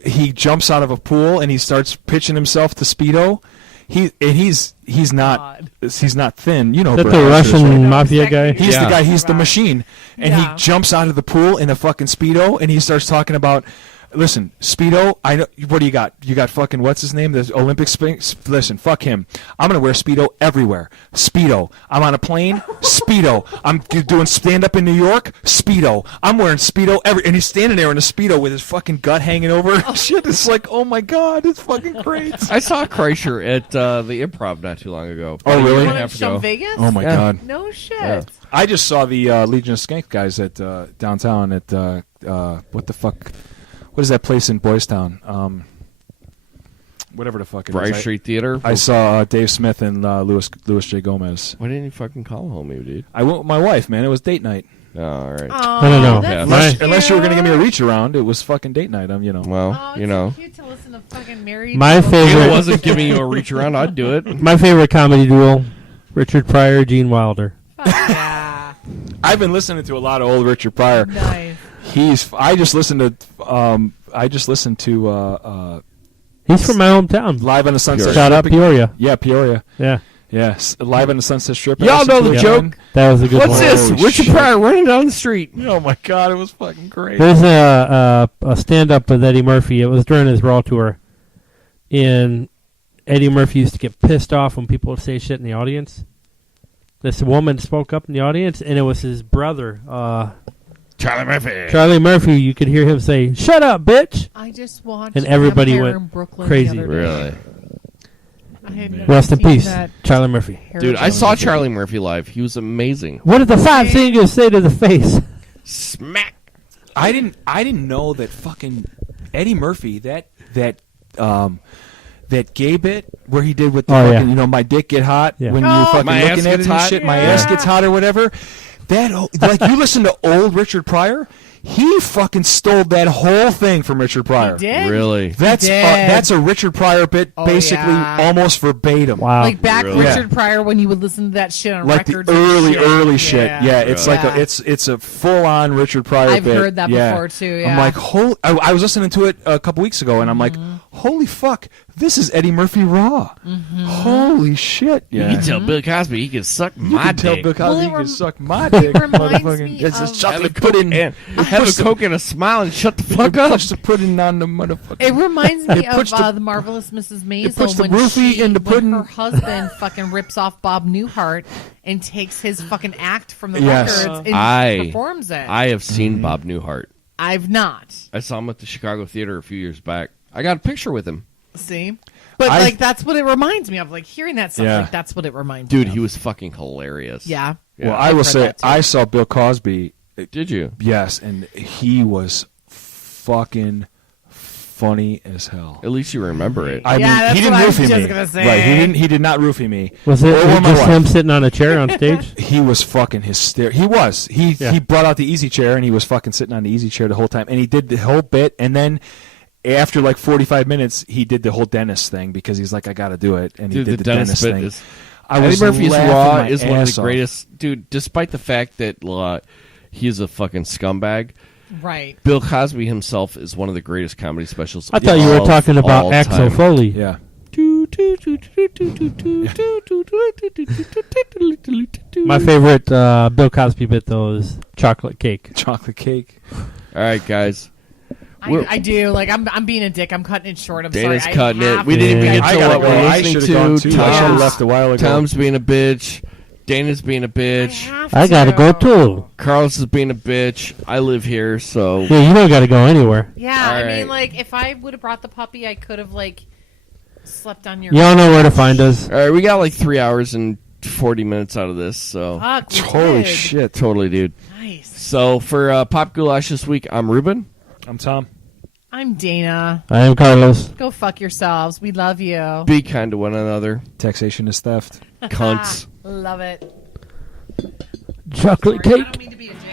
he jumps out of a pool and he starts pitching himself to Speedo. He's not thin. You know, Is that Burt the Kreischer, Russian right? mafia guy? He's Yeah. the guy. He's the machine, and Yeah. he jumps out of the pool in a fucking Speedo, and he starts talking about. Listen, Speedo. I know. What do you got? You got fucking what's his name? The Olympic Sphinx. Listen, fuck him. I'm gonna wear Speedo everywhere. Speedo. I'm on a plane. Speedo. I'm doing stand up in New York. Speedo. I'm wearing Speedo and he's standing there in a Speedo with his fucking gut hanging over. Shit. It's like, oh my god, it's fucking great. I saw Kreischer at the Improv not too long ago. Oh, About a year really? and a One half in Show ago. Vegas. Oh my Yeah. god. No shit. Yeah. I just saw the Legion of Skank guys at downtown at what the fuck. What is that place in Boys Town? Whatever the fuck it is. Bryce Street Theater. I saw Dave Smith and Louis J. Gomez. Why didn't you fucking call home, dude? I went with my wife, man. It was date night. Oh, all right. Aw, I don't know. that's Yeah. cute. Unless you were going to give me a reach around, it was fucking date night. Well, Oh, it's you know, so cute to listen to fucking married. My people. if favorite- it wasn't giving you a reach around, I'd do it. My favorite comedy duo: Richard Pryor, Gene Wilder. Fuck yeah. I've been listening to a lot of old Richard Pryor. Nice. I just listened to He's from my hometown. Live on the Sunset Shout out Strip. Peoria. Yeah, Peoria. Yeah, Yeah, Live on the Sunset Strip. I Y'all listened know to the it joke. again. that was a good What's one. this? Holy Richard shit. Pryor running down the street. Oh my god, it was fucking great. There's a stand-up with Eddie Murphy. It was during his Raw tour, and Eddie Murphy used to get pissed off when people would say shit in the audience. This woman spoke up in the audience, and it was his brother, Charlie Murphy. Charlie Murphy. You could hear him say, "Shut up, bitch!" I just watched. And everybody Vampire went in Brooklyn crazy. the other day. Really? I had never Rest in seen peace, that Charlie Murphy. Dude, I saw Charlie Murphy live. He was amazing. What did the five singers say to the face? Smack. I didn't know that fucking Eddie Murphy that gay bit where he did with the Oh, fucking, yeah. my dick get hot Yeah. when Oh, you're fucking my ass looking at gets it and hot? shit. My Yeah. ass gets hot or whatever. Like you listen to old Richard Pryor, he fucking stole that whole thing from Richard Pryor. He did? Really? That's a Richard Pryor bit, Oh, basically yeah. almost verbatim. Wow. Like back Really? Richard Pryor when you would listen to that shit on Like the records. and early shit. shit. Yeah, it's Really? like it's a full on Richard Pryor I've bit. heard that Yeah. before, too, I'm yeah. like, I was listening to it a couple weeks ago, and I'm like, holy fuck, this is Eddie Murphy Raw. Holy shit. You Yeah. can tell Bill Cosby he can suck You my can tell dick. Bill Cosby Well, he can suck my dick. reminds Motherfucking. me It's just of- chocolate pudding. And have a Coke and a smile and shut the fuck up. Push the pudding on the motherfucker. It reminds me It of puts the- the Marvelous Mrs. it puts Maisel the when, roofie in the when pudding. her husband fucking rips off Bob Newhart and takes his fucking act from the Yes. records and I- performs it. I have seen Bob Newhart. I've not. I saw him at the Chicago Theater a few years back. I got a picture with him. See? But I- like that's what it reminds me of. Like hearing that stuff, Yeah. like that's what it reminds me Dude, of. he was fucking hilarious. Yeah. Well, Yeah. I will heard say, that too. I saw Bill Cosby. Did you? Yes, and he was fucking funny as hell. At least you remember it. I Yeah, mean, that's he didn't what I was roofie just me. gonna say. Right, he did not roofie me. Was it Or my just wife. him sitting on a chair on stage? He was fucking hysterical. He was. Yeah. He brought out the easy chair and he was fucking sitting on the easy chair the whole time. And he did the whole bit. And then after like 45 minutes, he did the whole dentist thing because he's like, I got to do it. And Dude, he did the the dentist bit thing. is. I Eddie was Murphy's laughing Raw my is one of ass the off. greatest. Dude, despite the fact that he's a fucking scumbag, Right. Bill Cosby himself is one of the greatest comedy specials. I thought you were of talking about all Axel time. Foley. Yeah. My favorite Bill Cosby bit, though, is chocolate cake. Chocolate cake. All right, guys. We're- I do. Like I'm being a dick. I'm cutting it short. I'm Dana's sorry. cutting I it. have We to didn't even Yeah. get I to gotta what go. we're I listening should have gone too. to. I should have Tom's, left a while ago. Tom's being a bitch. Dana's being a bitch. I gotta go too. Carlos is being a bitch. I live here, so Yeah, you don't gotta go anywhere. Yeah, All I right. mean, like if I would have brought the puppy, I could have like slept on your. Y'all know where to find us. all right. We got like 3 hours and 40 minutes out of this, so Fuck, we Holy did. shit. totally, dude. Nice. So for Pop Goulash this week, I'm Ruben. I'm Tom. I'm Dana. I am Carlos. Go fuck yourselves. We love you. Be kind to one another, Taxation is theft. cunts. Love it. Chocolate Sorry, I cake. don't mean to be a dick.